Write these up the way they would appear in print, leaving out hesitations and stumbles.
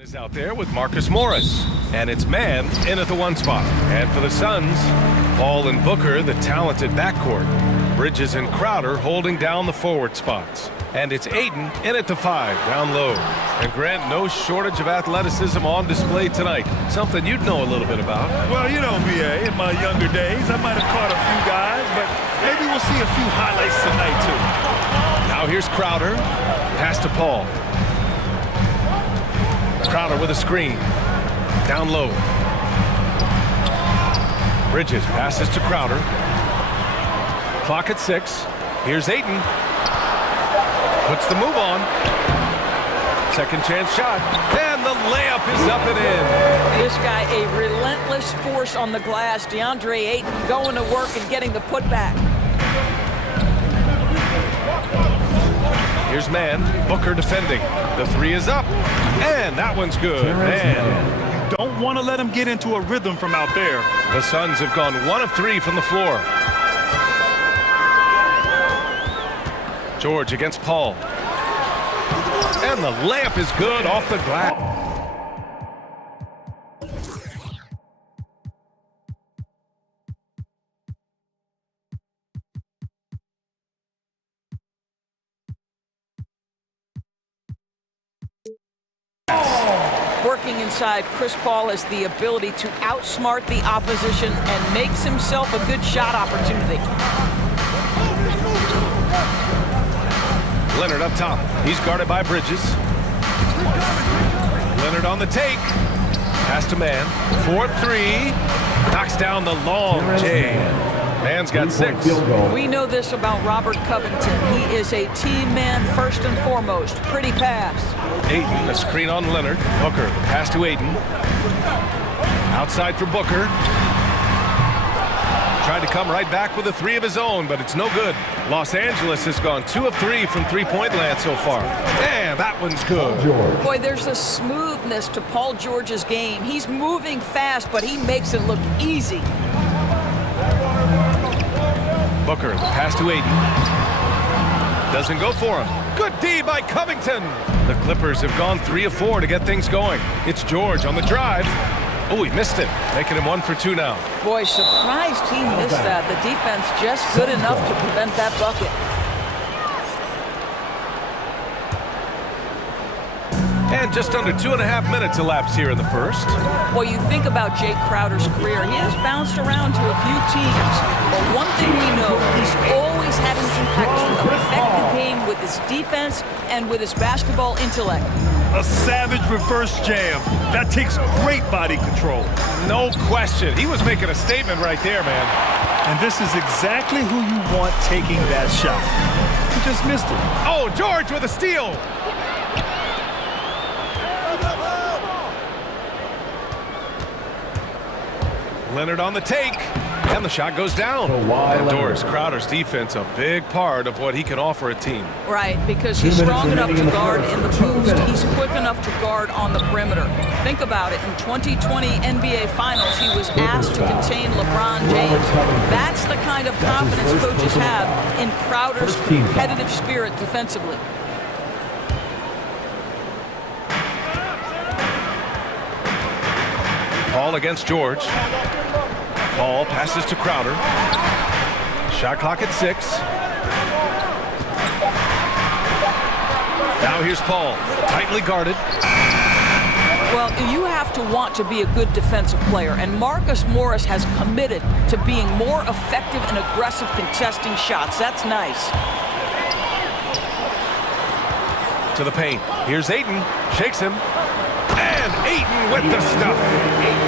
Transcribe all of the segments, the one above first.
Is out there with Marcus Morris, and it's man in at the one spot. And for the Suns, Paul and Booker, the talented backcourt. Bridges and Crowder holding down the forward spots. And it's Aiden in at the 5, down low. And Grant, no shortage of athleticism on display tonight. Something you'd know a little bit about. Well, you know me, in my younger days, I might have caught a few guys, but maybe we'll see a few highlights tonight, too. Now here's Crowder. Pass to Paul. Crowder with a screen. Down low. Bridges passes to Crowder. Clock at 6. Here's Aiden. Puts the move on. Second chance shot. And the layup is up and in. This guy, a relentless force on the glass. DeAndre Ayton going to work and getting the putback. Here's man. Booker defending. The 3 is up. And that one's good. Man. You don't want to let him get into a rhythm from out there. The Suns have gone 1 of 3 from the floor. George against Paul. And the layup is good off the glass. Working inside, Chris Paul has the ability to outsmart the opposition and makes himself a good shot opportunity. Leonard up top. He's guarded by Bridges. Leonard on the take. Pass to man. 4-3. Knocks down the long J. Man's got 6. We know this about Robert Covington. He is a team man first and foremost. Pretty pass. Aiden, a screen on Leonard. Booker, the pass to Aiden. Outside for Booker. Tried to come right back with a 3 of his own, but it's no good. Los Angeles has gone 2 of 3 from three-point land so far. And that one's good. Boy, there's a smoothness to Paul George's game. He's moving fast, but he makes it look easy. Booker, the pass to Aiden. Doesn't go for him. Good D by Covington. The Clippers have gone 3 of 4 to get things going. It's George on the drive. Oh, he missed it, making him 1 for 2 now. Boy, surprised he missed that. The defense just good enough to prevent that bucket. And just under 2.5 minutes elapsed here in the first. Well, you think about Jake Crowder's career. He has bounced around to a few teams. But one thing we know, he's always had an impact to affect the game with his defense and with his basketball intellect. A savage reverse jam. That takes great body control. No question. He was making a statement right there, man. And this is exactly who you want taking that shot. He just missed it. Oh, George with a steal. Leonard on the take, and the shot goes down. And Doris, Crowder's defense, a big part of what he can offer a team. Right, because he's strong enough to guard in the post. He's quick enough to guard on the perimeter. Think about it. In 2020 NBA Finals, he was asked to contain LeBron James. That's the kind of confidence coaches have in Crowder's competitive spirit defensively. Paul against George. Paul passes to Crowder. Shot clock at 6. Now here's Paul, tightly guarded. Well, you have to want to be a good defensive player, and Marcus Morris has committed to being more effective and aggressive contesting shots. That's nice. To the paint. Here's Aiden. Shakes him. And Aiden with the stuff.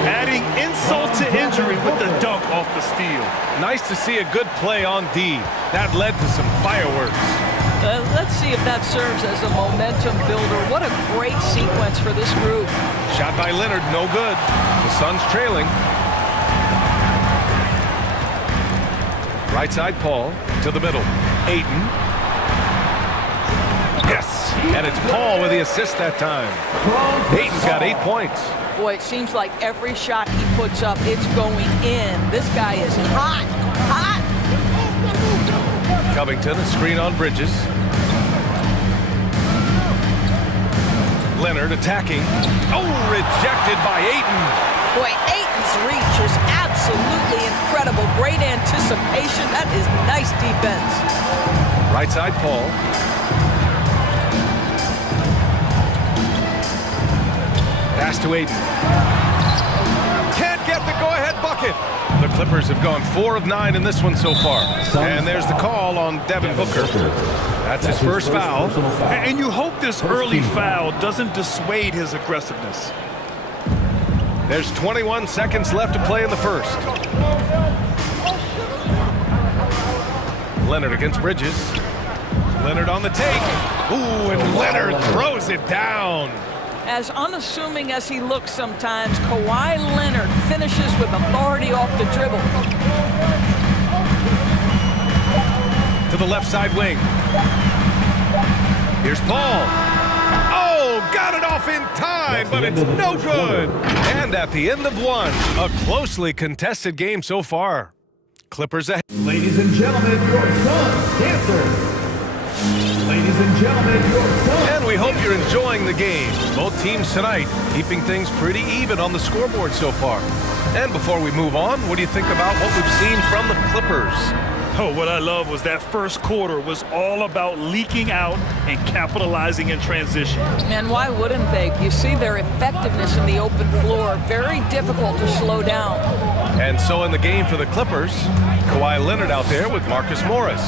Adding insult to injury with the dunk off the steal. Nice to see a good play on D. That led to some fireworks. Let's see if that serves as a momentum builder. What a great sequence for this group. Shot by Leonard, no good. The Suns trailing. Right side, Paul. To the middle. Aiden. Yes. And it's Paul with the assist that time. Aiden's got 8 points. Boy, it seems like every shot he puts up, it's going in. This guy is hot, hot. Covington, a screen on Bridges. Leonard attacking. Oh, rejected by Ayton. Boy, Ayton's reach is absolutely incredible. Great anticipation. That is nice defense. Right side, Paul. Pass to Ayton. Can't get the go-ahead bucket. The Clippers have gone 4 of 9 in this one so far. And there's the call on Devin Booker. That's his first foul. And you hope this early foul doesn't dissuade his aggressiveness. There's 21 seconds left to play in the first. Leonard against Bridges. Leonard on the take. Ooh, and Leonard throws it down. As unassuming as he looks sometimes, Kawhi Leonard finishes with authority off the dribble. To the left side wing. Here's Paul. Oh, got it off in time, but it's no good. And at the end of one, a closely contested game so far. Clippers ahead. Ladies and gentlemen, your son's dancer. Ladies and gentlemen, your son. And we hope you're enjoying the game. Both teams tonight keeping things pretty even on the scoreboard so far. And before we move on, what do you think about what we've seen from the Clippers? Oh, what I love was that first quarter was all about leaking out and capitalizing in transition. And why wouldn't they? You see their effectiveness in the open floor. Very difficult to slow down. And so in the game for the Clippers, Kawhi Leonard out there with Marcus Morris.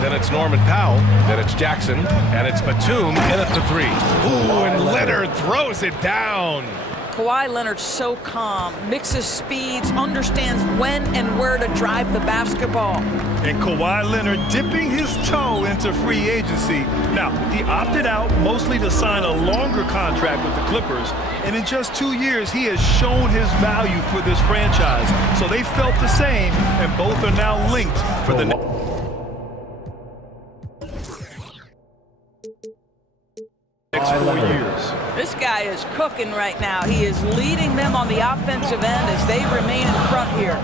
Then it's Norman Powell. Then it's Jackson. And it's Batum in at the three. Ooh, and Leonard throws it down. Kawhi Leonard's so calm, mixes speeds, understands when and where to drive the basketball. And Kawhi Leonard dipping his toe into free agency. Now, he opted out mostly to sign a longer contract with the Clippers. And in just 2 years, he has shown his value for this franchise. So they felt the same, and both are now linked for the next 4 years. This guy is cooking right now. He is leading them on the offensive end as they remain in front here.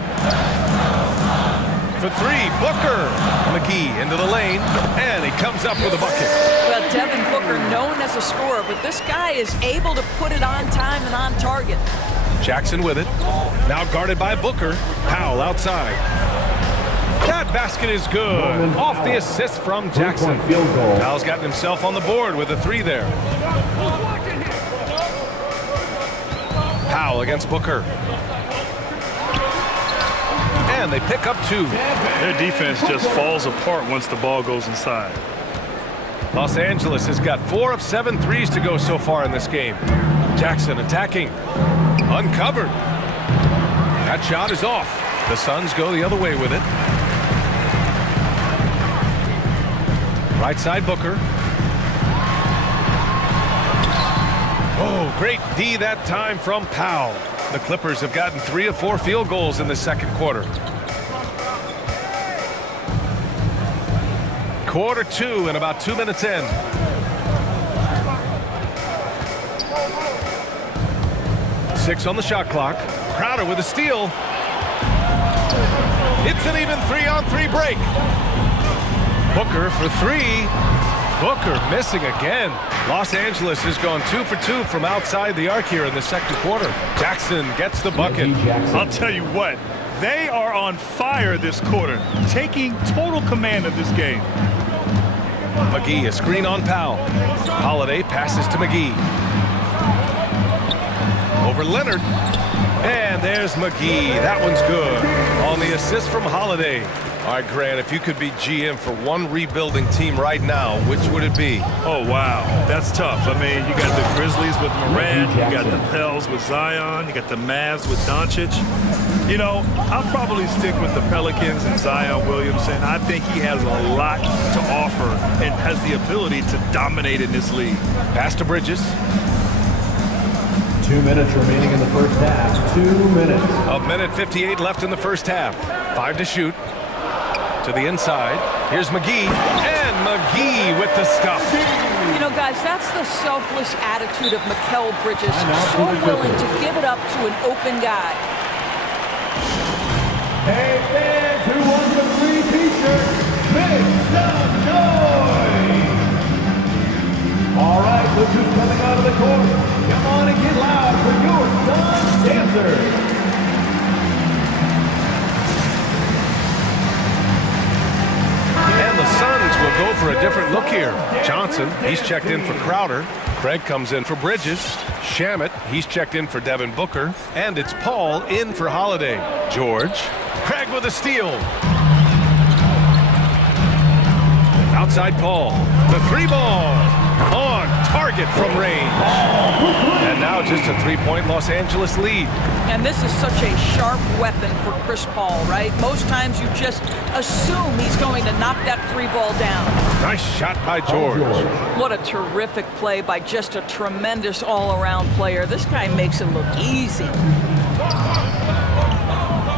For three, Booker. McGee into the lane, and he comes up with a bucket. Well, Devin Booker known as a scorer, but this guy is able to put it on time and on target. Jackson with it. Now guarded by Booker. Powell outside. That basket is good. Off the assist from Jackson. Powell's gotten himself on the board with a three there. Powell against Booker. And they pick up two. Their defense just falls apart once the ball goes inside. Los Angeles has got 4 of 7 threes to go so far in this game. Jackson attacking. Uncovered. That shot is off. The Suns go the other way with it. Right side, Booker. Oh, great D that time from Powell. The Clippers have gotten 3 of 4 field goals in the second quarter. Quarter 2 and about 2 minutes in. Six on the shot clock. Crowder with a steal. It's an even 3-on-3 break. Booker for three. Booker missing again. Los Angeles has gone 2 for 2 from outside the arc here in the second quarter. Jackson gets the bucket. I'll tell you what, they are on fire this quarter, taking total command of this game. McGee, a screen on Powell. Holiday passes to McGee. Over Leonard. And there's McGee. That one's good. On the assist from Holiday. All right, Grant, if you could be GM for one rebuilding team right now, which would it be? Oh, wow. That's tough. I mean, you got the Grizzlies with Morant, you got the Pels with Zion, you got the Mavs with Doncic. You know, I'll probably stick with the Pelicans and Zion Williamson. I think he has a lot to offer and has the ability to dominate in this league. Pass to Bridges. 2 minutes remaining in the first half. 2 minutes. A minute 58 left in the first half. 5 to shoot. To the inside. Here's McGee. And McGee with the stuff. You know, guys, that's the selfless attitude of Mikal Bridges. So willing to give it up to an open guy. Hey, fans who wants a free t-shirt, make some noise! All right, look who's coming out of the court. Come on and get loud for your son's dancer. And the Suns will go for a different look here. Johnson, he's checked in for Crowder. Craig comes in for Bridges. Shamet, he's checked in for Devin Booker. And it's Paul in for Holiday. George. Craig with a steal. Outside Paul. The three ball. On target from range. And now just a three-point Los Angeles lead. And this is such a sharp weapon for Chris Paul, right? Most times you just assume he's going to knock that three ball down. Nice shot by George. What a terrific play by just a tremendous all-around player. This guy makes it look easy.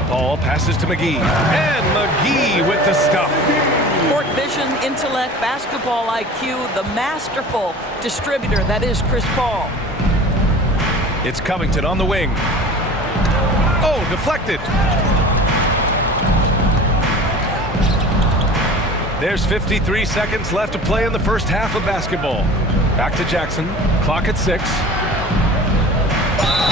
Paul passes to McGee. And McGee with the stuff. Court vision, intellect, basketball IQ, the masterful distributor that is Chris Paul. It's Covington on the wing. Oh, deflected. There's 53 seconds left to play in the first half of basketball. Back to Jackson. Clock at 6.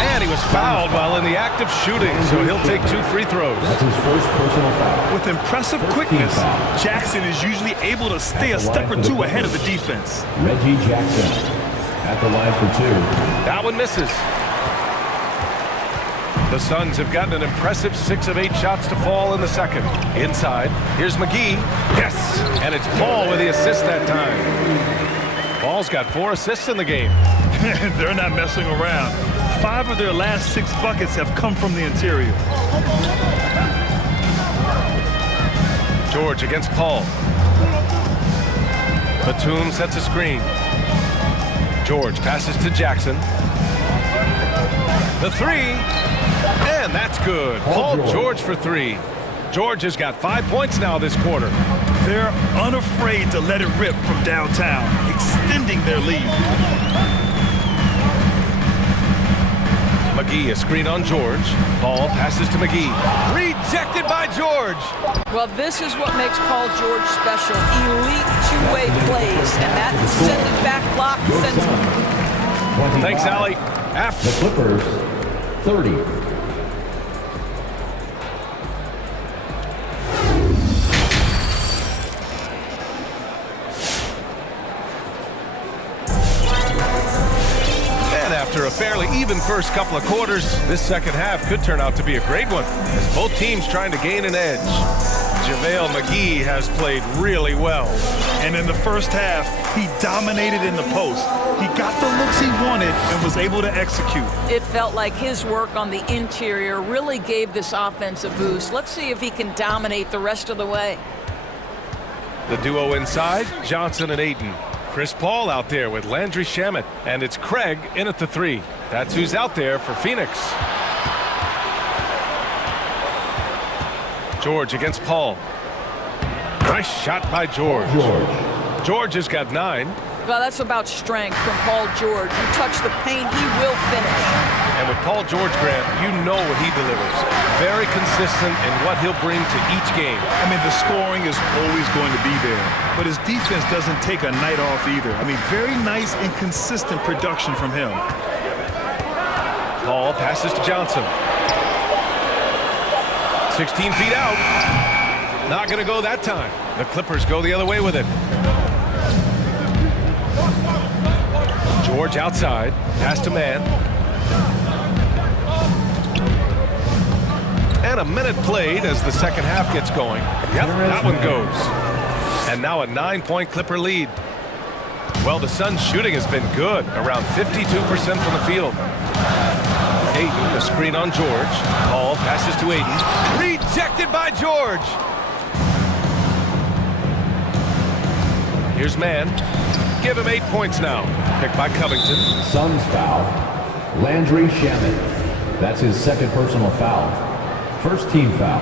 And he was fouled while in the act of shooting, so he'll take 2 free throws. That's his first personal foul. With impressive quickness, Jackson is usually able to stay a step or two ahead of the defense. Reggie Jackson at the line for 2. That one misses. The Suns have gotten an impressive 6 of 8 shots to fall in the second. Inside, here's McGee. Yes! And it's Paul with the assist that time. Paul's got 4 assists in the game. They're not messing around. 5 of their last 6 buckets have come from the interior. George against Paul. Batum sets a screen. George passes to Jackson. The three. And that's good. Paul George for 3. George has got 5 points now this quarter. They're unafraid to let it rip from downtown, extending their lead. McGee, a screen on George. Paul passes to McGee. Rejected by George. Well, this is what makes Paul George special. Elite two-way plays, and that send it back block sends him. Thanks, Allie. After The Clippers, 30. After a fairly even first couple of quarters, this second half could turn out to be a great one, as both teams trying to gain an edge. JaVale McGee has played really well. And in the first half, he dominated in the post. He got the looks he wanted and was able to execute. It felt like his work on the interior really gave this offense a boost. Let's see if he can dominate the rest of the way. The duo inside, Johnson and Ayton. Chris Paul out there with Landry Shamet, and it's Craig in at the 3. That's who's out there for Phoenix. George against Paul. Nice shot by George. George has got 9. Well, that's about strength from Paul George. You touch the paint, he will finish. And with Paul George, Grant, you know what he delivers. Very consistent in what he'll bring to each game. I mean, the scoring is always going to be there, but his defense doesn't take a night off either. I mean, very nice and consistent production from him. Paul passes to Johnson. 16 feet out. Not going to go that time. The Clippers go the other way with it. George outside. Pass to man. And a minute played as the second half gets going. Yep, that one goes. And now a 9-point Clipper lead. Well, the Suns' shooting has been good, around 52% from the field. Ayton, the screen on George. Paul passes to Ayton. Rejected by George. Here's man. Give him 8 points now. Picked by Covington. Suns foul. Landry Shamet. That's his second personal foul. First team foul.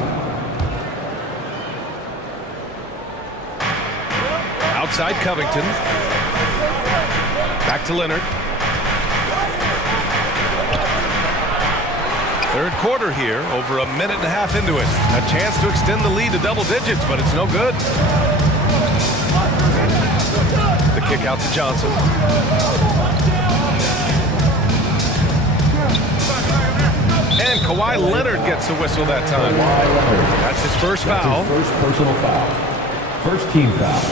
Outside Covington. Back to Leonard. Third quarter here, over a minute and a half into it. A chance to extend the lead to double digits, but it's no good. The kick out to Johnson. And Kawhi Leonard gets the whistle that time. That's his first foul. His first personal foul. First team foul.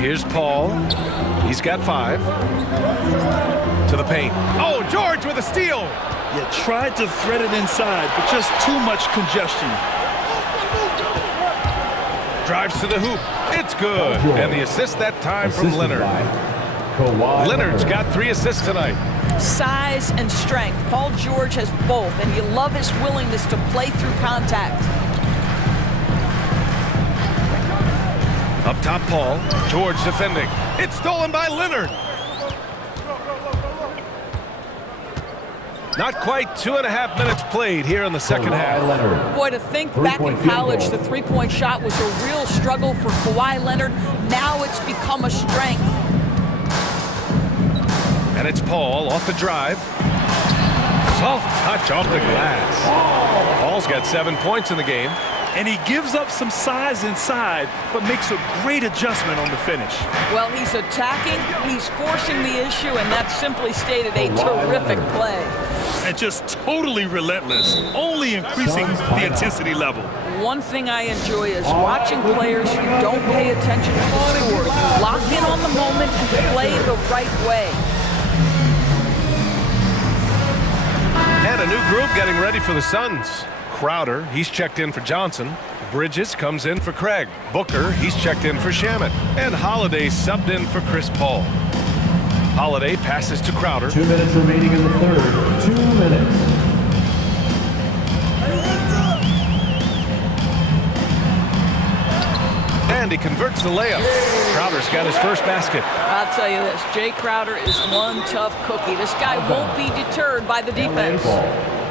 Here's Paul. He's got 5. To the paint. Oh, George with a steal. You tried to thread it inside, but just too much congestion. Drives to the hoop. It's good. And the assist that time from Leonard. Leonard's got 3 assists tonight. Size and strength. Paul George has both, and you love his willingness to play through contact. Up top, Paul. George defending. It's stolen by Leonard. Not quite 2.5 minutes played here in the second half. Boy, to think back in college, the three-point shot was a real struggle for Kawhi Leonard. Now it's become a strength. And it's Paul off the drive. Soft touch off the glass. Paul's got 7 points in the game. And he gives up some size inside, but makes a great adjustment on the finish. Well, he's attacking, he's forcing the issue, and that's simply stated a terrific play. And just totally relentless, only increasing the intensity level. One thing I enjoy is watching players who don't pay attention to the score. You lock in on the moment and play the right way. And a new group getting ready for the Suns. Crowder, he's checked in for Johnson. Bridges comes in for Craig. Booker, he's checked in for Shamet. And Holiday subbed in for Chris Paul. Holiday passes to Crowder. 2 minutes remaining in the third. 2 minutes. And he converts the layup. Crowder's got his first basket. I'll tell you this, Jay Crowder is one tough cookie. This guy won't be deterred by the defense.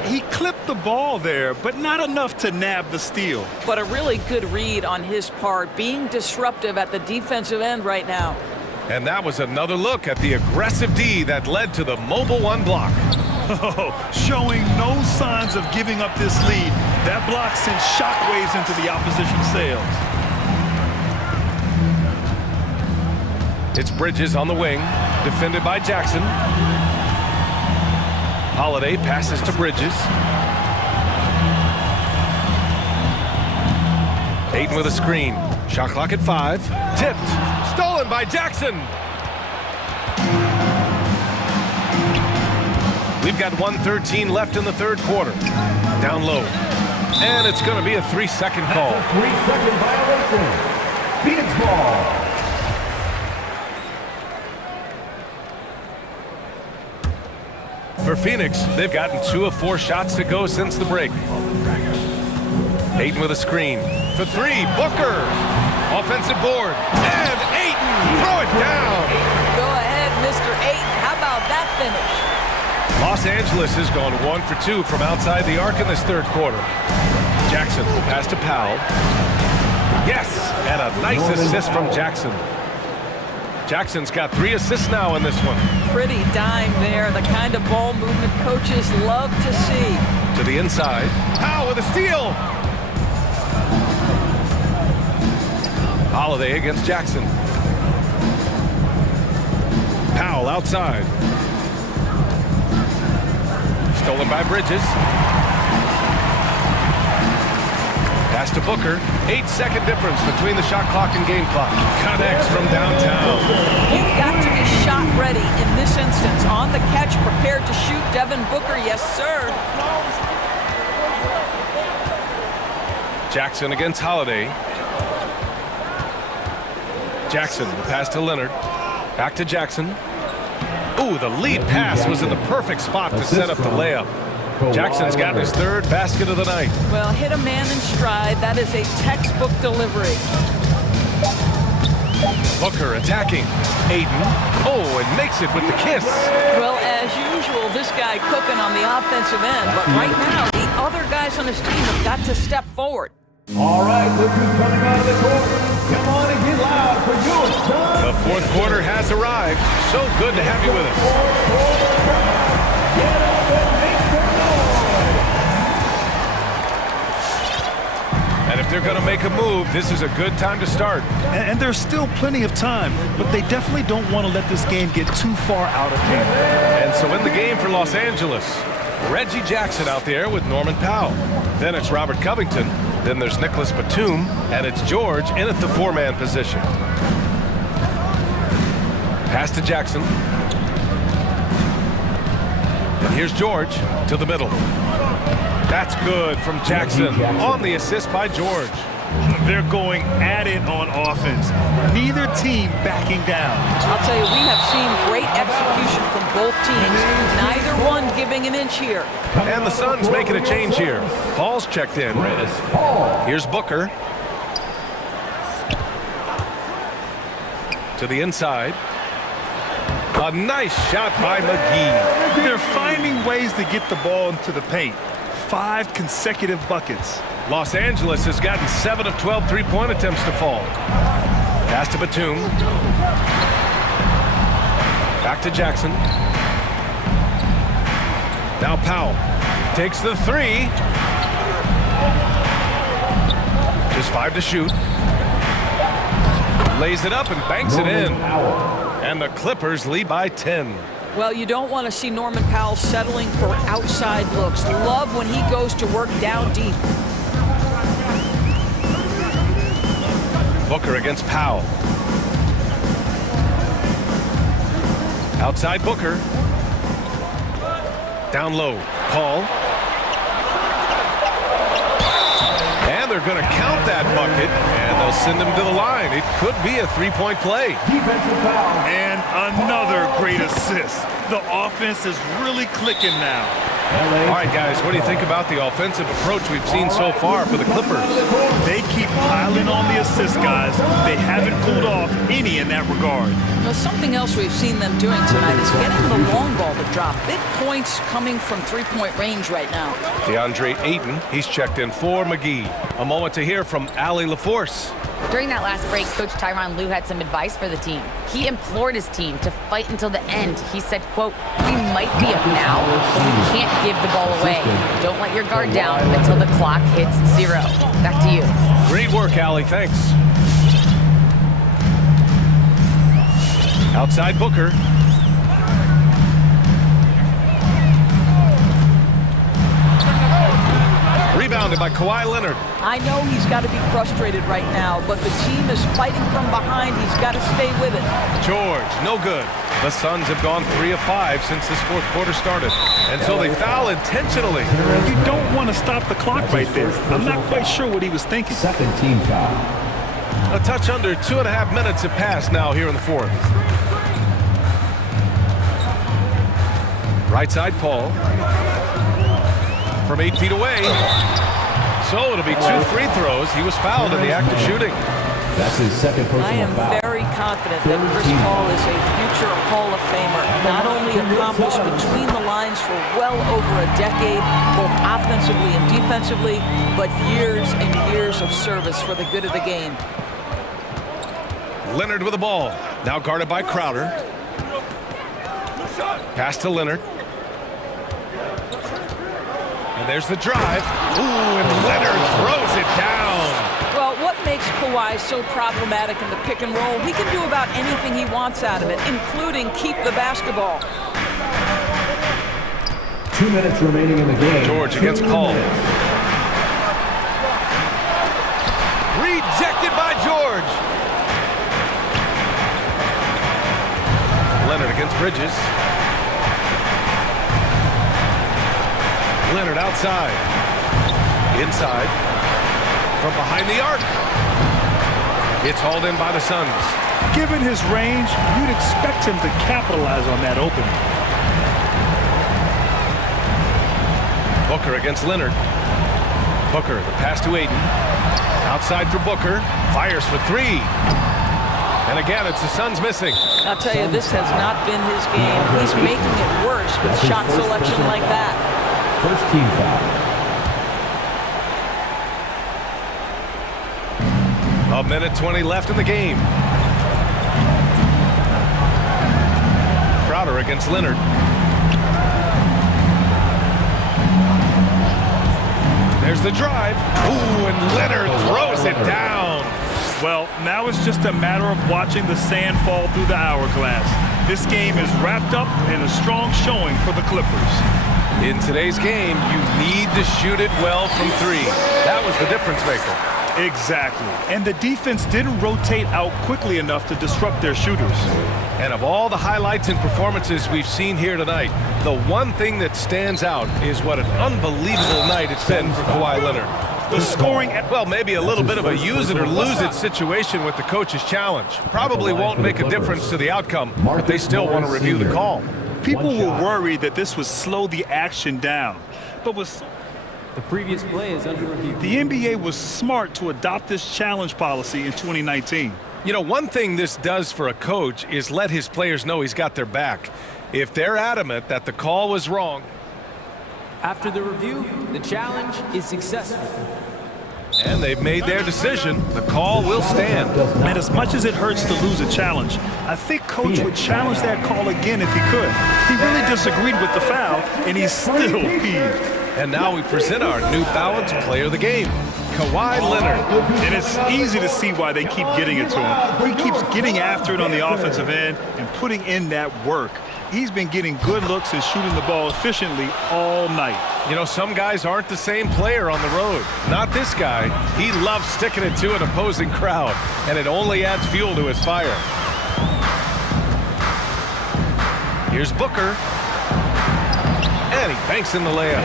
He clipped the ball there, but not enough to nab the steal. But a really good read on his part, being disruptive at the defensive end right now. And that was another look at the aggressive D that led to the mobile 1 block. Oh, showing no signs of giving up this lead. That block sent shockwaves into the opposition sails. It's Bridges on the wing, defended by Jackson. Holiday passes to Bridges. Ayton with a screen. Shot clock at 5. Tipped. Stolen by Jackson. We've got 1:13 left in the third quarter. Down low. And it's going to be a 3-second call. 3-second violation. Phoenix ball. For Phoenix, they've gotten 2 of 4 shots to go since the break. Ayton with a screen. For 3, Booker. Offensive board. And Ayton, throw it down. Go ahead, Mr. Ayton. How about that finish? Los Angeles has gone 1 for 2 from outside the arc in this third quarter. Jackson, pass to Powell. Yes, and a nice assist from Jackson. Jackson's got 3 assists now in this one. Pretty dime there, the kind of ball movement coaches love to see. To the inside. Powell with a steal. Holiday against Jackson. Powell outside. Stolen by Bridges. Pass to Booker. 8-second difference between the shot clock and game clock. Connects from downtown. You've got to be shot ready in this instance. On the catch, prepared to shoot. Devin Booker, yes, sir. Jackson against Holiday. Jackson, the pass to Leonard. Back to Jackson. Ooh, the lead pass was in the perfect spot to set up the layup. Jackson's gotten his 3rd basket of the night. Well, hit a man in stride. That is a textbook delivery. Booker attacking. Ayton. Oh, and makes it with the kiss. Well, as usual, this guy cooking on the offensive end. But right now, the other guys on his team have got to step forward. All right, look who's coming out of the court. Come on and get loud for your son. The fourth quarter has arrived. So good to have you with us. Get up and make some noise. And if they're going to make a move, this is a good time to start. And there's still plenty of time, but they definitely don't want to let this game get too far out of hand. And so in the game for Los Angeles, Reggie Jackson out there with Norman Powell. Then it's Robert Covington. Then there's Nicholas Batum. And it's George in at the four-man position. Pass to Jackson. And here's George to the middle. That's good from Jackson on the assist by George. They're going at it on offense. Neither team backing down. I'll tell you, we have seen great execution from both teams. Neither one giving an inch here. And the Suns making a change here. Paul's checked in. Here's Booker. To the inside. A nice shot by McGee. They're finding ways to get the ball into the paint. 5 consecutive buckets. Los Angeles has gotten 7 of 12 three-point attempts to fall. Pass to Batum. Back to Jackson. Now Powell takes the three. Just 5 to shoot. Lays it up and banks it in. And the Clippers lead by 10. Well, you don't want to see Norman Powell settling for outside looks. Love when he goes to work down deep. Booker against Powell. Outside Booker. Down low, Paul. And they're going to count that bucket, and they'll send him to the line. It could be a three-point play. Defensive foul. And another great assist. The offense is really clicking now. All right, guys, what do you think about the offensive approach we've seen so far for the Clippers? They keep piling on the assists, guys. They haven't pulled off any in that regard. Now, something else we've seen them doing tonight is getting the long ball to drop. Big points coming from three-point range right now. DeAndre Ayton, he's checked in for McGee. A moment to hear from Allie LaForce. During that last break, Coach Tyronn Lue had some advice for the team. He implored his team to fight until the end. He said, quote, "We might be up now, but we can't give the ball away. Don't let your guard down until the clock hits 0. Back to you." Great work, Allie. Thanks. Outside Booker. Rebounded by Kawhi Leonard. I know he's got to be frustrated right now, but the team is fighting from behind. He's got to stay with it. George, no good. The Suns have gone 3 of 5 since this fourth quarter started. And so they foul intentionally. You don't want to stop the clock right there. I'm not quite sure what he was thinking. Second team foul. A touch under 2.5 minutes have passed now here in the fourth. Right side, Paul. From 8 feet away. So it'll be 2 free throws. He was fouled in the act of shooting. That's his second personal I am foul. very confident that Chris Paul is a future Hall of Famer. Not only accomplished between the lines for well over a decade, both offensively and defensively, but years and years of service for the good of the game. Leonard with the ball. Now guarded by Crowder. Pass to Leonard. And there's the drive. Ooh, and Leonard throws it down. Well, what makes Kawhi so problematic in the pick and roll? He can do about anything he wants out of it, including keep the basketball. 2 minutes remaining in the game. George against Paul. Rejected by George. Leonard against Bridges. Leonard outside. Inside. From behind the arc. It's hauled in by the Suns. Given his range, you'd expect him to capitalize on that opening. Booker against Leonard. Booker, the pass to Ayton. Outside for Booker. Fires for 3. And again, it's the Suns missing. I'll tell you, this has not been his game. He's making it worse with shot selection like that. First team foul. A minute 20 left in the game. Crowder against Leonard. There's the drive. Ooh, and Leonard throws it down. Well, now it's just a matter of watching the sand fall through the hourglass. This game is wrapped up in a strong showing for the Clippers. In today's game, you need to shoot it well from three. That was the difference maker. Exactly. And the defense didn't rotate out quickly enough to disrupt their shooters. And of all the highlights and performances we've seen here tonight, the one thing that stands out is what an unbelievable night it's been for Kawhi Leonard. The scoring... Well, maybe a little bit of a use it or lose it situation with the coach's challenge. Probably won't make a difference to the outcome, but they still want to review the call. People were worried that this would slow the action down, but the previous play is under review. The NBA was smart to adopt this challenge policy in 2019. You know, one thing this does for a coach is let his players know he's got their back. If they're adamant that the call was wrong... After the review, the challenge is successful. And they've made their decision. The call will stand. And as much as it hurts to lose a challenge, I think Coach would challenge that call again if he could. He really disagreed with the foul, and he's still peeved. And now we present our New Balance Player of the Game, Kawhi Leonard. And it's easy to see why they keep getting it to him. He keeps getting after it on the offensive end and putting in that work. He's been getting good looks and shooting the ball efficiently all night. You know, some guys aren't the same player on the road. Not this guy. He loves sticking it to an opposing crowd, and it only adds fuel to his fire. Here's Booker. And he banks in the layup.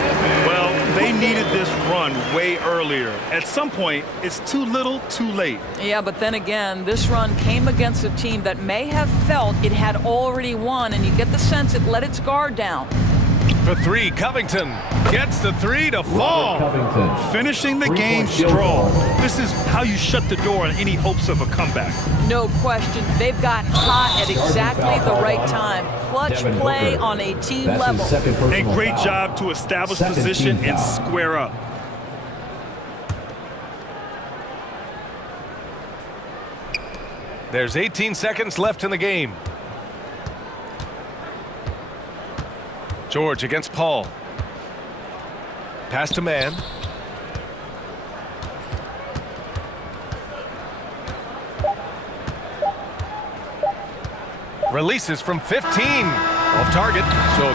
Well, they needed this run way earlier. At some point, it's too little, too late. Yeah, but then again, this run came against a team that may have felt it had already won, and you get the sense it let its guard down. For three, Covington gets the three to fall. Finishing the game strong. This is how you shut the door on any hopes of a comeback. No question. They've got hot at exactly the right time. Clutch play on a team level. And great job to establish position and square up. There's 18 seconds left in the game. George against Paul. Pass to man. Releases from 15. Off target. So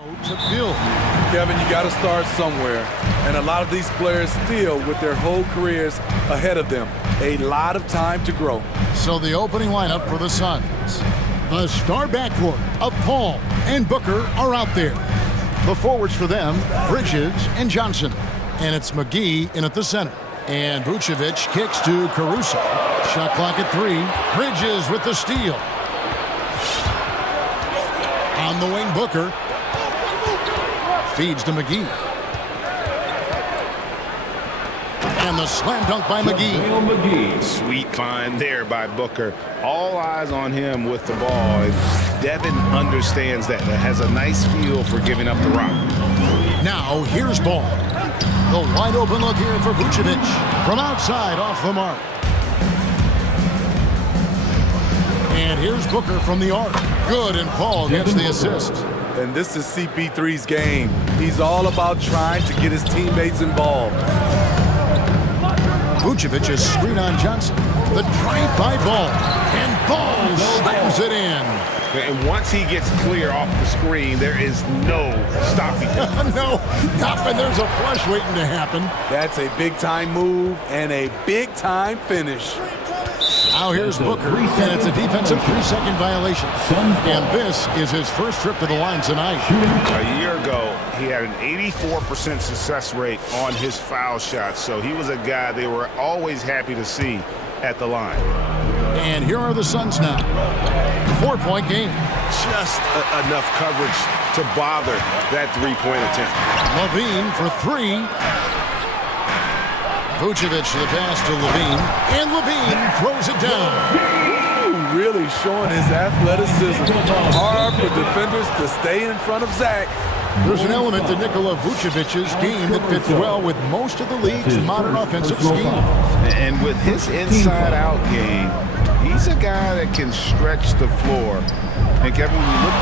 To build. Kevin, you got to start somewhere. And a lot of these players still with their whole careers ahead of them. A lot of time to grow. So the opening lineup for the Suns. The star backcourt of Paul and Booker are out there. The forwards for them, Bridges and Johnson. And it's McGee in at the center. And Vucevic kicks to Caruso. Shot clock at 3. Bridges with the steal. On the wing, Booker. Feeds to McGee. And the slam dunk by McGee. Sweet find there by Booker. All eyes on him with the ball. Devin understands that. Has a nice feel for giving up the rock. Now here's ball. The wide open look here for Vucevic. From outside off the mark. And here's Booker from the arc. Good, and Paul gets the assist. And this is CP3's game. He's all about trying to get his teammates involved. Vucevic is screen on Johnson. The drive by Ball. And Ball slams it in. And once he gets clear off the screen, there is no stopping him. No, not when there's a flush waiting to happen. That's a big-time move and a big-time finish. Now here's Booker, and it's a defensive 3-second violation. And this is his first trip to the line tonight. A year ago, he had an 84% success rate on his foul shots, so he was a guy they were always happy to see at the line. And here are the Suns now. 4-point game. Just enough coverage to bother that three-point attempt. Levine for 3. Vucevic the pass to Levine, and Levine throws it down. Ooh, really showing his athleticism. Hard for defenders to stay in front of Zach. There's an element to Nikola Vucevic's game that fits well with most of the league's modern offensive scheme. And with his inside-out game, he's a guy that can stretch the floor. And Kevin, when you look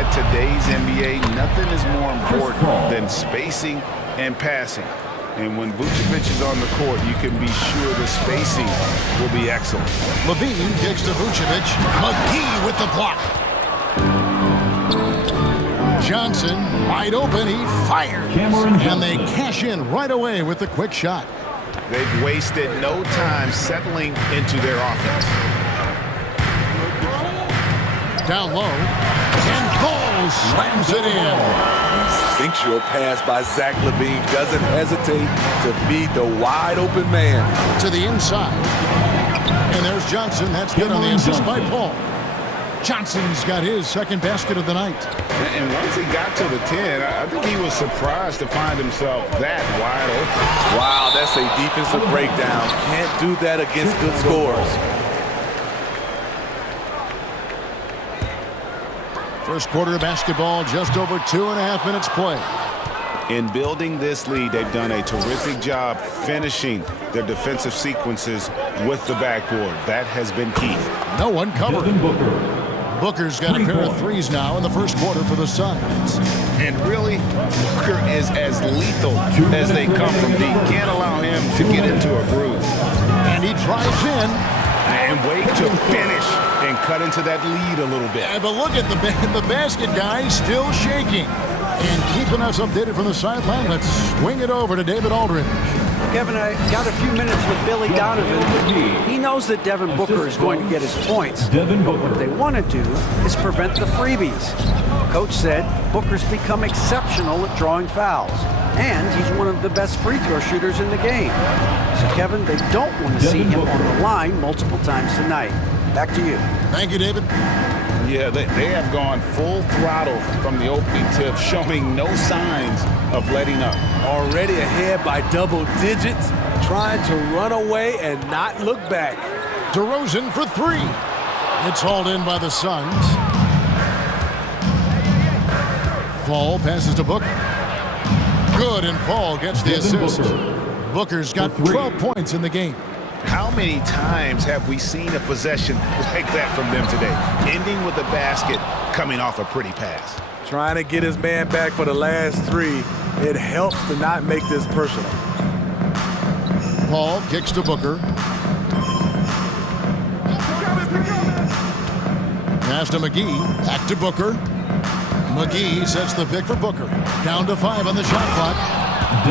at today's NBA, nothing is more important than spacing and passing. And when Vucevic is on the court, you can be sure the spacing will be excellent. Levine kicks to Vucevic. McGee with the block. Johnson wide open. He fires. And they cash in right away with the quick shot. They've wasted no time settling into their offense. Down low. And Ball slams it in. Instinctual pass by Zach Levine. Doesn't hesitate to feed the wide open man. To the inside. And there's Johnson. That's good on the assist by Paul. Johnson's got his second basket of the night. And once he got to the 10, I think he was surprised to find himself that wide open. Wow, that's a defensive breakdown. Can't do that against good scores. First quarter of basketball, just over 2.5 minutes play. In building this lead, they've done a terrific job finishing their defensive sequences with the backboard. That has been key. No one covered. Booker's got a pair of threes now in the first quarter for the Suns. And really, Booker is as lethal as they come from deep. Can't allow him to get into a groove. And he drives in. And wait to finish and cut into that lead a little bit. But look at the basket guy still shaking. And keeping us updated from the sideline, let's swing it over to David Aldridge. Kevin, I got a few minutes with Billy Donovan. He knows that Devin Booker is going to get his points. But what they want to do is prevent the freebies. Coach said Booker's become exceptional at drawing fouls. And he's one of the best free throw shooters in the game. So, Kevin, they don't want to see him on the line multiple times tonight. Back to you. Thank you, David. Yeah, they have gone full throttle from the opening tip, showing no signs of letting up. Already ahead by double digits, trying to run away and not look back. DeRozan for 3. It's hauled in by the Suns. Paul passes to Booker. Good, and Paul gets the assist. Booker's got 12 points in the game. How many times have we seen a possession like that from them today? Ending with a basket, coming off a pretty pass. Trying to get his man back for the last 3. It helps to not make this personal. Paul kicks to Booker. Pass to McGee. Back to Booker. McGee sets the pick for Booker. Down to 5 on the shot clock.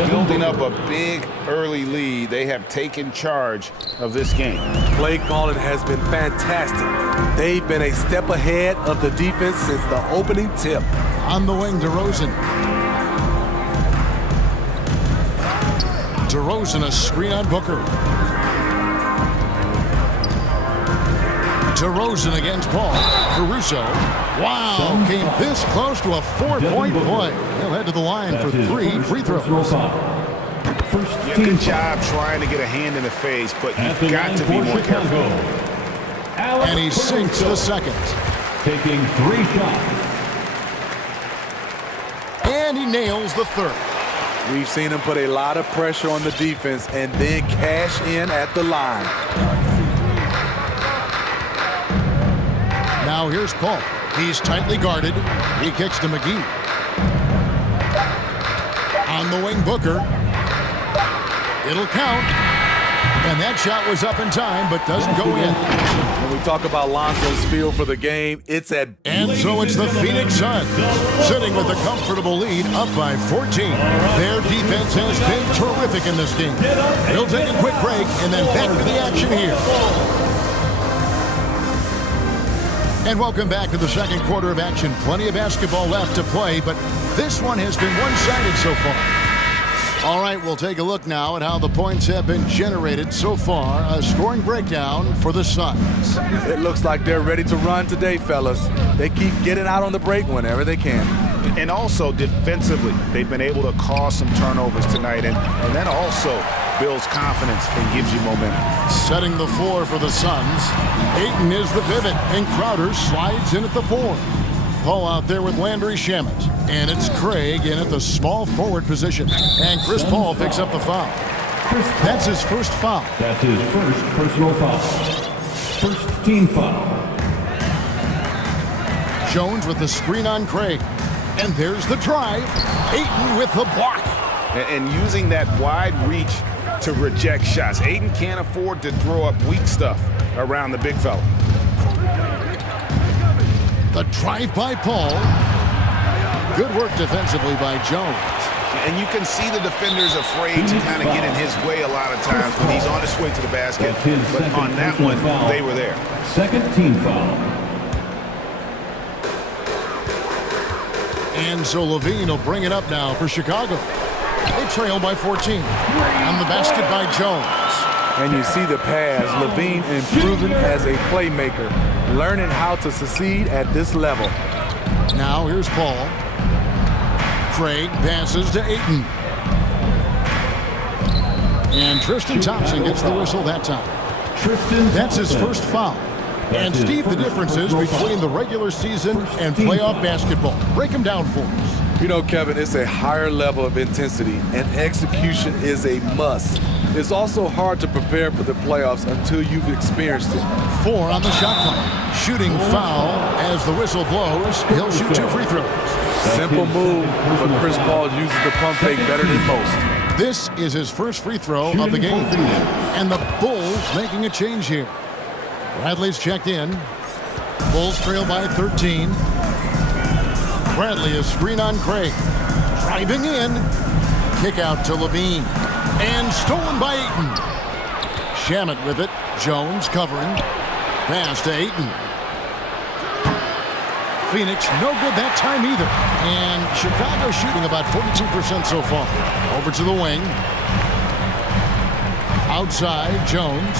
Building up a big early lead, they have taken charge of this game. Play calling has been fantastic. They've been a step ahead of the defense since the opening tip. On the wing, DeRozan. DeRozan, a screen on Booker. DeRozan against Paul. Caruso. Wow, came this close to a 4-point play. He'll head to the line for 3 free throws. Good job trying to get a hand in the face, but you've got to be more careful. And he sinks the second. Taking 3 shots. And he nails the third. We've seen him put a lot of pressure on the defense and then cash in at the line. Now here's Paul. He's tightly guarded. He kicks to McGee. On the wing, Booker. It'll count. And that shot was up in time, but doesn't go in. When we talk about Lonzo's feel for the game, it's at... And so it's the Phoenix Suns, sitting with a comfortable lead, up by 14. Their defense has been terrific in this game. They'll take a quick break and then back to the action here. And welcome back to the second quarter of action. Plenty of basketball left to play, but this one has been one-sided so far. All right, we'll take a look now at how the points have been generated so far. A scoring breakdown for the Suns. It looks like they're ready to run today, fellas. They keep getting out on the break whenever they can. And also defensively, they've been able to cause some turnovers tonight, and that also builds confidence and gives you momentum. Setting the floor for the Suns. Ayton is the pivot, and Crowder slides in at the 4. Paul out there with Landry Shamet. And it's Craig in at the small forward position. And Chris Paul picks up the foul. That's his first foul. That's his first personal foul. First team foul. Jones with the screen on Craig. And there's the drive. Ayton with the block. And using that wide reach to reject shots. Ayton can't afford to throw up weak stuff around the big fella. The drive by Paul. Good work defensively by Jones. And you can see the defenders afraid to kind of get in his way a lot of times when he's on his way to the basket. But on that one, they were there. Second team foul. And so Levine will bring it up now for Chicago. They trail by 14. On the basket by Jones. And you see the pass. Levine improving as a playmaker, learning how to succeed at this level. Now here's Paul. Craig passes to Ayton. And Tristan Thompson gets the whistle that time. That's his first foul. And Steve, the differences between the regular season and playoff basketball. Break them down for us. You know, Kevin, it's a higher level of intensity, and execution is a must. It's also hard to prepare for the playoffs until you've experienced it. 4 on the shot clock. Shooting foul as the whistle blows. He'll shoot 2 free throws. Simple move, but Chris Paul uses the pump fake better than most. This is his first free throw of the game. And the Bulls making a change here. Bradley's checked in. Bulls trail by 13. Bradley is screen on Craig. Driving in. Kick out to Levine. And stolen by Ayton. Shamet with it. Jones covering. Pass to Ayton. Phoenix no good that time either. And Chicago shooting about 42% so far. Over to the wing. Outside, Jones.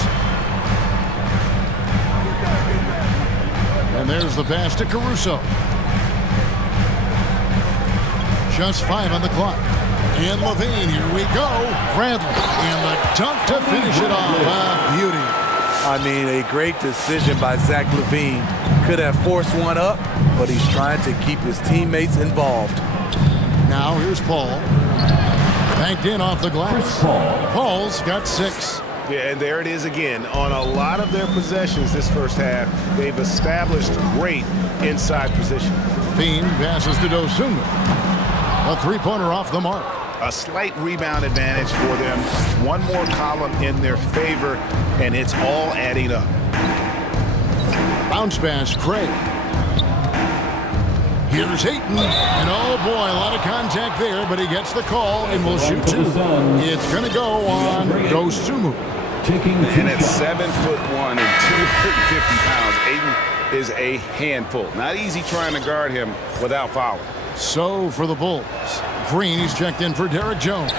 And there's the pass to Caruso. Just 5 on the clock. And Levine, here we go. Bradley, and the dunk to finish it off. Beauty. I mean, a great decision by Zach LaVine. Could have forced one up, but he's trying to keep his teammates involved. Now here's Paul. Banked in off the glass. Paul's got 6. Yeah, and there it is again. On a lot of their possessions this first half, they've established great inside position. Bean passes to Dosunmu. A 3-pointer off the mark. A slight rebound advantage for them. One more column in their favor, and it's all adding up. Bounce pass, Craig. Here's Ayton, and oh boy, a lot of contact there, but he gets the call and will shoot two. It's going to go on Dosumu. And at 7'1" and 250 pounds, Ayton is a handful. Not easy trying to guard him without fouling. So for the Bulls, Green, he's checked in for Derek Jones.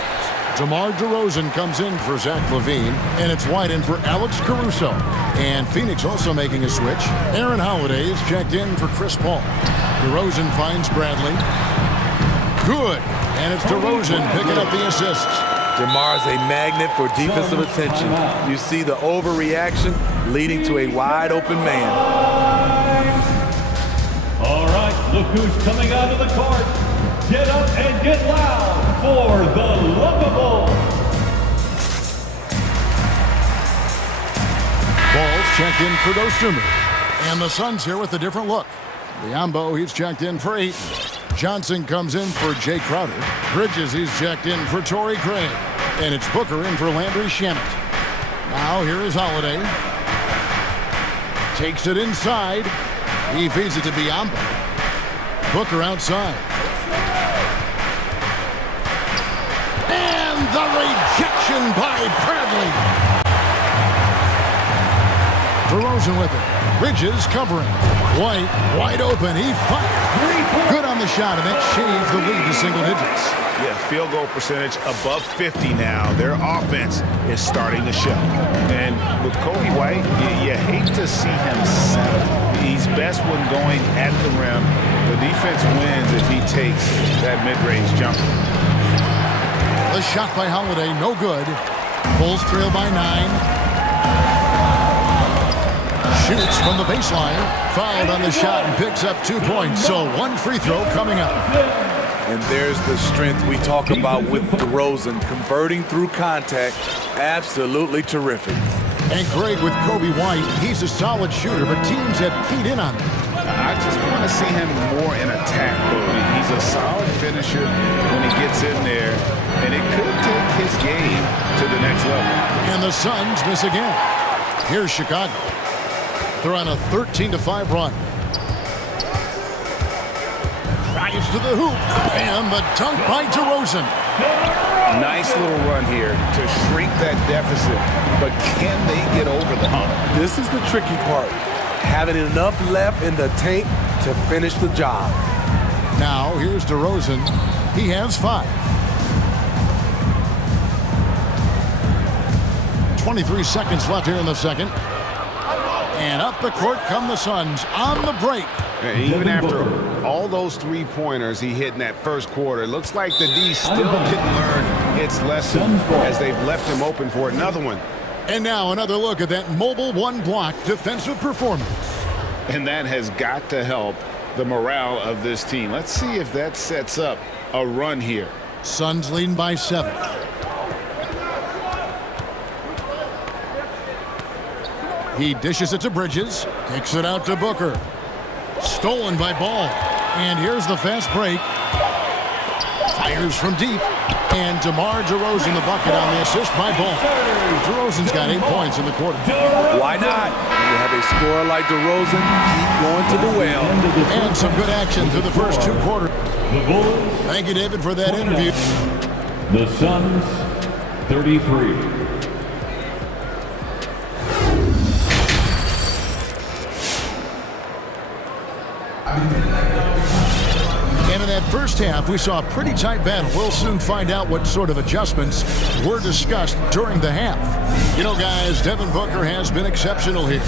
DeMar DeRozan comes in for Zach LaVine, and it's White in for Alex Caruso. And Phoenix also making a switch. Aaron Holiday is checked in for Chris Paul. DeRozan finds Bradley. Good. And it's DeRozan picking up the assists. DeMar's a magnet for defensive attention. You see the overreaction leading to a wide open man. All right, look who's coming out of the court. Get up and get loud for the Lovable. Ball's checked in for Dosumu. And the Suns here with a different look. Liambo, he's checked in for Ayton. Johnson comes in for Jay Crowder. Bridges, he's checked in for Torrey Craig. And it's Booker in for Landry Shamet. Now here is Holiday. Takes it inside. He feeds it to Biombo. Booker outside. And the rejection by Bradley. DeRozan with it. Bridges covering. White wide open. He fired. Good on the shot, and that shaves the lead to single digits. Yeah, field goal percentage above 50 now. Their offense is starting to show. And with Kobe White, you hate to see him settle. He's best when going at the rim. The defense wins if he takes that mid-range jumper. The shot by Holiday, no good. Bulls trail by 9. Shoots from the baseline. Fouled on the shot and picks up 2 points. So one free throw coming up. And there's the strength we talk about with DeRozan. Converting through contact, absolutely terrific. And Greg with Kobe White, he's a solid shooter, but teams have keyed in on him. I just want to see him more in attack mode. He's a solid finisher when he gets in there, and it could take his game to the next level. And the Suns miss again. Here's Chicago. They're on a 13-5 run. Drives to the hoop, and the dunk by DeRozan. Nice little run here to shrink that deficit, but can they get over the hump? This is the tricky part. Having enough left in the tank to finish the job. Now, here's DeRozan. He has 5. 23 seconds left here in the second. And up the court come the Suns on the break. And even after all those three-pointers he hit in that first quarter, it looks like the D still didn't learn its lesson as they've left him open for another one. And now another look at that mobile one-block defensive performance. And that has got to help the morale of this team. Let's see if that sets up a run here. Suns leading by 7. He dishes it to Bridges, kicks it out to Booker. Stolen by Ball. And here's the fast break. Fires from deep. And DeMar DeRozan the bucket on the assist by Ball. DeRozan's got 8 points in the quarter. Why not? When you have a scorer like DeRozan, keep going to the well. And some good action through the first 2 quarters. Thank you, David, for that interview. The Suns, 33. And in that first half, we saw a pretty tight battle. We'll soon find out what sort of adjustments were discussed during the half. You know, guys, Devin Booker has been exceptional here.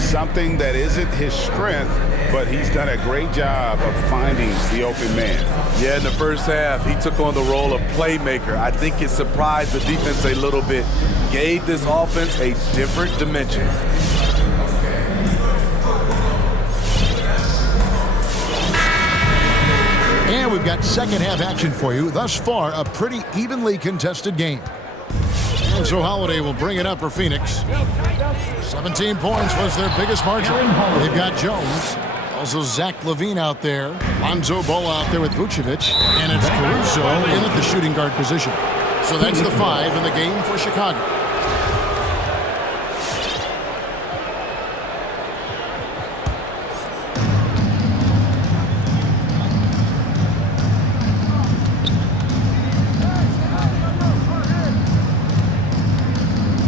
Something that isn't his strength, but he's done a great job of finding the open man. Yeah, in the first half, he took on the role of playmaker. I think it surprised the defense a little bit. Gave this offense a different dimension. And we've got second half action for you. Thus far, a pretty evenly contested game. And so Holiday will bring it up for Phoenix. 17 points was their biggest margin. They've got Jones. Also Zach LaVine out there. Lonzo Ball out there with Vucevic. And it's Caruso in at the shooting guard position. So that's the 5 in the game for Chicago.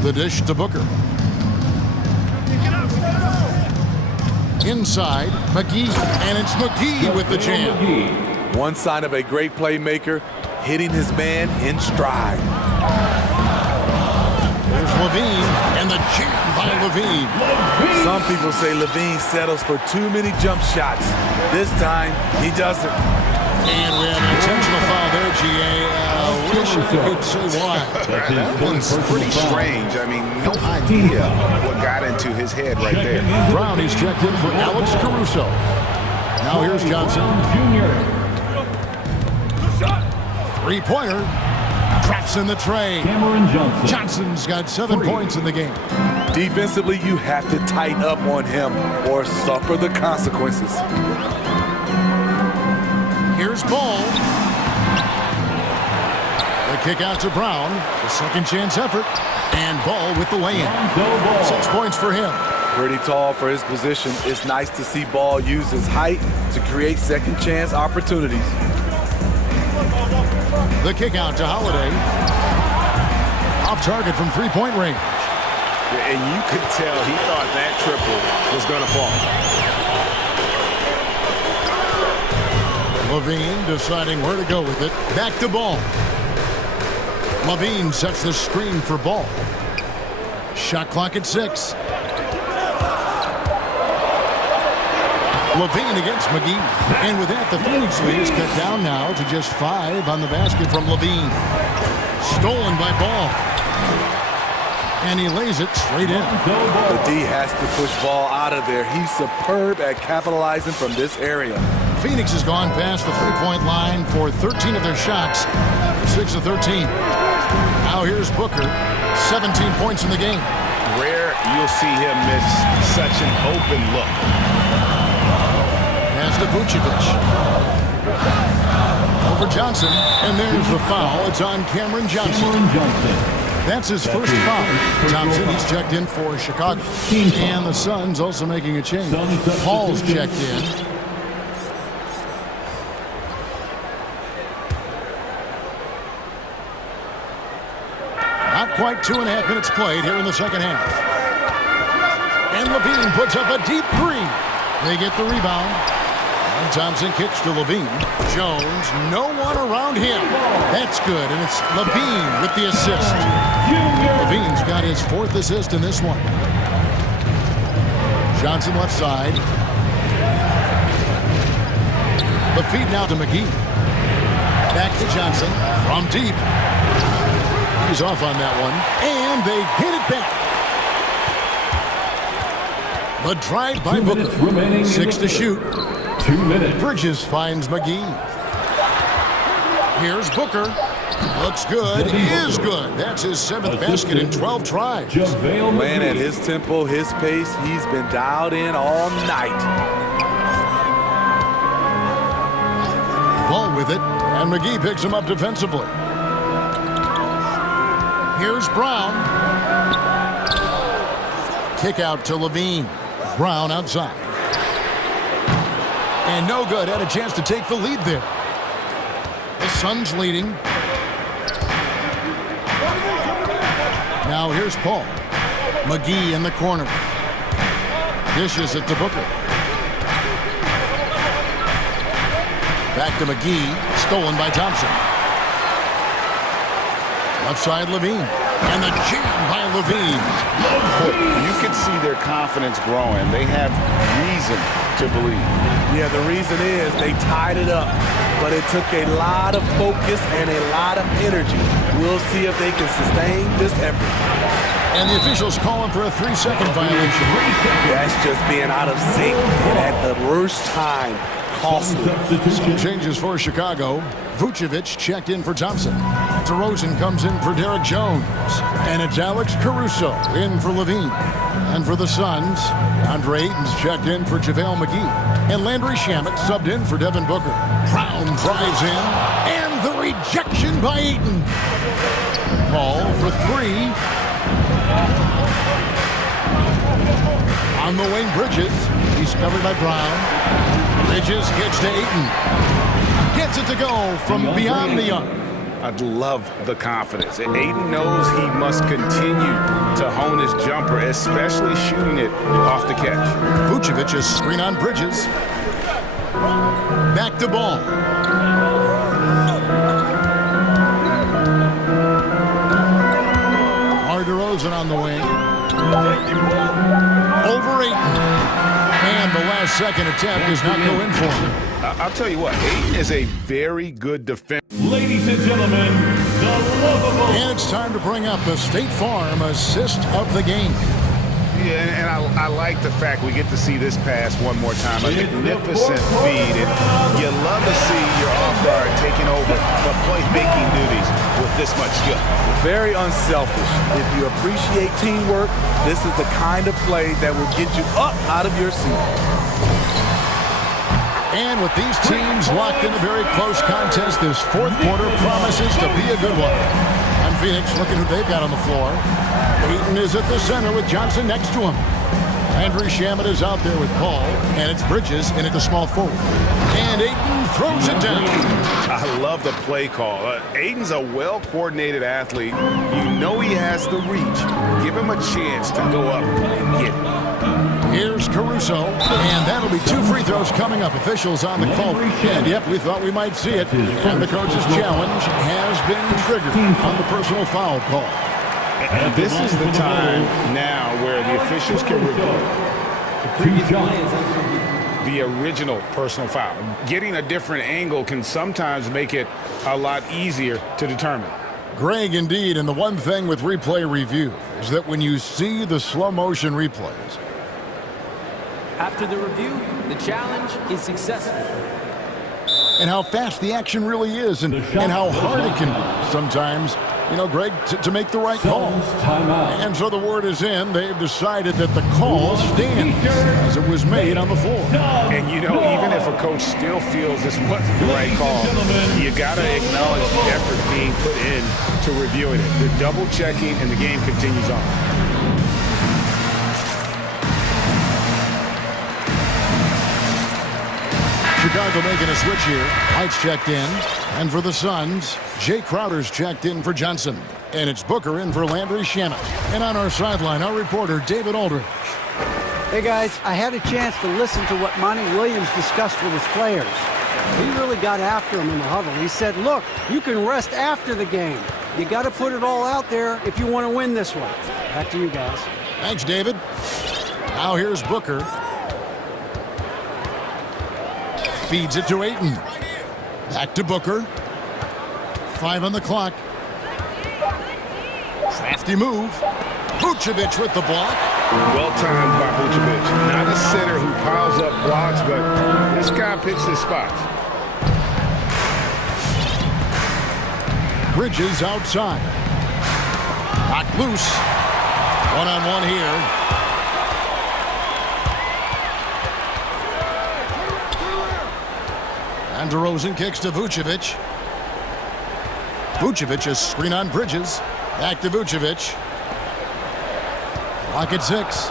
The dish to Booker. Inside, McGee, and it's McGee with the jam. One sign of a great playmaker, hitting his man in stride. There's Levine, and the jam by Levine. Some people say Levine settles for too many jump shots. This time, he doesn't. And we have an intentional foul there, G.A. Wish I could say why. That one's pretty strange. I mean, no idea what got into his head right there. Brown, he's checked in for Alex Caruso. Now here's Johnson. Three-pointer. Traps in the tray. Cameron Johnson. Johnson's got 7 points in the game. Defensively, you have to tighten up on him or suffer the consequences. Here's Ball. The kick out to Brown. The second chance effort. And Ball with the lay-in. 6 points for him. Pretty tall for his position. It's nice to see Ball use his height to create second chance opportunities. The kick out to Holiday. Off target from three-point range. And you could tell he thought that triple was going to fall. Levine deciding where to go with it. Back to Ball. Levine sets the screen for Ball. Shot clock at 6. Levine against McGee. And with that, the Phoenix lead is cut down now to just 5 on the basket from Levine. Stolen by Ball. And he lays it straight in. The D has to push Ball out of there. He's superb at capitalizing from this area. Phoenix has gone past the three-point line for 13 of their shots. 6 of 13. Now here's Booker. 17 points in the game. Rare you'll see him miss such an open look. Pass to Vucevic. Over Johnson. And there's the foul. It's on Cameron Johnson. That's his first foul. Thompson, he's checked in for Chicago. And the Suns also making a change. Paul's checked in. Not quite 2.5 minutes played here in the second half. And Levine puts up a deep three. They get the rebound. And Thompson kicks to Levine. Jones, no one around him. That's good, and it's Levine with the assist. Levine's got his 4th assist in this one. Johnson left side. The feed now to McGee. Back to Johnson from deep. He's off on that one, and they get it back. The drive by Booker. 6 to shoot. 2 minutes. Bridges finds McGee. Here's Booker. Looks good. Is good. That's his 7th basket in 12 tries. Playing at his tempo, his pace. He's been dialed in all night. Ball with it, and McGee picks him up defensively. Here's Brown. Kick out to Levine. Brown outside. And no good. Had a chance to take the lead there. The Suns leading. Now here's Paul. McGee in the corner. Dishes it to Booker. Back to McGee. Stolen by Thompson. Left side Levine. And the jam by Levine. You can see their confidence growing. They have reason to believe. Yeah, the reason is they tied it up, but it took a lot of focus and a lot of energy. We'll see if they can sustain this effort. And the officials calling for a 3-second violation. That's just being out of sync and at the worst time. Costly. Some changes for Chicago. Vucevic checked in for Thompson. DeRozan comes in for Derek Jones. And it's Alex Caruso in for Levine. And for the Suns, Andre Ayton's checked in for JaVale McGee. And Landry Shamet subbed in for Devin Booker. Brown drives in. And the rejection by Ayton. Ball for 3. On the wing, Bridges. He's covered by Brown. Bridges gets to Ayton. Gets it to go from beyond the arc. I love the confidence. And Aiden knows he must continue to hone his jumper, especially shooting it off the catch. Vucevic is screen on Bridges. Back to ball. DeRozan on the wing. Over Ayton. And the last second attempt does not go in for him. I'll tell you what, Ayton is a very good defender. Ladies and gentlemen, the lovable. And it's time to bring up the State Farm assist of the game. Yeah, and I like the fact we get to see this pass one more time. A magnificent feed. And you love to see your off-guard taking over the playmaking duties with this much skill. Very unselfish. If you appreciate teamwork, this is the kind of play that will get you up out of your seat. And with these teams locked in a very close contest, this fourth quarter promises to be a good one. And Phoenix, looking who they've got on the floor. Ayton is at the center with Johnson next to him. Landry Shamet is out there with Paul, and it's Bridges in at the small forward. And Ayton throws it down. I love the play call. Ayton's a well-coordinated athlete. You know he has the reach. Give him a chance to go up and get it. Here's Caruso, and that'll be 2 free throws coming up. Officials on the call. And yep, we thought we might see it. And the coach's challenge has been triggered on the personal foul call. And this is the time now where the officials can review the original personal foul. Getting a different angle can sometimes make it a lot easier to determine. Greg, indeed, and the one thing with replay review is that when you see the slow motion replays, After the review, the challenge is successful. And how fast the action really is, and how hard it can be sometimes, you know, Greg, to make the right call. And so the word is in. They've decided that the call stands as it was made on the floor. And, you know, even if a coach still feels this wasn't the right call, you got to acknowledge the effort being put in to reviewing it. The double checking, and the game continues on. Chicago making a switch here. White's checked in. And for the Suns, Jay Crowder's checked in for Johnson. And it's Booker in for Landry Shamet. And on our sideline, our reporter, David Aldridge. Hey, guys, I had a chance to listen to what Monty Williams discussed with his players. He really got after them in the huddle. He said, look, you can rest after the game. You got to put it all out there if you want to win this one. Back to you guys. Thanks, David. Now here's Booker. Feeds it to Ayton. Back to Booker. 5 on the clock. Crafty move. Vucevic with the block. Well timed by Vucevic. Not a center who piles up blocks, but this guy picks his spots. Bridges outside. Knocked loose. One-on-one here. And DeRozan kicks to Vucevic. Vucevic is screen on Bridges. Back to Vucevic. Clock at 6.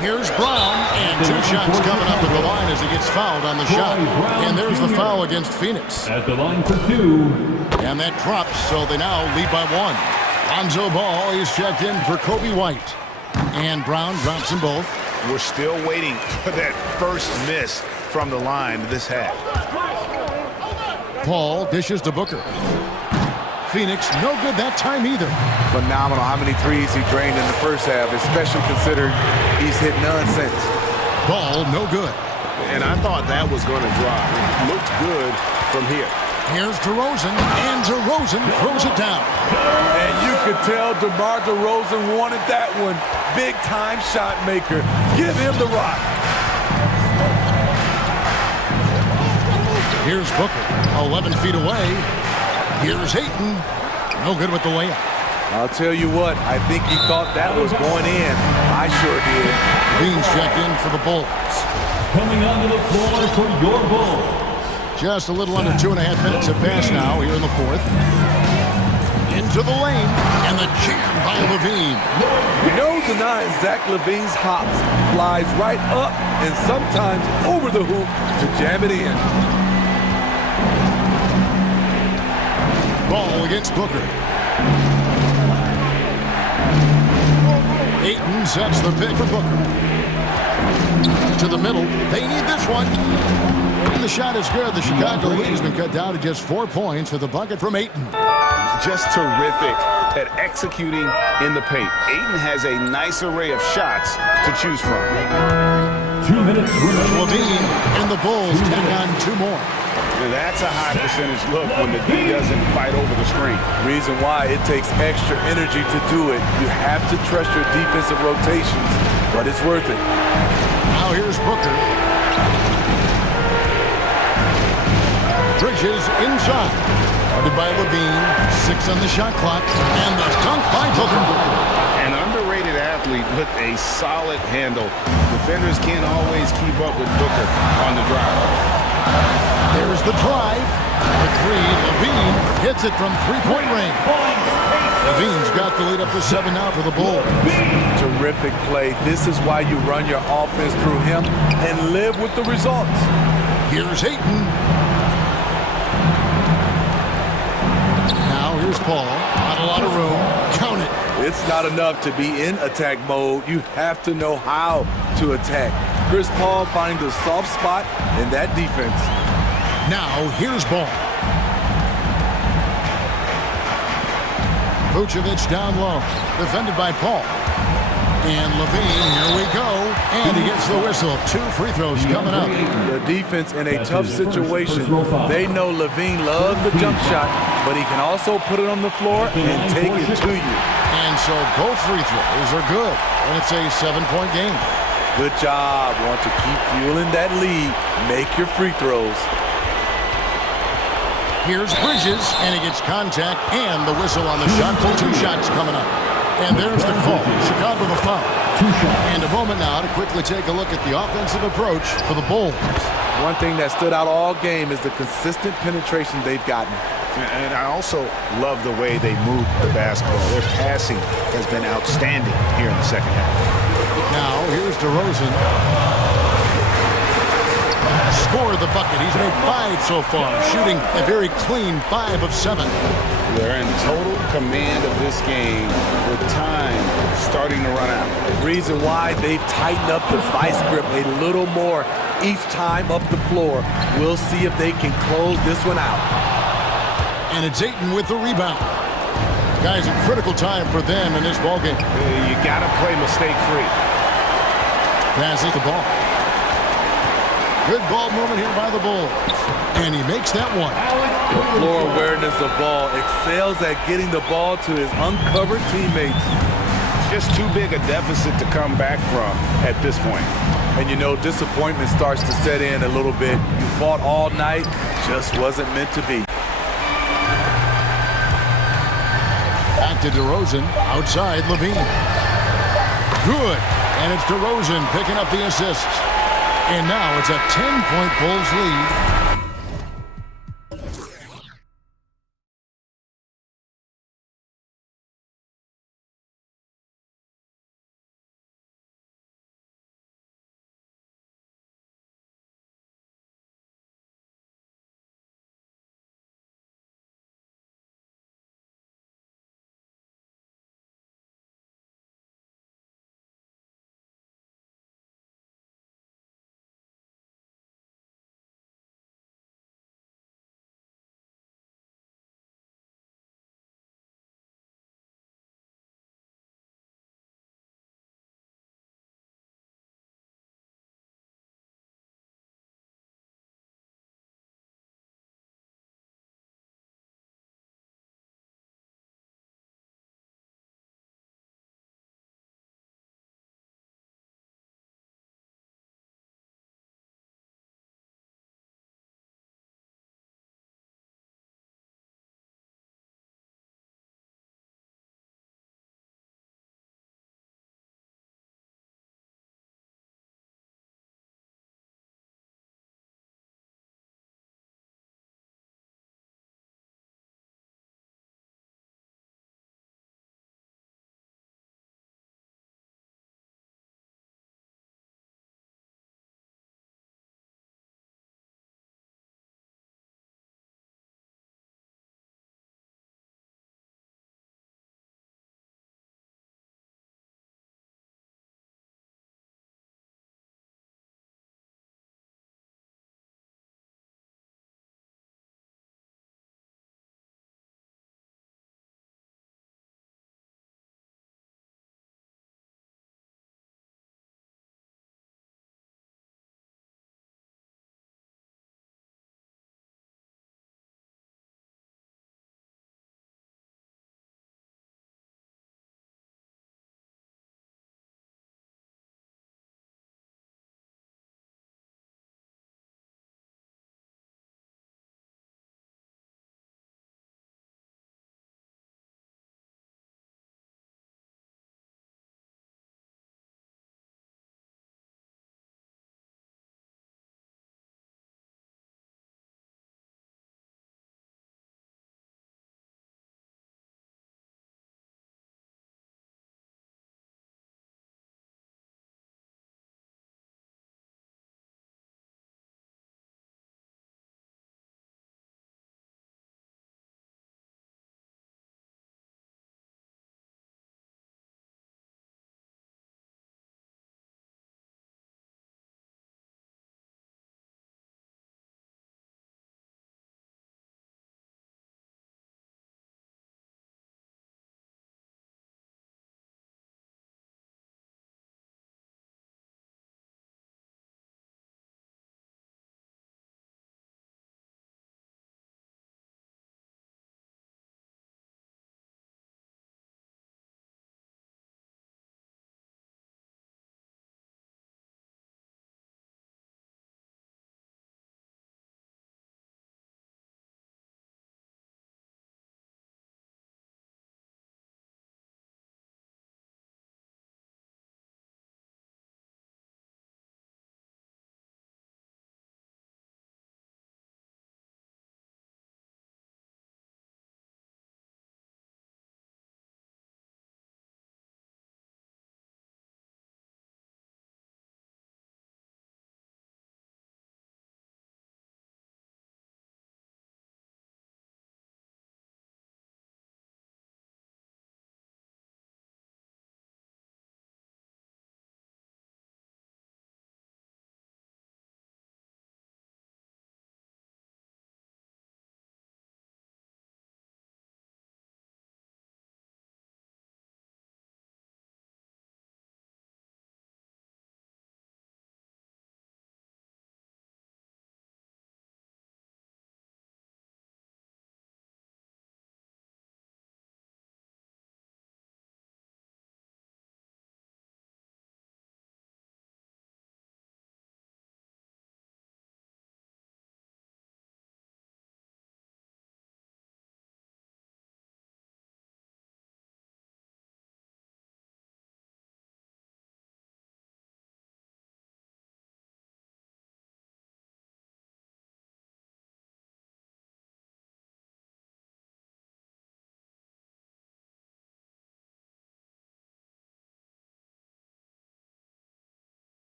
Here's Brown, and 2 shots coming up at the line as he gets fouled on the shot. And there's the foul against Phoenix. At the line for 2. And that drops, so they now lead by 1. Lonzo Ball is checked in for Kobe White. And Brown drops them both. We're still waiting for that first miss from the line this half. Paul dishes to Booker. Phoenix, no good that time either. Phenomenal how many threes he drained in the first half, especially considered he's hit none since. Ball, no good. And I thought that was going to drop. It looked good from here. Here's DeRozan, and DeRozan throws it down. And you could tell DeMar DeRozan wanted that one. Big-time shot maker. Give him the rock. Here's Booker, 11 feet away. Here's Ayton. No good with the layup. I'll tell you what, I think he thought that was going in. I sure did. Beans checked in for the Bulls. Coming onto the floor for your Bulls. Just a little under 2.5 minutes have passed now here in the fourth. Into the lane, and the jam by Levine. No denying Zach Levine's hops. Flies right up and sometimes over the hoop to jam it in. Ball against Booker. Ayton sets the pick for Booker. To the middle. They need this one. And the shot is good. The Chicago lead has been cut down to just 4 points with a bucket from Ayton. Just terrific at executing in the paint. Ayton has a nice array of shots to choose from. 2 minutes remaining. Levine and the Bulls take on 2 more. Now that's a high percentage look when the D doesn't fight over the screen. Reason why it takes extra energy to do it. You have to trust your defensive rotations, but it's worth it. Now here's Booker. Bridges inside. Guarded by Levine. 6 on the shot clock. And the dunk by Booker. An underrated athlete with a solid handle. Defenders can't always keep up with Booker on the drive. There's the drive. The three. Levine hits it from three-point range. Levine's got the lead up to 7 now for the Bulls. Terrific play. This is why you run your offense through him and live with the results. Here's Ayton. Now here's Paul. Not a lot of room. Count it. It's not enough to be in attack mode. You have to know how to attack. Chris Paul finding the soft spot in that defense. Now here's Ball. Vucevic down low. Defended by Paul. And Levine, here we go. And he gets the whistle. 2 free throws coming up. The defense in a tough situation. They know Levine loves the jump shot, but he can also put it on the floor and take it to you. And so both free throws are good. And it's a 7-point game. Good job. Want to keep fueling that lead. Make your free throws. Here's Bridges, and he gets contact and the whistle on the shot. 2 shots coming up. And there's the call. Chicago the foul. And a moment now to quickly take a look at the offensive approach for the Bulls. One thing that stood out all game is the consistent penetration they've gotten. And I also love the way they move the basketball. Their passing has been outstanding here in the second half. Now, here's DeRozan. Scored the bucket. He's made 5 so far, shooting a very clean 5 of 7. They're in total command of this game with time starting to run out. Reason why they've tightened up the vice grip a little more each time up the floor. We'll see if they can close this one out. And it's Ayton with the rebound. Guys, a critical time for them in this ballgame. You got to play mistake-free. Passes the ball. Good ball movement here by the Bulls. And he makes that one. The floor awareness of ball excels at getting the ball to his uncovered teammates. Just too big a deficit to come back from at this point. And you know, disappointment starts to set in a little bit. You fought all night, just wasn't meant to be. Back to DeRozan, outside Levine. Good, and it's DeRozan picking up the assists. And now it's a 10-point Bulls lead.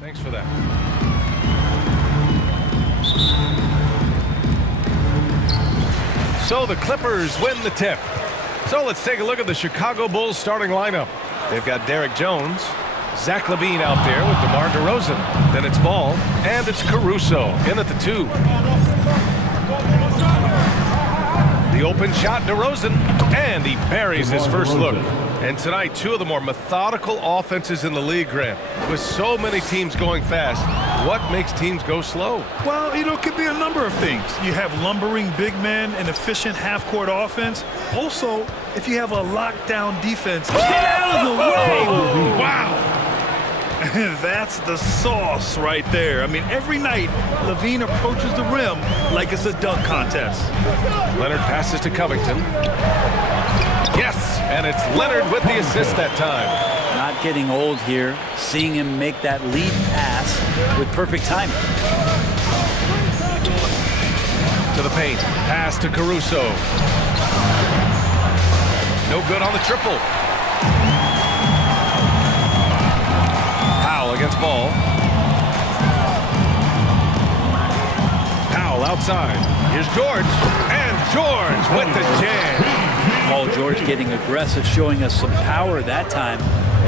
Thanks for that. So the Clippers win the tip. So let's take a look at the Chicago Bulls starting lineup. They've got Derek Jones, Zach LaVine out there with DeMar DeRozan. Then it's Ball, and it's Caruso in at the 2. The open shot, DeRozan, and he buries his first look. And tonight, 2 of the more methodical offenses in the league, Grant. With so many teams going fast, what makes teams go slow? Well, it could be a number of things. You have lumbering big men and efficient half-court offense. Also, if you have a lockdown defense, get out of the way! Wow! That's the sauce right there. I mean, every night, LaVine approaches the rim like it's a dunk contest. Leonard passes to Covington. Yes, and it's Leonard with the assist that time. Not getting old here, seeing him make that lead pass with perfect timing. To the paint, pass to Caruso. No good on the triple. Powell against Ball. Powell outside. Here's George, and George with the jam. Paul George getting aggressive, showing us some power that time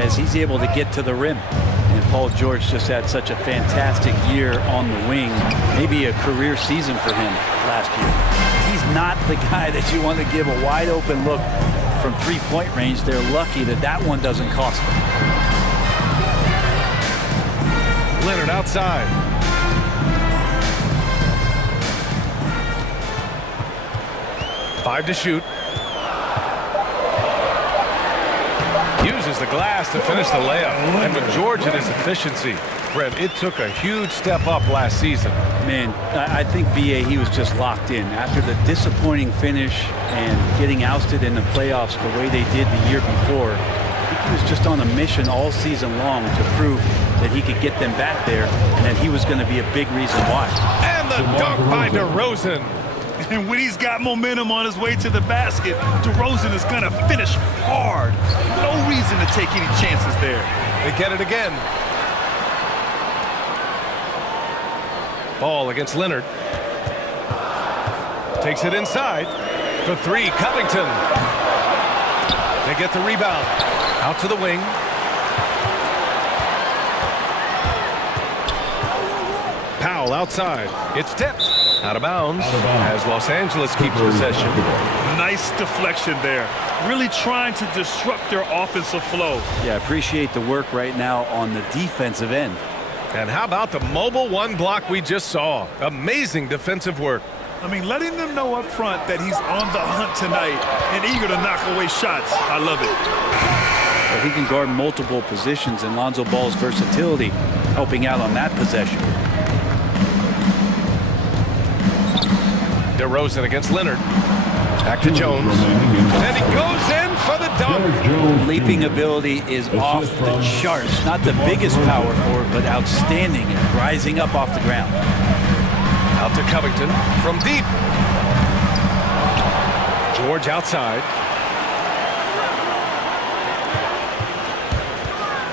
as he's able to get to the rim. And Paul George just had such a fantastic year on the wing, maybe a career season for him last year. He's not the guy that you want to give a wide open look from three-point range. They're lucky that that one doesn't cost them. Leonard outside. Five to shoot. Uses the glass to finish the layup. And with George and his efficiency, Brent, it took a huge step up last season. Man, I think B.A., he was just locked in. After the disappointing finish and getting ousted in the playoffs the way they did the year before, I think he was just on a mission all season long to prove that he could get them back there and that he was going to be a big reason why. And the dunk by DeRozan. And when he's got momentum on his way to the basket, DeRozan is going to finish hard. No reason to take any chances there. They get it again. Ball against Leonard. Takes it inside. For 3, Covington. They get the rebound. Out to the wing. Powell outside. It's tipped. Out of bounds as Los Angeles keeps possession. Nice deflection there. Really trying to disrupt their offensive flow. Yeah, appreciate the work right now on the defensive end. And how about the mobile one block we just saw? Amazing defensive work. I mean, letting them know up front that he's on the hunt tonight and eager to knock away shots. I love it. Well, he can guard multiple positions, and Lonzo Ball's versatility helping out on that possession. DeRozan against Leonard. Back to Jones. And he goes in for the dunk. Leaping ability is off the charts. Not the biggest power forward, but outstanding and rising up off the ground. Out to Covington from deep. George outside.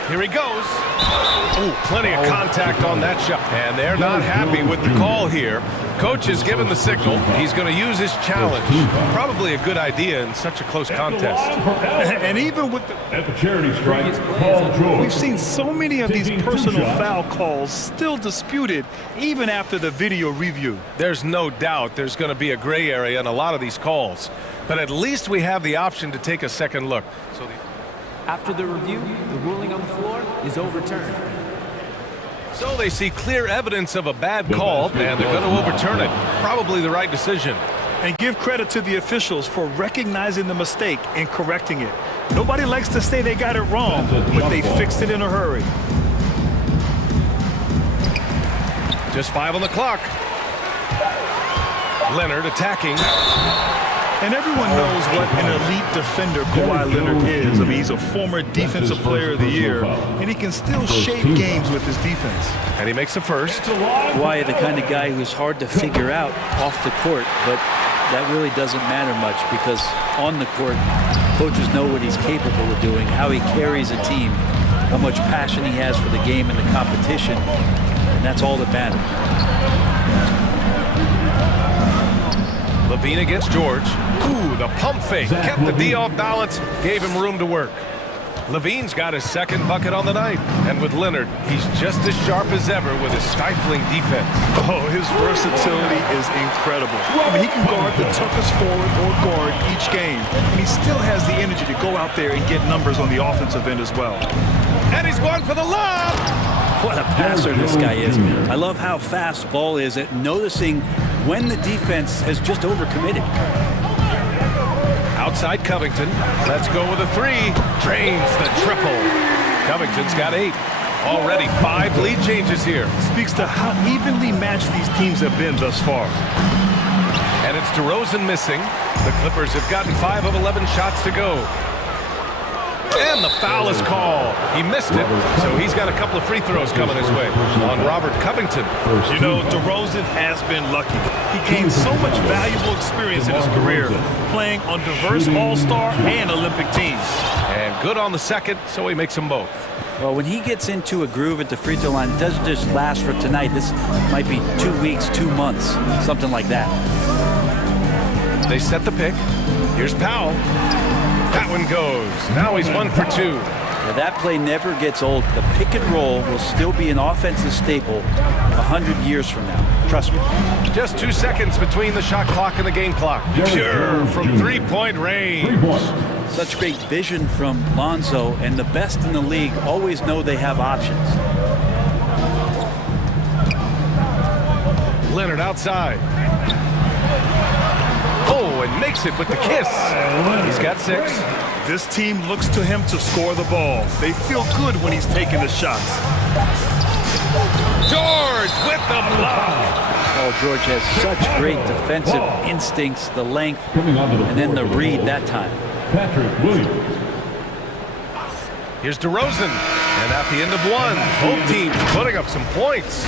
Here he goes. Oh, plenty of contact on that shot. And they're not happy with the call here. Coach has given the signal. He's going to use his challenge. Probably a good idea in such a close contest. And even with at the charity stripe, Paul George. We've seen so many of these personal foul calls still disputed even after the video review. There's no doubt there's going to be a gray area in a lot of these calls. But at least we have the option to take a second look. After the review, the ruling on the floor is overturned. So they see clear evidence of a bad call, and they're going to overturn it. Probably the right decision. And give credit to the officials for recognizing the mistake and correcting it. Nobody likes to say they got it wrong, but they fixed it in a hurry. Just 5 on the clock. Leonard attacking. And everyone knows what an elite defender Kawhi Leonard is. I mean, he's a former Defensive Player of the Year, and he can still shape games with his defense. And he makes the first. Kawhi, the kind of guy who's hard to figure out off the court, but that really doesn't matter much because on the court, coaches know what he's capable of doing, how he carries a team, how much passion he has for the game and the competition, and that's all that matters. Levine against George. Ooh, the pump fake. Kept the D off balance, gave him room to work. Levine's got his second bucket on the night. And with Leonard, he's just as sharp as ever with his stifling defense. Oh, his versatility is incredible. I mean, he can guard the toughest forward or guard each game. And he still has the energy to go out there and get numbers on the offensive end as well. And he's going for the lob! What a passer this guy is. I love how fast Ball is at noticing when the defense has just overcommitted. Outside Covington. Let's go with a three. Drains the triple. Covington's got 8. Already 5 lead changes here. Speaks to how evenly matched these teams have been thus far. And it's DeRozan missing. The Clippers have gotten 5 of 11 shots to go. And the foul is called. He missed it, so he's got a couple of free throws coming his way on Robert Covington. You know, DeRozan has been lucky. He gained so much valuable experience in his career, playing on diverse All-Star and Olympic teams. And good on the second, so he makes them both. Well, when he gets into a groove at the free throw line, it doesn't just last for tonight. This might be 2 weeks, 2 months, something like that. They set the pick. Here's Powell. That one goes. Now he's 1 for 2. Now that play never gets old. The pick and roll will still be an offensive staple 100 years from now. Trust me. Just 2 seconds between the shot clock and the game clock. Pure from three-point range. Such great vision from Lonzo, and the best in the league always know they have options. Leonard outside. Oh, and makes it with the kiss. He's got 6. This team looks to him to score the ball. They feel good when he's taking the shots. George with the block. Oh, George has such great defensive instincts, the length, and then the read that time. Patrick Williams. Here's DeRozan. And at the end of 1, both teams putting up some points.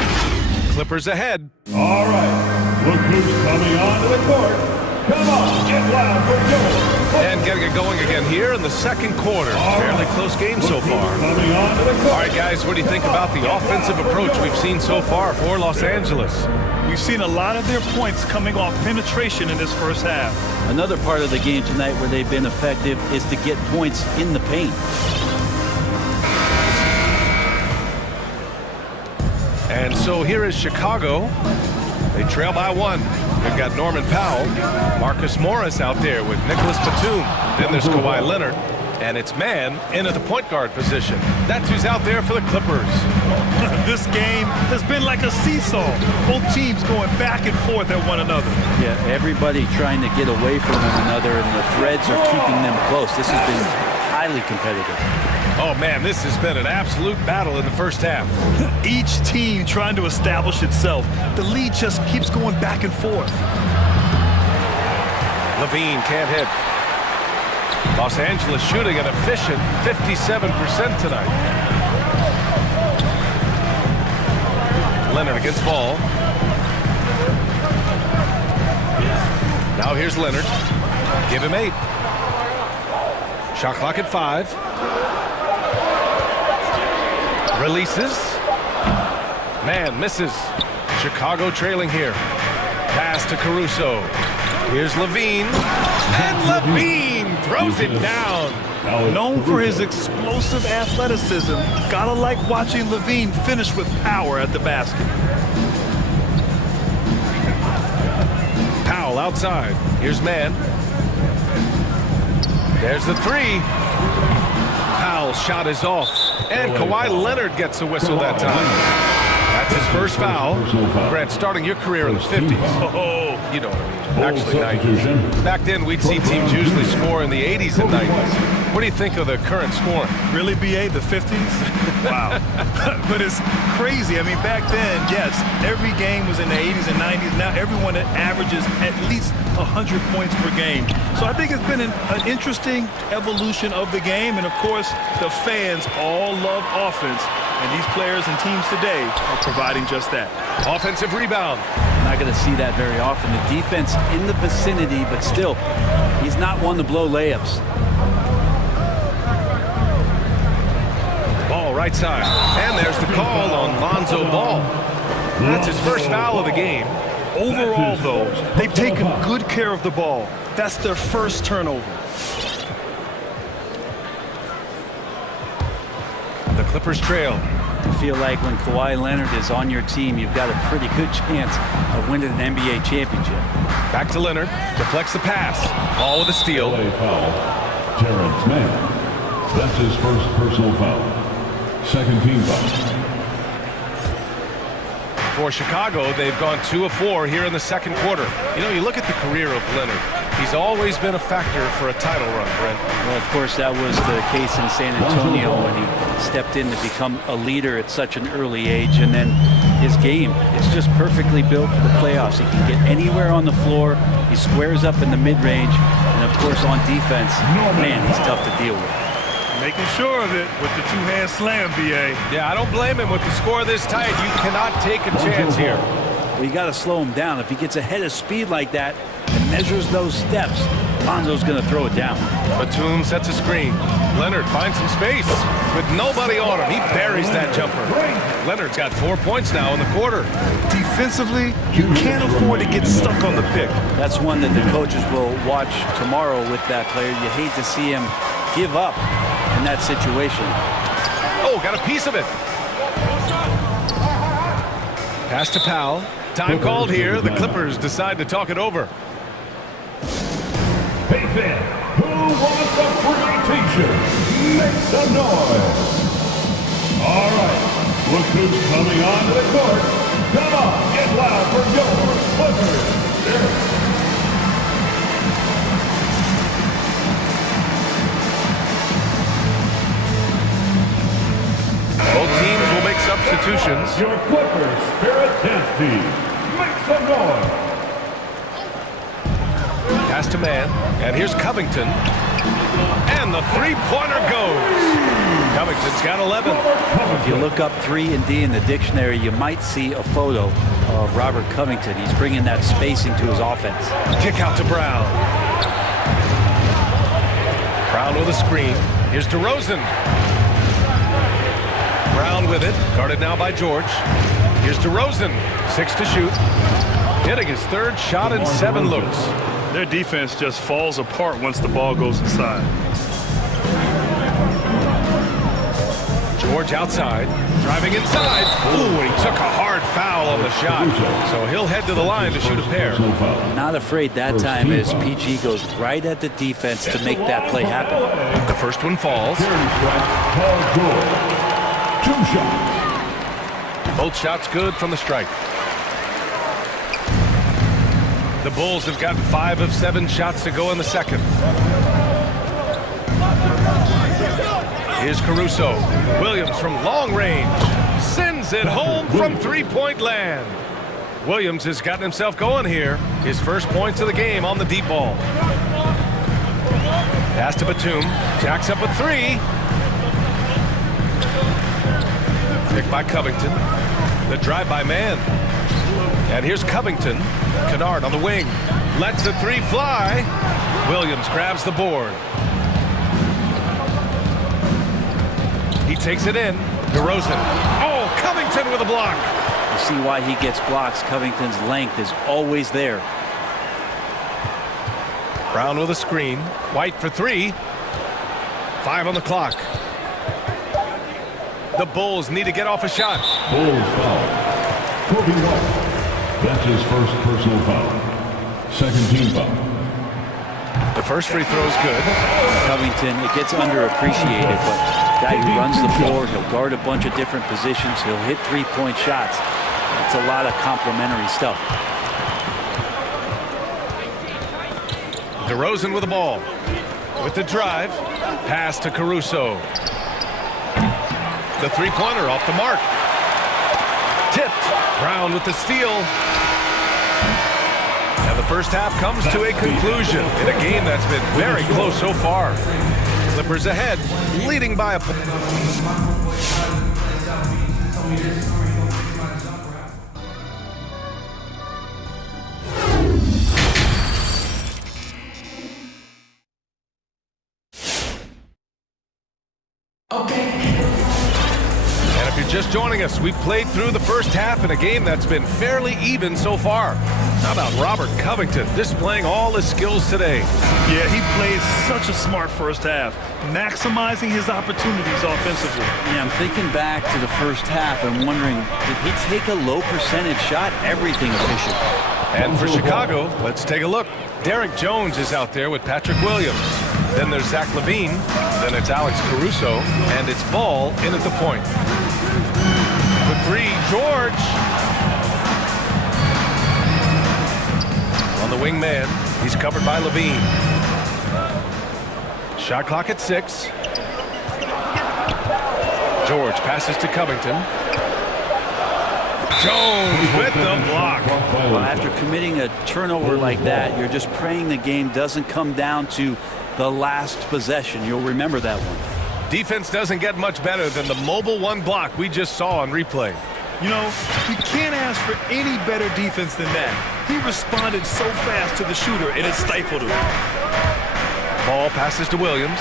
Clippers ahead. All right, look who's coming onto the court. Come on, get loud for George. And getting it going again here in the second quarter. Fairly close game so far. All right, guys, what do you think about the offensive approach we've seen so far for Los Angeles? We've seen a lot of their points coming off penetration in this first half. Another part of the game tonight where they've been effective is to get points in the paint. And so here is Chicago. They trail by 1. They've got Norman Powell, Marcus Morris out there with Nicholas Batum. Then there's Kawhi Leonard, and it's man in at the point guard position. That's who's out there for the Clippers. This game has been like a seesaw. Both teams going back and forth at one another. Yeah, everybody trying to get away from one another, and the threads are keeping them close. This has been highly competitive. Oh, man, this has been an absolute battle in the first half. Each team trying to establish itself. The lead just keeps going back and forth. Levine can't hit. Los Angeles shooting an efficient 57% tonight. Leonard against Ball. Now here's Leonard. Give him 8. Shot clock at 5. Releases. Man misses. Chicago trailing here. Pass to Caruso. Here's Levine. And Levine throws it down. Known for his explosive athleticism, gotta like watching Levine finish with power at the basket. Powell outside. Here's man. There's the 3. Powell's shot is off. And Kawhi Leonard gets a whistle that time. That's his first foul. Grant, starting your career in the 50s. Oh, you know what I mean. Actually, 90s. Back then, we'd see teams usually score in the 80s and 90s. What do you think of the current scoring? Really, BA, the 50s? Wow. But it's crazy. I mean, back then, yes, every game was in the 80s and 90s. Now everyone averages at least 100 points per game. So I think it's been an interesting evolution of the game. And, of course, the fans all love offense. And these players and teams today are providing just that. Offensive rebound. Not going to see that very often. The defense in the vicinity, but still, he's not one to blow layups. right side. And there's the call on Lonzo Ball. That's his first foul of the game. Overall, though, they've taken good care of the ball. That's their first turnover. The Clippers trail. I feel like when Kawhi Leonard is on your team, you've got a pretty good chance of winning an NBA championship. Back to Leonard. Deflects the pass. Ball with a steal. Play foul. Terrence Mann. That's his first personal foul. Second team foul. For Chicago, they've gone 2 of 4 here in the second quarter. You know, you look at the career of Leonard. He's always been a factor for a title run, Brent. Well, of course, that was the case in San Antonio when he stepped in to become a leader at such an early age. And then his game is just perfectly built for the playoffs. He can get anywhere on the floor. He squares up in the mid-range. And, of course, on defense, man, he's tough to deal with. Making sure of it with the two-hand slam, B.A. Yeah, I don't blame him with the score this tight. You cannot take a chance here. Well, you got to slow him down. If he gets ahead of speed like that and measures those steps, Lonzo's going to throw it down. Batum sets a screen. Leonard finds some space with nobody on him. He buries that jumper. Leonard's got 4 points now in the quarter. Defensively, you can't afford to get stuck on the pick. That's one that the coaches will watch tomorrow with that player. You hate to see him give up in that situation. Oh, got a piece of it. Pass to Powell. Time called here. The Clippers decide to talk it over. Hey fan, who wants a free t-shirt? Make some noise. All right, look who's coming onto the court. Come on, get loud for your Clippers. Both teams will make substitutions. Your Clippers Spirit Dance Team. Make some noise. Pass to Mann, and here's Covington. And the three-pointer goes. Covington's got 11. If you look up 3 and D in the dictionary, you might see a photo of Robert Covington. He's bringing that spacing to his offense. Kick out to Brown. Brown with a screen. Here's DeRozan. Brown with it, guarded now by George. Here's DeRozan, 6 to shoot. Hitting his third shot in 7 looks. Their defense just falls apart once the ball goes inside. George outside, driving inside. Ooh, and he took a hard foul on the shot. So he'll head to the line to shoot a pair. Not afraid that time as PG goes right at the defense to make that play happen. The first one falls. 2 shots. Both shots good from the strike. The Bulls have gotten 5 of 7 shots to go in the second. Here's Caruso. Williams from long range sends it home from three-point land. Williams has gotten himself going here. His first points of the game on the deep ball. Pass to Batum. Jacks up a 3. Picked by Covington. The drive by Mann. And here's Covington. Kennard on the wing. Lets the 3 fly. Williams grabs the board. He takes it in. DeRozan. Oh, Covington with a block. You see why he gets blocks. Covington's length is always there. Brown with a screen. White for 3. 5 on the clock. The Bulls need to get off a shot. Bulls foul. Kobe White. That's his first personal foul. Second team foul. The first free throw is good. Covington, it gets underappreciated, but guy who runs the floor, he'll guard a bunch of different positions, he'll hit three-point shots. That's a lot of complimentary stuff. DeRozan with the ball. With the drive. Pass to Caruso. The three-pointer off the mark. Tipped. Brown with the steal. And the first half comes to a conclusion in a game that's been very close so far. Clippers ahead, leading by a point. if you're just joining us, we've played through the first half in a game that's been fairly even so far. How about Robert Covington displaying all his skills today? Yeah, he played such a smart first half, maximizing his opportunities offensively. Yeah, I'm thinking back to the first half and wondering, did he take a low percentage shot? Everything efficient. And for Chicago, let's take a look. Derek Jones is out there with Patrick Williams. Then there's Zach LaVine. Then it's Alex Caruso. And it's Ball in at the point. For three, George. On the wing man, he's covered by LaVine. Shot clock at 6. George passes to Covington. Jones with the block. Well, after committing a turnover like that, you're just praying the game doesn't come down to the last possession. You'll remember that one. Defense doesn't get much better than the mobile one block we just saw on replay. You know, you can't ask for any better defense than that. He responded so fast to the shooter, and it stifled him. Ball passes to Williams.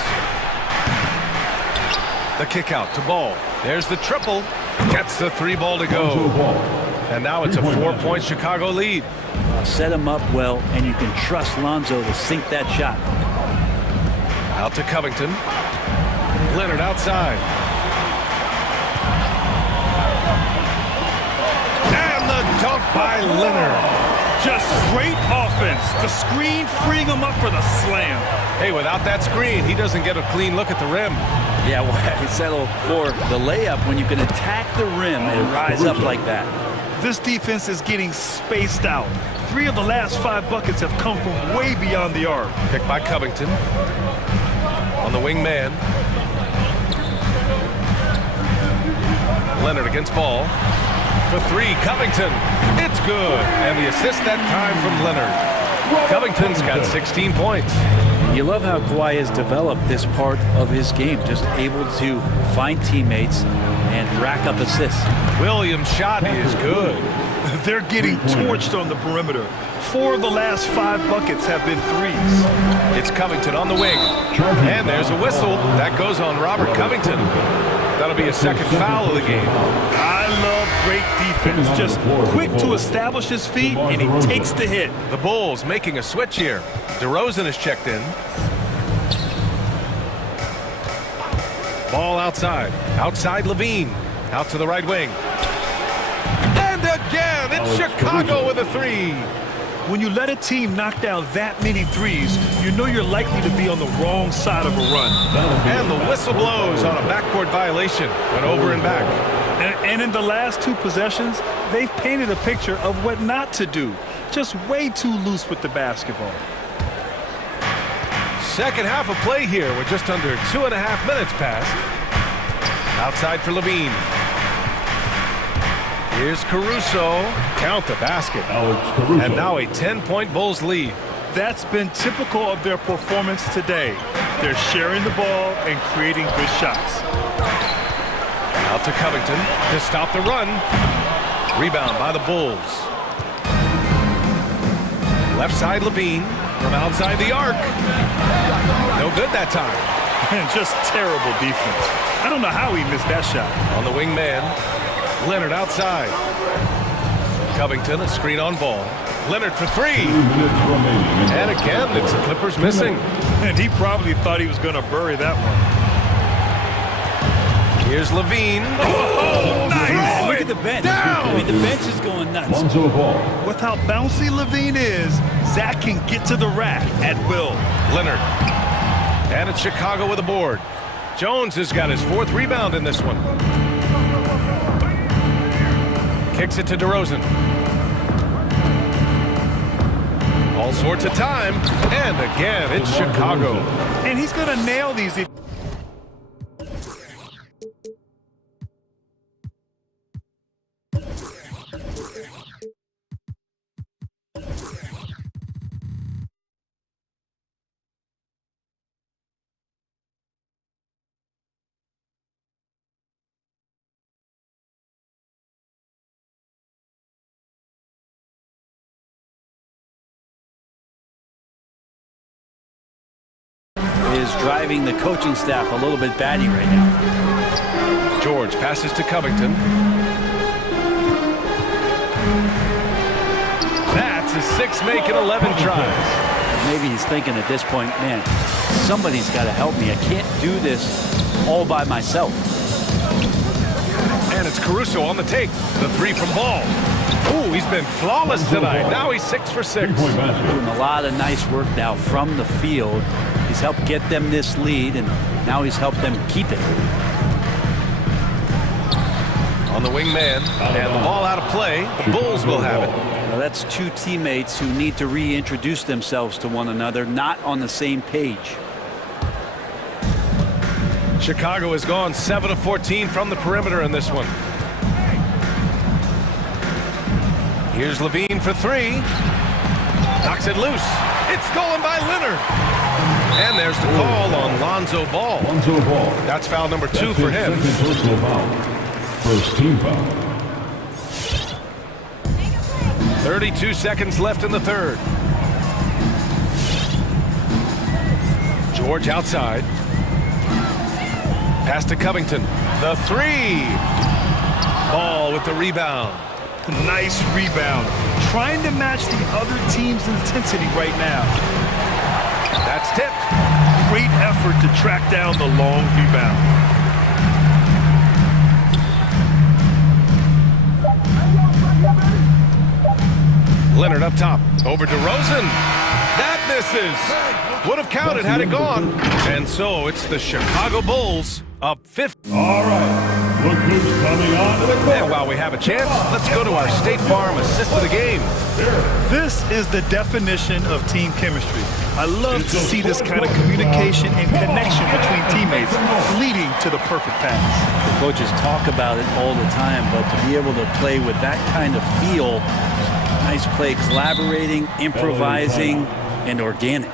The kick out to Ball. There's the triple. Gets the 3 ball to go. And now it's a 4-point Chicago lead. Set him up well, and you can trust Lonzo to sink that shot. Out to Covington. Leonard outside. And the dunk by Leonard. Just great offense. The screen freeing him up for the slam. Hey, without that screen, he doesn't get a clean look at the rim. Yeah, well, he settled for the layup when you can attack the rim and rise up like that. This defense is getting spaced out. 3 of the last 5 buckets have come from way beyond the arc. Picked by Covington. On the wing man. Leonard against Ball. For 3, Covington. It's good. And the assist that time from Leonard. Covington's got 16 points. You love how Kawhi has developed this part of his game, just able to find teammates and rack up assists. Williams' shot is good. They're getting torched on the perimeter. 4 of the last 5 buckets have been threes. It's Covington on the wing. And there's a whistle. That goes on Robert Covington. That'll be a second foul of the game. I love great defense. Just quick to establish his feet, and he takes the hit. The Bulls making a switch here. DeRozan is checked in. Ball outside. Outside LaVine. Out to the right wing. And again, it's Chicago with a 3. When you let a team knock down that many threes, you know you're likely to be on the wrong side of a run. And the whistle blows on a backcourt violation. Went over and back. And in the last 2 possessions, they've painted a picture of what not to do. Just way too loose with the basketball. Second half of play here with just under 2.5 minutes passed. Outside for LaVine. Here's Caruso. Count the basket. And now a 10-point Bulls lead. That's been typical of their performance today. They're sharing the ball and creating good shots. Out to Covington to stop the run. Rebound by the Bulls. Left side LaVine from outside the arc. No good that time. And just terrible defense. I don't know how he missed that shot. On the wing man. Leonard outside. Covington, a screen on Ball. Leonard for 3. And again, it's the Clippers missing. And he probably thought he was going to bury that one. Here's LaVine. Oh, nice. Look at the bench. Down. I mean, the bench is going nuts. With how bouncy LaVine is, Zach can get to the rack at will. Leonard. And it's Chicago with a board. Jones has got his 4th rebound in this one. Kicks it to DeRozan. All sorts of time. And again, it's Chicago. And he's going to nail these. Is driving the coaching staff a little bit batty right now. George passes to Covington. That's his 6th make in 11 tries. Maybe he's thinking at this point, man, somebody's got to help me. I can't do this all by myself. And it's Caruso on the take. The 3 from Ball. Ooh, he's been flawless tonight. Now he's 6 for 6. Doing a lot of nice work now from the field. He's helped get them this lead, and now he's helped them keep it. On the wing man, and the ball out of play. The Bulls will have it. Well, that's two teammates who need to reintroduce themselves to one another, not on the same page. Chicago has gone 7 of 14 from the perimeter in this one. Here's Levine for 3. Knocks it loose. It's stolen by Leonard. And there's the call on Lonzo Ball. That's foul number 2 for him. First team foul. 32 seconds left in the third. George outside. Pass to Covington. The 3. Ball with the rebound. Nice rebound. Trying to match the other team's intensity right now. That's tipped. Great effort to track down the long rebound. Leonard up top. Over to Rosen. That misses. Would have counted had it gone. And so it's the Chicago Bulls up 50. All right. Look who's coming on to the court. And while we have a chance, let's go to our State Farm assist of the game. This is the definition of team chemistry. I love to see this kind of communication and connection between teammates leading to the perfect pass. The coaches talk about it all the time, but to be able to play with that kind of feel, nice play, collaborating, improvising, and organic.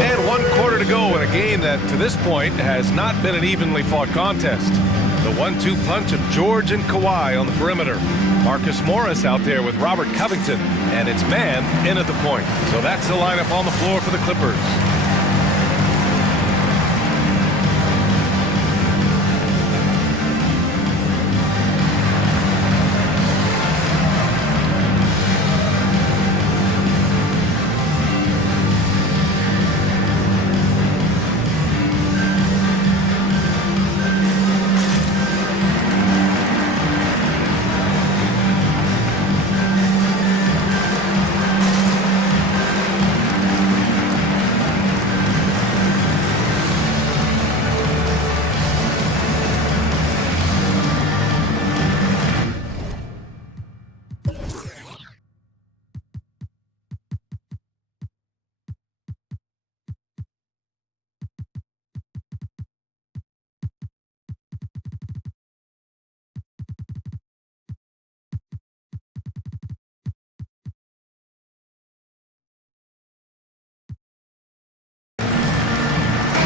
And 1 quarter to go in a game that, to this point, has not been an evenly fought contest. The 1-2 punch of George and Kawhi on the perimeter. Marcus Morris out there with Robert Covington, and it's man in at the point. So that's the lineup on the floor for the Clippers.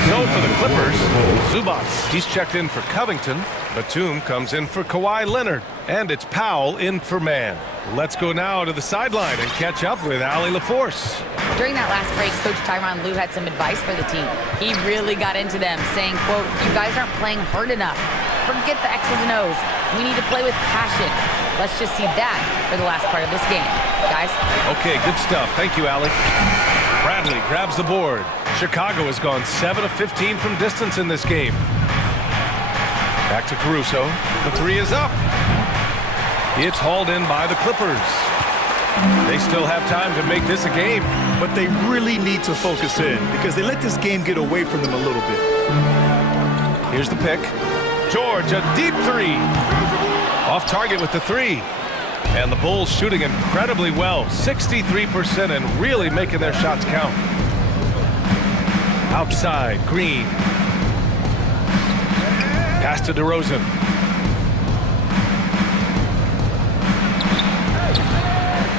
So for the Clippers, Zubac, he's checked in for Covington. Batum comes in for Kawhi Leonard. And it's Powell in for man. Let's go now to the sideline and catch up with Allie LaForce. During that last break, Coach Tyronn Lue had some advice for the team. He really got into them, saying, quote, "You guys aren't playing hard enough. Forget the X's and O's. We need to play with passion." Let's just see that for the last part of this game, guys. Okay, good stuff. Thank you, Allie. Bradley grabs the board. Chicago has gone 7 of 15 from distance in this game. Back to Caruso. The 3 is up. It's hauled in by the Clippers. They still have time to make this a game. But they really need to focus in because they let this game get away from them a little bit. Here's the pick. George, a deep 3. Off target with the 3. And the Bulls shooting incredibly well, 63%, and really making their shots count. Outside, Green. Pass to DeRozan.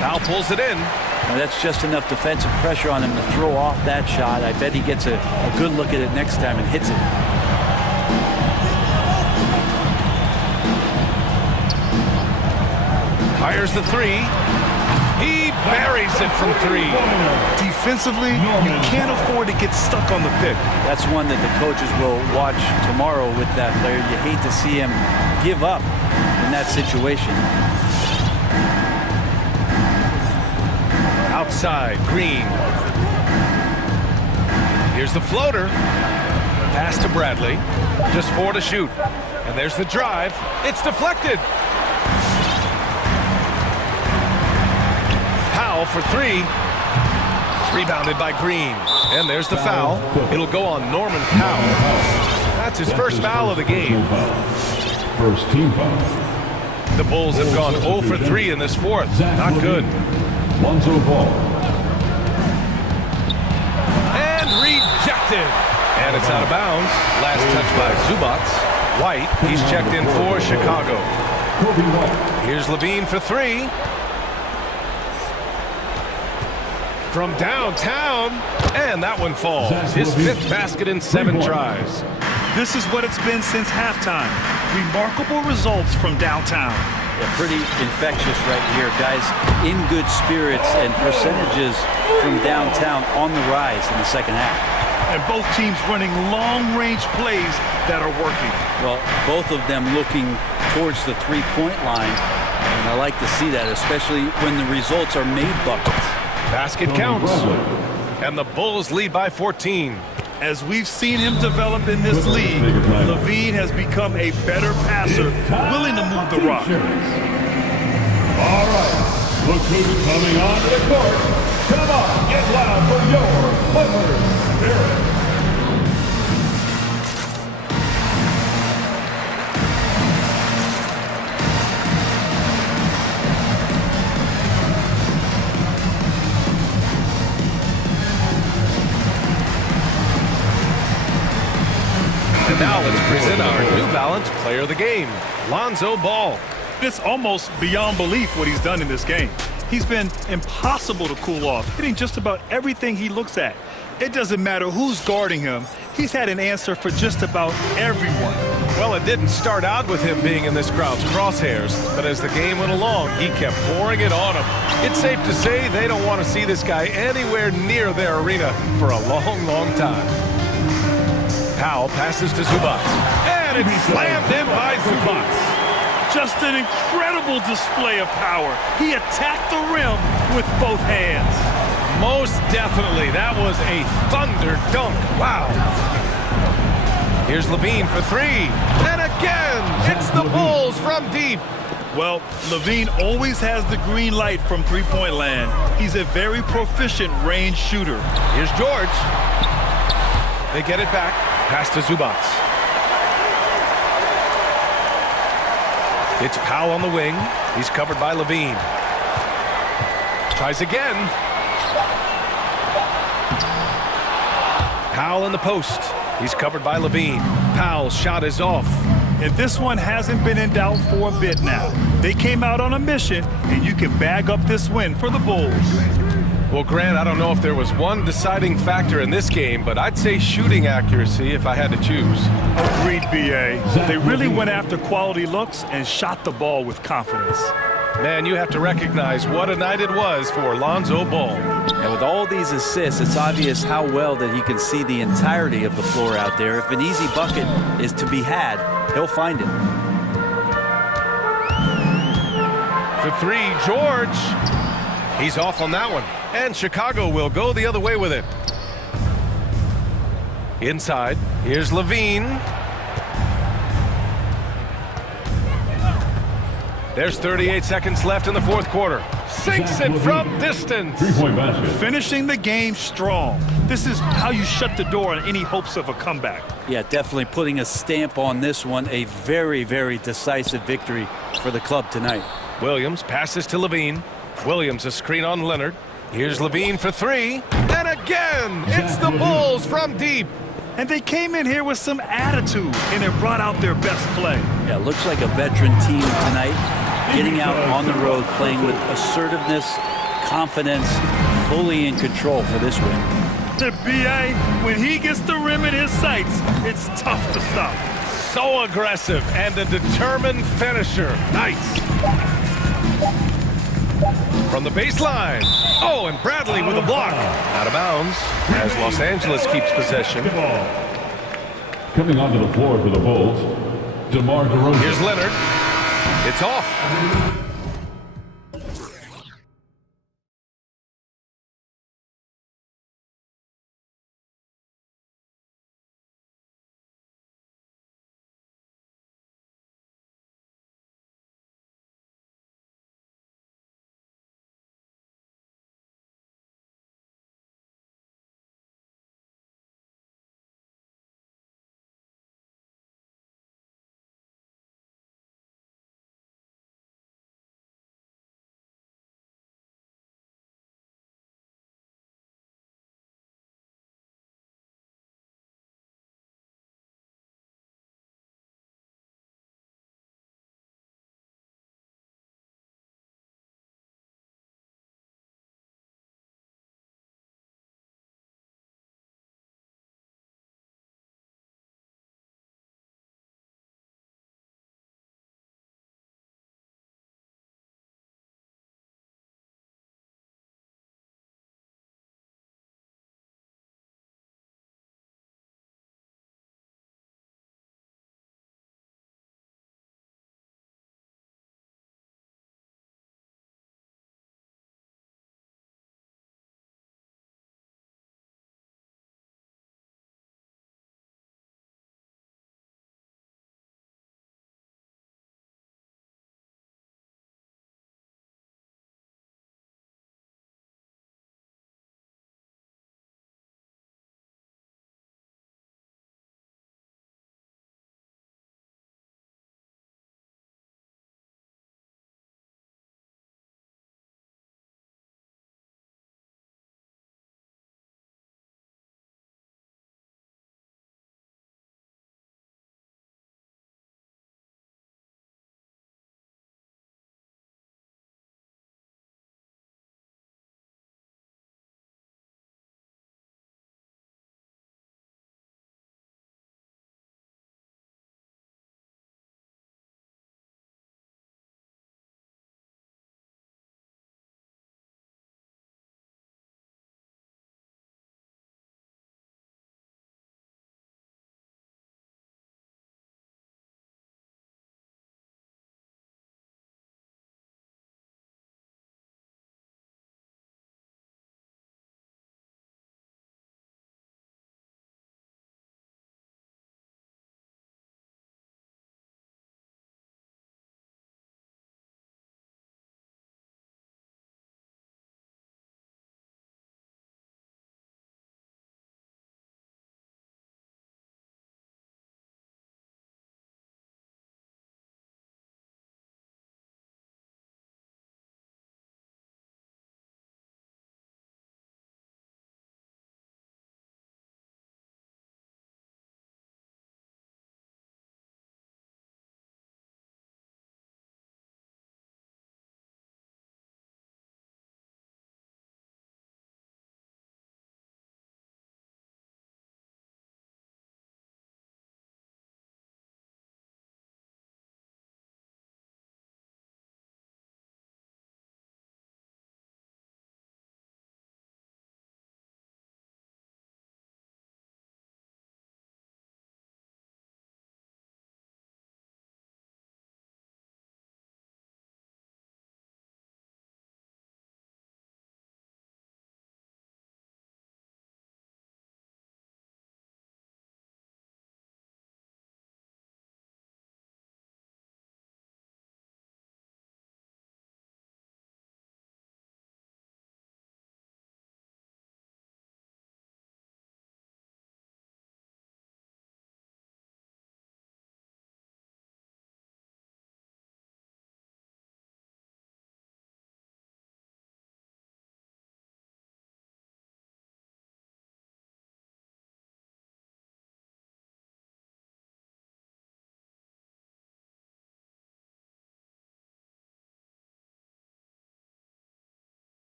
Powell pulls it in. Well, that's just enough defensive pressure on him to throw off that shot. I bet he gets a good look at it next time and hits it. Fires the 3. He buries it from 3. Defensively, you can't afford to get stuck on the pick. That's one that the coaches will watch tomorrow with that player. You hate to see him give up in that situation. Outside, Green. Here's the floater. Pass to Bradley. Just 4 to shoot. And there's the drive. It's deflected. Powell for 3. Rebounded by Green. And there's the foul. It'll go on Norman Powell. That's his first foul of the game. First team foul. The Bulls have gone 0 for 3 in this fourth. Not good. Lonzo Ball. And rejected. And it's out of bounds. Last touch by Zubac. White, he's checked in for Chicago. Here's Levine for 3. From downtown, and that one falls. His 5th basket in 7 tries. This is what it's been since halftime. Remarkable results from downtown. Yeah, pretty infectious right here, guys. In good spirits and percentages from downtown on the rise in the second half. And both teams running long-range plays that are working. Well, both of them looking towards the three-point line. And I like to see that, especially when the results are made buckets. Basket counts. And the Bulls lead by 14. As we've seen him develop in this league, Levine has become a better passer, willing to move the rock. All right, look who's coming onto the court. Come on, get loud for your Clippers Spirit. And now let's present our New Balance Player of the Game, Lonzo Ball. It's almost beyond belief what he's done in this game. He's been impossible to cool off, hitting just about everything he looks at. It doesn't matter who's guarding him. He's had an answer for just about everyone. Well, it didn't start out with him being in this crowd's crosshairs, but as the game went along, he kept pouring it on him. It's safe to say they don't want to see this guy anywhere near their arena for a long, long time. Powell passes to Zubac, and it's slammed in by Zubac. Just an incredible display of power. He attacked the rim with both hands. Most definitely. That was a thunder dunk. Wow. Here's Levine for 3. And again, it's the Bulls from deep. Well, Levine always has the green light from three-point land. He's a very proficient range shooter. Here's George. They get it back. Pass to Zubac. It's Powell on the wing. He's covered by Levine. Tries again. Powell in the post. He's covered by Levine. Powell's shot is off. And this one hasn't been in doubt for a bit now. They came out on a mission, and you can bag up this win for the Bulls. Well, Grant, I don't know if there was one deciding factor in this game, but I'd say shooting accuracy if I had to choose. Agreed, B.A. They really went after quality looks and shot the ball with confidence. Man, you have to recognize what a night it was for Lonzo Ball. And with all these assists, it's obvious how well that he can see the entirety of the floor out there. If an easy bucket is to be had, he'll find it. For 3, George. He's off on that one. And Chicago will go the other way with it. Inside, here's Levine. There's 38 seconds left in the fourth quarter. Sinks it from distance. Three-point basket. Finishing the game strong. This is how you shut the door on any hopes of a comeback. Yeah, definitely putting a stamp on this one. A very, very decisive victory for the club tonight. Williams passes to Levine. Williams a screen on Leonard. Here's Levine for 3. And again, it's the Bulls from deep. And they came in here with some attitude, and it brought out their best play. Yeah, looks like a veteran team tonight, getting out on the road, playing with assertiveness, confidence, fully in control for this win. To B.A., when he gets the rim in his sights, it's tough to stop. So aggressive and a determined finisher. Nice. From the baseline. Oh, and Bradley with a block. Out of bounds as Los Angeles keeps possession. Coming onto the floor for the Bulls, DeMar DeRozan. Here's Leonard. It's off.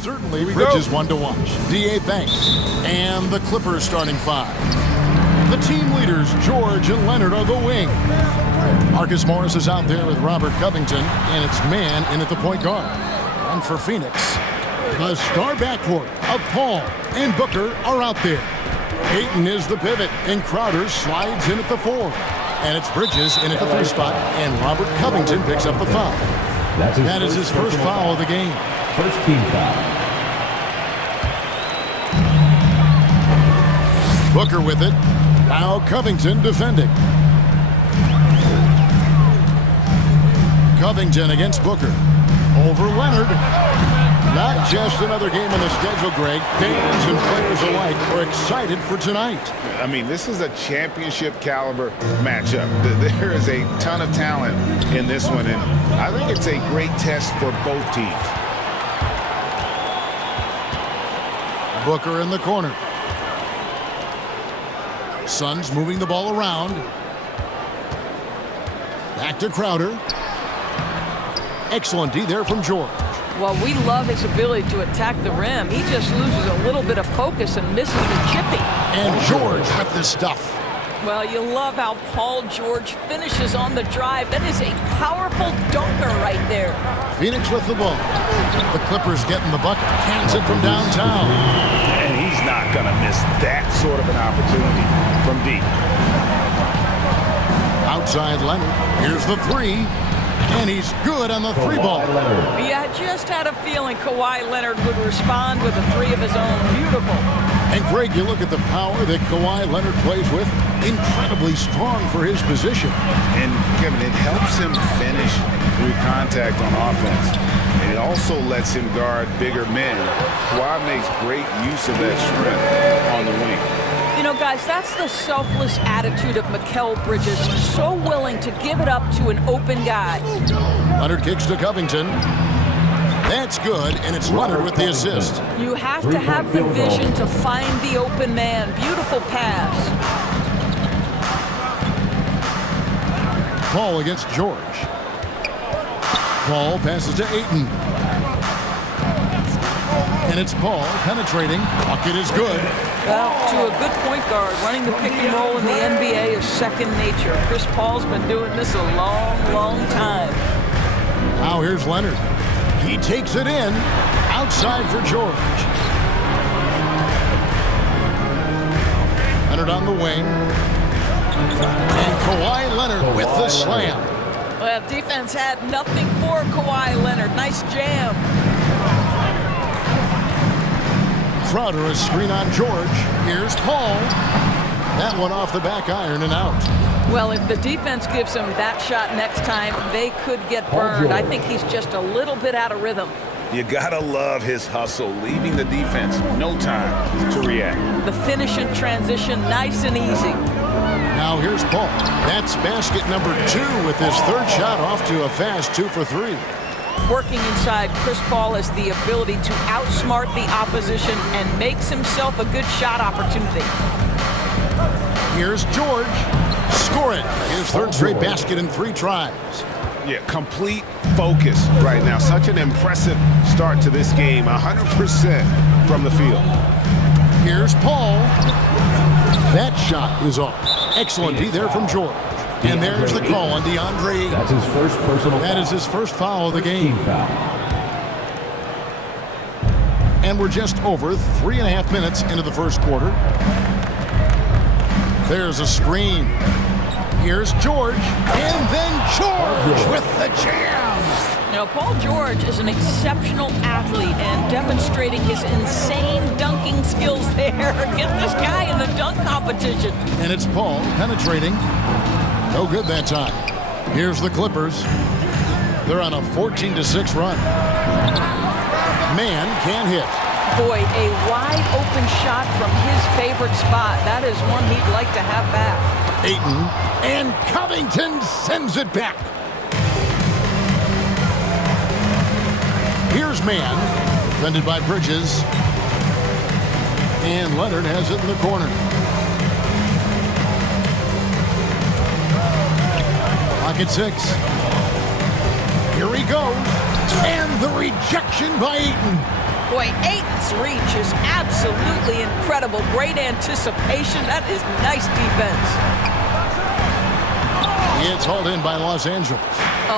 Certainly, Bridges one to watch. DA thanks. And the Clippers starting five. The team leaders, George and Leonard, are the wing. Marcus Morris is out there with Robert Covington, and it's man in at the point guard. And for Phoenix, the star backcourt of Paul and Booker are out there. Ayton is the pivot, and Crowder slides in at the four. And it's Bridges in at the three spot, and Robert Covington picks up the foul. That is his first foul of the game. First team foul. Booker with it. Now Covington defending. Covington against Booker. Over Leonard. Not just another game on the schedule, Greg. Fans and players alike are excited for tonight. I mean, this is a championship caliber matchup. There is a ton of talent in this one, and I think it's a great test for both teams. Booker in the corner. Suns moving the ball around. Back to Crowder. Excellent D there from George. Well, we love his ability to attack the rim. He just loses a little bit of focus and misses the chippy. And George with the stuff. Well, you love how Paul George finishes on the drive. That is a powerful dunker right there. Phoenix with the ball. The Clippers getting the bucket. Cans it from downtown. And he's not going to miss that sort of an opportunity from deep. Outside Leonard. Here's the three. And he's good on the three ball. Yeah, I just had a feeling Kawhi Leonard would respond with a three of his own. Beautiful. And Greg, you look at the power that Kawhi Leonard plays with. Incredibly strong for his position. And Kevin, it helps him finish through contact on offense. And it also lets him guard bigger men. Kawhi makes great use of that strength on the wing. You know, guys, that's the selfless attitude of Mikal Bridges. So willing to give it up to an open guy. Leonard kicks to Covington. That's good, and it's Leonard with the assist. You have to have the vision to find the open man. Beautiful pass. Paul against George. Paul passes to Ayton. And it's Paul penetrating. Bucket is good. Well, to a good point guard, running the pick and roll in the NBA is second nature. Chris Paul's been doing this a long, long time. Now here's Leonard. He takes it in. Outside for George. Leonard on the wing. And Kawhi Leonard with the slam. Well, defense had nothing for Kawhi Leonard. Nice jam. Crowder a screen on George. Here's Paul. That one off the back iron and out. Well, if the defense gives him that shot next time, they could get burned. I think he's just a little bit out of rhythm. You gotta love his hustle, leaving the defense no time to react. The finish and transition, nice and easy. Now here's Paul. That's basket number 2 with his third shot off to a fast 2 for 3. Working inside, Chris Paul has the ability to outsmart the opposition and makes himself a good shot opportunity. Here's George. Score it. His third straight basket in 3 tries. Yeah, complete focus right now. Such an impressive start to this game. 100% from the field. Here's Paul. That shot is off. Excellent D there from George. And there's the call on DeAndre. That's his first personal foul. That is his first foul of the game. Foul. And we're just over 3.5 minutes into the first quarter. There's a screen. Here's George. And then George with the jam. Now, Paul George is an exceptional athlete and demonstrating his insane dunking skills there. Get this guy in the dunk competition. And it's Paul penetrating. No good that time. Here's the Clippers. They're on a 14-6 run. Man can't hit. Boy, a wide open shot from his favorite spot. That is one he'd like to have back. Ayton, and Covington sends it back. Here's Man, defended by Bridges. And Leonard has it in the corner. Pocket 6. Here he goes. And the rejection by Ayton. Boy, Ayton's reach is absolutely incredible. Great anticipation. That is nice defense. It's hauled in by Los Angeles.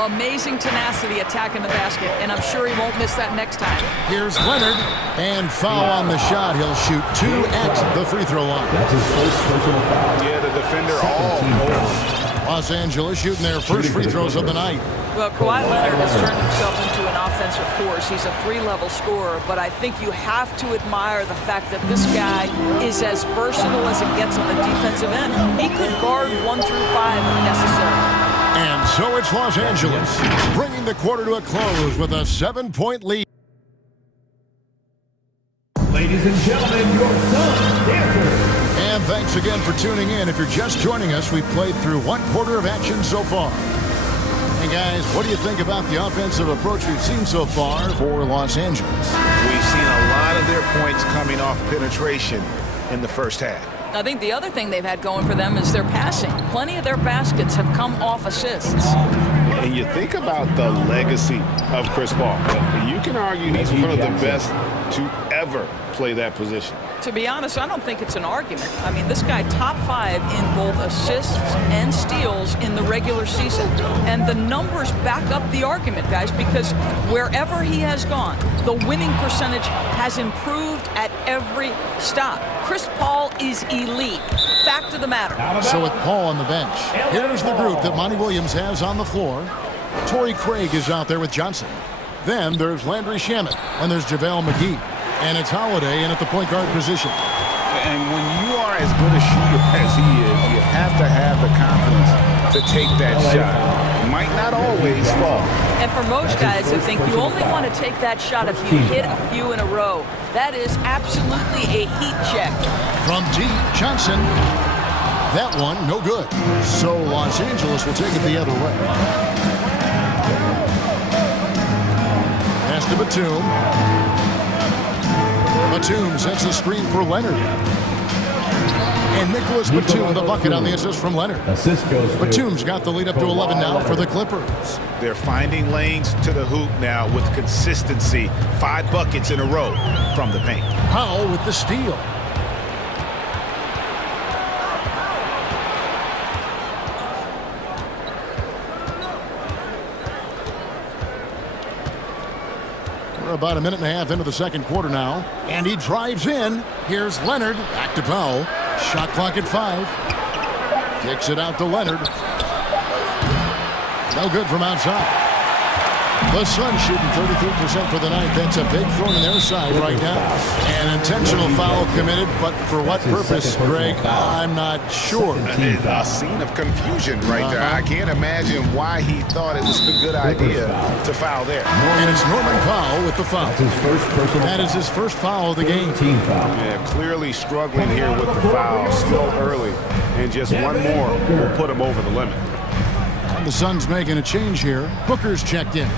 Amazing tenacity attacking the basket, and I'm sure he won't miss that next time. Here's Leonard, and foul on the shot. He'll shoot 2 at the free throw line. That's his first personal foul. Yeah, the defender all over. Los Angeles shooting their first free throws of the night. Well, Kawhi Leonard has turned himself into an offensive force. He's a 3-level scorer, but I think you have to admire the fact that this guy is as versatile as it gets on the defensive end. He could guard 1 through 5 if necessary. And so it's Los Angeles, bringing the quarter to a close with a 7-point lead. Ladies and gentlemen, your Suns dancers. And thanks again for tuning in. If you're just joining us, we've played through 1 quarter of action so far. Hey guys, what do you think about the offensive approach we've seen so far for Los Angeles? We've seen a lot of their points coming off penetration in the first half. I think the other thing they've had going for them is their passing. Plenty of their baskets have come off assists. And you think about the legacy of Chris Paul. You can argue he's one of the best to ever play that position. To be honest, I don't think it's an argument. I mean, this guy top 5 in both assists and steals in the regular season. And the numbers back up the argument, guys, because wherever he has gone, the winning percentage has improved at every stop. Chris Paul is elite. Fact of the matter. So with Paul on the bench, here's the group that Monty Williams has on the floor. Torrey Craig is out there with Johnson. Then there's Landry Shamet, and there's JaVale McGee. And it's Holiday in at the point guard position. And when you are as good a shooter as he is, you have to have the confidence to take that shot. It might not always fall. And for most guys, I think you only want to take that shot if you hit a few in a row. That is absolutely a heat check. From D, Johnson. That one, no good. So Los Angeles will take it the other way. Pass to Batum. Batum sets the screen for Leonard. And Nicholas Batum, the bucket on the assist from Leonard. Assist goes Batum's got the lead up to 11 now for the Clippers. They're finding lanes to the hoop now with consistency. 5 buckets in a row from the paint. Powell with the steal. We're about a minute and a half into the second quarter now. And he drives in. Here's Leonard. Back to Powell. Shot clock at 5. Kicks it out to Leonard. No good from outside. The Suns shooting 33% for the night. That's a big throw on their side right now. An intentional foul committed, but for what purpose, Greg, I'm not sure. A scene of confusion right there. I can't imagine why he thought it was a good idea to foul there. And it's Norman Powell with the foul. That's his first personal That is his first foul of the game. Team foul. Yeah, clearly struggling here with the foul. Still early. And just one more will put him over the limit. And the Suns making a change here. Booker's checked in.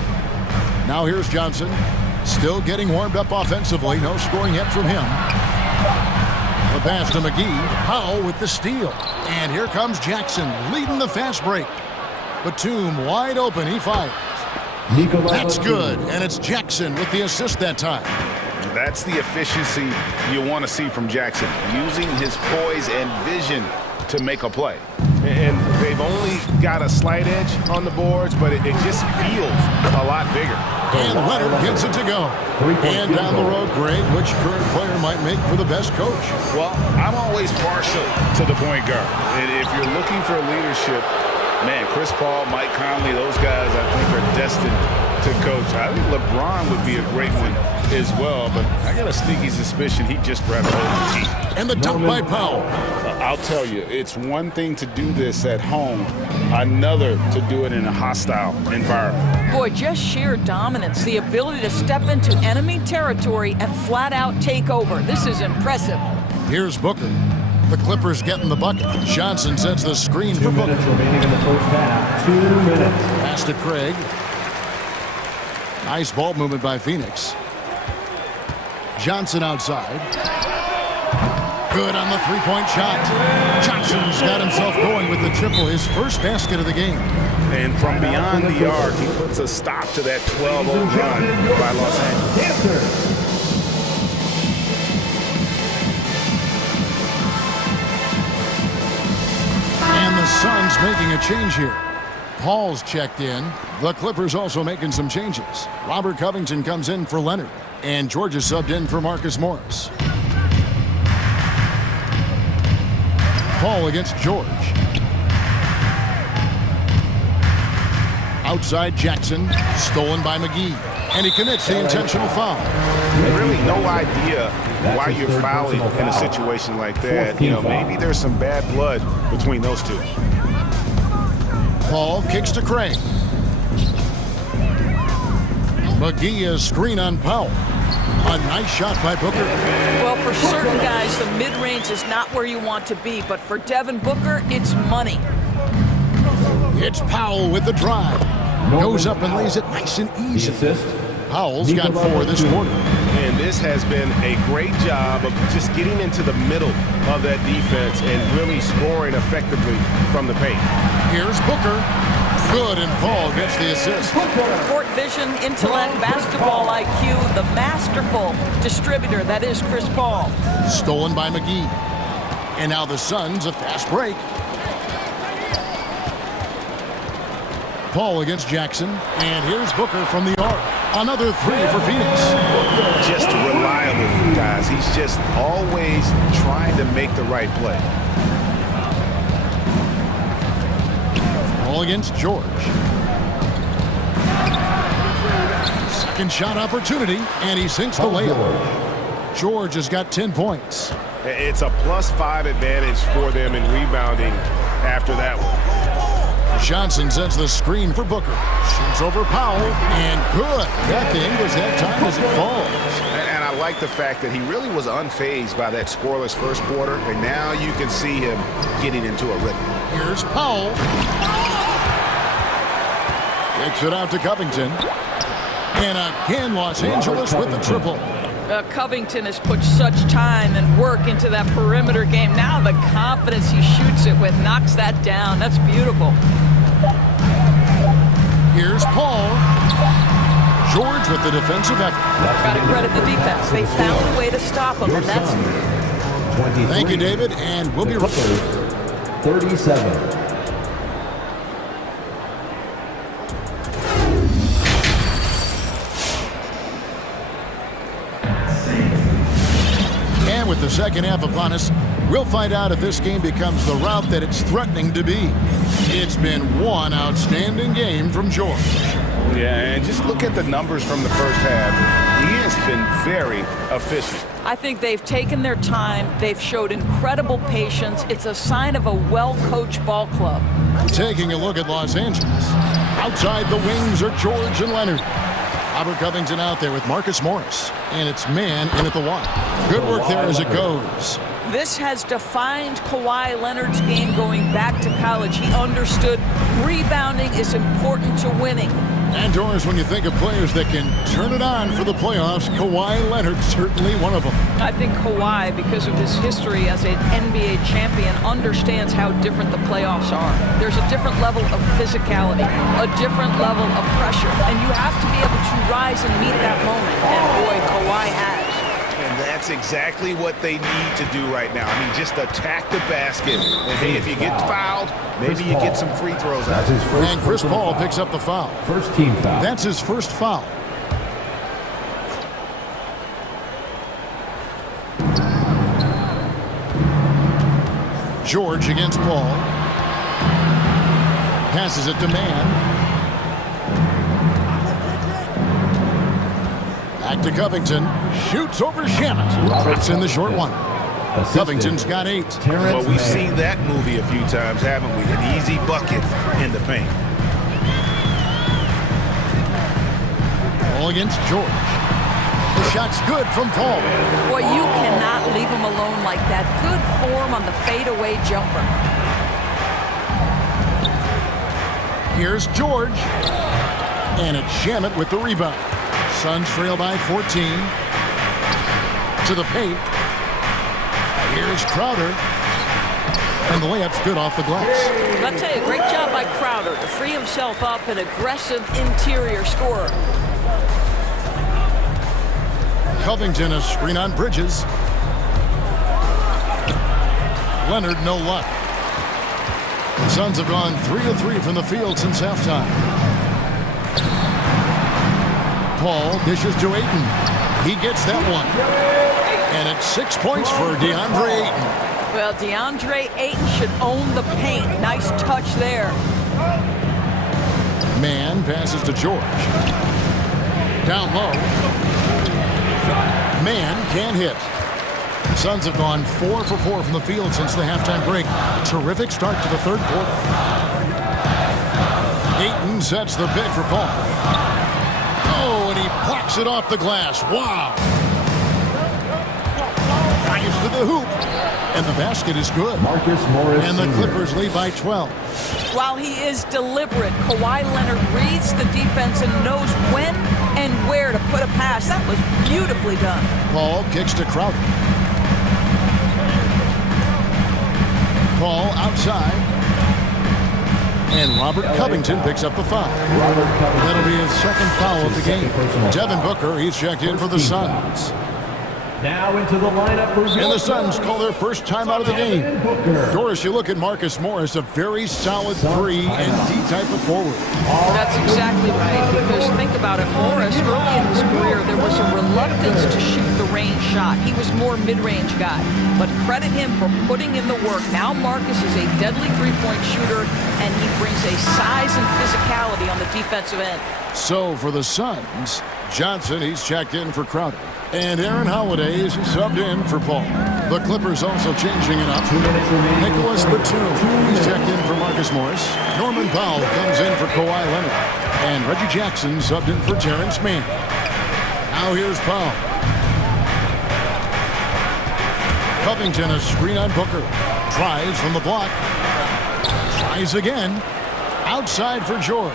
Now here's Johnson. Still getting warmed up offensively. No scoring yet from him. The pass to McGee. Powell with the steal. And here comes Jackson leading the fast break. Batum wide open. He fires. That's good. And it's Jackson with the assist that time. That's the efficiency you want to see from Jackson. Using his poise and vision to make a play. And they've only got a slight edge on the boards, but it just feels a lot bigger. And Leonard gets it to go. And down the road, Greg, which current player might make for the best coach? Well, I'm always partial to the point guard. And if you're looking for leadership, man, Chris Paul, Mike Conley, those guys I think are destined to coach. I think LeBron would be a great one as well, but I got a sneaky suspicion he'd just grab the whole team. And the dunk by Powell. I'll tell you, it's one thing to do this at home, another to do it in a hostile environment. Boy, just sheer dominance, the ability to step into enemy territory and flat out take over. This is impressive. Here's Booker. The Clippers getting the bucket. Johnson sets the screen for Booker. 2 minutes remaining in the first half. 2 minutes. Pass to Craig. Nice ball movement by Phoenix. Johnson outside. Good on the three-point shot. Johnson's got himself going with the triple, his first basket of the game. And from beyond the arc, he puts a stop to that 12-0 run by Los Angeles. a change here. Paul's checked in. The Clippers also making some changes. Robert Covington comes in for Leonard. And George is subbed in for Marcus Morris. Paul against George. Outside Jackson, stolen by McGee. And he commits the intentional foul. Really no idea why you're fouling in a situation like that. You know, maybe there's some bad blood between those two. Paul kicks to Craig. McGee is screen on Powell. A nice shot by Booker. Well, for certain guys, the mid-range is not where you want to be, but for Devin Booker, it's money. It's Powell with the drive. Goes up and lays it nice and easy. Powell's got 4 this quarter. And this has been a great job of just getting into the middle of that defense and really scoring effectively from the paint. Here's Booker. Good, and Paul gets the assist. Court vision, intellect, basketball IQ, the masterful distributor that is Chris Paul. Stolen by McGee. And now the Suns, a fast break. Paul against Jackson. And here's Booker from the arc. Another 3 for Phoenix. Just reliable, guys. He's just always trying to make the right play. Paul against George. Second shot opportunity, and he sinks the layup. George has got 10 points. It's a +5 advantage for them in rebounding after that one. Johnson sets the screen for Booker. Shoots over Powell, and good. Got the English that time as it falls. And I like the fact that he really was unfazed by that scoreless first quarter, and now you can see him getting into a rhythm. Here's Powell. Kicks it out to Covington. And again, Los Angeles with the triple. Covington has put such time and work into that perimeter game. Now the confidence he shoots it with knocks that down. That's beautiful. Here's Paul. George with the defensive effort. Got to credit the defense. They found a way to stop him, and that's... Thank you, David, and we'll be right back. 37. And with the second half upon us, we'll find out if this game becomes the route that it's threatening to be. It's been one outstanding game from George. Yeah, and just look at the numbers from the first half. He has been very efficient. I think they've taken their time. They've showed incredible patience. It's a sign of a well-coached ball club. Taking a look at Los Angeles. Outside the wings are George and Leonard. Robert Covington out there with Marcus Morris. And it's man in at the one. Good work there as it goes. This has defined Kawhi Leonard's game going back to college. He understood rebounding is important to winning. And Doris, when you think of players that can turn it on for the playoffs, Kawhi Leonard's certainly one of them. I think Kawhi, because of his history as an NBA champion, understands how different the playoffs are. There's a different level of physicality, a different level of pressure, and you have to be able to rise and meet that moment. And boy, Kawhi has. And that's exactly what they need to do right now. I mean, just attack the basket. And hey, if you get fouled, maybe you get some free throws out. And Chris Paul picks up the foul. First team foul. That's his first foul. George against Paul. Passes it to man. Back to Covington. Shoots over Shamet. Drops in the short one. Covington's got 8. Well, we've seen that movie a few times, haven't we? An easy bucket in the paint. Paul against George. The shot's good from Paul. Boy, you cannot leave him alone like that. Good form on the fadeaway jumper. Here's George. And it's Shamet with the rebound. Suns trail by 14. To the paint. Here's Crowder. And the layup's good off the glass. I'll tell you, great job by Crowder to free himself up, an aggressive interior scorer. Covington, a screen on Bridges. Leonard, no luck. The Suns have gone 3 of 3 from the field since halftime. Paul dishes to Ayton. He gets that one. And it's 6 points for DeAndre Ayton. Well, DeAndre Ayton should own the paint. Nice touch there. Man passes to George. Down low. Man can't hit. The Suns have gone 4 for 4 from the field since the halftime break. Terrific start to the third quarter. Ayton sets the pick for Paul. Oh, and he blocks it off the glass. Wow. Drives to the hoop. And the basket is good. And the Clippers lead by 12. While he is deliberate, Kawhi Leonard reads the defense and knows when and where to put a pass. That was beautifully done. Paul kicks to Crowder. Paul outside. And Robert Covington picks up the foul. That'll be his second foul of the game. Devin Booker, he's checked in for the Suns. Now into the lineup for and the Suns call their first time out of the game. Doris, you look at Marcus Morris, a very solid 3 and D type of forward. That's exactly right, because think about it, Morris, early in his career, there was a reluctance to shoot the range shot. He was more mid-range guy, but credit him for putting in the work. Now Marcus is a deadly three-point shooter, and he brings a size and physicality on the defensive end. So for the Suns, Johnson, he's checked in for Crowder. And Aaron Holiday is subbed in for Paul. The Clippers also changing it up. Nicholas Batum, he's checked in for Marcus Morris. Norman Powell comes in for Kawhi Leonard. And Reggie Jackson subbed in for Terrence Mann. Now here's Powell. Covington, a screen on Booker. Tries from the block. Tries again. Outside for George.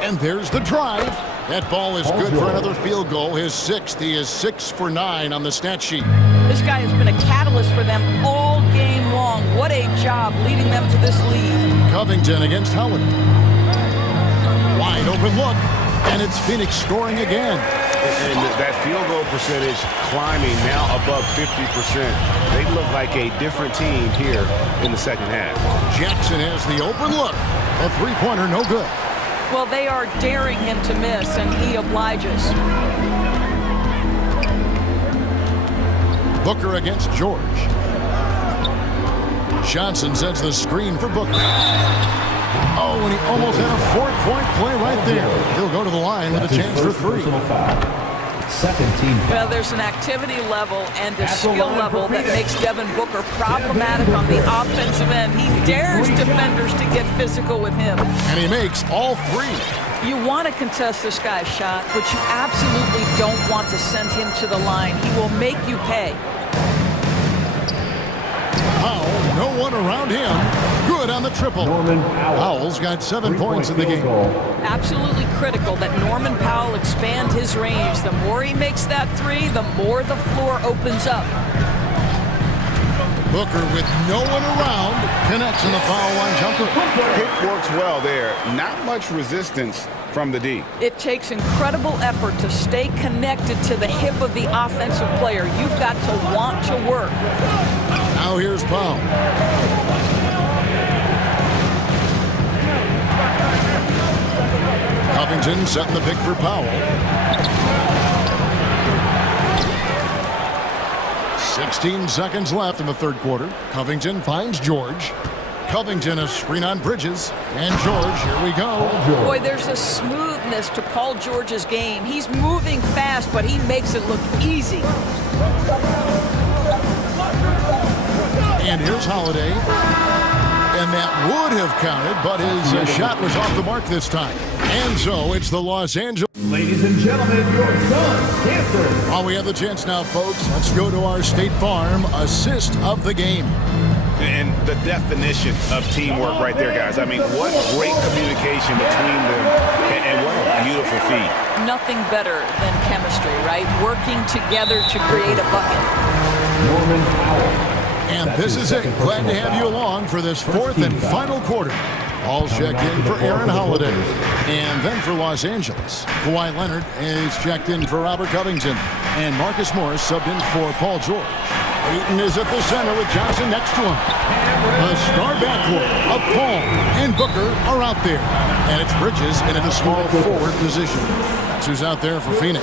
And there's the drive. That ball is good for another field goal, his 6th. He is 6 for 9 on the stat sheet. This guy has been a catalyst for them all game long. What a job leading them to this lead. Covington against Holiday. Wide open look, and it's Phoenix scoring again. And that field goal percentage climbing now above 50%. They look like a different team here in the second half. Jackson has the open look. A three-pointer, no good. Well, they are daring him to miss, and he obliges. Booker against George. Johnson sets the screen for Booker. Oh, and he almost had a 4-point play right there. He'll go to the line with a chance for 3. Second team. Well, there's an activity level and a skill level that makes Devin Booker problematic on the offensive end. He dares defenders to get physical with him. And he makes all 3. You want to contest this guy's shot, but you absolutely don't want to send him to the line. He will make you pay. Powell, no one around him. Good on the triple. Powell's got 7 points in the game. Absolutely critical that Norman Powell expand his range. The more he makes that 3, the more the floor opens up. Booker with no one around connects in the foul line jumper. It works well there. Not much resistance from the D. It takes incredible effort to stay connected to the hip of the offensive player. You've got to want to work. Now here's Powell. Covington setting the pick for Powell. 16 seconds left in the third quarter. Covington finds George. Covington, a screen on Bridges. And George, here we go. Boy, there's a smoothness to Paul George's game. He's moving fast, but he makes it look easy. And here's Holiday. And that would have counted, but his shot was off the mark this time. And so it's the Los Angeles. Ladies and gentlemen, your Suns Panthers. While we have the chance now, folks, let's go to our State Farm assist of the game. And the definition of teamwork right there, guys. I mean, what great communication between them, and what a beautiful feat. Nothing better than chemistry, right? Working together to create a bucket. Norman Powell. And this is it. Glad to have you along for this fourth and final quarter. Paul's checked in for Aaron Holiday. And then for Los Angeles, Kawhi Leonard is checked in for Robert Covington. And Marcus Morris subbed in for Paul George. Ayton is at the center with Johnson next to him. The star backcourt of Paul and Booker are out there. And it's Bridges in a small forward position. That's who's out there for Phoenix.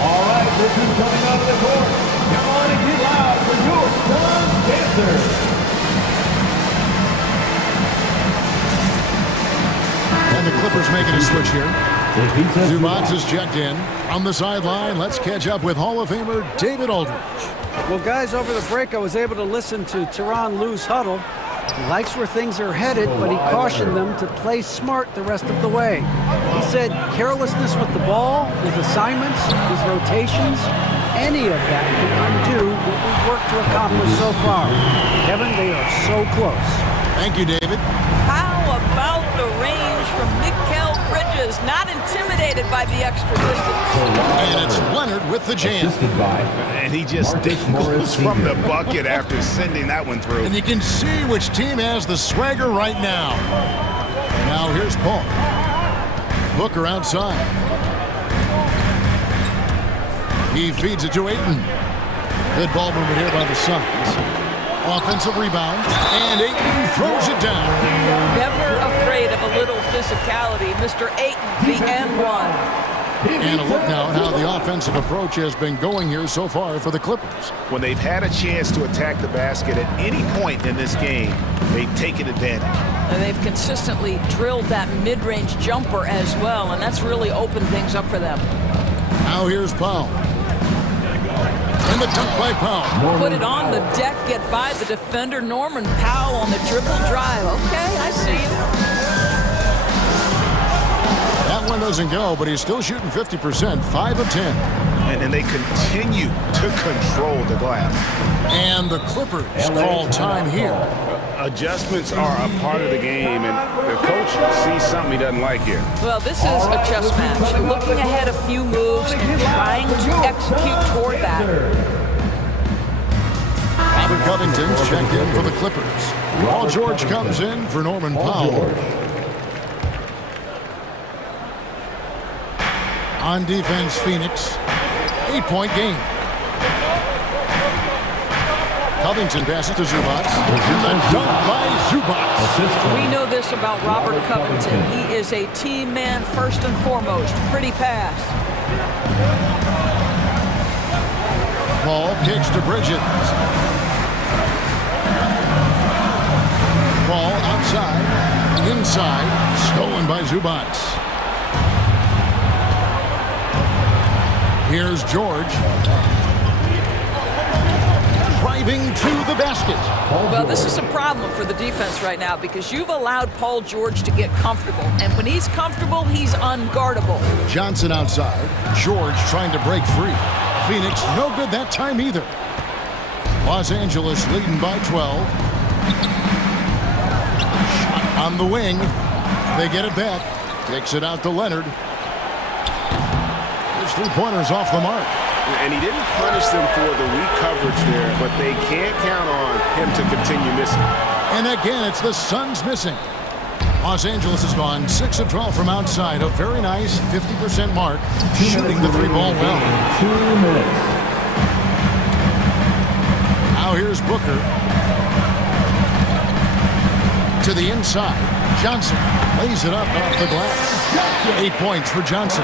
All right, this is coming out of the court. Come on and get loud for your Sun Panthers. And the Clippers making a switch here. Zubats is checked in. On the sideline, let's catch up with Hall of Famer David Aldridge. Well, guys, over the break, I was able to listen to Tyronn Lue's huddle. He likes where things are headed, but he cautioned them to play smart the rest of the way. He said carelessness with the ball, his assignments, his rotations, any of that can undo what we've worked to accomplish so far. Kevin, they are so close. Thank you, David. How about the range from Mikal Bridges? Not intimidated by the extra distance. And it's Leonard with the jam. And he just goes from the bucket after sending that one through. And you can see which team has the swagger right now. Now here's Paul. Booker outside. He feeds it to Ayton. Good ball movement here by the Suns. Offensive rebound, and Ayton throws it down. Never afraid of a little physicality. Mr. Ayton, the N1. And a look now at how the offensive approach has been going here so far for the Clippers. When they've had a chance to attack the basket at any point in this game, they've taken advantage. And they've consistently drilled that mid-range jumper as well, and that's really opened things up for them. Now here's Powell. And the dunk by Powell. Put it on the deck, get by the defender. Norman Powell on the dribble drive. Okay, I see you. That one doesn't go, but he's still shooting 50%, 5 of 10. And they continue to control the glass. And the Clippers call time here. Adjustments are a part of the game, and the coach sees something he doesn't like here. Well, this is a chess match. Looking ahead a few moves and trying to execute toward that. Robert Covington's checked in for the Clippers. Paul George comes in for Norman Powell. On defense, Phoenix. 8-point game. Covington passes to Zubats. And the dunk by Zubats. We know this about Robert Covington. He is a team man first and foremost. Pretty pass. Ball kicks to Bridges. Ball outside. Inside. Stolen by Zubats. Here's George. Driving to the basket. Well, this is a problem for the defense right now because you've allowed Paul George to get comfortable. And when he's comfortable, he's unguardable. Johnson outside. George trying to break free. Phoenix no good that time either. Los Angeles leading by 12. Shot on the wing. They get it back. Takes it out to Leonard. His three-pointers off the mark. And he didn't punish them for the weak coverage there, but they can't count on him to continue missing. And again, it's the Suns missing. Los Angeles has gone 6 of 12 from outside. A very nice 50% mark. Shooting the three-ball well. 2 minutes. Now here's Booker. To the inside. Johnson lays it up off the glass. 8 points for Johnson.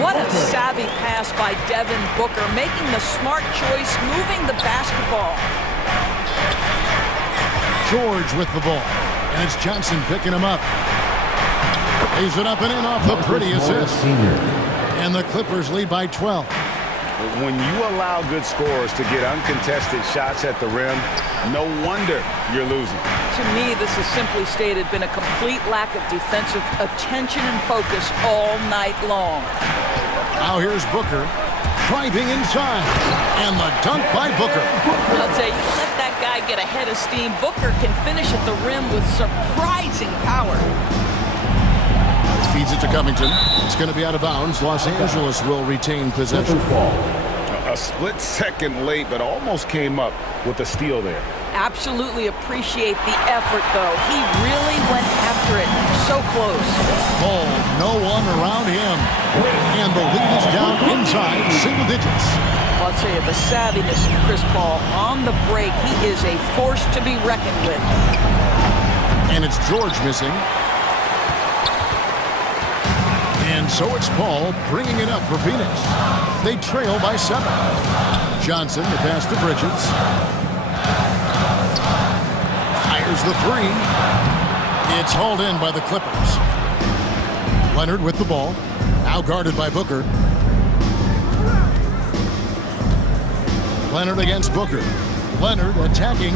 What a savvy pass by Devin Booker, making the smart choice, moving the basketball. George with the ball. And it's Johnson picking him up. Lays it up and in off the pretty assist. And the Clippers lead by 12. When you allow good scorers to get uncontested shots at the rim, no wonder you're losing. To me, this has simply stated been a complete lack of defensive attention and focus all night long. Now here's Booker driving inside. And the dunk by Booker. I'll tell you, let that guy get a head of steam. Booker can finish at the rim with surprising power. Feeds it to Covington. It's going to be out of bounds. Los Angeles will retain possession. A split second late, but almost came up with a steal there. Absolutely appreciate the effort, though. He really went after it. so close. Paul, no one around him. And the lead is down inside single digits. Well, I'll tell you, the savviness of Chris Paul on the break, he is a force to be reckoned with. And it's George missing. And so it's Paul bringing it up for Phoenix. They trail by 7. Johnson, the pass to Bridges. Fires the 3. It's hauled in by the Clippers. Leonard with the ball. Now guarded by Booker. Leonard against Booker. Leonard attacking.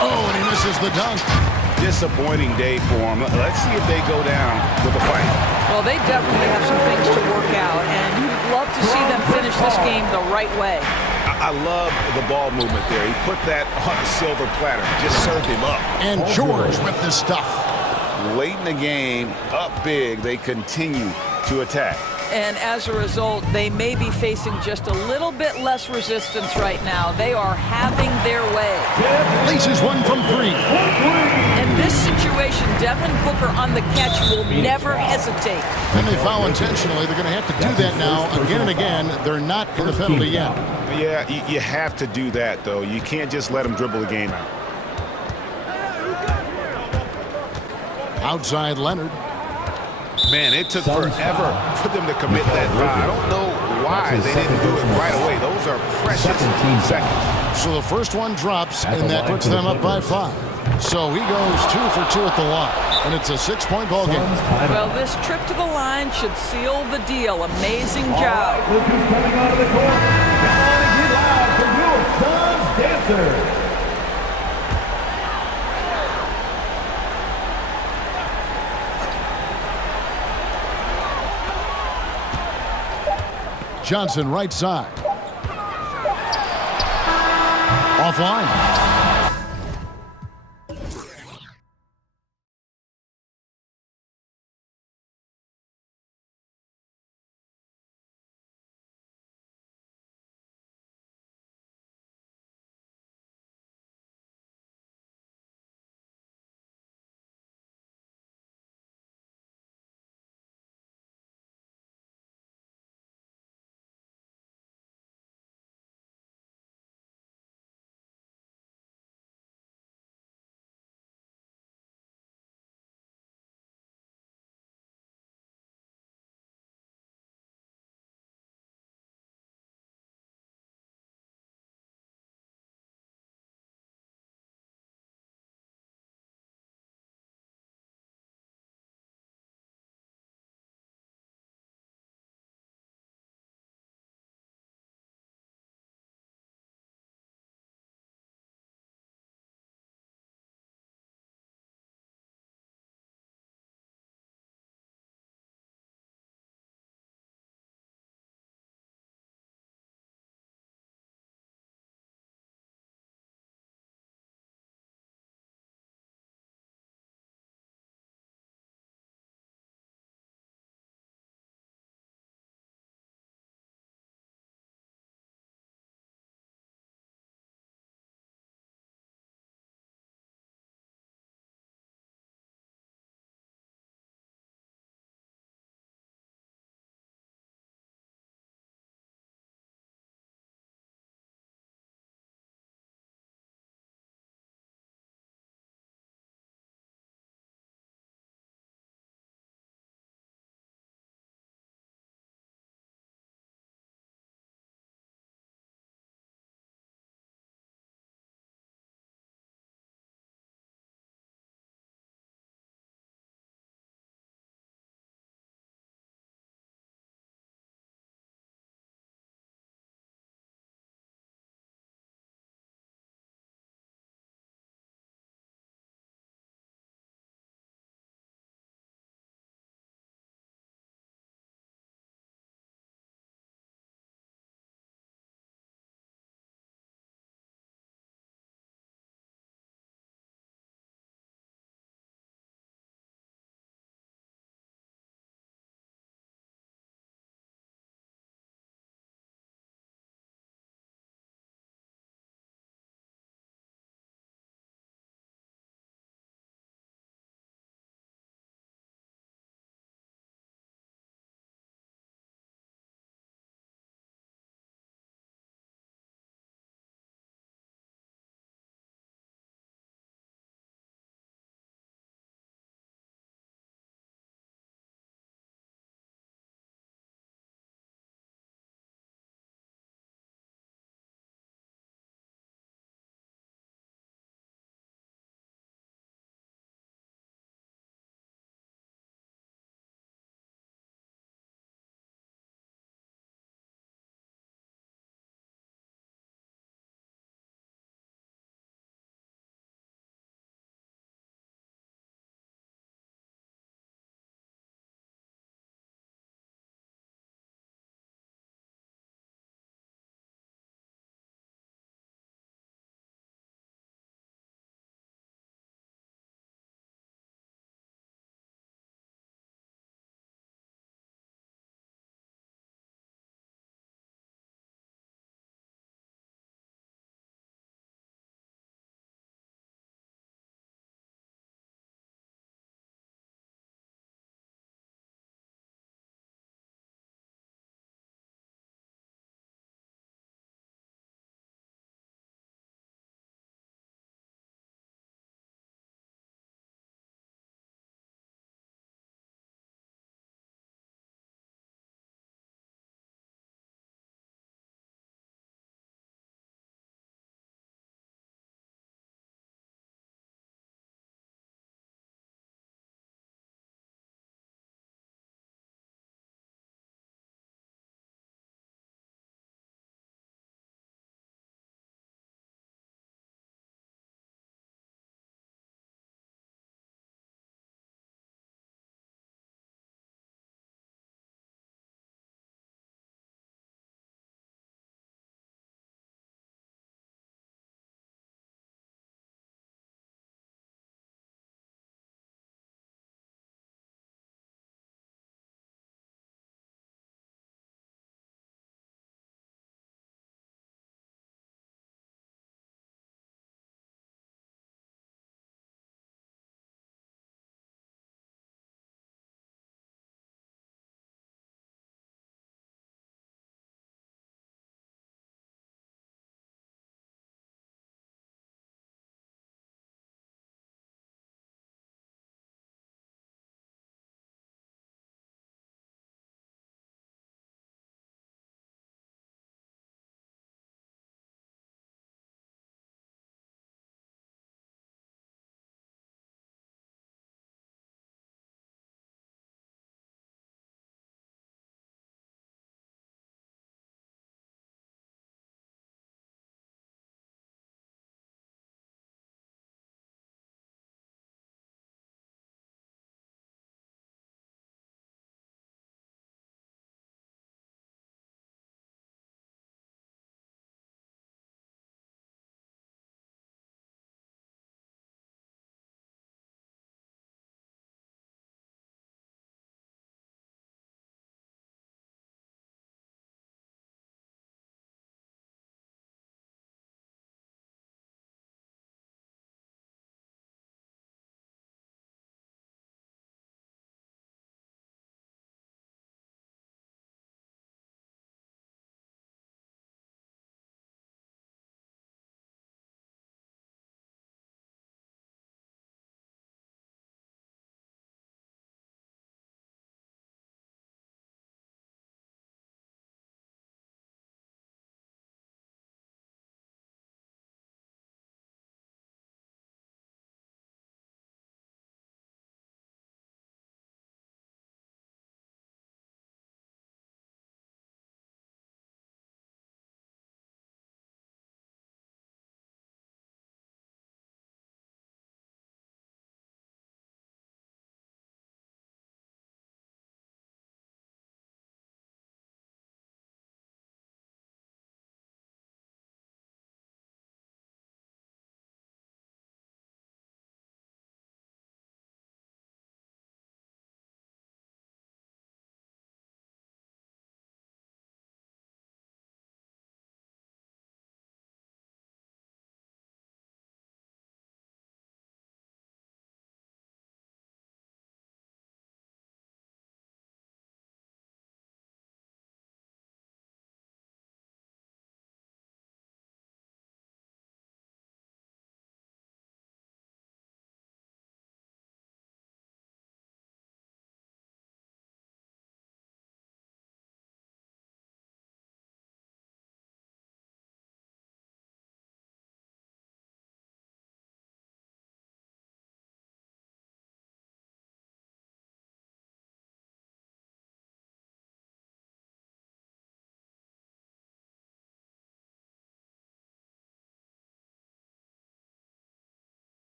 Oh, and he misses the dunk. Disappointing day for him. Let's see if they go down with a fight. Well, they definitely have some things to work out, and you'd love to see them finish this game the right way. I love the ball movement there. He put that on a silver platter. Just served him up. And George with this stuff. Late in the game, up big, they continue to attack. And as a result, they may be facing just a little bit less resistance right now. They are having their way. Laces one from 3. In this situation, Devin Booker on the catch will never hesitate. And they foul intentionally. They're going to have to do that now again and again. They're not in the penalty yet. Yeah, you have to do that, though. You can't just let them dribble the game out. Outside Leonard. Man, it took forever for them to commit that foul. I don't know why they didn't do it right away. Those are precious seconds. So the first one drops, and that puts them up by 5. So he goes 2 for 2 at the line, and it's a 6-point ball game. Well, this trip to the line should seal the deal. Amazing job. Look who's coming onto the court. Come on and get loud for your son's dancer. Johnson right side. Offline.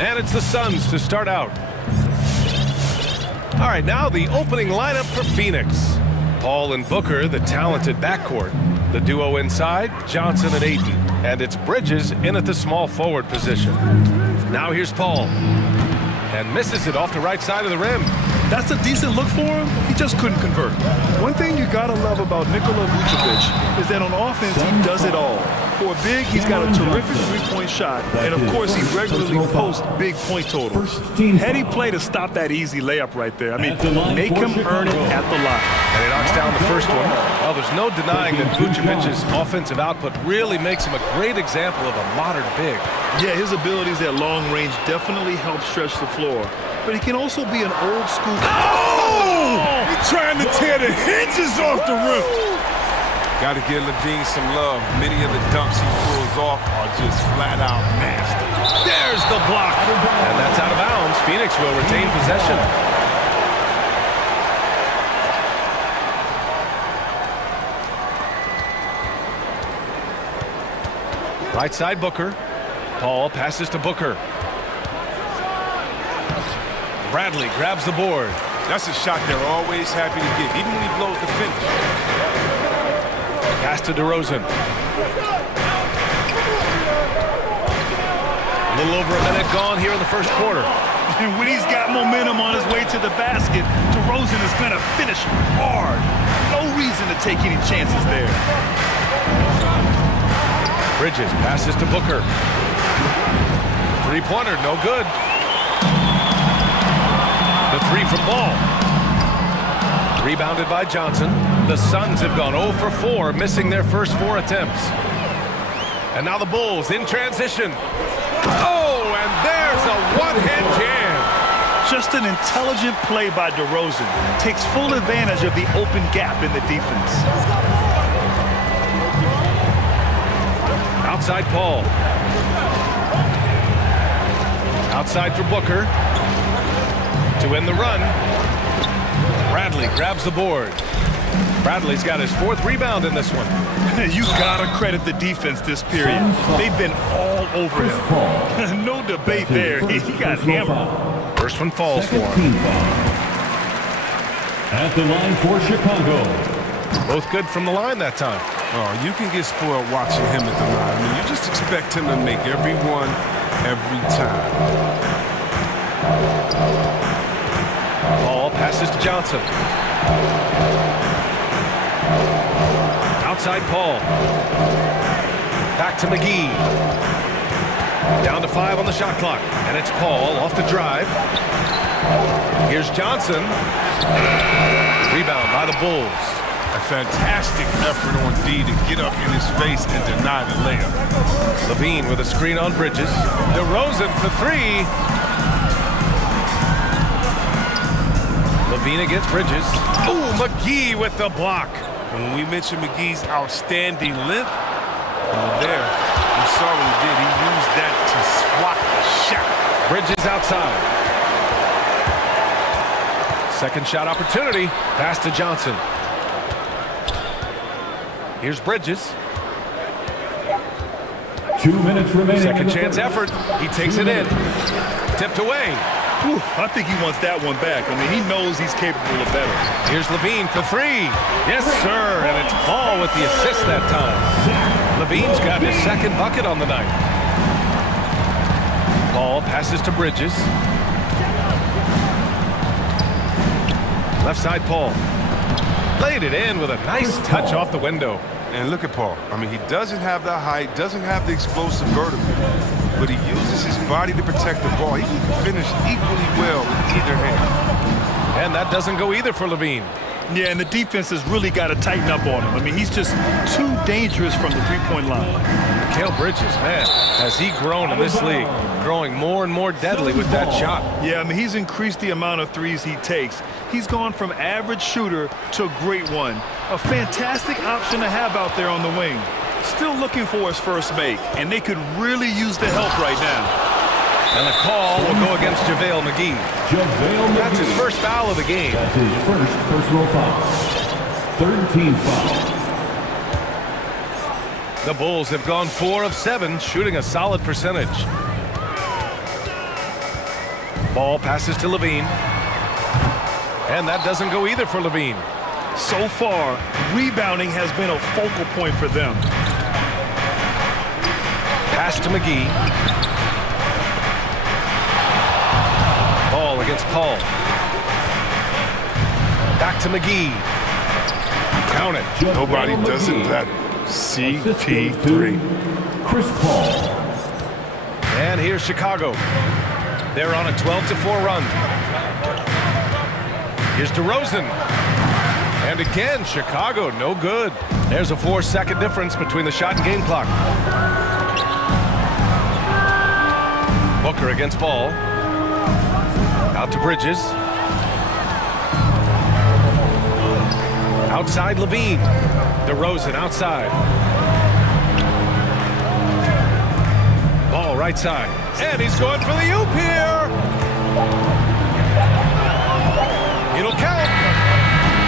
And it's the Suns to start out. All right, now the opening lineup for Phoenix. Paul and Booker, the talented backcourt. The duo inside, Johnson and Ayton. And it's Bridges in at the small forward position. Now here's Paul. And misses it off the right side of the rim. That's a decent look for him. He just couldn't convert. One thing you gotta love about Nikola Vucevic is that on offense, he does it all. For a big, he's got a terrific three-point shot, and of course, he regularly posts big point totals. Heady play to stop that easy layup right there. I mean, make him earn it at the line. And he knocks down the first one. Well, there's no denying that Vucevic's offensive output really makes him a great example of a modern big. Yeah, his abilities at long range definitely help stretch the floor. But he can also be an old school. Oh! He's trying to tear the hinges off the rim. Got to give Levine some love. Many of the dunks he pulls off are just flat out nasty. There's the block. And that's out of bounds. Phoenix will retain possession. Right side Booker. Paul passes to Booker. Bradley grabs the board. That's a shot they're always happy to get, even when he blows the finish. Pass to DeRozan. A little over a minute gone here in the first quarter. And when he's got momentum on his way to the basket, DeRozan is going to finish hard. No reason to take any chances there. Bridges passes to Booker. Three-pointer, no good. The three from Ball. Rebounded by Johnson. The Suns have gone 0 for 4, missing their first 4 attempts. And now the Bulls in transition. Oh, and there's a one-hand jam. Just an intelligent play by DeRozan. Takes full advantage of the open gap in the defense. Outside Paul. Outside for Booker. To end the run. Bradley grabs the board. Bradley's got his 4th rebound in this one. You gotta credit the defense this period. They've been all over him. No debate there. He got hammered. First one falls for him. At the line for Chicago. Both good from the line that time. Oh, you can get spoiled watching him at the line. I mean, you just expect him to make every one, every time. Ball passes to Johnson. Outside Paul. Back to McGee. Down to 5 on the shot clock. And it's Paul off the drive. Here's Johnson. Rebound by the Bulls. A fantastic effort on D to get up in his face and deny the layup. Levine with a screen on Bridges. DeRozan for 3. Levine against Bridges. Oh, McGee with the block. When we mentioned McGee's outstanding length, there, you saw what he did. He used that to swat the shot. Bridges outside. Second shot opportunity. Pass to Johnson. Here's Bridges. 2 minutes remaining. Second chance effort. He takes it in. Tipped away. Whew, I think he wants that one back. I mean, he knows he's capable of better. Here's Levine for 3. Yes, sir. And it's Paul with the assist that time. Levine's got his 2nd bucket on the night. Paul passes to Bridges. Left side Paul. Laid it in with a nice touch off the window. And look at Paul. I mean, he doesn't have the height, doesn't have the explosive vertical, but he uses his body to protect the ball. He can finish equally well with either hand. And that doesn't go either for Levine. Yeah, and the defense has really got to tighten up on him. I mean, he's just too dangerous from the three-point line. Mikal Bridges, man, has he grown in this league, growing more and more deadly with that shot. Yeah, I mean, he's increased the amount of threes he takes. He's gone from average shooter to a great one. A fantastic option to have out there on the wing. Still looking for his first make, and they could really use the help right now. And the call will go against JaVale McGee. That's his first foul of the game. That's his first personal foul. 3rd team foul. The Bulls have gone 4 of 7, shooting a solid percentage. Ball passes to Levine. And that doesn't go either for Levine. So far, rebounding has been a focal point for them. Pass to McGee. Ball against Paul. Back to McGee. Count it. Nobody does it better. CP3. Chris Paul. And here's Chicago. They're on a 12-4 run. Here's DeRozan. And again, Chicago, no good. There's a 4-second difference between the shot and game clock. Booker against Ball. Out to Bridges. Outside Levine. DeRozan outside. Ball right side. And he's going for the oop here. It'll count.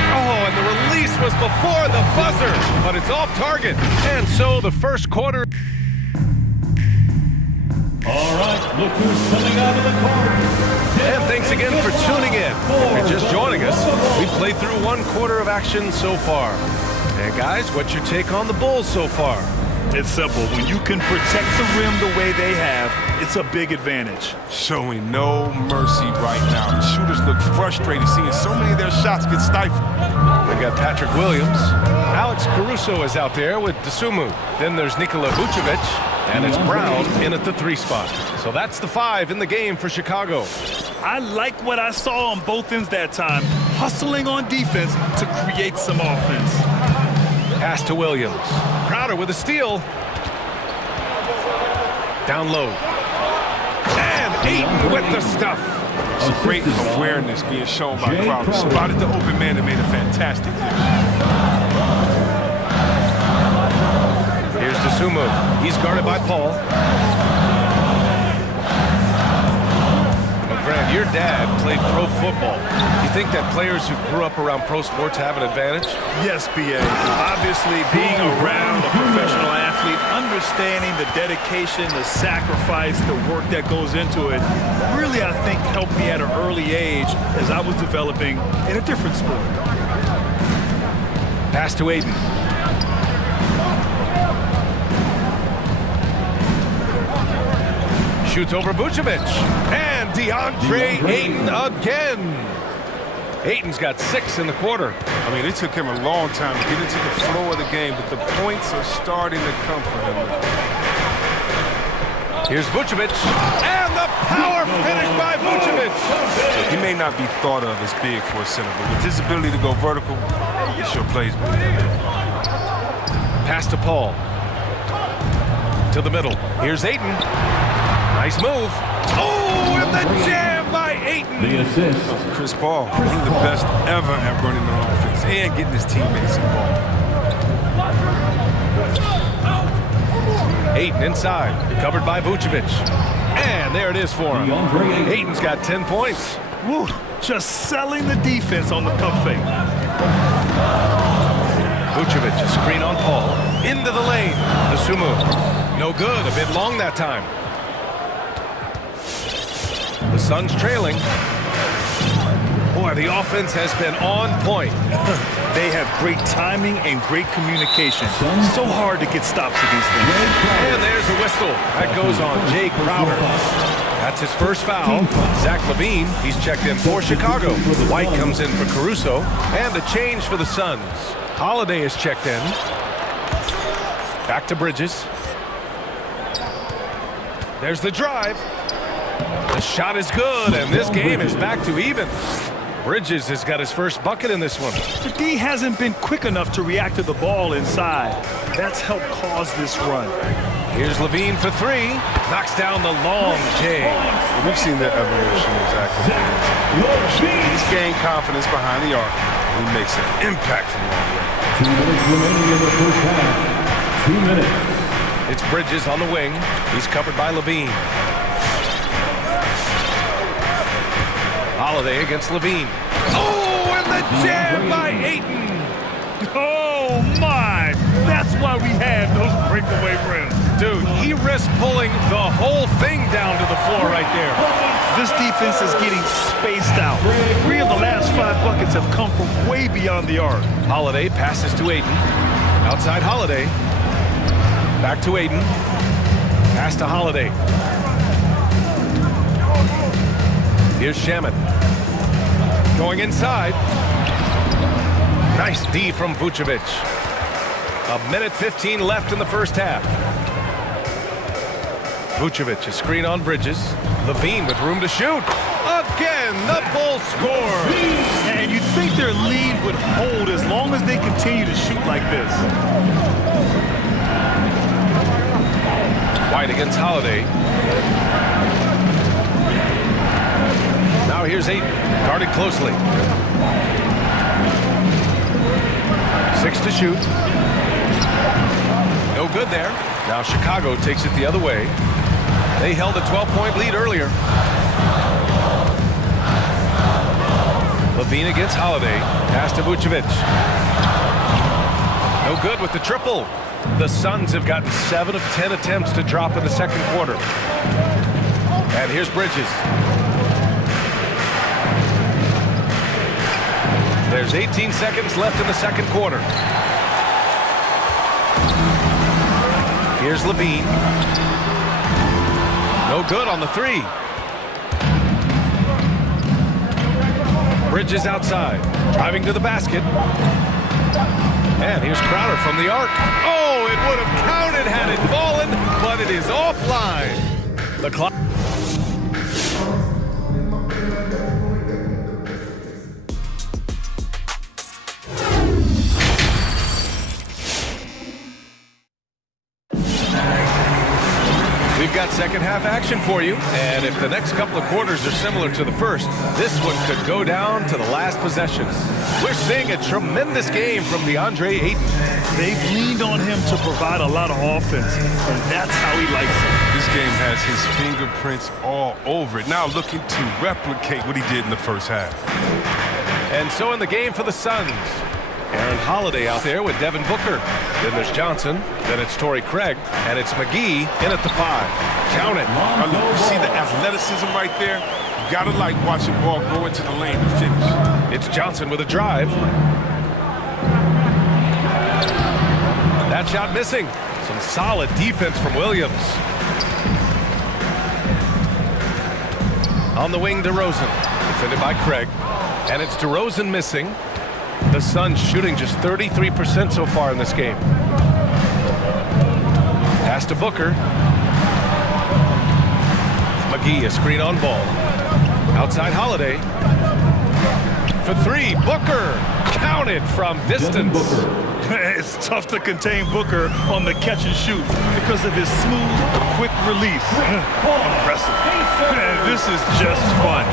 Oh, and the release was before the buzzer, but it's off target. And so the first quarter. All right, look who's coming out of the court. And thanks again for tuning in. If you're just joining us, we played through one quarter of action so far. And guys, what's your take on the Bulls so far? It's simple. When you can protect the rim the way they have, it's a big advantage. Showing no mercy right now. The shooters look frustrated seeing so many of their shots get stifled. We've got Patrick Williams. Alex Caruso is out there with Dosunmu. Then there's Nikola Vucevic. And it's Brown in at the 3 spot. So that's the 5 in the game for Chicago. I like what I saw on both ends that time. Hustling on defense to create some offense. Pass to Williams. Crowder with a steal. Down low. And Ayton with the stuff. Some great awareness being shown by Crowder. Spotted the open man and made a fantastic dish. Here's Dosunmu. He's guarded by Paul. Grant, your dad played pro football. You think that players who grew up around pro sports have an advantage? Yes, B.A. Obviously, being around a professional athlete, understanding the dedication, the sacrifice, the work that goes into it, really, I think, helped me at an early age as I was developing in a different sport. Pass to Ayton. Shoots over Vucevic. And DeAndre Ayton again. Ayton's got 6 in the quarter. I mean, it took him a long time to get into the flow of the game, but the points are starting to come for him. Here's Vucevic. And the power finish by Vucevic. He may not be thought of as big for a center, but with his ability to go vertical, he sure plays big. Pass to Paul. To the middle. Here's Ayton. Nice move. Oh, and the jam by Ayton. The assist. Chris Paul, one of the best ever at running on offense and getting his teammates involved. Ayton inside, covered by Vucevic. And there it is for him. Ayton's got 10 points. Woo, just selling the defense on the pump fake. Vucevic, a screen on Paul. Into the lane. Dosunmu. No good, a bit long that time. The Suns trailing. Boy, the offense has been on point. They have great timing and great communication. So hard to get stops against them. And there's a whistle. That goes on Jay Crowder. That's his first foul. Zach LaVine, he's checked in for Chicago. White comes in for Caruso. And a change for the Suns. Holiday is checked in. Back to Bridges. There's the drive. The shot is good, and this game is back to even. Bridges has got his first bucket in this one. The D hasn't been quick enough to react to the ball inside. That's helped cause this run. Here's Levine for 3. Knocks down the long J. We've seen the evolution of Zach LaVine. He's gained confidence behind the arc. He makes an impact from long range. 2 minutes remaining in the first half. 2 minutes. It's Bridges on the wing. He's covered by Levine. Holiday against Levine. Oh, and the jam by Ayton. Oh, my. That's That's why we had those breakaway rims. Dude, he risked pulling the whole thing down to the floor right there. This defense is getting spaced out. 3 of the last 5 buckets have come from way beyond the arc. Holiday passes to Aiden. Outside Holiday. Back to Aiden. Pass to Holiday. Here's Shaman. Going inside. Nice D from Vucevic. 1:15 left in the first half. Vucevic, a screen on Bridges. Levine with room to shoot. Again, the Bulls score. And you'd think their lead would hold as long as they continue to shoot like this. White against Holiday. Now here's Aiden, guarded closely. 6 to shoot. No good there. Now Chicago takes it the other way. They held a 12-point lead earlier. Levine against Holiday. Pass to Vucevic. No good with the triple. The Suns have gotten 7 of 10 attempts to drop in the second quarter. And here's Bridges. There's 18 seconds left in the second quarter. Here's Levine. No good on the 3. Bridges outside, driving to the basket. And here's Crowder from the arc. Oh, it would have counted had it fallen, but it is offline. The clock. We've got second half action for you, and if the next couple of quarters are similar to the first, this one could go down to the last possession. We're seeing a tremendous game from DeAndre Ayton. They've leaned on him to provide a lot of offense, and that's how he likes it. This game has his fingerprints all over it. Now looking to replicate what he did in the first half. And so in the game for the Suns, Aaron Holiday out there with Devin Booker. Then there's Johnson, then it's Torrey Craig, and it's McGee in at the 5. Count it. You see the athleticism right there? You gotta like watching ball go into the lane and finish. It's Johnson with a drive. That shot missing. Some solid defense from Williams. On the wing, DeRozan, defended by Craig. And it's DeRozan missing. The Suns shooting just 33% so far in this game. Pass to Booker. McGee, a screen on ball. Outside Holiday. For 3, Booker. Counted from distance. It's tough to contain Booker on the catch and shoot because of his smooth, quick release. Impressive. This is just fun.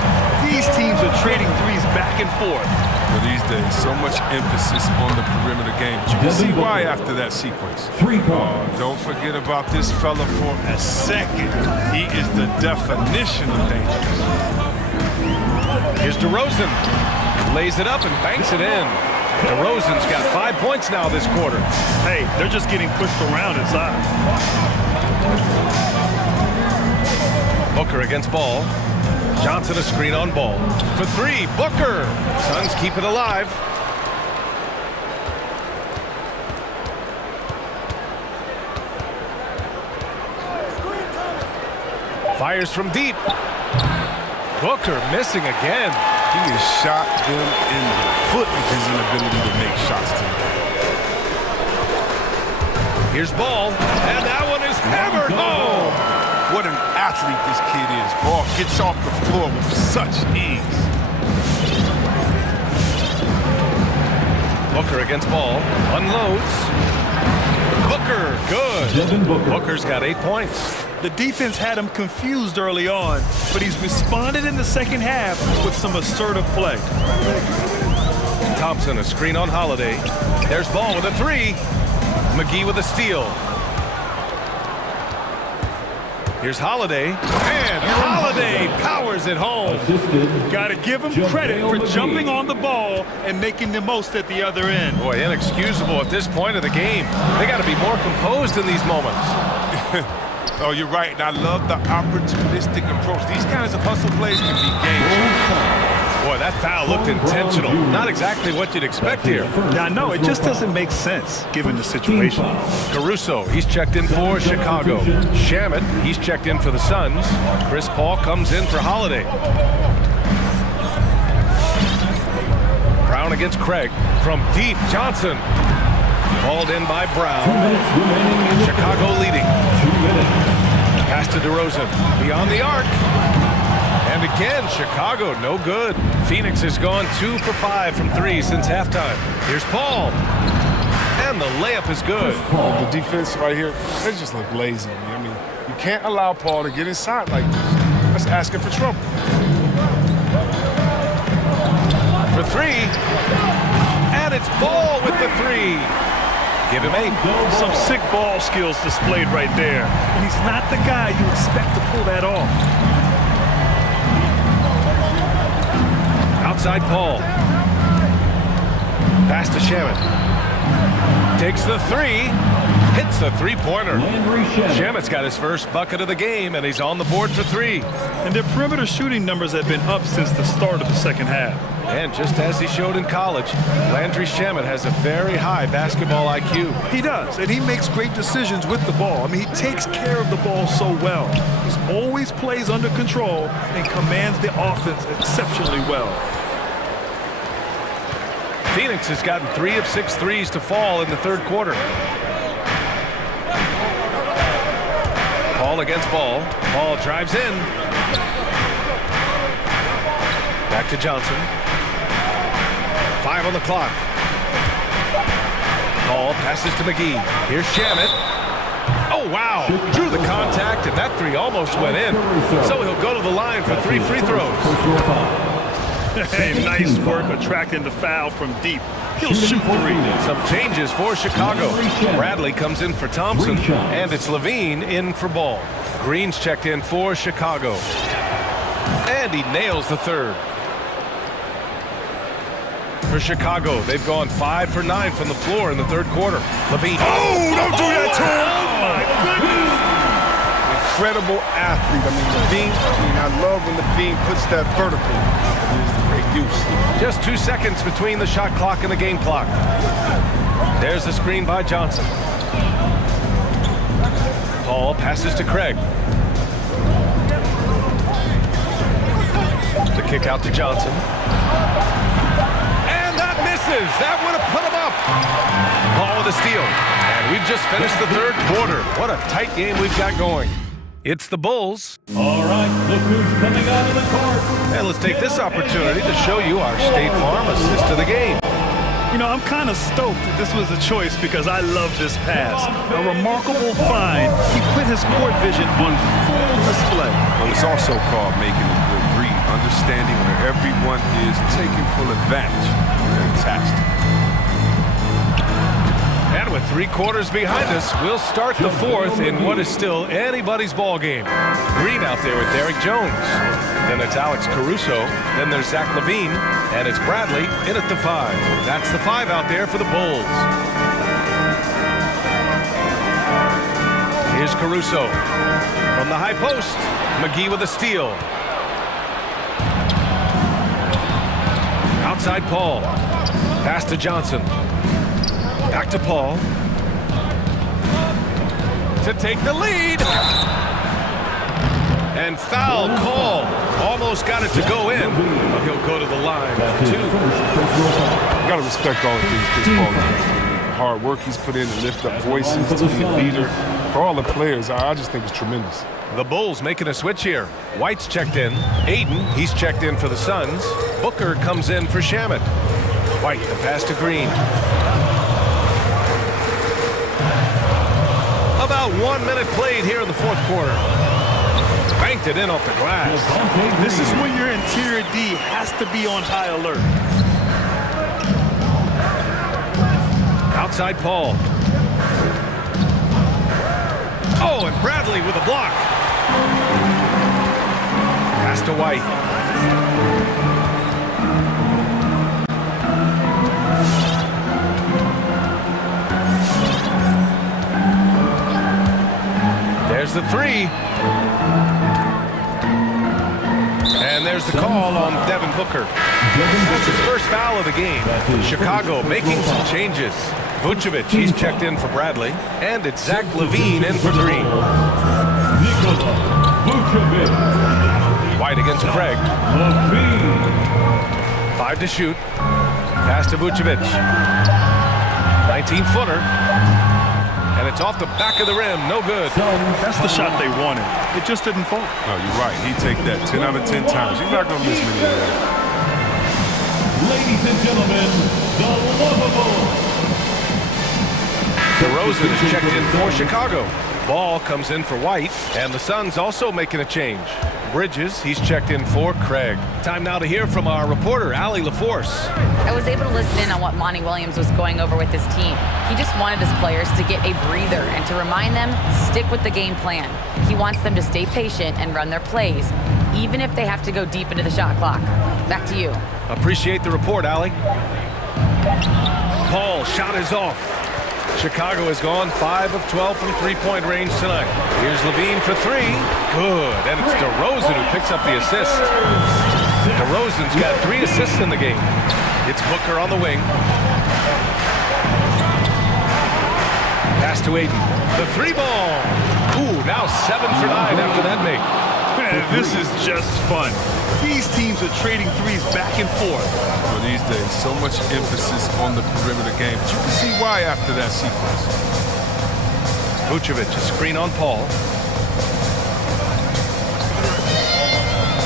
These teams are trading threes back and forth. Well, these days, so much emphasis on the perimeter game. You can see why after that sequence. Don't forget about this fella for a second. He is the definition of dangerous. Here's DeRozan. Lays it up and banks it in. DeRozan's got 5 points now this quarter. Hey, they're just getting pushed around inside. Booker against Ball. Johnson a screen on Ball. For 3, Booker. Suns keep it alive. Fires from deep. Booker missing again. He has shot them in the foot with his inability to make shots tonight. Here's Ball, and that one is hammered home. What an athlete this kid is. Ball gets off the floor with such ease. Booker against Ball, unloads. Booker, good. Booker's got 8 points. The defense had him confused early on, but he's responded in the second half with some assertive play. Thompson, a screen on Holiday. There's Ball with a 3. McGee with a steal. Here's Holiday, and Holiday powers it home. Got to give him credit for jumping on the ball and making the most at the other end. Boy, inexcusable at this point of the game. They got to be more composed in these moments. Oh, you're right, and I love the opportunistic approach. These kinds of hustle plays can be game-changing. Boy, that foul looked intentional. Not exactly what you'd expect here. Yeah, I know. It just doesn't make sense given the situation. Caruso, he's checked in for Chicago. Shamet, he's checked in for the Suns. Chris Paul comes in for Holiday. Brown against Craig. From deep, Johnson. Hauled in by Brown. Chicago leading. Pass to DeRozan. Beyond the arc. And again, Chicago, no good. Phoenix has gone 2 for 5 from 3 since halftime. Here's Paul. And the layup is good. The defense right here, they just look lazy. I mean, you can't allow Paul to get inside like this. That's asking for trouble. For 3. And it's Ball with the 3. Give him 8. Some sick ball skills displayed right there. And he's not the guy you expect to pull that off. Outside Paul. Pass to Shamet. Takes the 3. Hits the three-pointer. Shamet's got his first bucket of the game, and he's on the board for 3. And their perimeter shooting numbers have been up since the start of the second half. And just as he showed in college, Landry Shamet has a very high basketball IQ. He does, and he makes great decisions with the ball. I mean, he takes care of the ball so well. He's always plays under control and commands the offense exceptionally well. Phoenix has gotten 3 of 6 threes to fall in the third quarter. Paul against Ball. Ball drives in. Back to Johnson. 5 on the clock. Paul passes to McGee. Here's Shamet. Oh, wow. Drew the contact, and that 3 almost went in. So he'll go to the line for 3 free throws. Hey, nice work attracting the foul from deep. He'll shoot 3. Some changes for Chicago. Bradley comes in for Thompson, and it's Levine in for Ball. Green's checked in for Chicago. And he nails the 3rd. For Chicago, they've gone 5 for 9 from the floor in the third quarter. Levine. Oh, don't do that to him! Oh, my goodness! Incredible athlete. I mean, I love when Levine puts that vertical. It's great use. Just 2 seconds between the shot clock and the game clock. There's the screen by Johnson. Paul passes to Craig. The kick out to Johnson. And that misses. That would have put him up. Paul with a steal. And we've just finished the third quarter. What a tight game we've got going. It's the Bulls. All right, look who's coming out of the court. And let's take this opportunity to show you our State Farm assist to the game. You know, I'm kind of stoked that this was a choice because I love this pass. A remarkable find. He put his court vision on full display. Well, it's also called making a good read, understanding where everyone is, taking full advantage. Fantastic. And with 3 quarters behind us, we'll start the fourth in what is still anybody's ball game. Green out there with Derrick Jones. Then it's Alex Caruso. Then there's Zach LaVine. And it's Bradley in at the 5. That's the 5 out there for the Bulls. Here's Caruso. From the high post, McGee with a steal. Outside Paul. Pass to Johnson. Back to Paul. To take the lead. And foul call. Almost got it to go in. But he'll go to the line for 2. You gotta respect all of these Paul guys. Hard work he's put in to lift up voices, to be a leader. For all the players, I just think it's tremendous. The Bulls making a switch here. White's checked in. Aiden, he's checked in for the Suns. Booker comes in for Shamet. White, the pass to Green. About 1 minute played here in the fourth quarter. Banked it in off the glass. This is when your interior D has to be on high alert. Outside Paul. Oh, and Bradley with a block. to White. There's the three. And there's the call on Devin Booker. That's his first foul of the game. Chicago making some changes. Vucevic, he's checked in for Bradley. And it's Zach LaVine in for Green. White against Craig. 5 to shoot. Pass to Vucevic. 19-footer. And it's off the back of the rim. No good. That's the shot they wanted. It just didn't fall. No, you're right. He take that 10 out of 10 times. He's not going to miss many of that. Ladies and gentlemen, the lovable DeRozan is checked in for Chicago. Ball comes in for White, and the Suns also making a change. Bridges, he's checked in for Craig. Time now to hear from our reporter, Allie LaForce. I was able to listen in on what Monty Williams was going over with his team. He just wanted his players to get a breather and to remind them, stick with the game plan. He wants them to stay patient and run their plays, even if they have to go deep into the shot clock. Back to you. Appreciate the report, Allie. Paul, shot is off. Chicago has gone 5 of 12 from three-point range tonight. Here's LaVine for three. Good. And it's DeRozan who picks up the assist. DeRozan's got 3 assists in the game. It's Booker on the wing. Pass to Aiden. The three ball. Ooh, now 7 for 9 after that make. Man, this is just fun. These teams are trading threes back and forth. Well, these days, so much emphasis on the perimeter game. But you can see why after that sequence. Vucevic, a screen on Paul.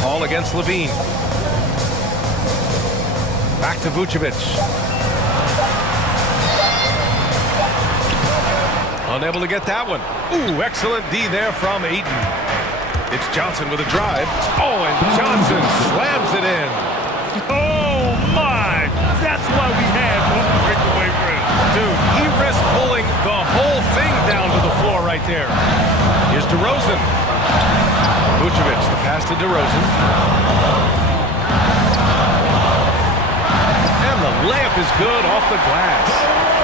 Paul against LaVine. Back to Vucevic. Unable to get that one. Ooh, excellent D there from Aiden. It's Johnson with a drive. Oh, and Johnson slams it in. Oh, my! That's why we had one breakaway for him. Dude, he risked pulling the whole thing down to the floor right there. Here's DeRozan. Vucevic, the pass to DeRozan. And the layup is good off the glass.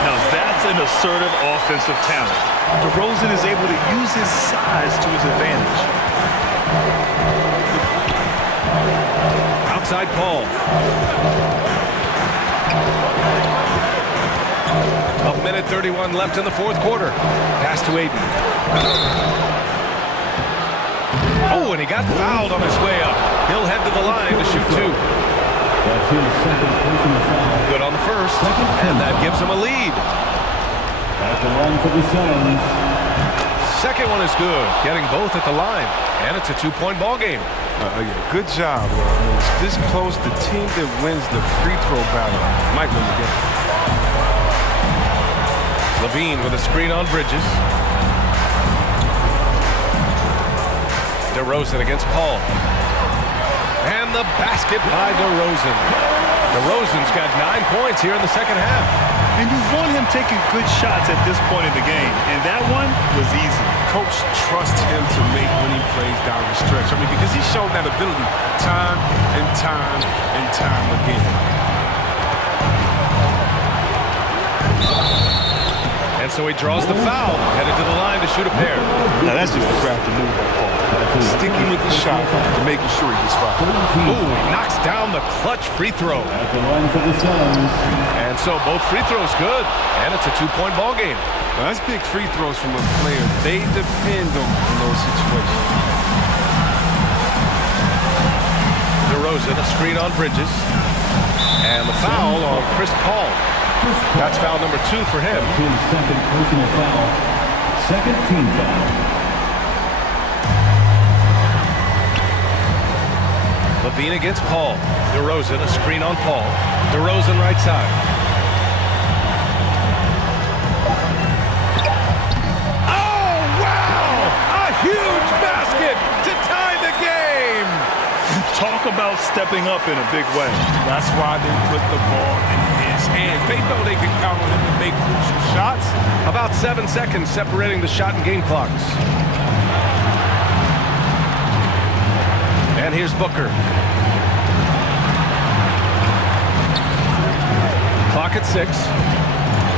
Now that's an assertive offensive talent. DeRozan is able to use his size to his advantage. Outside Paul. A minute 31 left in the fourth quarter. Pass to Aiden. Oh, and he got fouled on his way up. He'll head to the line to shoot 2. That's his second personal foul. Good on the first, and that gives him a lead. At the line for the Suns. Second one is good, getting both at the line, and it's a 2-point ball game. Yeah, good job. It's this close. The team that wins the free throw battle might win the game. LaVine with a screen on Bridges. DeRozan against Paul. And the basket by DeRozan. DeRozan's got 9 points here in the second half. And you want him taking good shots at this point in the game. And that one was easy. Coach trusts him to make winning plays down the stretch. I mean, because he's shown that ability time and time and time again. And so he draws the foul, headed to the line to shoot a pair. Now that's just a crafty move by Paul. Sticking with the shot and making sure he gets fouled. Ooh, he knocks down the clutch free throw. At the line for the Suns. And so both free throws good, and it's a 2-point ball game. Now, that's big free throws from a player. They depend on those situations. DeRozan, a screen on Bridges. And the foul on Chris Paul. That's foul number 2 for him. His second personal foul. Second team foul. LaVine against Paul. DeRozan, a screen on Paul. DeRozan right side. Oh, wow! A huge basket to tie the game! Talk about stepping up in a big way. That's why they put the ball in his hands. They know they can count on him to make crucial shots. About 7 seconds separating the shot and game clocks. And here's Booker. Clock at 6.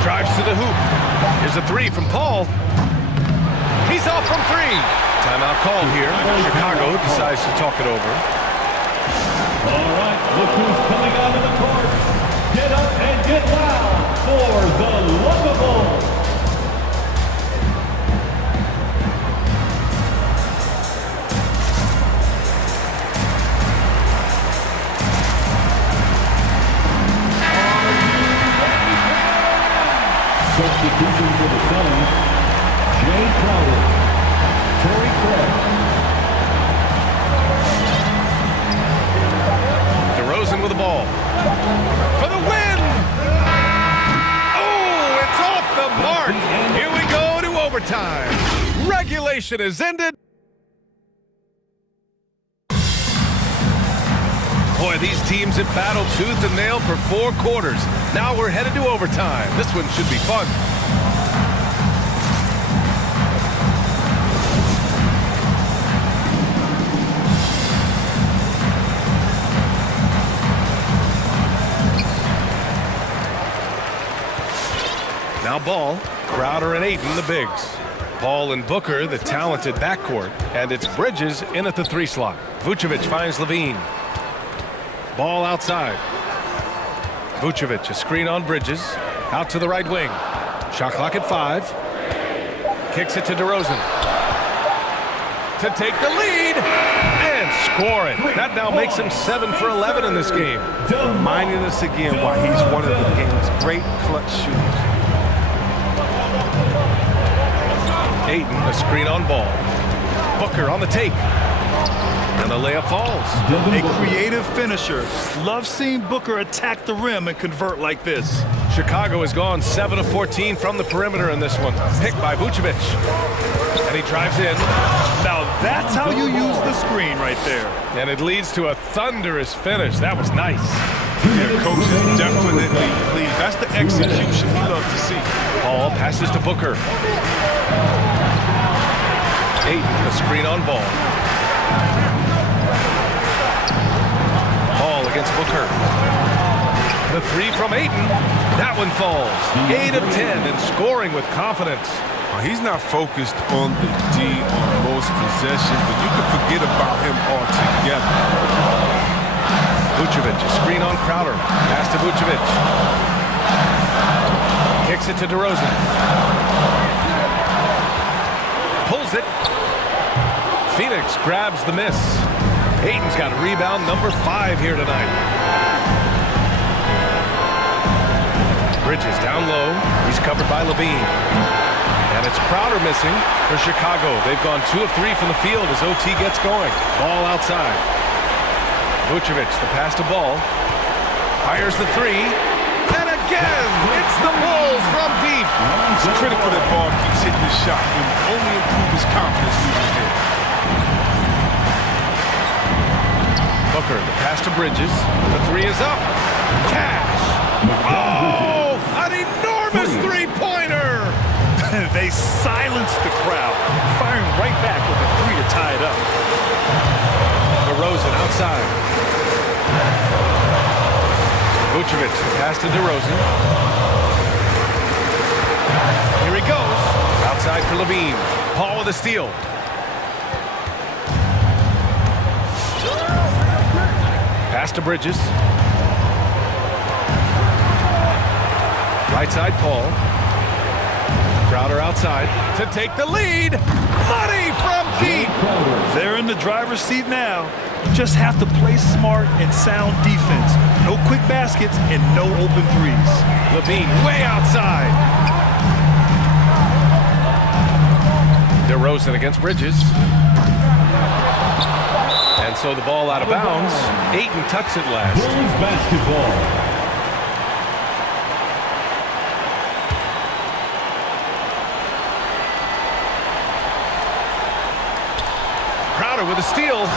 Drives to the hoop. Here's a three from Paul. He's off from 3. Timeout called here. Chicago decides to talk it over. All right, look who's coming onto the court. Get up and get loud for the lovable. Substitution for the Suns, Jay Crowder, Torrey Craig. DeRozan with the ball. For the win! Oh, it's off the mark! Here we go to overtime. Regulation is ended. Boy, these teams have battled tooth and nail for 4 quarters. Now we're headed to overtime. This one should be fun. Now Ball, Crowder and Ayton, the bigs. Paul and Booker, the talented backcourt. And it's Bridges in at the 3 slot. Vucevic finds Levine. Ball outside. Vucevic, a screen on Bridges. Out to the right wing. Shot clock at 5. Kicks it to DeRozan. To take the lead. And score it. That now makes him 7 for 11 in this game. Reminding us again why he's one of the game's great clutch shooters. Ayton, a screen on Ball. Booker on the take. And the layup falls. A creative finisher. Love seeing Booker attack the rim and convert like this. Chicago has gone 7 of 14 from the perimeter in this one. Picked by Vucevic. And he drives in. Now that's how you use the screen right there. And it leads to a thunderous finish. That was nice. Yeah, coach is definitely pleased. That's the execution he loves to see. Paul passes to Booker. Ayton, a screen on Ball. Ball against Booker. The 3 from Ayton. That one falls. 8 of 10 and scoring with confidence. He's not focused on the D on most possessions, but you can forget about him altogether. Vucevic, a screen on Crowder. Pass to Vucevic. Kicks it to DeRozan. Pulls it. Phoenix grabs the miss. Ayton's got rebound number 5 here tonight. Bridges down low. He's covered by Levine. And it's Crowder missing for Chicago. They've gone 2 of 3 from the field as OT gets going. Ball outside. Vucevic, the pass to Ball. Fires the 3. And again, it's the Bulls from deep. It's critical that Ball keeps hitting the shot. It will only improve his confidence moving ahead. Booker, the pass to Bridges. The 3 is up. Cash. Oh, an enormous 3-pointer. They silenced the crowd, firing right back with a 3 to tie it up. DeRozan outside. Vucevic, the pass to DeRozan. Here he goes. Outside for Levine. Paul with a steal. Pass to Bridges. Right side, Paul. Crowder outside to take the lead. Money from deep. They're in the driver's seat now. You just have to play smart and sound defense. No quick baskets and no open threes. Levine way outside. DeRozan against Bridges. And so the ball out of bounds. Ayton tucks it last. Bulls basketball. Crowder with a steal.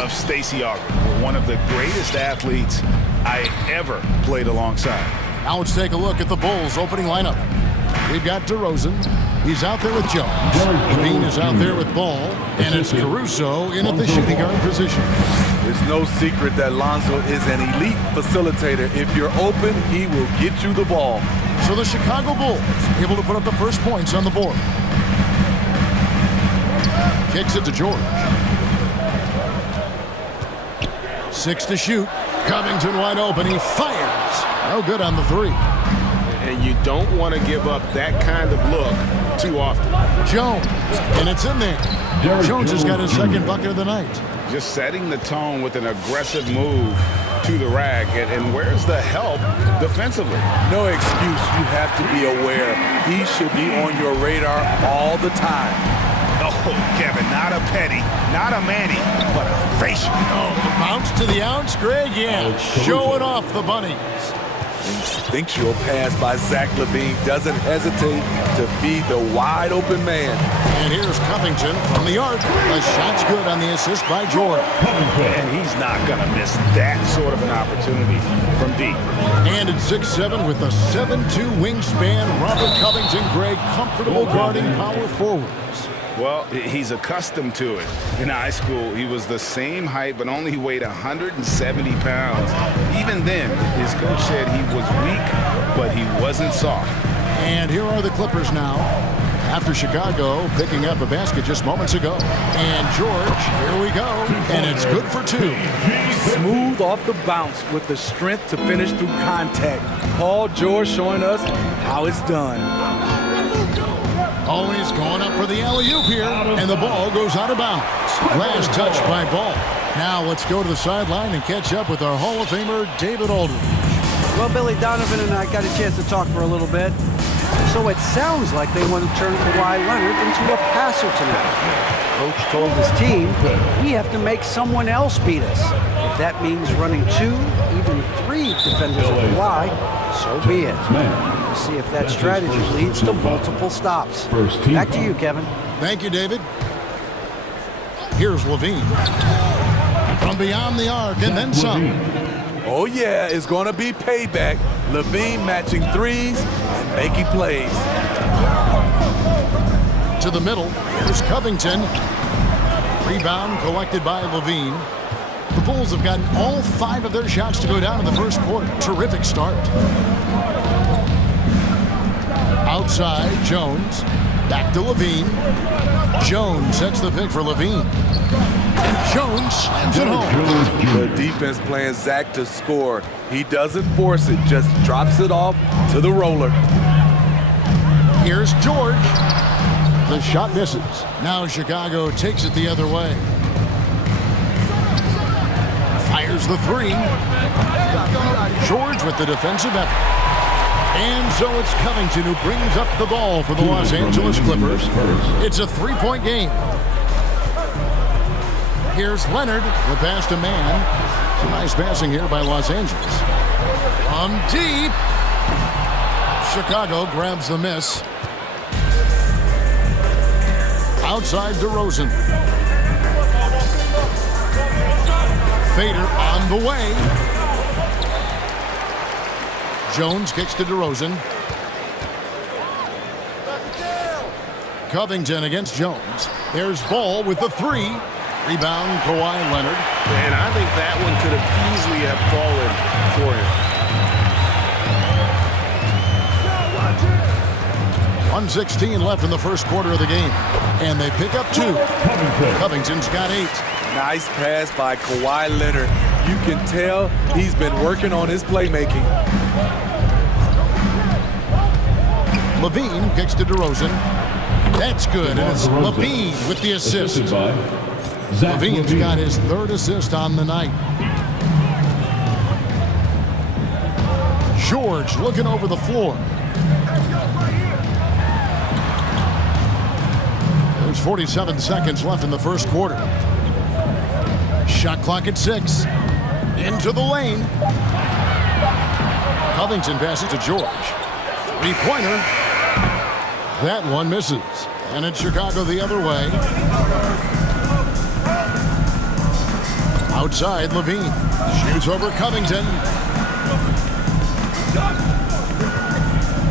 of Stacey Augmon, one of the greatest athletes I ever played alongside. Now let's take a look at the Bulls' opening lineup. We've got DeRozan. He's out there with Jones. Levine is out there with Ball. And it's Caruso in at the shooting guard position. It's no secret that Lonzo is an elite facilitator. If you're open, he will get you the ball. So the Chicago Bulls able to put up the first points on the board. Kicks it to George. 6 to shoot. Covington wide open. He fires. No good on the three. And you don't want to give up that kind of look too often. Jones, and it's in there. Jones has got his second bucket of the night. Just setting the tone with an aggressive move to the rack. And where's the help defensively? No excuse. You have to be aware. He should be on your radar all the time. Oh, Kevin, not a penny, not a Manny, but a facial. Oh, bounce to the ounce, Greg, yeah. Showing off the bunnies. Instinctual pass by Zach LaVine doesn't hesitate to feed the wide open man. And here's Covington from the arc. The shot's good on the assist by Jordan. And he's not going to miss that sort of an opportunity from deep. And at 6'7" with a 7'2" wingspan, Robert Covington, Greg, comfortable guarding power forwards. Well, he's accustomed to it. In high school, he was the same height, but only weighed 170 pounds. Even then, his coach said he was weak, but he wasn't soft. And here are the Clippers now, after Chicago picking up a basket just moments ago. And George, here we go, and it's good for two. Smooth off the bounce with the strength to finish through contact. Paul George showing us how it's done. Always going up for the alley-oop here, and the ball goes out of bounds. Last touch by Ball. Now let's go to the sideline and catch up with our Hall of Famer, David Aldridge. Well, Billy Donovan and I got a chance to talk for a little bit. So it sounds like they want to turn Kawhi Leonard into a passer tonight. Coach told his team, we have to make someone else beat us. If that means running 2, even 3 defenders of Kawhi, so be it. We'll see if that strategy leads to multiple stops. Back to you, Kevin. Thank you, David. Here's Levine. From beyond the arc and then some. Oh, yeah, it's going to be payback. Levine matching threes and making plays. To the middle, here's Covington. Rebound collected by Levine. The Bulls have gotten all 5 of their shots to go down in the first quarter. Terrific start. Outside, Jones. Back to Levine. Jones sets the pick for Levine. Jones slams it home. The defense playing Zach to score. He doesn't force it, just drops it off to the roller. Here's George. The shot misses. Now Chicago takes it the other way. Fires the 3. George with the defensive effort. And so it's Covington who brings up the ball for the Los Angeles Clippers. It's a 3-point game. Here's Leonard, the pass to man. Some nice passing here by Los Angeles. From deep. Chicago grabs the miss. Outside DeRozan. Fader on the way. Jones kicks to DeRozan. Covington against Jones. There's Ball with the 3. Rebound, Kawhi Leonard. And I think that one could have easily have fallen for him. 1:16 left in the first quarter of the game. And they pick up 2. Covington's got 8. Nice pass by Kawhi Leonard. You can tell he's been working on his playmaking. Levine kicks to DeRozan. That's good. And it's Levine with the assist. Levine's got his 3rd assist on the night. George looking over the floor. There's 47 seconds left in the first quarter. Shot clock at 6. Into the lane. Covington passes to George. 3-pointer. That one misses. And it's Chicago the other way. Outside, Levine. Shoots over Covington.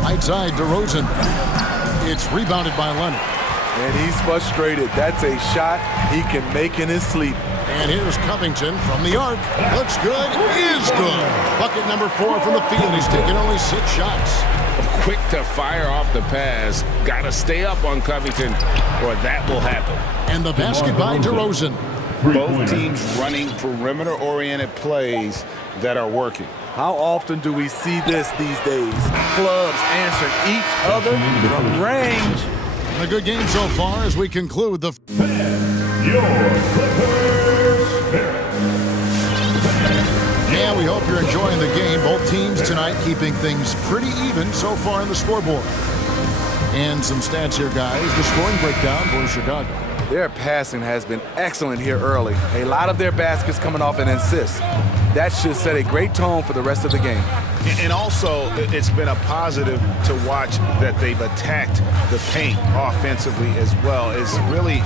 Outside, DeRozan. It's rebounded by Leonard. And he's frustrated. That's a shot he can make in his sleep. And here's Covington from the arc. Looks good, is good. Bucket number 4 from the field. He's taken only 6 shots. Quick to fire off the pass. Got to stay up on Covington, or that will happen. And the basket by DeRozan. Both teams running perimeter-oriented plays that are working. How often do we see this these days? Clubs answer each other from range. A good game so far as we conclude the... Your Clippers Spirit. Yeah, we hope you're enjoying the game. Both teams tonight keeping things pretty even so far on the scoreboard. And some stats here, guys. The scoring breakdown for Chicago. Their passing has been excellent here early. A lot of their baskets coming off an assist. That should set a great tone for the rest of the game. And also, it's been a positive to watch that they've attacked the paint offensively as well. It's really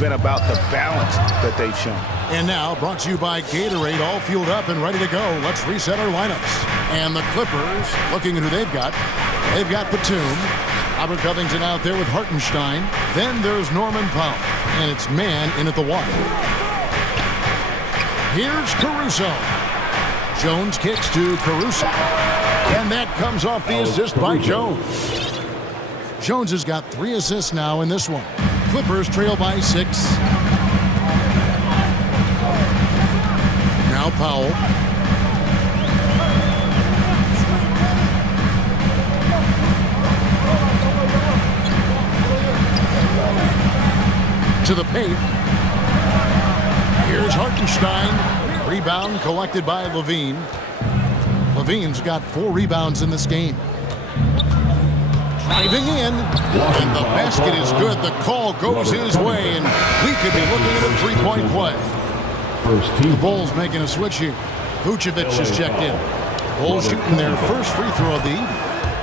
been about the balance that they've shown. And now, brought to you by Gatorade, all fueled up and ready to go. Let's reset our lineups. And the Clippers, looking at who they've got. They've got Batum. Robert Covington out there with Hartenstein. Then there's Norman Powell. And it's man in at the one. Here's Caruso. Jones kicks to Caruso. And that comes off the assist by Jones. Jones has got 3 assists now in this one. Clippers trail by 6. Now Powell. To the paint. Here's Hartenstein. Rebound collected by Levine. Levine's got 4 rebounds in this game. Driving in. And the basket is good. The call goes his way. And we could be looking at a 3-point play. The Bulls making a switch here. Vucevic has checked in. Bulls shooting their first free throw of the evening.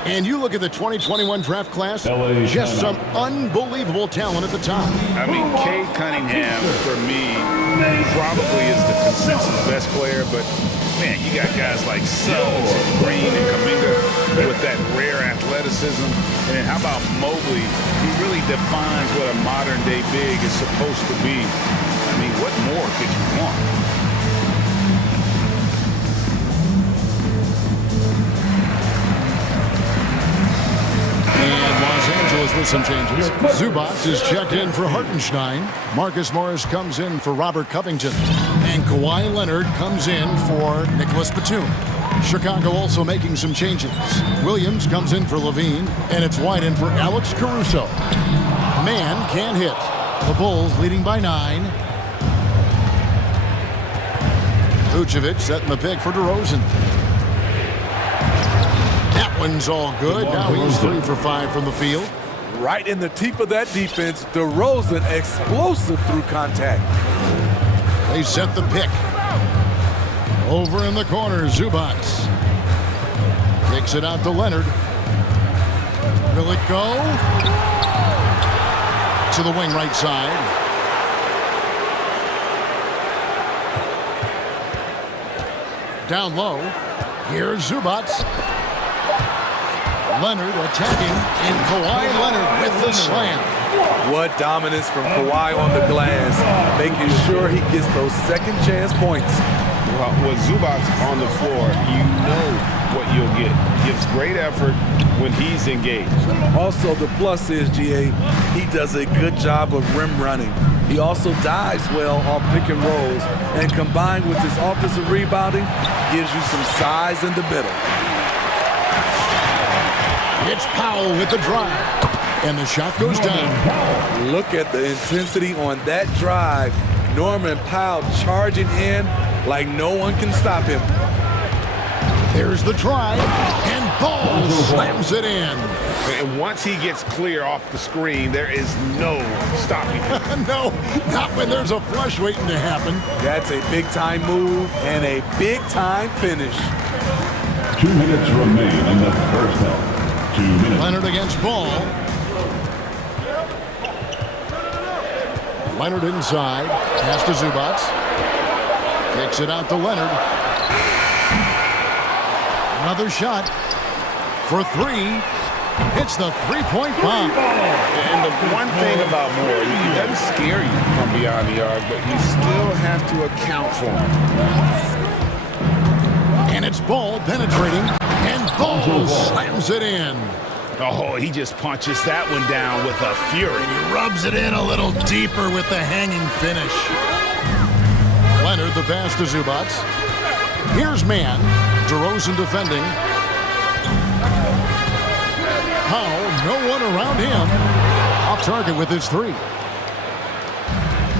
And you look at the 2021 draft class, just some unbelievable talent at the top. I mean, Cade Cunningham, for me, probably is the consensus best player, but, man, you got guys like Suggs, Green, and Kuminga with that rare athleticism. And how about Mobley? He really defines what a modern-day big is supposed to be. I mean, what more could you want? With some changes. Zubac is checked in for Hartenstein. Marcus Morris comes in for Robert Covington. And Kawhi Leonard comes in for Nicholas Batum. Chicago also making some changes. Williams comes in for Levine. And it's White in for Alex Caruso. Man can't hit. The Bulls leading by 9. Vucevic setting the pick for DeRozan. That one's all good. Now he's 3 for 5 from the field. Right in the teeth of that defense, DeRozan explosive through contact. They set the pick. Over in the corner, Zubac. Kicks it out to Leonard. Will it go? To the wing right side. Down low. Here's Zubac. Leonard attacking, and Kawhi Leonard with the slam. What dominance from Kawhi on the glass, making sure he gets those second chance points. Well, with Zubac on the floor, you know what you'll get. Gives great effort when he's engaged. Also, the plus is, GA, he does a good job of rim running. He also dives well off pick and rolls, and combined with his offensive rebounding, gives you some size in the middle. It's Powell with the drive. And the shot goes down. Look at the intensity on that drive. Norman Powell charging in like no one can stop him. There's the drive. And Ball slams it in. And once he gets clear off the screen, there is no stopping him. No, not when there's a flush waiting to happen. That's a big-time move and a big-time finish. 2 minutes remain in the first half. 2 minutes. Leonard against Ball. Leonard inside. Pass to Zubac. Kicks it out to Leonard. Another shot for three. Hits the three-point bomb. And the one thing about Moore, he doesn't scare you from beyond the arc, but you still have to account for him. And it's Ball penetrating, and Ball slams it in. Oh, he just punches that one down with a fury. He rubs it in a little deeper with the hanging finish. Leonard, the pass to Zubac. Here's man. DeRozan defending. Powell, no one around him. Off target with his three.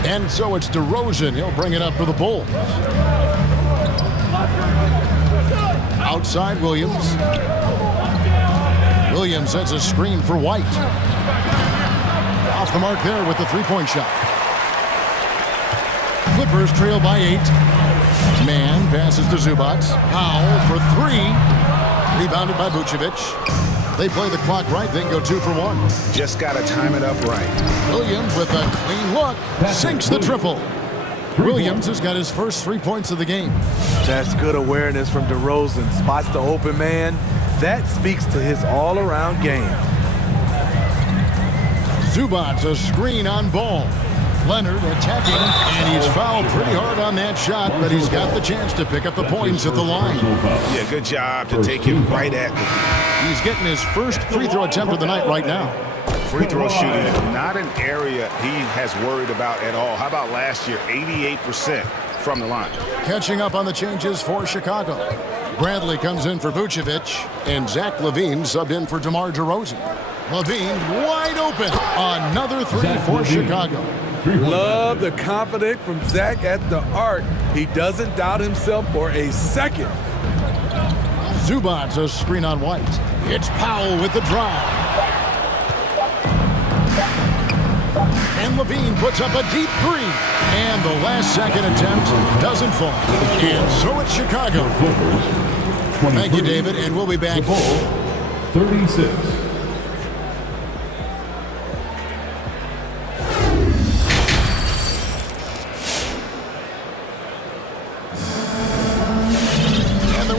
And so it's DeRozan. He'll bring it up for the Bulls. Outside Williams. Williams sets a screen for White. Off the mark there with the three-point shot. Clippers trail by 8. Man passes to Zubac. Powell for three. Rebounded by Vucevic. They play the clock right, then go 2 for 1. Just got to time it up right. Williams with a clean look. Sinks the triple. Williams has got his first 3 points of the game. That's good awareness from DeRozan. Spots the open man. That speaks to his all-around game. Zubac, a screen on Ball. Leonard attacking, and he's fouled pretty hard on that shot, but he's got the chance to pick up the points at the line. Yeah, good job to take it right at him. He's getting his first free throw attempt of the night right now. Free throw shooting, not an area he has worried about at all. How about last year, 88% from the line. Catching up on the changes for Chicago. Bradley comes in for Vucevic, and Zach LaVine subbed in for DeMar DeRozan. LaVine wide open. Another three for Chicago. Love the confidence from Zach at the arc. He doesn't doubt himself for a second. Zubac, a screen on White. It's Powell with the drive. And LaVine puts up a deep three. And the last second attempt doesn't fall. And so it's Chicago. Thank you, David, and we'll be back. 36.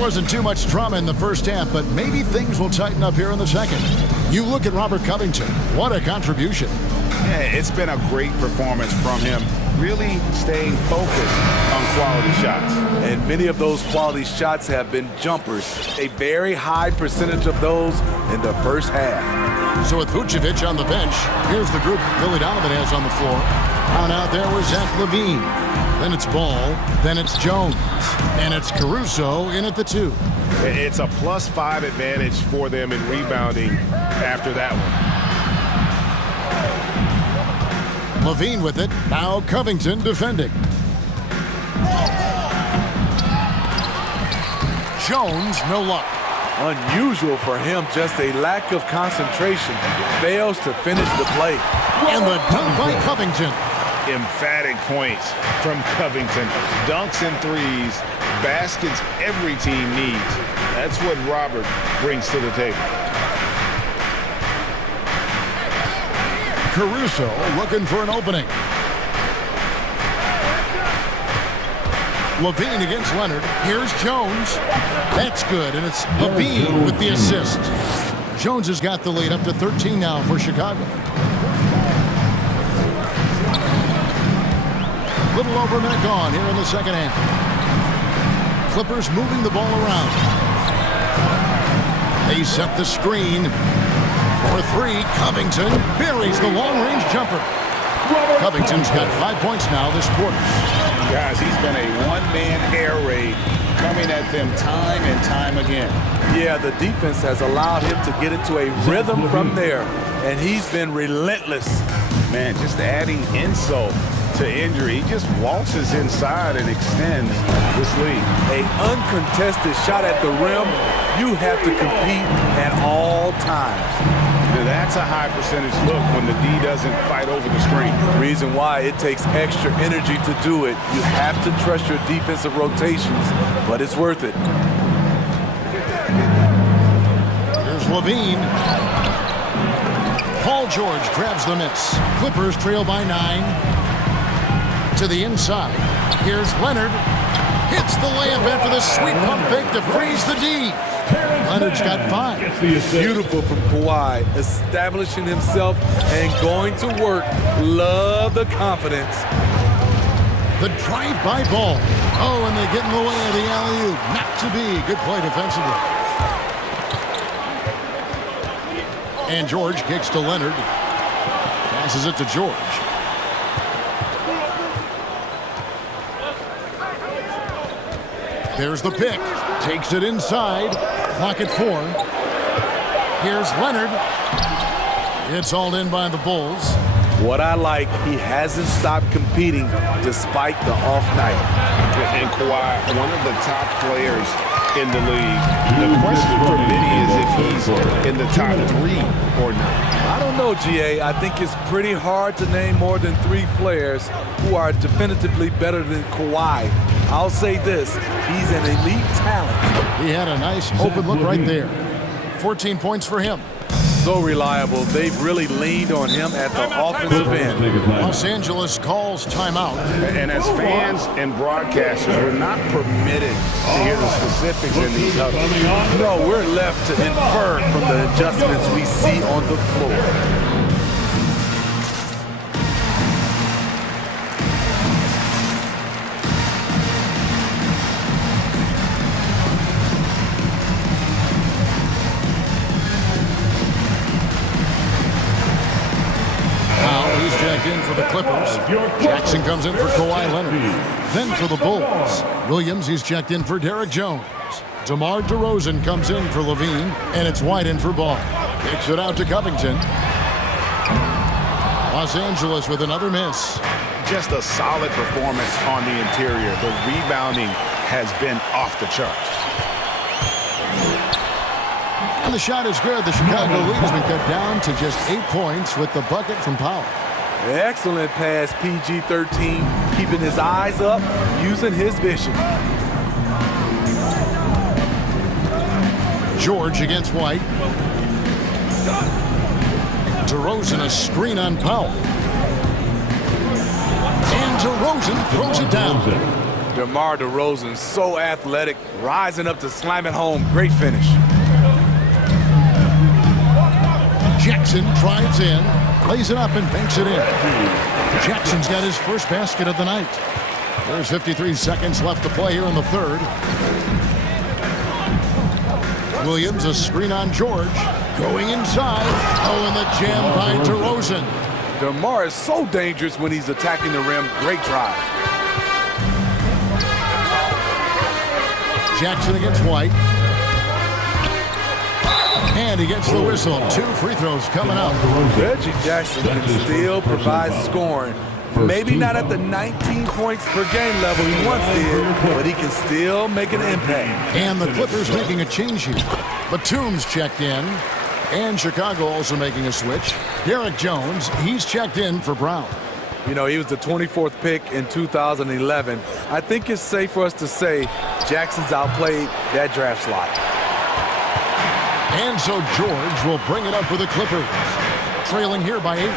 Wasn't too much drama in the first half, but maybe things will tighten up here in the second. You look at Robert Covington. What a contribution. Yeah, it's been a great performance from him. Really staying focused on quality shots. And many of those quality shots have been jumpers. A very high percentage of those in the first half. So with Vucevic on the bench, here's the group Billy Donovan has on the floor. Down out there was Zach LaVine. Then it's Ball. Then it's Jones. And it's Caruso in at the 2. It's a +5 advantage for them in rebounding after that one. LaVine with it. Now Covington defending. Jones, no luck. Unusual for him, just a lack of concentration. Fails to finish the play. And the dunk by Covington. Emphatic points from Covington. Dunks and threes, baskets every team needs. That's what Robert brings to the table. Caruso looking for an opening. LaVine against Leonard. Here's Jones. That's good, and it's LaVine with the assist. Jones has got the lead up to 13 now for Chicago. Little over a minute gone here in the second half. Clippers moving the ball around. They set the screen for three. Covington buries the long-range jumper. Covington's got 5 points now this quarter. Guys, he's been a one-man air raid coming at them time and time again. Yeah, the defense has allowed him to get into a rhythm from there, and he's been relentless. Man, just adding insult to injury. He just waltzes inside and extends this lead. A uncontested shot at the rim, you have to compete at all times. Now that's a high percentage look when the D doesn't fight over the screen. Reason why it takes extra energy to do it. You have to trust your defensive rotations, but it's worth it. Here's LaVine. Paul George grabs the miss. Clippers trail by 9. To the inside. Here's Leonard. Hits the layup after the sweet pump fake to freeze the D. Leonard's got 5. Beautiful from Kawhi, establishing himself and going to work. Love the confidence. The drive-by ball. Oh, and they get in the way of the alley-oop. Not to be. Good play defensively. And George kicks to Leonard. Passes it to George. There's the pick. Takes it inside. Clock at 4. Here's Leonard. It's hauled in by the Bulls. What I like, he hasn't stopped competing despite the off night. And Kawhi, one of the top players in the league. The question for many is if he's in the top 3 or not. I don't know, GA. I think it's pretty hard to name more than 3 players who are definitively better than Kawhi. I'll say this, he's an elite talent. He had a nice open look right there. 14 points for him. So reliable. They've really leaned on him at the offensive end. Los Angeles calls timeout. And as fans and broadcasters, we're not permitted to hear the specifics in these huddles. No, we're left to infer from the adjustments we see on the floor. In for the Clippers. Jackson comes in for Kawhi Leonard. Then for the Bulls, Williams, he's checked in for Derek Jones. DeMar DeRozan comes in for Levine, and it's White in for Ball. Kicks it out to Covington. Los Angeles with another miss. Just a solid performance on the interior. The rebounding has been off the charts. And the shot is good. The Chicago lead has been cut down to just 8 points with the bucket from Powell. Excellent pass, PG-13, keeping his eyes up, using his vision. George against White. DeRozan a screen on Powell. And DeRozan throws it down. DeMar DeRozan, so athletic, rising up to slam it home. Great finish. Jackson drives in, plays it up and banks it in. Jackson's got his first basket of the night. There's 53 seconds left to play here in the third. Williams, a screen on George. Going inside. Oh, and the jam by DeRozan. DeMar is so dangerous when he's attacking the rim. Great drive. Jackson against White. And he gets the whistle. 2 free throws coming up. Reggie Jackson can still provide scoring. Maybe not at the 19 points per game level he once did, but he can still make an impact. And the Clippers making a change here. Batum's checked in. And Chicago also making a switch. Derek Jones, he's checked in for Brown. You know, he was the 24th pick in 2011. I think it's safe for us to say Jackson's outplayed that draft slot. And so George will bring it up for the Clippers. Trailing here by 8.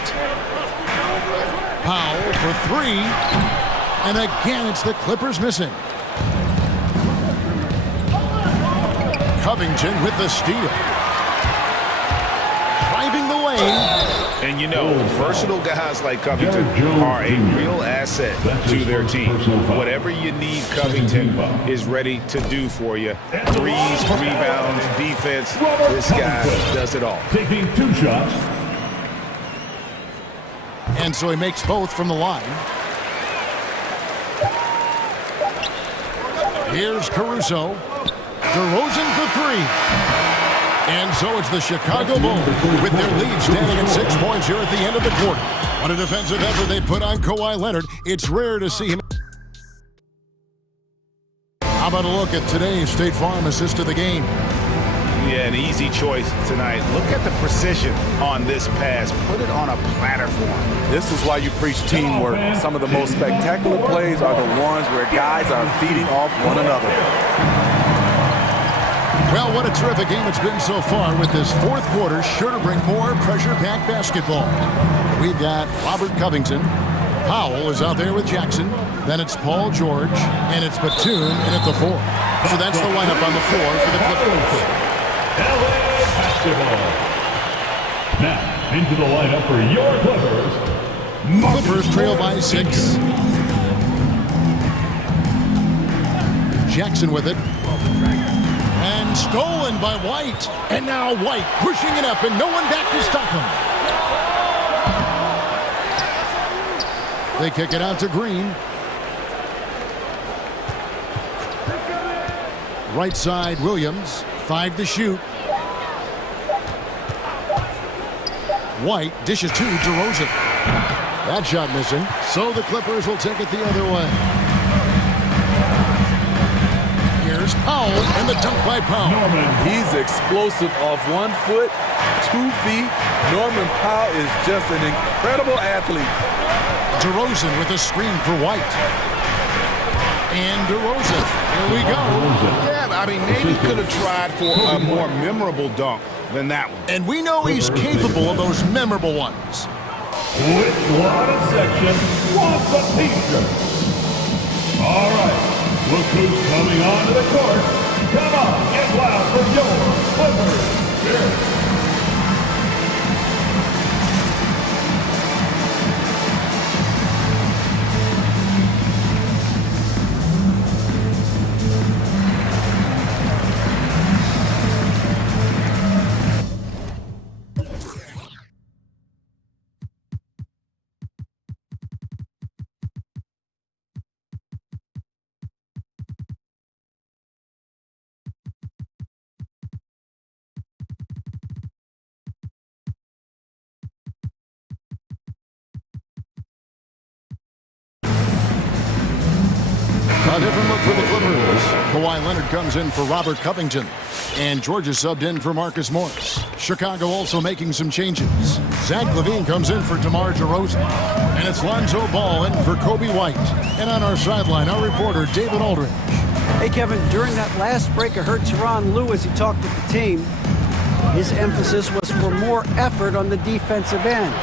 Powell for 3. And again, it's the Clippers missing. Covington with the steal. Driving the lane. And you know, versatile guys like Covington are a real asset to their team. Whatever you need, Covington is ready to do for you. Threes, rebounds, defense. This guy does it all. Taking 2 shots. And so he makes both from the line. Here's Caruso. DeRozan for 3. And so it's the Chicago Bulls with their lead standing at 6 points here at the end of the quarter. On a defensive effort they put on Kawhi Leonard, it's rare to see him. How about a look at today's State Farm assist of the game? Yeah, an easy choice tonight. Look at the precision on this pass. Put it on a platter form. This is why you preach teamwork. Some of the most spectacular plays are the ones where guys are feeding off one another. Well, what a terrific game it's been so far with this fourth quarter. Sure to bring more pressure-packed basketball. We've got Robert Covington, Powell is out there with Jackson. Then it's Paul George, and it's Batum in at the 4. So that's the lineup on the floor for the Clippers. LA basketball. Now, into the lineup for your Clippers. Clippers trail by 6. Jackson with it. And stolen by White. And now White pushing it up, and no one back to stop him. They kick it out to Green. Right side, Williams. 5 to shoot. White dishes to DeRozan. That shot missing. So the Clippers will take it the other way. Here's Powell and the dunk by Powell. He's explosive off 1 foot, 2 feet. Norman Powell is just an incredible athlete. DeRozan with a screen for White. And DeRozan. Here we go. Yeah, I mean, maybe could have tried for a more memorable dunk than that one. And we know he's capable of those memorable ones. Which one section wants a pizza? All right, look who's coming onto the court. Come on, get loud for your Clippers. A different look for the Clippers. Kawhi Leonard comes in for Robert Covington. And Georgia subbed in for Marcus Morris. Chicago also making some changes. Zach LaVine comes in for DeMar DeRozan. And it's Lonzo Ball in for Kobe White. And on our sideline, our reporter, David Aldridge. Hey, Kevin, during that last break, I heard Tyronn Lue as he talked with the team. His emphasis was for more effort on the defensive end.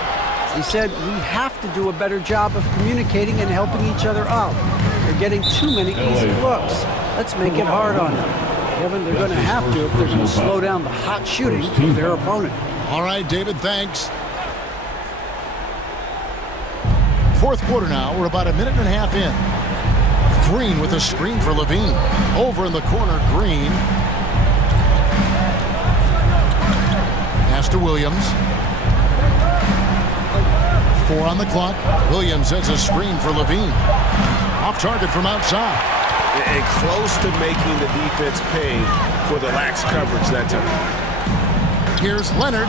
He said, we have to do a better job of communicating and helping each other out. They're getting too many easy looks. Let's make it hard on them. Kevin, they're going to have to if they're going to slow down the hot shooting of their opponent. All right, David, thanks. Fourth quarter now. We're about a minute and a half in. Green with a screen for LaVine. Over in the corner, Green. Pass to Williams. 4 on the clock. Williams has a screen for LaVine. Off target from outside. And close to making the defense pay for the lax coverage that time. Here's Leonard.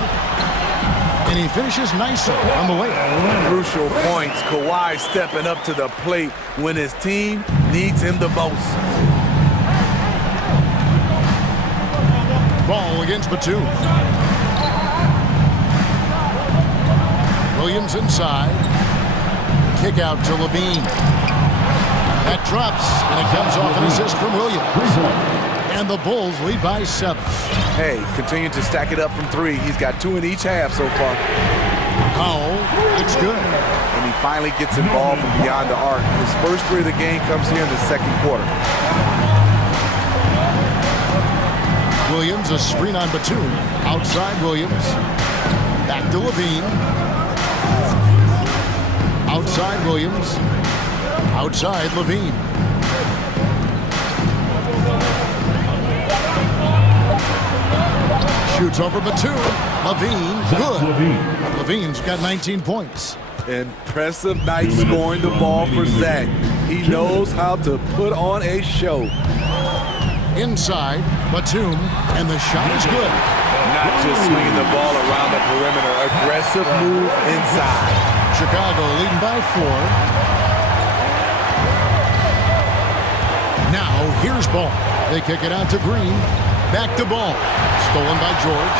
And he finishes nicely on the way. Crucial points. Kawhi stepping up to the plate when his team needs him the most. Ball against Batum. Williams inside. Kick out to LaVine. That drops, and it comes off an assist from Williams. And the Bulls lead by 7. Hey, continue to stack it up from 3. He's got 2 in each half so far. Powell, it's good. And he finally gets involved from beyond the arc. His first 3 of the game comes here in the second quarter. Williams, a screen on Batum. Outside Williams. Back to LaVine. Outside Williams. Outside LaVine. Shoots over Batum. LaVine, good. LaVine's got 19 points. Impressive night scoring the ball for Zach. He knows how to put on a show. Inside, Batum, and the shot is good. Not just swinging the ball around the perimeter. Aggressive move inside. Chicago leading by 4. Now, here's Ball. They kick it out to Green. Back to Ball. Stolen by George.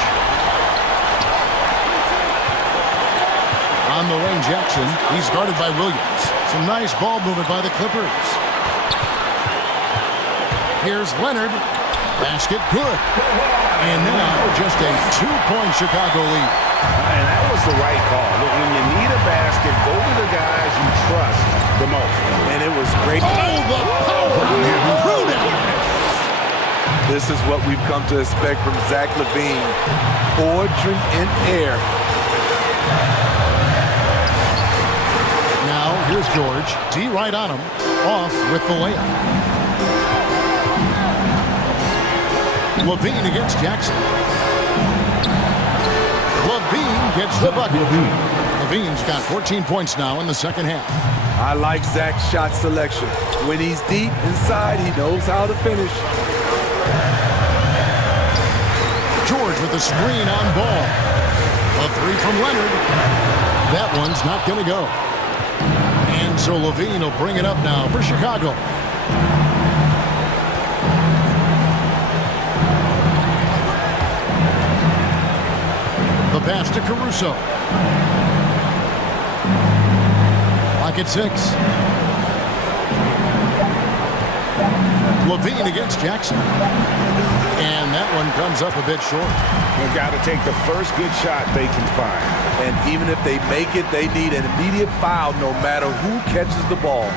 On the wing, Jackson. He's guarded by Williams. Some nice ball movement by the Clippers. Here's Leonard. Basket good. And now just a 2-point Chicago lead. And that was the right call. When you need a basket, go to the guys you trust the most. And it was great. Oh, the power! Through that. This is what we've come to expect from Zach LaVine. Poetry in air. Now, here's George. D right on him. Off with the layup. LaVine against Jackson. LaVine gets the bucket. LaVine's got 14 points now in the second half. I like Zach's shot selection. When he's deep inside, he knows how to finish. George with the screen on ball. A three from Leonard. That one's not going to go. And so LaVine will bring it up now for Chicago. The pass to Caruso. Clock at 6. LaVine against Jackson. And that one comes up a bit short. They've got to take the first good shot they can find. And even if they make it, they need an immediate foul no matter who catches the ball.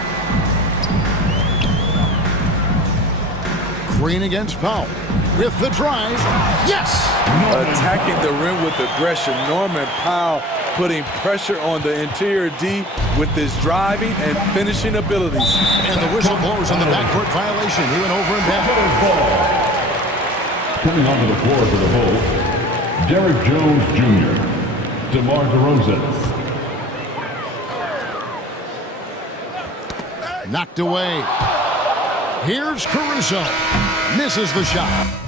Green against Powell. With the drive. Yes! Attacking the rim with aggression. Norman Powell putting pressure on the interior D with his driving and finishing abilities. And the whistle blows on the backcourt violation. He went over and back. Coming onto the floor for the Bulls, Derrick Jones Jr., DeMar DeRozan. Knocked away. Here's Caruso. Misses the shot.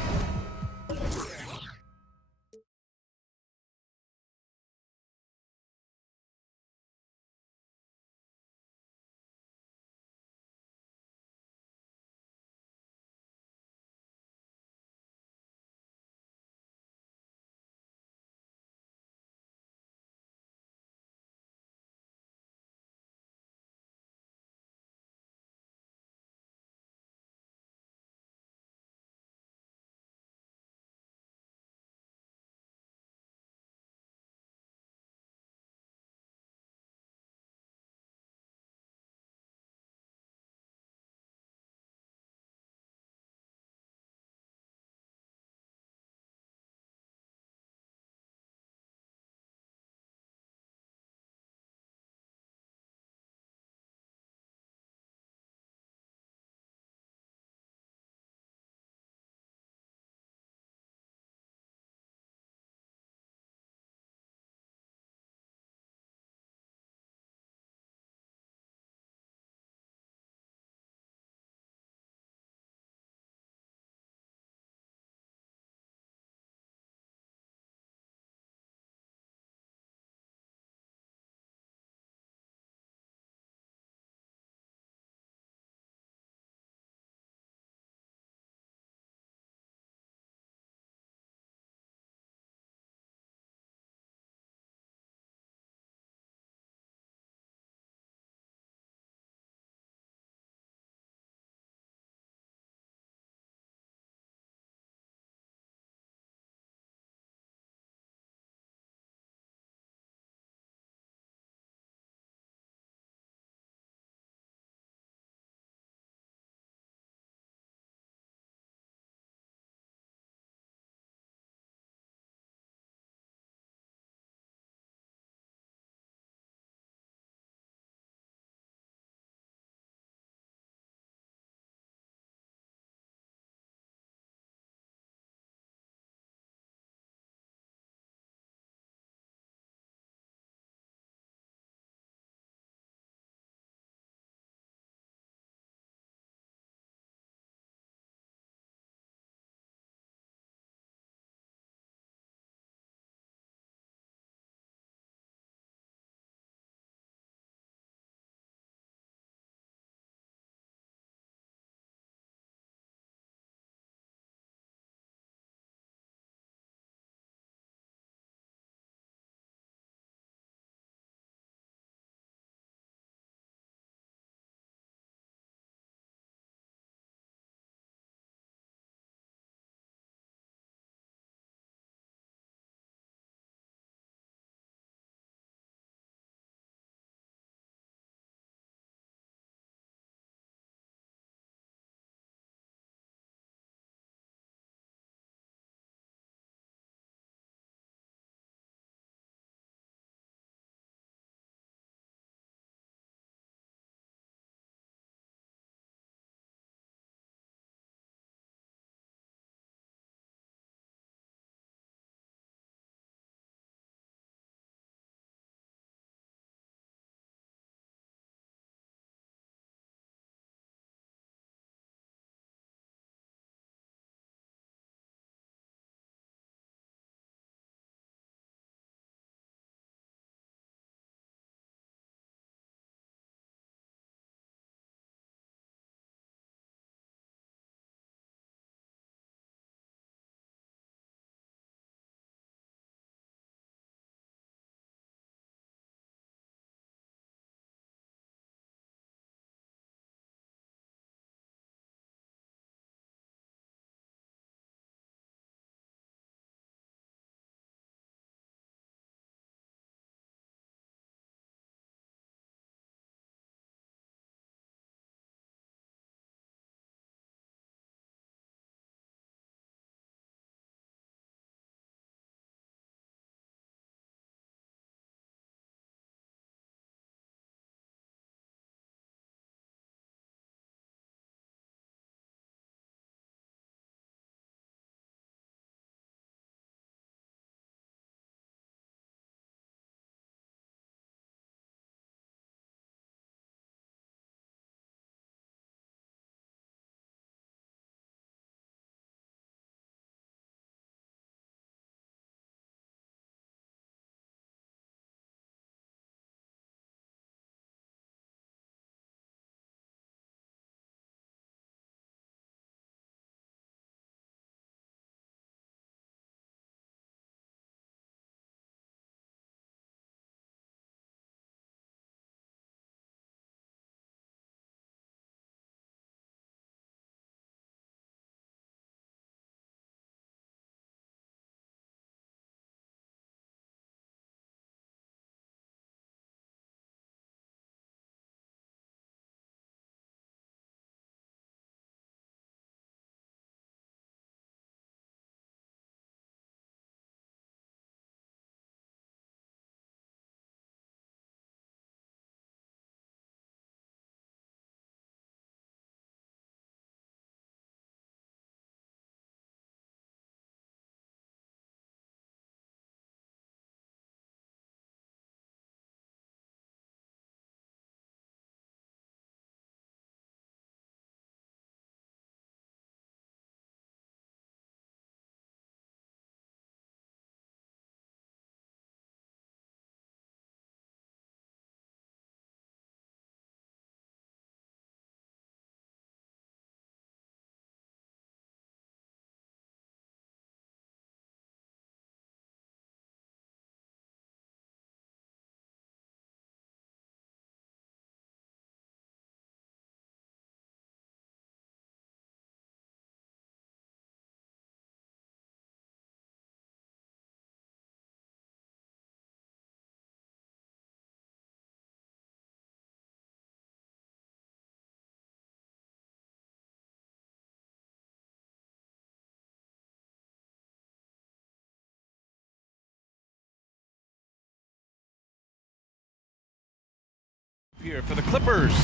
Here for the Clippers,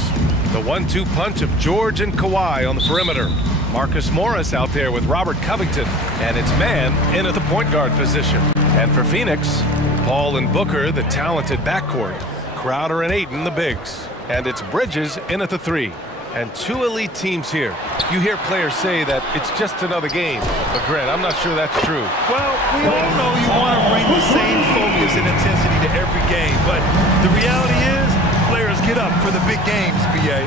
the 1-2 punch of George and Kawhi on the perimeter. Marcus Morris out there with Robert Covington, and it's man in at the point guard position. And for Phoenix, Paul and Booker, the talented backcourt. Crowder and Ayton, the bigs. And it's Bridges in at the 3. And 2 elite teams here. You hear players say that it's just another game. But Grant, I'm not sure that's true. Well, we all know you want to bring the same focus and intensity to every game. But the reality is, players get up for the big games, B.A.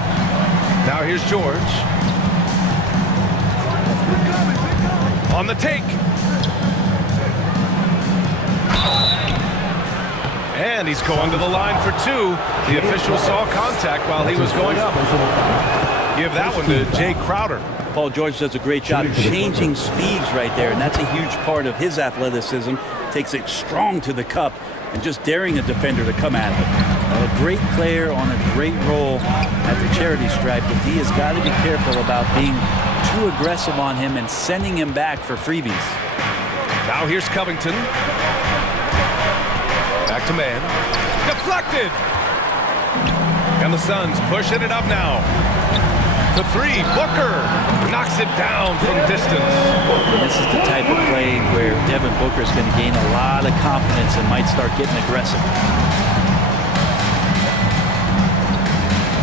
Now here's George. On the take. And he's going to the line for 2. The official saw contact while he was going up. Give that one to Jay Crowder. Paul George does a great job changing speeds right there, and that's a huge part of his athleticism. Takes it strong to the cup and just daring a defender to come at him. A great player on a great role at the charity stripe, but D has got to be careful about being too aggressive on him and sending him back for freebies. Now here's Covington. Back to man. Deflected! And the Suns pushing it up now. The 3, Booker knocks it down from distance. This is the type of play where Devin Booker is going to gain a lot of confidence and might start getting aggressive.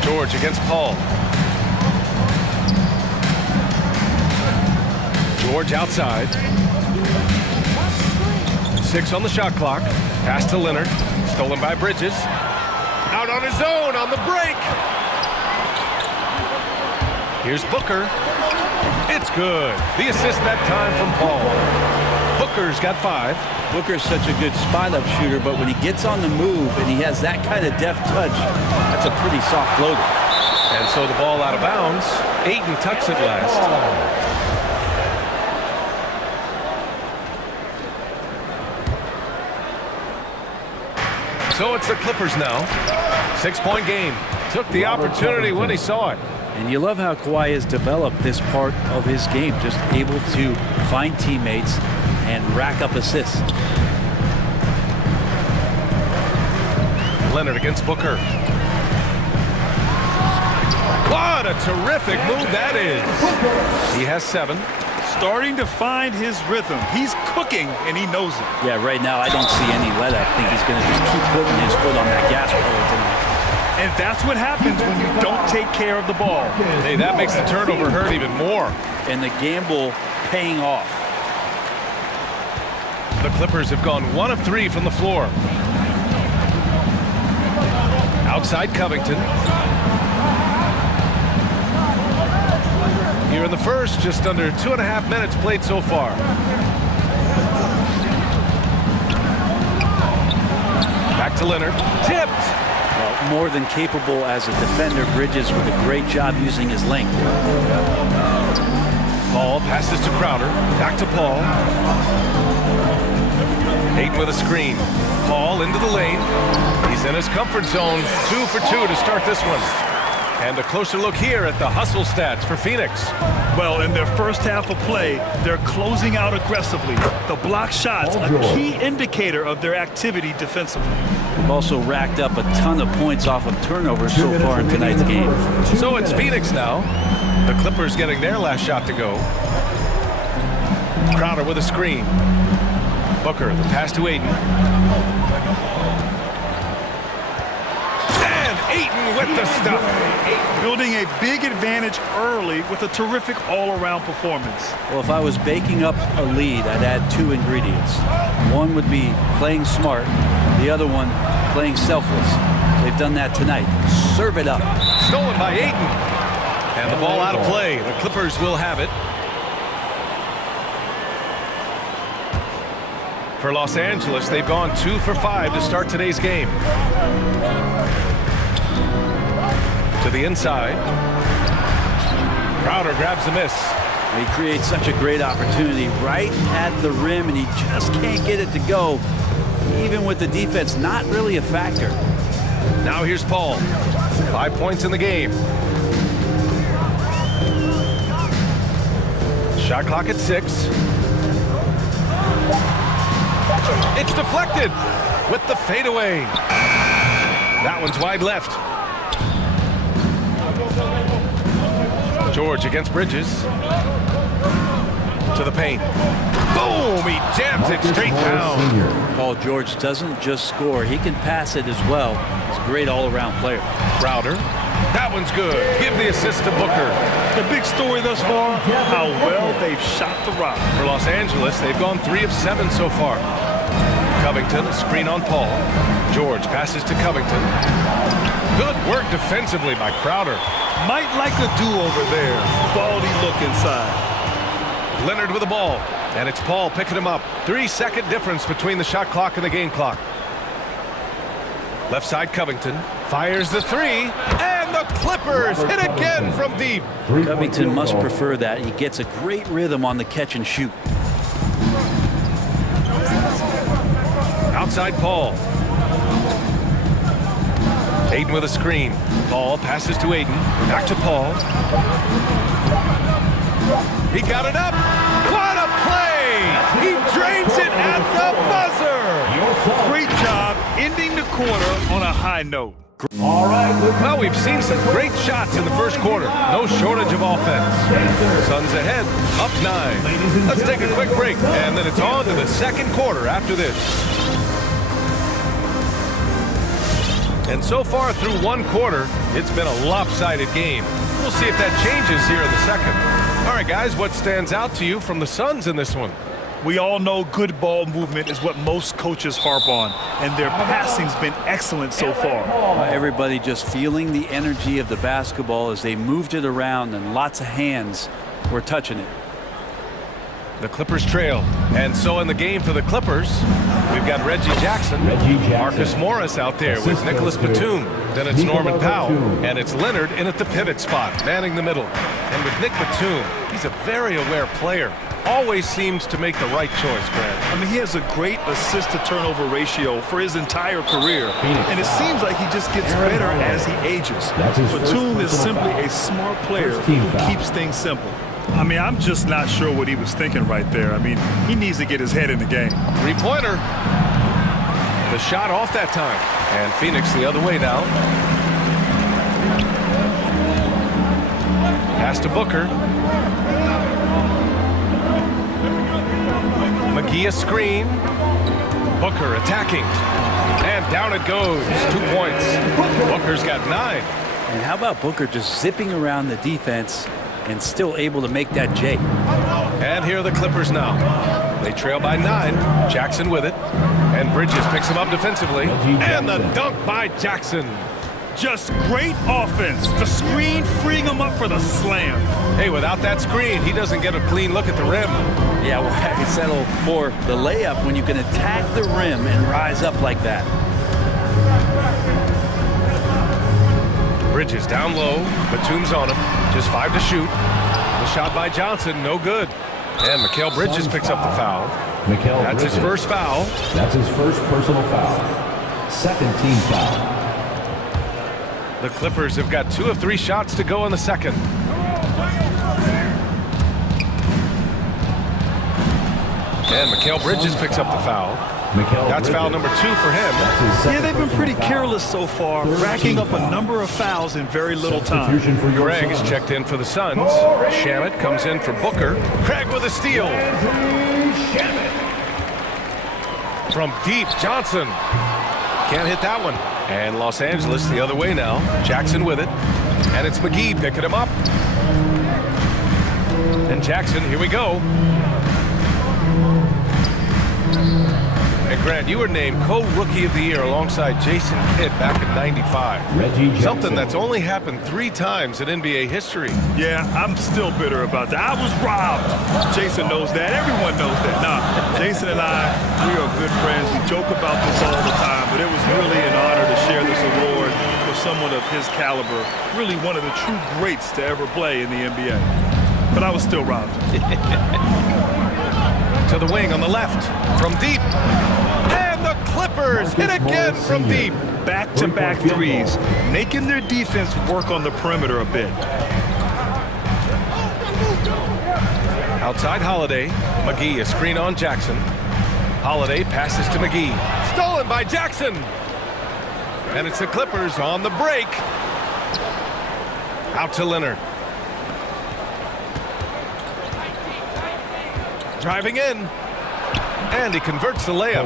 George against Paul. George outside. 6 on the shot clock. Pass to Leonard. Stolen by Bridges. Out on his own on the break. Here's Booker. It's good. The assist that time from Paul. Booker's got 5. Booker's such a good spot-up shooter, but when he gets on the move and he has that kind of deft touch, that's a pretty soft floater. And so the ball out of bounds. Ayton tucks it last. So it's the Clippers now. 6-point game. Took the opportunity when he saw it. And you love how Kawhi has developed this part of his game, just able to find teammates and rack up assists. Leonard against Booker. What a terrific move that is. He has 7. Starting to find his rhythm. He's cooking, and he knows it. Yeah, right now I don't see any let-up. I think he's going to just keep putting his foot on that gas pedal tonight. And that's what happens when you don't take care of the ball. Hey, that makes the turnover hurt even more. And the gamble paying off. The Clippers have gone 1 of 3 from the floor. Outside Covington. Here in the first, just under 2.5 minutes played so far. Back to Leonard. Tipped. Well, more than capable as a defender, Bridges with a great job using his length. Paul passes to Crowder. Back to Paul. Ayton with a screen. Paul into the lane. He's in his comfort zone. 2 for 2 to start this one. And a closer look here at the hustle stats for Phoenix. Well, in their first half of play, they're closing out aggressively. The block shots, a key indicator of their activity defensively. They've also racked up a ton of points off of turnovers so far in tonight's game. So it's Phoenix now. The Clippers getting their last shot to go. Crowder with a screen. Booker, the pass to Ayton. Ayton with the stuff. Building a big advantage early with a terrific all-around performance. Well, if I was baking up a lead, I'd add 2 ingredients. One would be playing smart. The other one, playing selfless. They've done that tonight. Serve it up. Stolen by Ayton. And the ball out of play. The Clippers will have it. For Los Angeles, they've gone 2 for 5 to start today's game. To the inside. Crowder grabs the miss. He creates such a great opportunity right at the rim, and he just can't get it to go, even with the defense not really a factor. Now here's Paul. 5 points in the game. Shot clock at 6. It's deflected with the fadeaway. That one's wide left. George against Bridges. To the paint. Boom! He jams it straight down. Paul George doesn't just score. He can pass it as well. He's a great all-around player. Crowder. That one's good. Give the assist to Booker. The big story thus far, how well they've shot the rock. For Los Angeles, they've gone 3 of 7 so far. Covington, a screen on Paul. George passes to Covington. Good work defensively by Crowder. Might like a do-over there. Quality look inside. Leonard with the ball. And it's Paul picking him up. 3-second difference between the shot clock and the game clock. Left side Covington. Fires the 3. And the Clippers hit again from deep. Covington must prefer that. He gets a great rhythm on the catch and shoot. Outside Paul. Aiden with a screen. Paul passes to Aiden. Back to Paul. He got it up. What a play! He drains it at the buzzer. Great job ending the quarter on a high note. All right. Well, we've seen some great shots in the first quarter. No shortage of offense. Suns ahead, up 9. Let's take a quick break, and then it's on to the second quarter after this. And so far through one quarter, it's been a lopsided game. We'll see if that changes here in the second. All right, guys, what stands out to you from the Suns in this one? We all know good ball movement is what most coaches harp on, and their passing's been excellent so far. Everybody just feeling the energy of the basketball as they moved it around, and lots of hands were touching it. The Clippers trail. And so in the game for the Clippers, we've got Reggie Jackson. Marcus Morris out there with Nicholas Batum. Then it's Norman Powell. And it's Leonard in at the pivot spot, manning the middle. And with Nick Batum, he's a very aware player. Always seems to make the right choice, Grant. I mean, he has a great assist-to-turnover ratio for his entire career. And it seems like he just gets better as he ages. Batum is simply a smart player who keeps things simple. I mean, I'm just not sure what he was thinking right there. I mean, he needs to get his head in the game. Three-pointer. The shot off that time. And Phoenix the other way now. Pass to Booker. McGee a screen. Booker attacking. And down it goes. 2 points. Booker's got 9. And how about Booker just zipping around the defense and still able to make that J. And here are the Clippers now. They trail by 9. Jackson with it. And Bridges picks him up defensively. And the dunk by Jackson. Just great offense. The screen freeing him up for the slam. Hey, without that screen, he doesn't get a clean look at the rim. Yeah, well, I can settle for the layup when you can attack the rim and rise up like that. Bridges down low. Batum's on him. Just 5 to shoot. The shot by Johnson, no good. And Mikal Bridges picks up the foul. That's his first foul. That's his first personal foul. Second team foul. The Clippers have got 2 of 3 shots to go in the second. And Mikal Bridges picks up the foul. That's foul number 2 for him. Yeah, they've been pretty careless so far, racking up a number of fouls in very little time. Greg is checked in for the Suns. Shamet comes in for Booker. Craig with a steal. From deep, Johnson. Can't hit that one. And Los Angeles the other way now. Jackson with it. And it's McGee picking him up. And Jackson, here we go. And Grant, you were named co-rookie of the year alongside Jason Kidd back in '95. Something that's only happened 3 times in NBA history. Yeah, I'm still bitter about that. I was robbed. Jason knows that. Everyone knows that. Nah, Jason and I, we are good friends. We joke about this all the time, but it was really an honor to share this award with someone of his caliber. Really one of the true greats to ever play in the NBA. But I was still robbed. To the wing on the left, from deep. And the Clippers hit again from deep. Back-to-back threes, making their defense work on the perimeter a bit. Outside Holiday, McGee a screen on Jackson. Holiday passes to McGee. Stolen by Jackson. And it's the Clippers on the break. Out to Leonard. Driving in. And he converts the layup.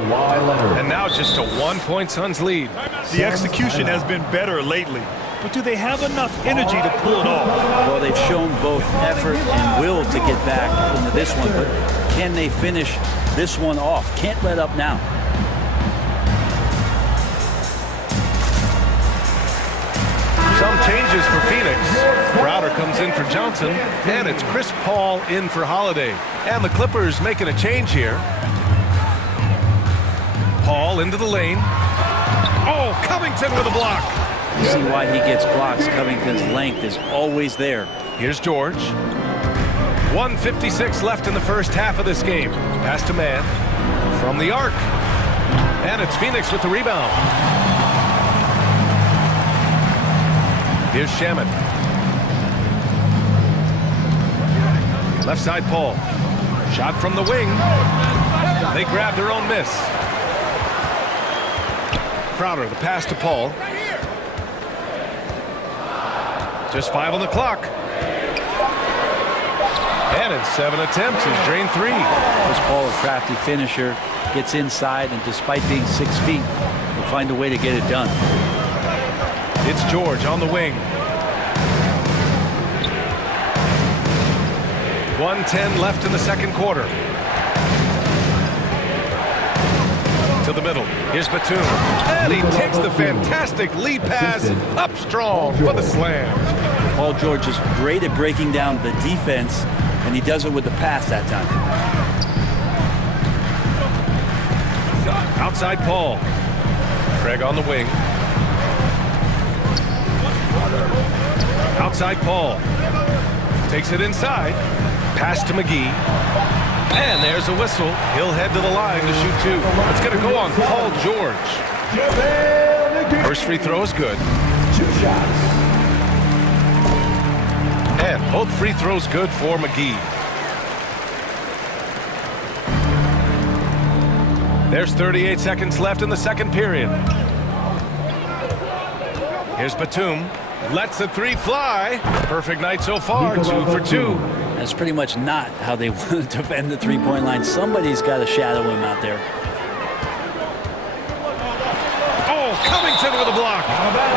And now just a 1-point Suns lead. The execution has been better lately. But do they have enough energy to pull it off? Well, they've shown both effort and will to get back into this one, but can they finish this one off? Can't let up now. Some changes for Phoenix. Crowder comes in for Johnson, and it's Chris Paul in for Holiday. And the Clippers making a change here. Paul into the lane. Oh, Covington with a block. You see why he gets blocks. Covington's length is always there. Here's George. 1:56 left in the first half of this game. Pass to Mann from the arc. And it's Phoenix with the rebound. Here's Shaman. Left side Paul. Shot from the wing. They grab their own miss. Crowder, the pass to Paul. Just 5 on the clock. And in 7 attempts, he's drained 3. Chris Paul, a crafty finisher, gets inside, and despite being 6 feet, will find a way to get it done. It's George on the wing. 1:10 left in the second quarter. To the middle. Here's Batum. And he takes the fantastic lead pass up strong for the slam. Paul George is great at breaking down the defense, and he does it with the pass that time. Outside Paul. Craig on the wing. Outside Paul. Takes it inside. Pass to McGee. And there's a whistle. He'll head to the line to shoot 2. It's going to go on Paul George. First free throw is good. 2 shots. And both free throws good for McGee. There's 38 seconds left in the second period. Here's Batum. Lets the 3 fly. Perfect night so far. 2 for 2. That's pretty much not how they want to defend the three-point line. Somebody's got to shadow him out there. Oh, Covington with a block.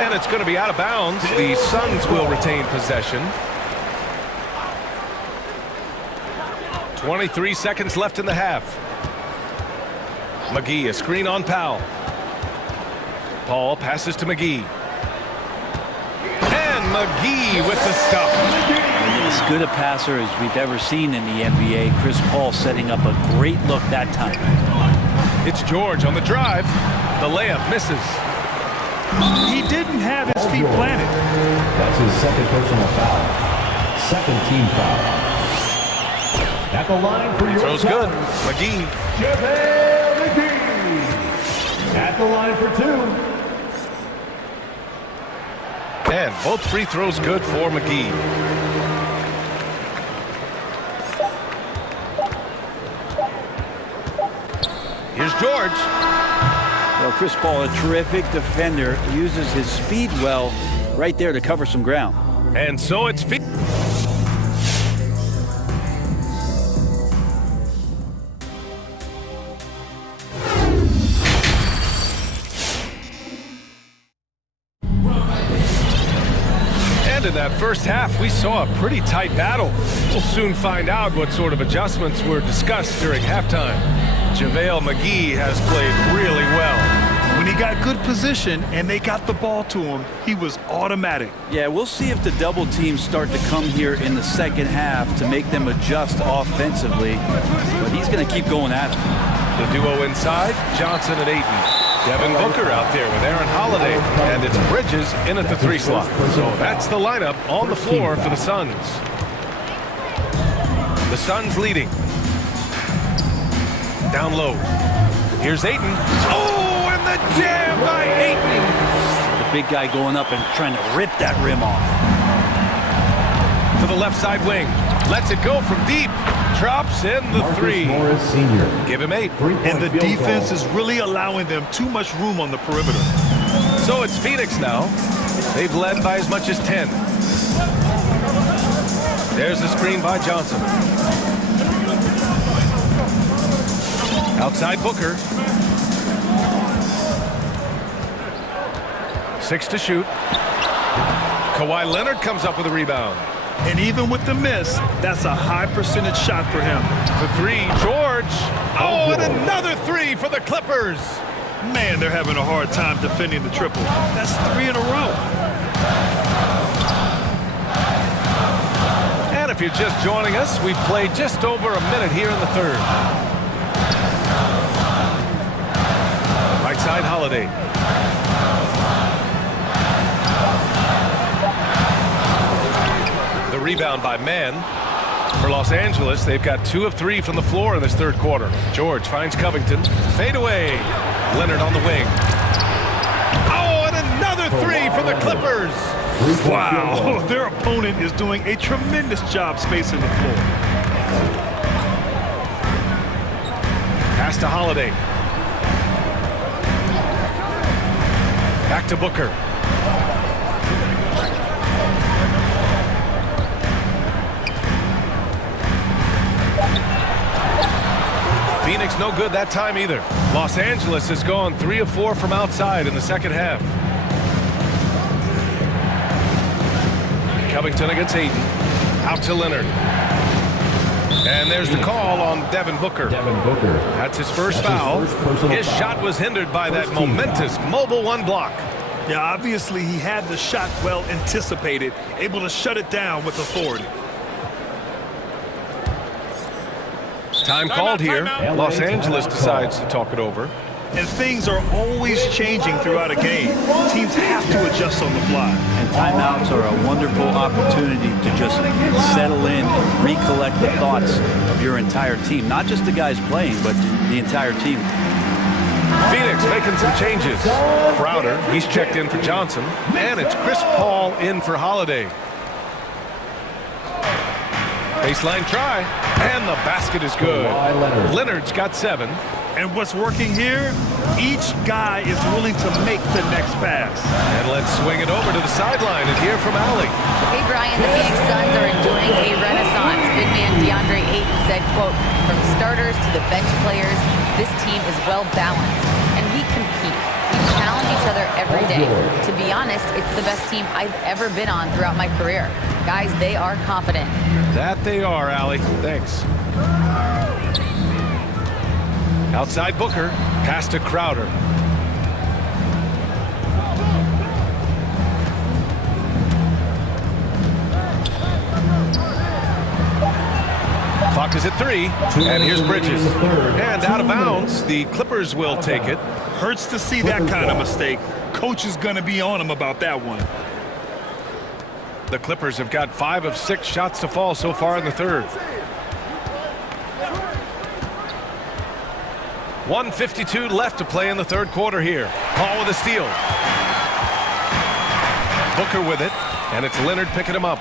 And it's going to be out of bounds. The Suns will retain possession. 23 seconds left in the half. McGee, a screen on Powell. Paul passes to McGee. And McGee with the stuff. As good a passer as we've ever seen in the NBA. Chris Paul setting up a great look that time. It's George on the drive. The layup misses. He didn't have his feet planted. That's his second personal foul. Second team foul. At the line for your throws good. McGee. At the line for 2. And both free throws good for McGee. Here's George. Well, Chris Paul, a terrific defender, uses his speed well right there to cover some ground. And so it's in that first half, we saw a pretty tight battle. We'll soon find out what sort of adjustments were discussed during halftime. JaVale McGee has played really well. When he got good position and they got the ball to him, he was automatic. Yeah, we'll see if the double teams start to come here in the second half to make them adjust offensively. But he's going to keep going at it. The duo inside, Johnson and Ayton. Devin Booker out there with Aaron Holiday, and it's Bridges in at the 3 slot. So that's the lineup on the floor for the Suns. The Suns leading. Down low. Here's Ayton. Oh, and the jam by Ayton. The big guy going up and trying to rip that rim off. To the left side wing. Lets it go from deep. Drops in the 3. Give him 8. And the defense is really allowing them too much room on the perimeter. So it's Phoenix now. They've led by as much as 10. There's the screen by Johnson. Outside Booker. 6 to shoot. Kawhi Leonard comes up with a rebound. And even with the miss, that's a high percentage shot for him. For 3, George. Oh, and another 3 for the Clippers. Man, they're having a hard time defending the triple. That's 3 in a row. And if you're just joining us, we've played just over a minute here in the third. Right side, Holiday. The rebound by Mann. For Los Angeles, they've got 2 of 3 from the floor in this third quarter. George finds Covington. Fade away. Leonard on the wing. Oh, and another 3 for the Clippers. Wow, their opponent is doing a tremendous job spacing the floor. Pass to Holiday. Back to Booker. Phoenix no good that time either. Los Angeles has gone 3 of 4 from outside in the second half. Covington against Ayton. Out to Leonard. And there's the call on Devin Booker. That's his first foul. His shot was hindered by that momentous mobile 1 block. Yeah, obviously he had the shot well anticipated, able to shut it down with authority. Time called here. Los Angeles decides to talk it over. And things are always changing throughout a game. Teams have to adjust on the fly. And timeouts are a wonderful opportunity to just settle in and recollect the thoughts of your entire team. Not just the guys playing, but the entire team. Phoenix making some changes. Crowder, he's checked in for Johnson. And it's Chris Paul in for Holiday. Baseline try. And the basket is good. Leonard's got 7. And what's working here, each guy is willing to make the next pass. And let's swing it over to the sideline and hear from Allie. Hey, Brian, the Phoenix Suns are enjoying a renaissance. Big man DeAndre Ayton said, quote, from starters to the bench players, this team is well balanced, and we compete. We challenge each other every day. To be honest, it's the best team I've ever been on throughout my career. Guys, they are confident. That they are, Allie. Thanks. Outside Booker, pass to Crowder. Clock is at 3, and here's Bridges. And out of bounds, the Clippers will take it. Hurts to see that kind of mistake. Coach is going to be on him about that one. The Clippers have got 5 of 6 shots to fall so far in the third. 1:52 left to play in the third quarter here. Paul with a steal. Booker with it, and it's Leonard picking him up.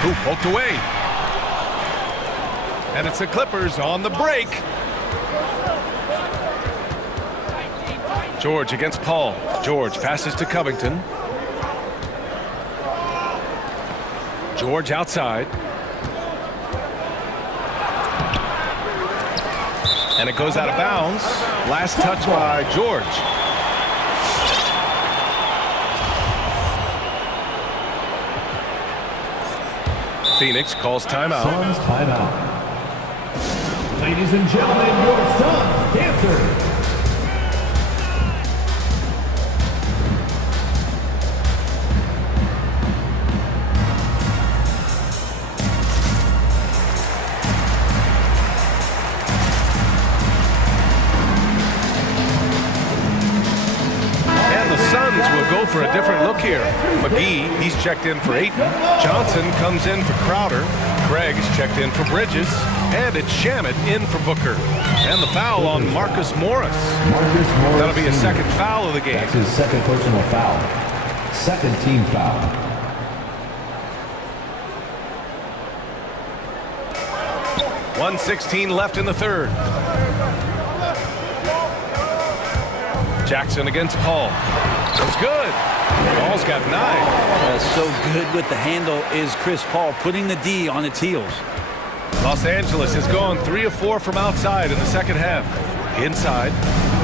Who poked away. And it's the Clippers on the break. George against Paul. George passes to Covington. George outside. And it goes out of bounds. Last touch by George. Phoenix calls timeout. Suns timeout. Ladies and gentlemen, your Suns dancers. Go for a different look here. McGee, he's checked in for Ayton. Johnson comes in for Crowder. Craig's checked in for Bridges. And it's Shamet in for Booker. And the foul on Marcus Morris. That'll be his second foul of the game. That's his second personal foul. Second team foul. .116 left in the third. Jackson against Paul. It's good. Paul's got 9. So good with the handle is Chris Paul, putting the D on its heels. Los Angeles has gone 3 of 4 from outside in the second half. Inside.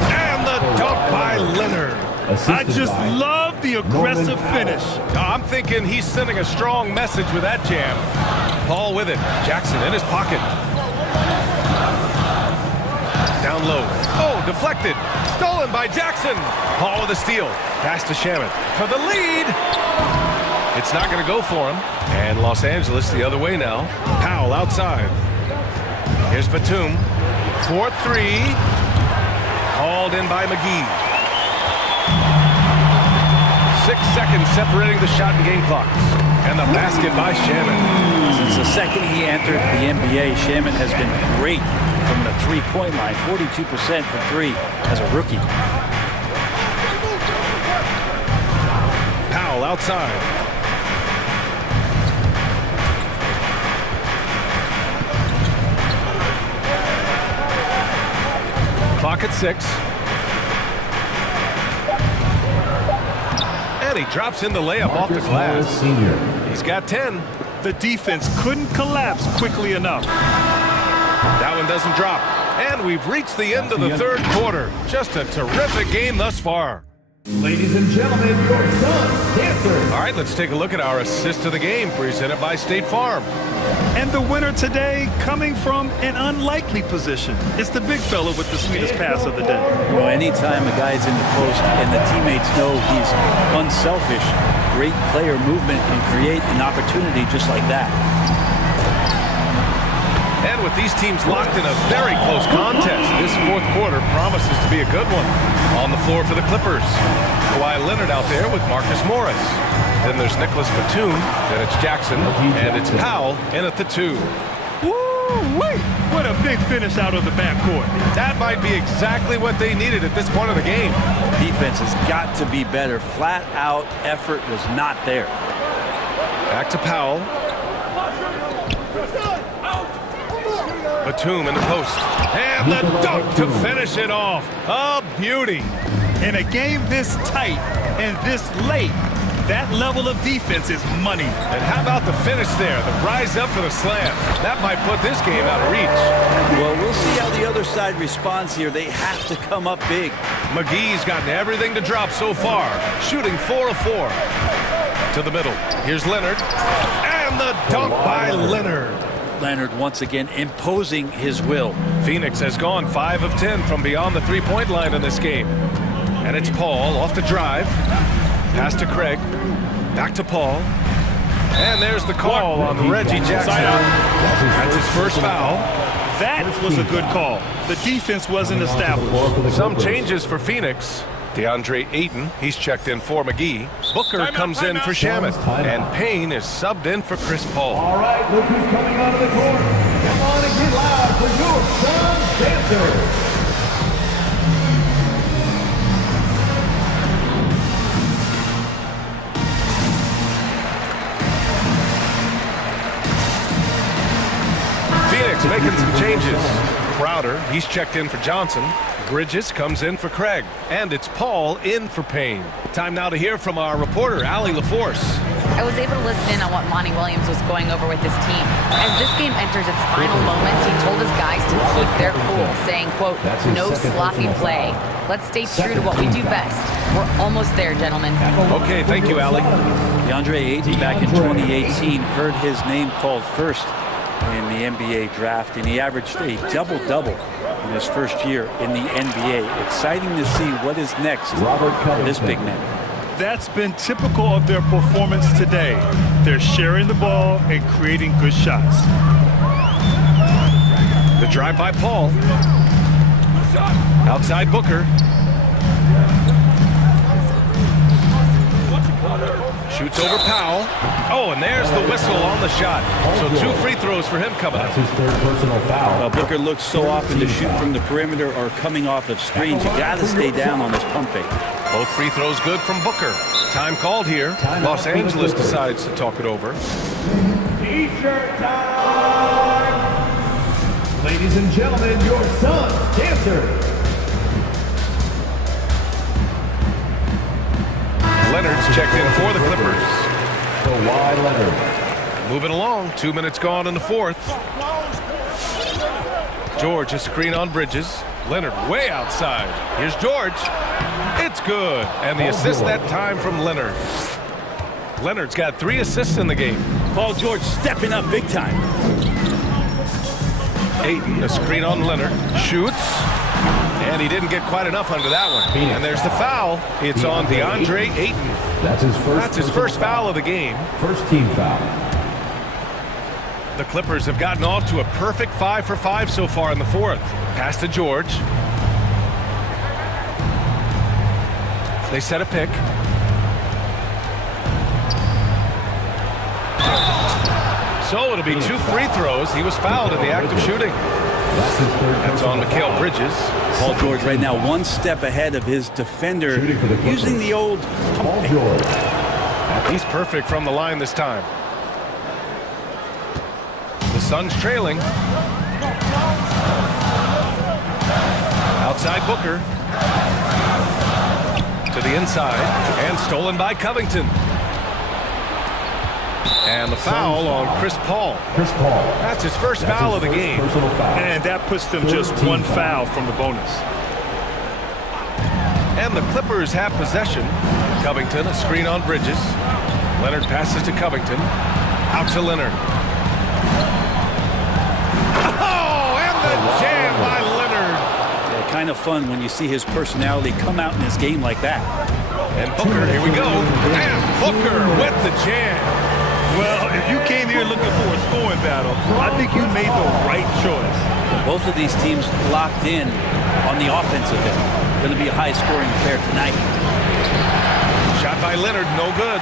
And the dunk by Leonard. I just love the aggressive finish. I'm thinking he's sending a strong message with that jam. Paul with it. Jackson in his pocket. Down low. Oh, deflected. Stolen by Jackson. Paul with a steal. Pass to Shaman for the lead. It's not going to go for him. And Los Angeles the other way now. Powell outside. Here's Batum. 4-3. Hauled in by McGee. 6 seconds separating the shot and game clocks. And the basket by Shaman. Since the second he entered the NBA, Shaman has been great from the three-point line. 42% from 3 as a rookie. Powell outside. Clock at 6. And he drops in the layup off the glass. He's got 10. The defense couldn't collapse quickly enough. That one doesn't drop. And we've reached the end of the third quarter. Just a terrific game thus far. Ladies and gentlemen, your son's dancer. All right, let's take a look at our assist of the game presented by State Farm. And the winner today coming from an unlikely position. It's the big fella with the sweetest pass of the day. Well, anytime a guy's in the post and the teammates know he's unselfish, great player movement can create an opportunity just like that. And with these teams locked in a very close contest, this fourth quarter promises to be a good one. On the floor for the Clippers. Kawhi Leonard out there with Marcus Morris. Then there's Nicholas Batum, then it's Jackson, and it's Powell in at the 2. Woo-wee! What a big finish out of the backcourt. That might be exactly what they needed at this point of the game. Defense has got to be better. Flat out effort was not there. Back to Powell. Batum in the post. And the dunk to finish it off. A beauty. In a game this tight and this late, that level of defense is money. And how about the finish there? The rise up for the slam. That might put this game out of reach. Well, we'll see how the other side responds here. They have to come up big. McGee's gotten everything to drop so far. Shooting 4 of 4. To the middle. Here's Leonard. And the dunk by Leonard. Leonard once again imposing his will. Phoenix has gone 5 of 10 from beyond the three-point line in this game. And it's Paul off the drive. Pass to Craig. Back to Paul. And there's the call on Reggie Jackson. That's his first foul. That was a good call. The defense wasn't established. Some changes for Phoenix. DeAndre Ayton, he's checked in for McGee. Booker comes in for Shaman. And Payne is subbed in for Chris Paul. All right, look who's coming onto the court. Come on and get loud for your son's dancer. Phoenix making some changes. Crowder, he's checked in for Johnson. Bridges comes in for Craig. And it's Paul in for Payne. Time now to hear from our reporter, Allie LaForce. I was able to listen in on what Monty Williams was going over with his team. As this game enters its final moments, he told his guys to keep their cool, saying, quote, no sloppy play. Let's stay true to what we do best. We're almost there, gentlemen. Okay, thank you, Allie. DeAndre Ayton back in 2018 heard his name called first in the NBA draft, and he averaged a double-double in his first year in the NBA. Exciting to see what is next for this big man. That's been typical of their performance today. They're sharing the ball and creating good shots. The drive by Paul. Outside Booker. Shoots over Powell. Oh, and there's the whistle on the shot. So 2 free throws for him coming up. That's his third personal foul. Booker looks so often to shoot from the perimeter or coming off of screens. You got to stay down on this pump fake. Both free throws good from Booker. Time called here. Los Angeles decides to talk it over. T-shirt time! Ladies and gentlemen, your son's dancer. Leonard's checked in for the Clippers. Kawhi Leonard. Moving along, 2 minutes gone in the fourth. George, a screen on Bridges. Leonard way outside. Here's George. It's good. And the assist that time from Leonard. Leonard's got 3 assists in the game. Paul George stepping up big time. Ayton, a screen on Leonard. Shoots. And he didn't get quite enough under that one. And there's the foul. It's on DeAndre Ayton. That's his first foul of the game. First team foul. The Clippers have gotten off to a perfect 5 for 5 so far in the fourth. Pass to George. They set a pick. So it'll be 2 free throws. He was fouled in the act of shooting. That's on Mikal Bridges. Paul George right now 1 step ahead of his defender, using the old Paul George. He's perfect from the line this time. The Suns trailing. Outside Booker. To the inside. And stolen by Covington. And the foul on Chris Paul. That's his first foul of the game. And that puts them just 1 foul from the bonus. And the Clippers have possession. Covington, a screen on Bridges. Leonard passes to Covington. Out to Leonard. Oh, and the jam by Leonard. Yeah, kind of fun when you see his personality come out in his game like that. And Booker, here we go. And Booker with the jam. Well, if you came here looking for a scoring battle, I think you made the right choice. Both of these teams locked in on the offensive end. Going to be a high-scoring affair tonight. Shot by Leonard, no good.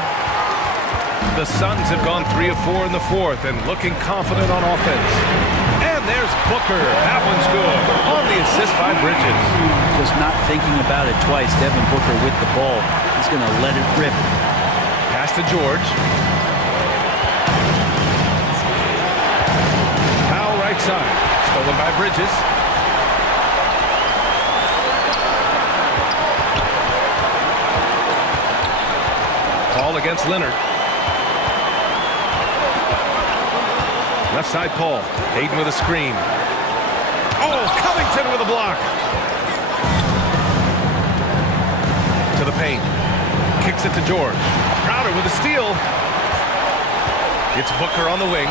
The Suns have gone 3 of 4 in the fourth and looking confident on offense. And there's Booker. That one's good. On the assist by Bridges. Just not thinking about it twice. Devin Booker with the ball. He's going to let it rip. Pass to George. Right side. Stolen by Bridges. Paul against Leonard. Left side Paul. Ayton with a screen. Oh, Covington with a block. To the paint. Kicks it to George. Crowder with a steal. It's Booker on the wing.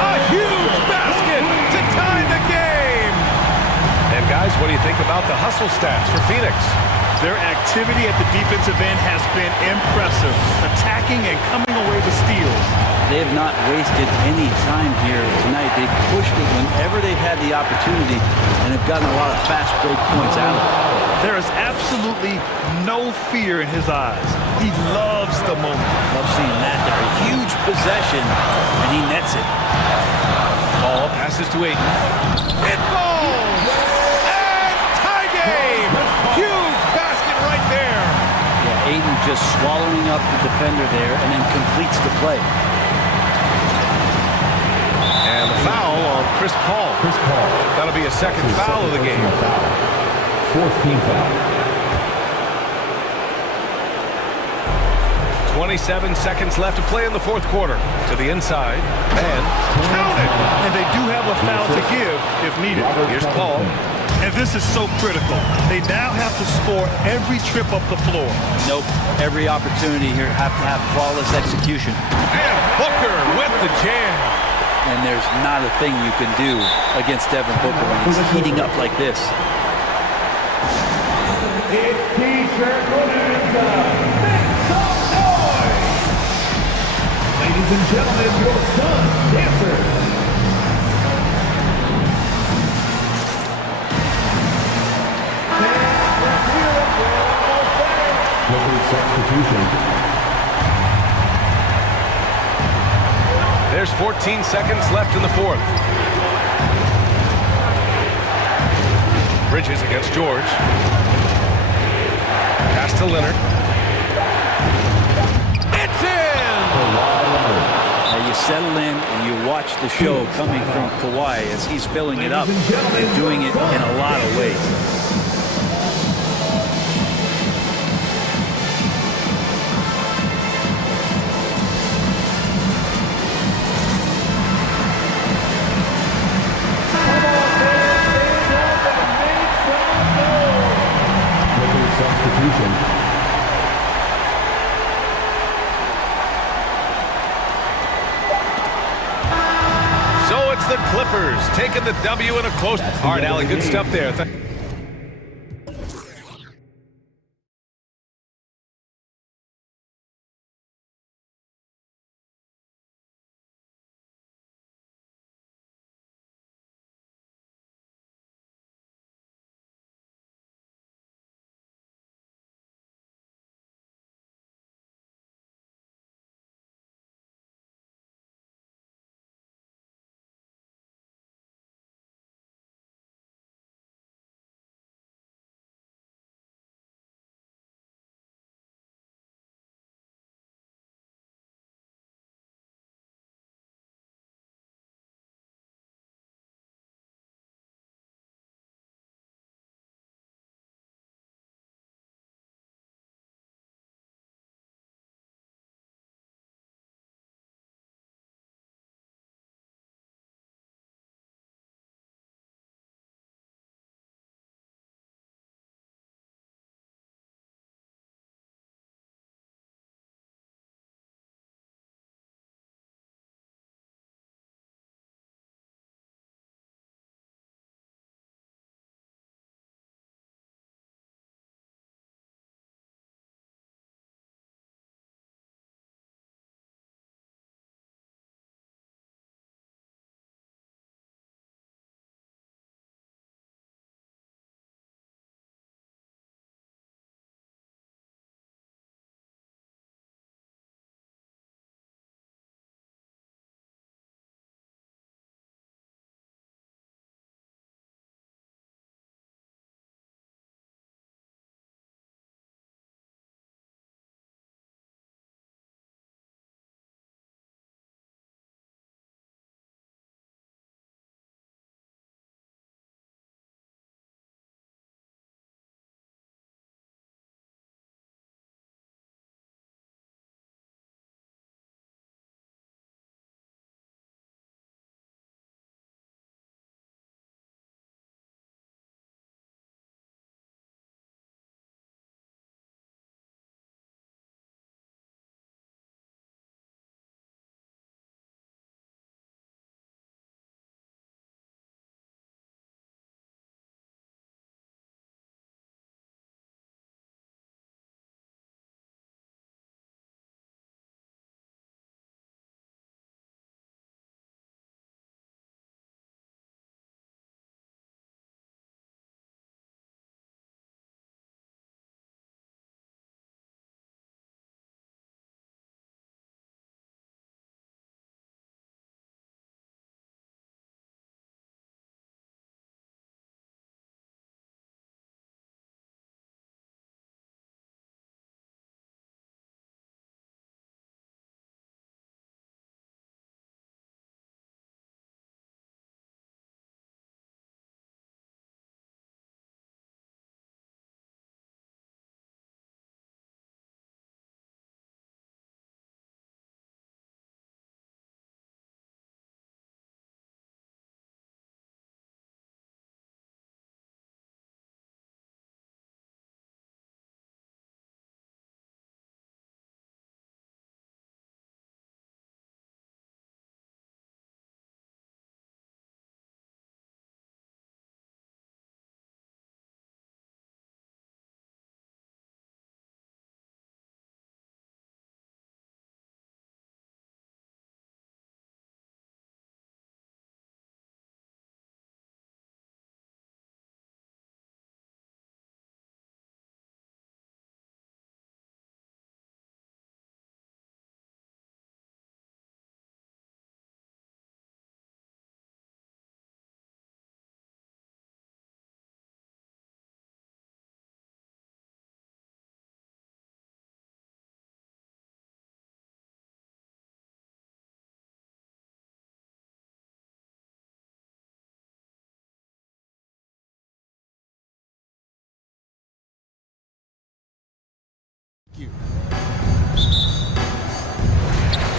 A huge basket to tie the game. And guys, what do you think about the hustle stats for Phoenix? Their activity at the defensive end has been impressive, attacking and coming away with steals. They have not wasted any time here tonight. They've pushed it whenever they've had the opportunity and have gotten a lot of fast break points out of it. There is absolutely no fear in his eyes. He loves the moment. Love seeing that there. A huge possession, and he nets it. Ball passes to Ayton. It falls! And tie game! Huge basket right there! Yeah, Ayton just swallowing up the defender there and then completes the play. And the foul on Chris Paul. That'll be a second foul of the game. Fourth team foul. 27 seconds left to play in the fourth quarter. To the inside. And count it! And they do have a foul to give if needed. Here's Paul. And this is so critical. They now have to score every trip up the floor. Nope. Every opportunity here have to have flawless execution. And Booker with the jam. And there's not a thing you can do against Devin Booker when he's heating up like this. It's T-shirt bonanza. Make some noise. Ladies and gentlemen, your son, dancer. Substitution. There's 14 seconds left in the fourth. Bridges against George. Pass to Leonard. It's in! Now you settle in and you watch the show coming from Kawhi as he's filling it up and doing it in a lot of ways. Clippers taking the W in a close. All right, Allie, good stuff there.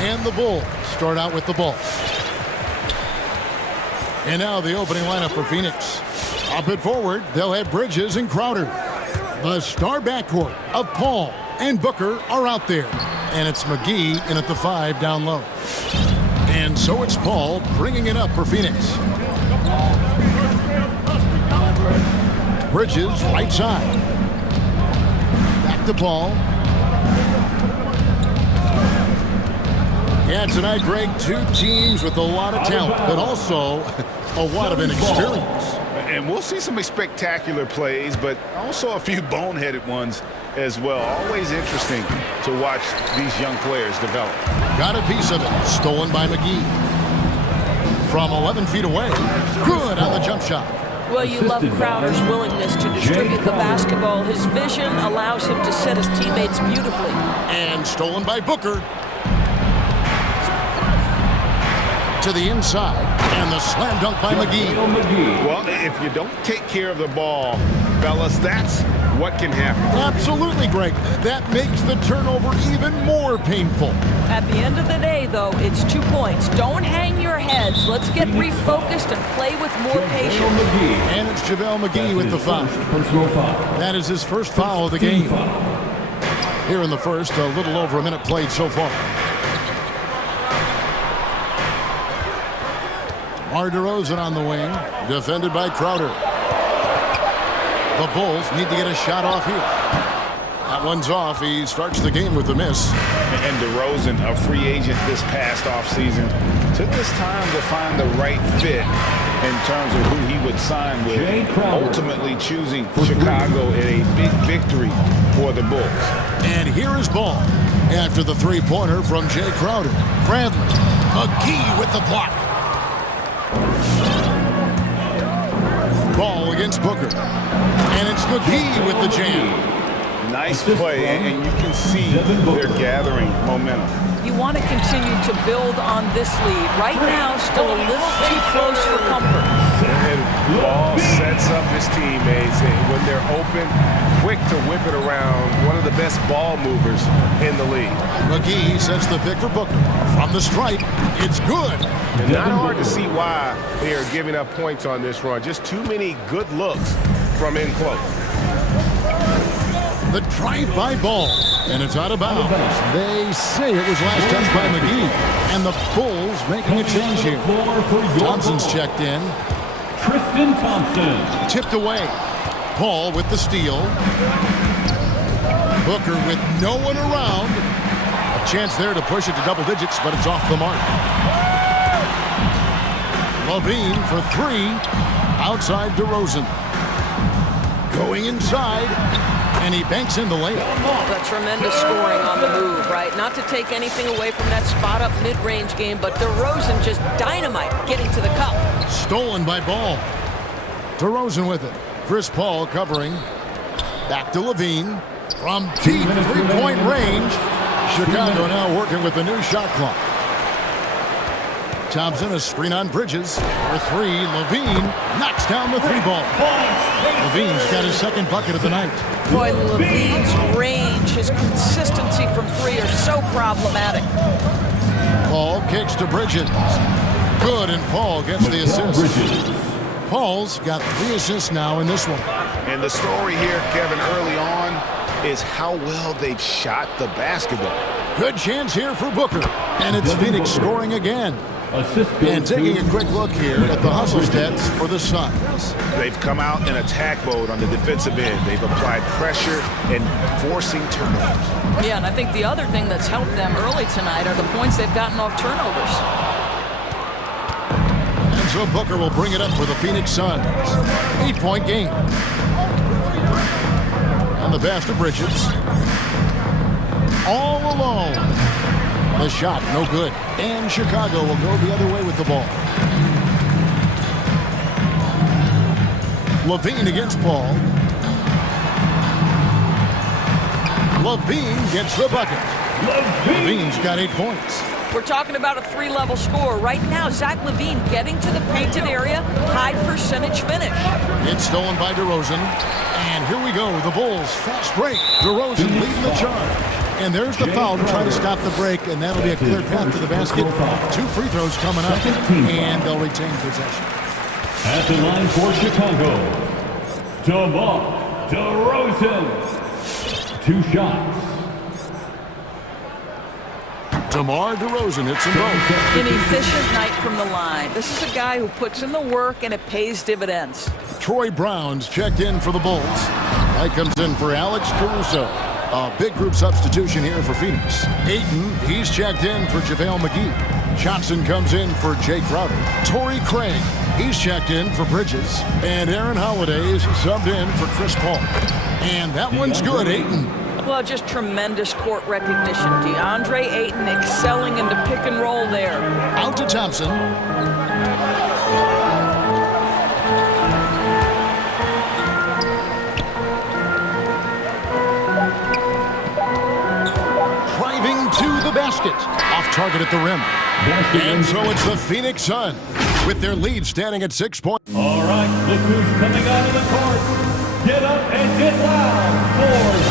And the Bulls start out with the ball. And now the opening lineup for Phoenix. Up and forward, they'll have Bridges and Crowder. The star backcourt of Paul and Booker are out there. And it's McGee in at the 5 down low. And so it's Paul bringing it up for Phoenix. Bridges, right side. Back to Paul. Yeah, tonight, Greg, two teams with a lot of talent, but also a lot of inexperience. And we'll see some spectacular plays, but also a few boneheaded ones as well. Always interesting to watch these young players develop. Got a piece of it. Stolen by McGee. From 11 feet away. Good on the jump shot. Well, you love Crowder's willingness to distribute the basketball. His vision allows him to set his teammates beautifully. And stolen by Booker. To the inside. And the slam dunk by McGee. Well, if you don't take care of the ball, fellas, that's what can happen. Absolutely, Greg. That makes the turnover even more painful. At the end of the day, though, it's 2 points. Don't hang your heads. Let's get refocused and play with more patience. And it's JaVale McGee with the foul. That is his first foul of the game. Here in the first, a little over a minute played so far. DeMar DeRozan on the wing, defended by Crowder. The Bulls need to get a shot off here. That one's off. He starts the game with a miss. And DeRozan, a free agent this past offseason, took his time to find the right fit in terms of who he would sign with, ultimately choosing Chicago in a big victory for the Bulls. And here is Ball after the three-pointer from Jay Crowder. Bradley, McGee with the block. Ball against Booker. And it's McGee with the jam. Nice play, and you can see they're gathering momentum. You want to continue to build on this lead. Right now, still a little too close for comfort. And Ball sets up his teammates, and when they're open, quick to whip it around. One of the best ball movers in the league. McGee sets the pick for Booker. From the stripe, it's good. And not hard to see why they are giving up points on this run. Just too many good looks from in close. The drive-by Ball, and it's out of bounds. They say it was last touched by McGee, and the Bulls making a change here. Thompson's checked in. Tristan Thompson. Tipped away. Paul with the steal. Booker with no one around. A chance there to push it to double digits, but it's off the mark. Levine for three. Outside DeRozan. Going inside. And he banks in the layup. But tremendous scoring on the move, right? Not to take anything away from that spot-up mid-range game, but DeRozan just dynamite getting to the cup. Stolen by Ball. DeRozan with it. Chris Paul covering. Back to Levine. From deep three-point range. Chicago now working with the new shot clock. Thompson, a screen on Bridges. For three, Levine knocks down the three ball. Levine's got his second bucket of the night. Boy, Levine's range, his consistency from three are so problematic. Paul kicks to Bridges. Good, and Paul gets the assist. Paul's got 3 assists now in this one. And the story here, Kevin, early on is how well they've shot the basketball. Good chance here for Booker. And it's Phoenix scoring again. And taking a quick look here at the hustle stats for the Suns. They've come out in attack mode on the defensive end. They've applied pressure and forcing turnovers. Yeah, and I think the other thing that's helped them early tonight are the points they've gotten off turnovers. And so Booker will bring it up for the Phoenix Suns. 8-point game. And the pass to Bridges. All alone. The shot, no good. And Chicago will go the other way with the ball. Levine against Paul. Levine gets the bucket. Levine's got 8 points. We're talking about a 3-level score. Right now, Zach LaVine getting to the painted area, high percentage finish. It's stolen by DeRozan. And here we go, the Bulls fast break. DeRozan leading the charge. And there's the foul to try to stop the break, and that'll be a clear path to the basket. 2 free throws coming up, and they'll retain possession. At the line for Chicago, DeMar DeRozan. 2 shots. DeMar DeRozan hits them both. An efficient night from the line. This is a guy who puts in the work and it pays dividends. Troy Brown's checked in for the Bulls. That comes in for Alex Caruso. A big group substitution here for Phoenix. Ayton, he's checked in for JaVale McGee. Johnson comes in for Jay Crowder. Torrey Craig, he's checked in for Bridges. And Aaron Holiday is subbed in for Chris Paul. And that one's good, Ayton. Well, just tremendous court recognition. DeAndre Ayton excelling in the pick and roll there. Out to Thompson. Driving to the basket. Off target at the rim. And so it's the Phoenix Suns with their lead standing at 6 points. All right, look who's coming onto the court. Get up and get loud for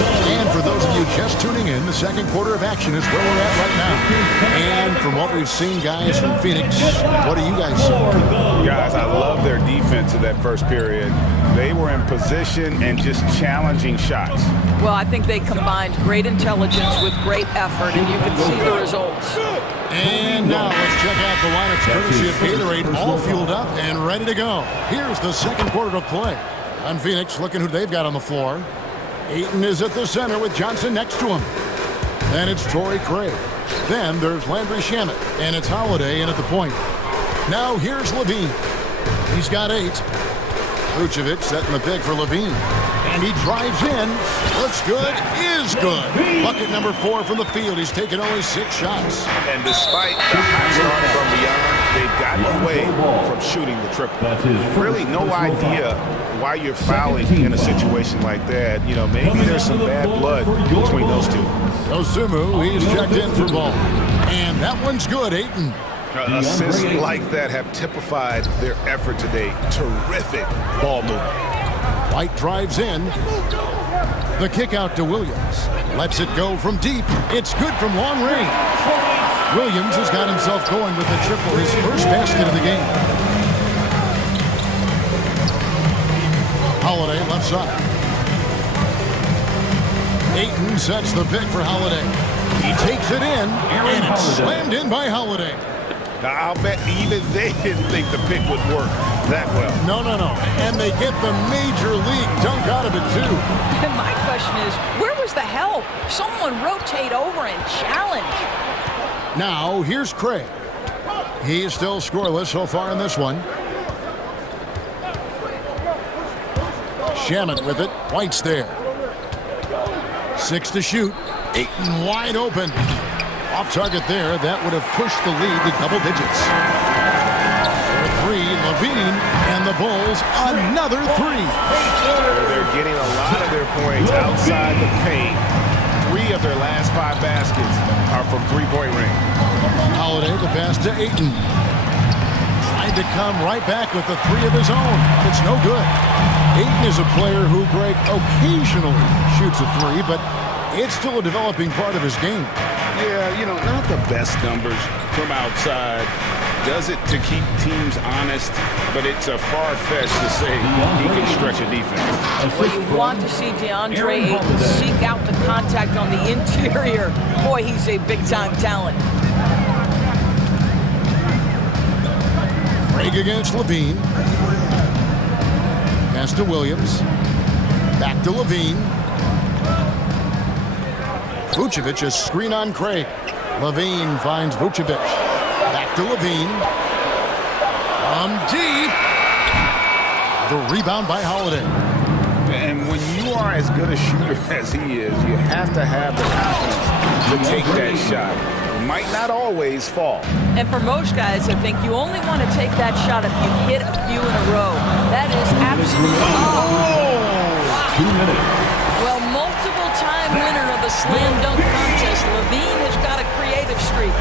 the... And for those of you just tuning in, the second quarter of action is where we're at right now. And from what we've seen, guys, from Phoenix, what do you guys see? Guys, I love their defense in that first period. They were in position and just challenging shots. Well, I think they combined great intelligence with great effort, and you can see the results. And now let's check out the lineups courtesy of Gatorade, all fueled up and ready to go. Here's the second quarter of play. On Phoenix, looking who they've got on the floor. Ayton is at the center with Johnson next to him. Then it's Torrey Craig. Then there's Landry Shamet, and it's Holiday in at the point. Now here's Levine. He's got 8. Vucevic setting the pick for Levine. And he drives in. Looks good. Is good. Bucket number 4 from the field. He's taken only 6 shots. And despite the hot start from beyond, they've gotten away from shooting the triple. Really no idea why you're fouling in a situation like that. You know, maybe there's some bad blood between those two. Osumu, he's checked in for ball. And that one's good, Ayton. Assists like that have typified their effort today. Terrific ball movement. White drives in. The kick out to Williams. Lets it go from deep. It's good from long range. Williams has got himself going with the triple, his first basket of the game. Holiday left side. Ayton sets the pick for Holiday. He takes it in, and it's slammed in by Holiday. Now, I'll bet even they didn't think the pick would work that well. No. And they get the major league dunk out of it, too. And my question is, where was the help? Someone rotate over and challenge. Now, here's Craig. He is still scoreless so far in this one. Shamet with it. White's there. 6 to shoot. Ayton wide open. Off target there. That would have pushed the lead to double digits. For 3, Levine and the Bulls another 3. They're getting a lot of their points outside the paint. 3 of their last 5 baskets are from three-point range. Holiday the pass to Ayton. Tried to come right back with the 3 of his own. It's no good. Ayton is a player who, Greg, occasionally shoots a 3, but it's still a developing part of his game. Yeah, you know, not the best numbers from outside. Does it to keep teams honest, but it's a far-fetched to say he can stretch a defense. Well, you want to see DeAndre Ayton seek out the contact on the interior. Boy, he's a big-time talent. Craig against Levine. Pass to Williams. Back to Levine. Vucevic is screen on Craig. Levine finds Vucevic. Back to Levine. From deep. The rebound by Holiday. And when you are as good a shooter as he is, you have to have the confidence to take that shot. It might not always fall. And for most guys, I think you only want to take that shot if you hit a few in a row. That is absolutely... Wow. 2 minutes. Well, multiple-time winner of the slam dunk contest, Levine has got a creative streak.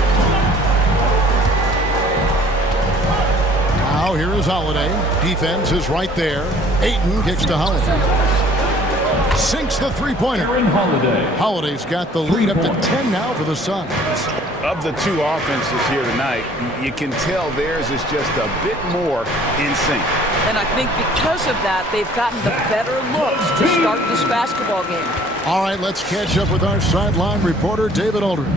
Now here is Holiday. Defense is right there. Ayton kicks to Holiday. Sinks the three-pointer. Holiday's got the lead up to 10 now for the Suns. Of the 2 offenses here tonight, you can tell theirs is just a bit more in sync. And I think because of that, they've gotten the better looks to start this basketball game. All right, let's catch up with our sideline reporter, David Aldridge.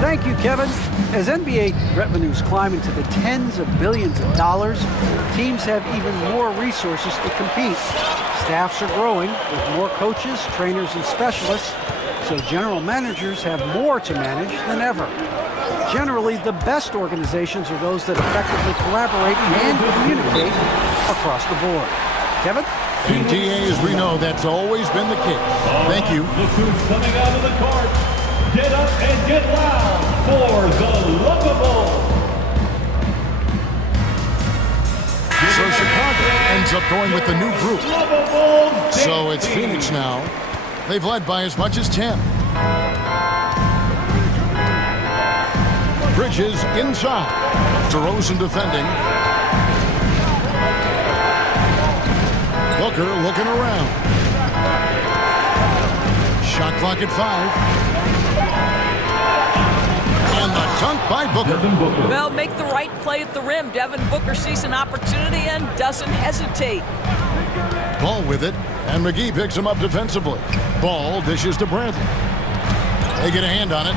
Thank you, Kevin. As NBA revenues climb into the tens of billions of dollars, teams have even more resources to compete. Staffs are growing with more coaches, trainers, and specialists, so general managers have more to manage than ever. Generally, the best organizations are those that effectively collaborate and communicate across the board. Kevin? And DA, as we know, that's always been the case. Thank you. Look who's coming out of the court. Get up and get loud for the lovable. So Chicago ends up going with the new group. So it's Phoenix now. They've led by as much as 10. Bridges inside. DeRozan defending. Booker looking around. Shot clock at 5. And the dunk by Booker. Well, make the right play at the rim. Devin Booker sees an opportunity and doesn't hesitate. Ball with it, and McGee picks him up defensively. Ball dishes to Bradley. They get a hand on it.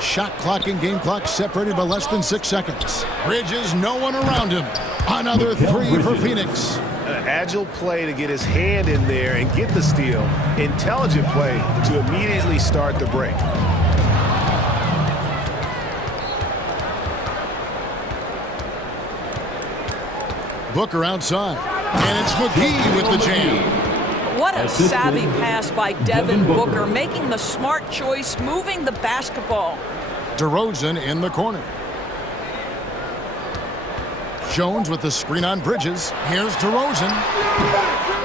Shot clock and game clock separated by less than 6 seconds. Bridges, no one around him. Another 3 for Phoenix. An agile play to get his hand in there and get the steal. Intelligent play to immediately start the break. Booker outside. And it's McGee with the jam. What a savvy pass by Devin Booker, making the smart choice, moving the basketball. DeRozan in the corner. Jones with the screen on Bridges. Here's DeRozan.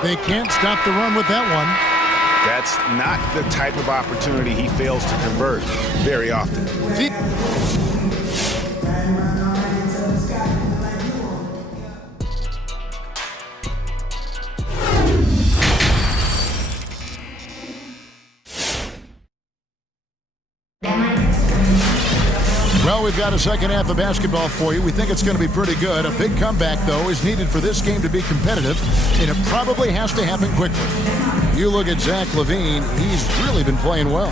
They can't stop the run with that one. That's not the type of opportunity he fails to convert very often. Well, we've got a second half of basketball for you. We think it's going to be pretty good. A big comeback, though, is needed for this game to be competitive, and it probably has to happen quickly. You look at Zach LaVine, he's really been playing well.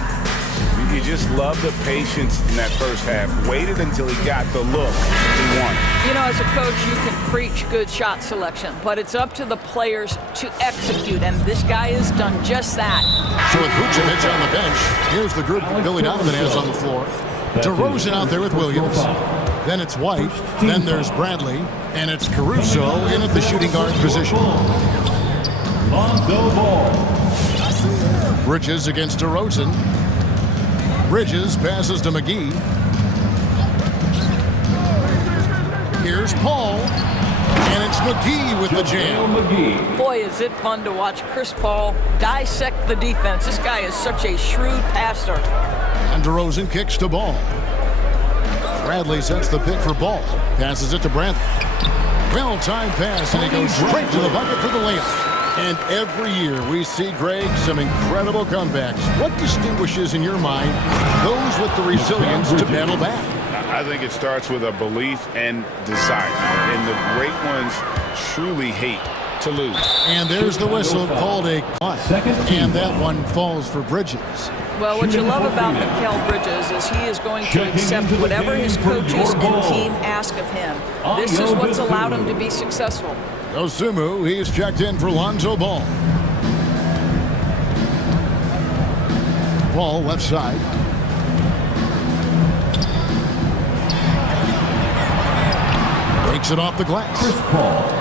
You just love the patience in that first half. Waited until he got the look he wanted. You know, as a coach, you can preach good shot selection, but it's up to the players to execute, and this guy has done just that. So with Vucevic on the bench, here's the group that Billy Donovan has on the floor. DeRozan out there with Williams. Then it's White. Then there's Bradley. And it's Caruso in at the shooting guard position. Bridges against DeRozan. Bridges passes to McGee. Here's Paul. And it's McGee with the jam. Boy, is it fun to watch Chris Paul dissect the defense. This guy is such a shrewd passer. And DeRozan kicks to Ball. Bradley sets the pick for Ball. Passes it to Bradley. Well-timed pass, and he goes straight to the bucket for the layup. And every year we see, Greg, some incredible comebacks. What distinguishes, in your mind, those with the resilience to battle back? I think it starts with a belief and desire. And the great ones truly hate to lose. And there's the whistle called a cut. And that one falls for Bridges. Well, what you love about Mikal Bridges is he is going to accept whatever his coaches and team ask of him. This is what's allowed him to be successful. Osumu, he's checked in for Lonzo Ball. Ball left side. Takes it off the glass.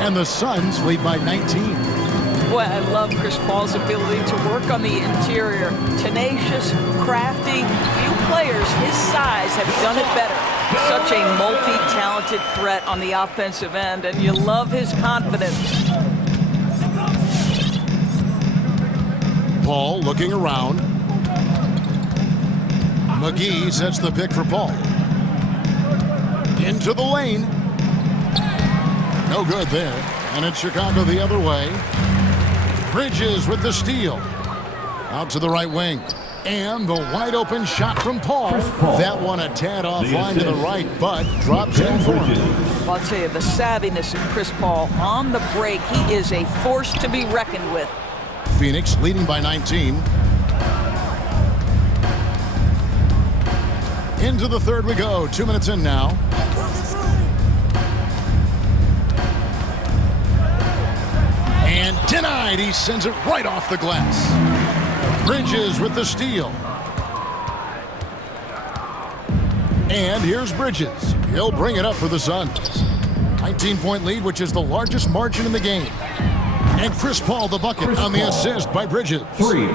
And the Suns lead by 19. Boy, I love Chris Paul's ability to work on the interior. Tenacious, crafty, few players his size have done it better. Such a multi-talented threat on the offensive end, and you love his confidence. Paul looking around. McGee sets the pick for Paul. Into the lane. No good there. And it's Chicago the other way. Bridges with the steal. Out to the right wing. And the wide open shot from Paul. That one a tad offline to the right, but drops in for him. I'll tell you, the savviness of Chris Paul on the break, he is a force to be reckoned with. Phoenix leading by 19. Into the third we go. 2 minutes in now. And denied. He sends it right off the glass. Bridges with the steal. And here's Bridges. He'll bring it up for the Suns. 19-point lead, which is the largest margin in the game. And Chris Paul the bucket on the assist by Bridges. 3.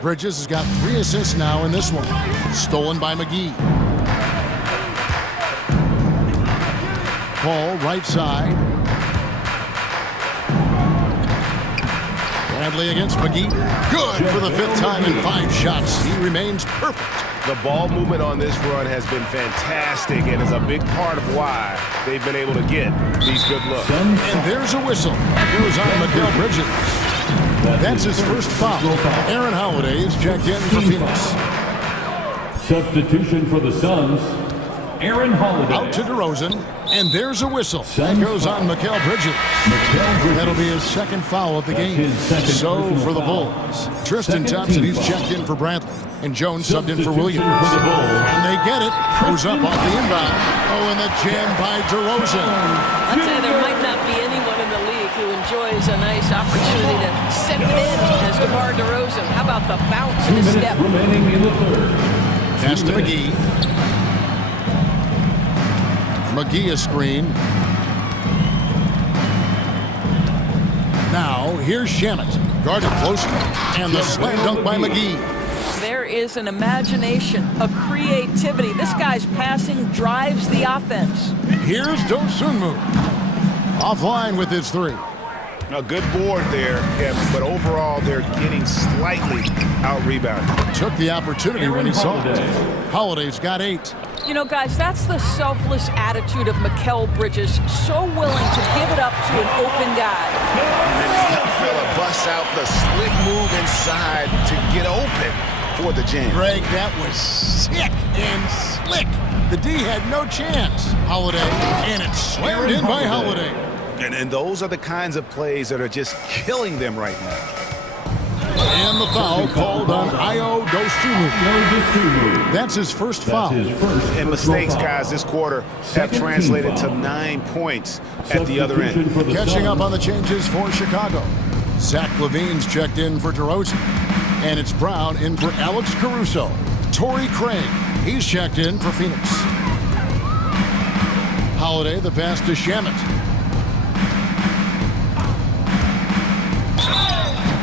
Bridges has got 3 assists now in this one. Stolen by McGee. Paul right side. Bradley against McGee. Good for the 5th time in 5 shots. He remains perfect. The ball movement on this run has been fantastic and is a big part of why they've been able to get these good looks. And there's a whistle. Goes on Mikal Bridges. That's his first foul. Aaron Holiday is checked in for Phoenix. Substitution for the Suns, Aaron Holiday. Out to DeRozan, and there's a whistle. That goes on Mikal Bridges. That'll be his second foul of the game. So for the Bulls, Tristan Thompson, he's checked in for Bradley, and Jones subbed in for Williams. And they get it. Goes up off the inbound. Oh, and the jam by DeRozan. I'd say there might not be anyone in the league who enjoys a nice opportunity to send it in as DeMar DeRozan. How about the bounce and the step? Remaining in the third. Pass to McGee. McGee a screen. Now, here's Shamet. Guarded closely. And the slam dunk by McGee. There is an imagination, a creativity. This guy's passing drives the offense. Here's Dosunmu. Offline with his 3. A good board there, Kevin, but overall they're getting slightly out-rebounded. Took the opportunity when he saw it. Holiday's got 8. You know, guys, that's the selfless attitude of Mikal Bridges, so willing to give it up to an open guy. And then the young fella busts out the slick move inside to get open for the jam. Greg, that was sick and slick. The D had no chance. Holiday, and it's slammed in by Holiday. And those are the kinds of plays that are just killing them right now. And the foul called on Ayo Dosunmu. That's his first foul. And mistakes, guys, this quarter have translated to 9 points at the other end. Catching up on the changes for Chicago. Zach LaVine's checked in for DeRozan. And it's Brown in for Alex Caruso. Torrey Craig, he's checked in for Phoenix. Holiday, the pass to Shamet.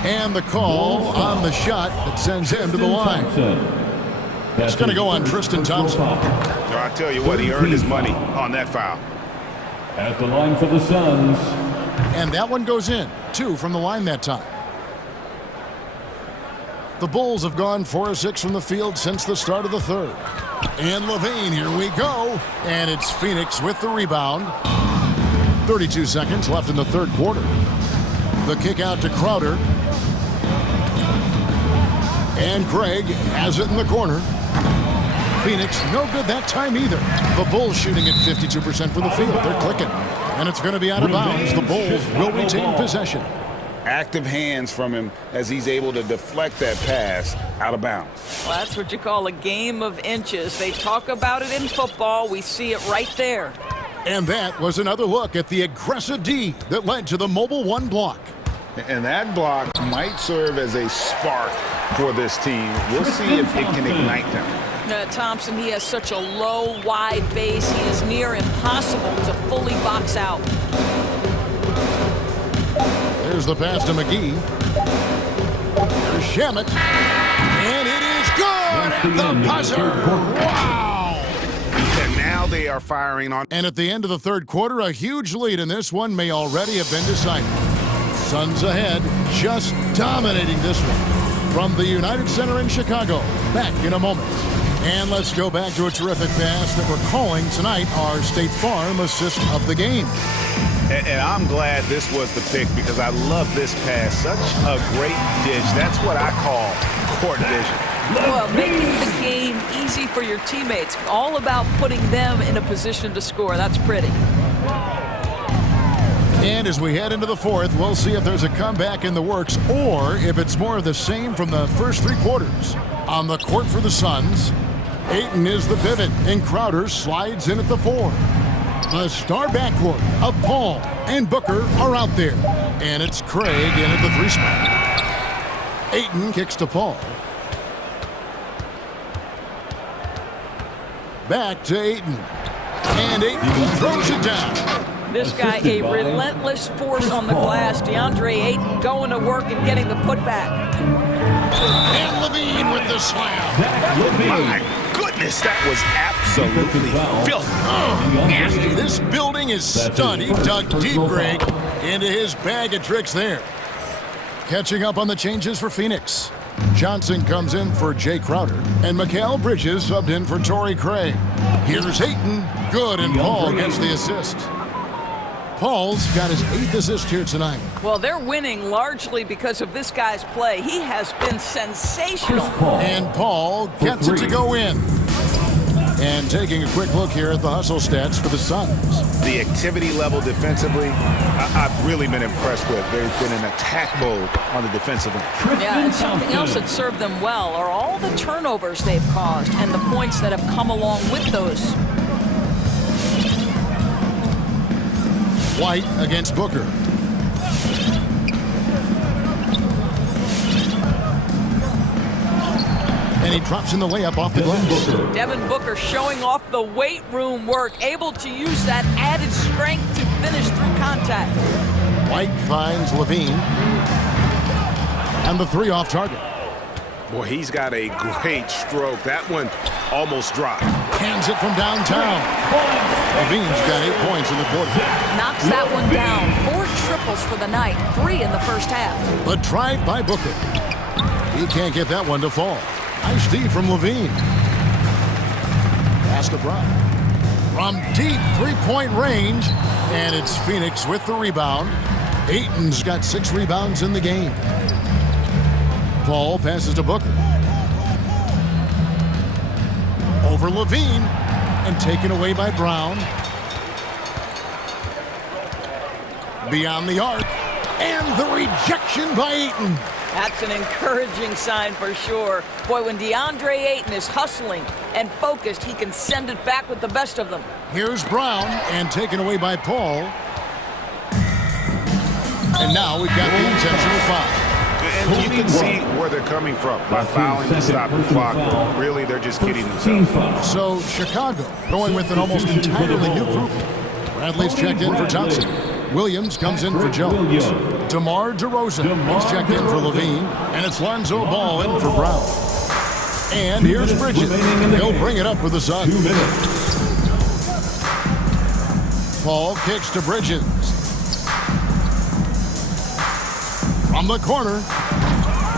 And the call on the shot that sends him to the line. It's going to go on Tristan Thompson. I tell you what, he earned his money on that foul. At the line for the Suns. And that one goes in. 2 from the line that time. The Bulls have gone 4 of 6 from the field since the start of the third. And LaVine, here we go. And it's Phoenix with the rebound. 32 seconds left in the third quarter. The kick out to Crowder. And Craig has it in the corner. Phoenix, no good that time either. The Bulls shooting at 52% from the field. They're clicking. And it's going to be out of bounds. The Bulls will retain possession. Active hands from him as he's able to deflect that pass out of bounds. Well, that's what you call a game of inches. They talk about it in football. We see it right there. And that was another look at the aggressive D that led to the Mobile 1 block. And that block might serve as a spark for this team. We'll see if it can ignite them. Thompson, he has such a low, wide base. He is near impossible to fully box out. There's the pass to McGee. There's Shamet. And it is good at the buzzer. Wow! And now they are firing on. And at the end of the third quarter, a huge lead in this one may already have been decided. Suns ahead, just dominating this one. From the United Center in Chicago. Back in a moment. And let's go back to a terrific pass that we're calling tonight our State Farm assist of the game. And I'm glad this was the pick because I love this pass. Such a great dish. That's what I call court vision. Well, making the game easy for your teammates. All about putting them in a position to score. That's pretty. And as we head into the fourth, we'll see if there's a comeback in the works or if it's more of the same from the first 3 quarters. On the court for the Suns, Ayton is the pivot, and Crowder slides in at the 4. The star backcourt of Paul and Booker are out there. And it's Craig in at the 3 spot. Ayton kicks to Paul. Back to Ayton. And Ayton throws it down. This guy, a relentless force on the glass. DeAndre Ayton going to work and getting the putback. And Levine with the slam. My goodness, that was absolutely filthy. Oh, nasty. This building is stunned. He dug deep, Greg, into his bag of tricks there. Catching up on the changes for Phoenix. Johnson comes in for Jay Crowder, and Mikal Bridges subbed in for Torrey Craig. Here's Ayton. Good, and Paul gets the assist. Paul's got his 8th assist here tonight. Well, they're winning largely because of this guy's play. He has been sensational. And Paul gets it to go in. And taking a quick look here at the hustle stats for the Suns. The activity level defensively, I've really been impressed with. There's been an attack mode on the defensive end. Yeah, and something else that served them well are all the turnovers they've caused and the points that have come along with those. White against Booker. And he drops in the layup off the glass. Devin Booker showing off the weight room work, able to use that added strength to finish through contact. White finds Levine. And the 3 off target. Boy, he's got a great stroke. That one almost dropped. Hands it from downtown. Levine's got 8 points in the quarter. Knocks that one down. 4 triples for the night, 3 in the first half. The drive by Booker. He can't get that one to fall. Nice D from Levine. Pass to Brown. From deep 3-point range. And it's Phoenix with the rebound. Ayton's got 6 rebounds in the game. Paul passes to Booker. Over Levine. And taken away by Brown. Beyond the arc. And the rejection by Ayton. That's an encouraging sign for sure. Boy, when DeAndre Ayton is hustling and focused, he can send it back with the best of them. Here's Brown, and taken away by Paul. And now we've got the intentional foul. And you can see where they're coming from by fouling to stop the clock. Really, they're just kidding themselves. So Chicago going with an almost entirely new group. Bradley's checked in for Johnson. Williams comes in for Jones. DeMar DeRozan is checked in for Levine. And it's Lonzo Ball in for Brown. And here's Bridges. He'll bring it up for the Suns. Paul kicks to Bridges. From the corner.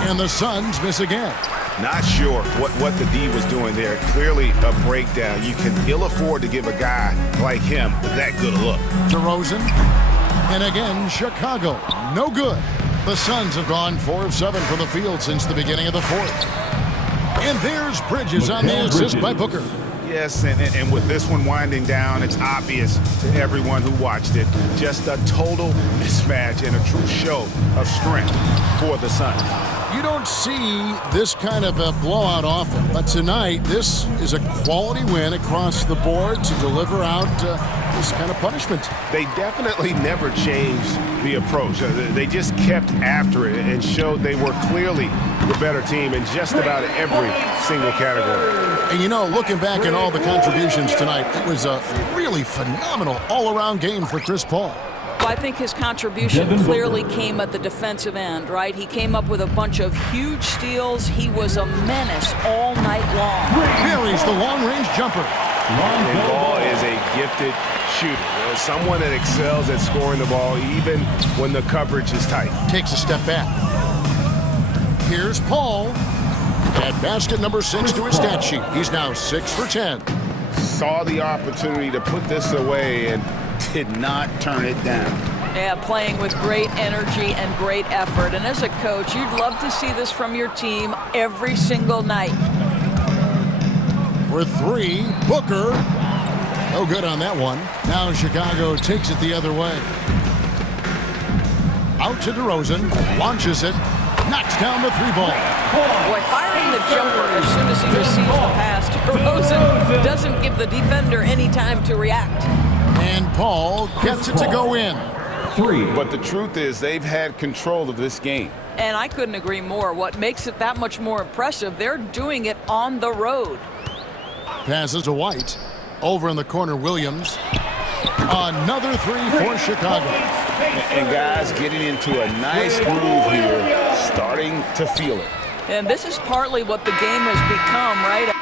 And the Suns miss again. Not sure what the D was doing there. Clearly a breakdown. You can ill afford to give a guy like him that good a look. DeRozan. And again, Chicago. No good. The Suns have gone 4 of 7 from the field since the beginning of the 4th. And there's Bridges on the assist by Booker. Yes, and with this one winding down, it's obvious to everyone who watched it. Just a total mismatch and a true show of strength for the Suns. You don't see this kind of a blowout often, but tonight this is a quality win across the board to deliver out this kind of punishment. They definitely never changed the approach. They just kept after it and showed they were clearly the better team in just about every single category. And you know, looking back at all the contributions tonight, it was a really phenomenal all-around game for Chris Paul. Well, I think his contribution clearly came at the defensive end, right? He came up with a bunch of huge steals. He was a menace all night long. Buries the long-range jumper. And Ball is a gifted shooter. Someone that excels at scoring the ball even when the coverage is tight. Takes a step back. Here's Paul. At basket number 6 to his stat sheet. He's now 6 for 10. Saw the opportunity to put this away and did not turn it down. Yeah, playing with great energy and great effort. And as a coach, you'd love to see this from your team every single night. For 3, Booker. No good on that one. Now Chicago takes it the other way. Out to DeRozan. Launches it. Knocks down the 3 ball. Boy, firing the jumper as soon as he receives the pass DeRozan doesn't give the defender any time to react. And Paul gets it to go in. But the truth is they've had control of this game. And I couldn't agree more. What makes it that much more impressive, they're doing it on the road. Passes to White. Over in the corner, Williams. Another three for Chicago. And guys getting into a nice groove here, starting to feel it. And this is partly what the game has become, right?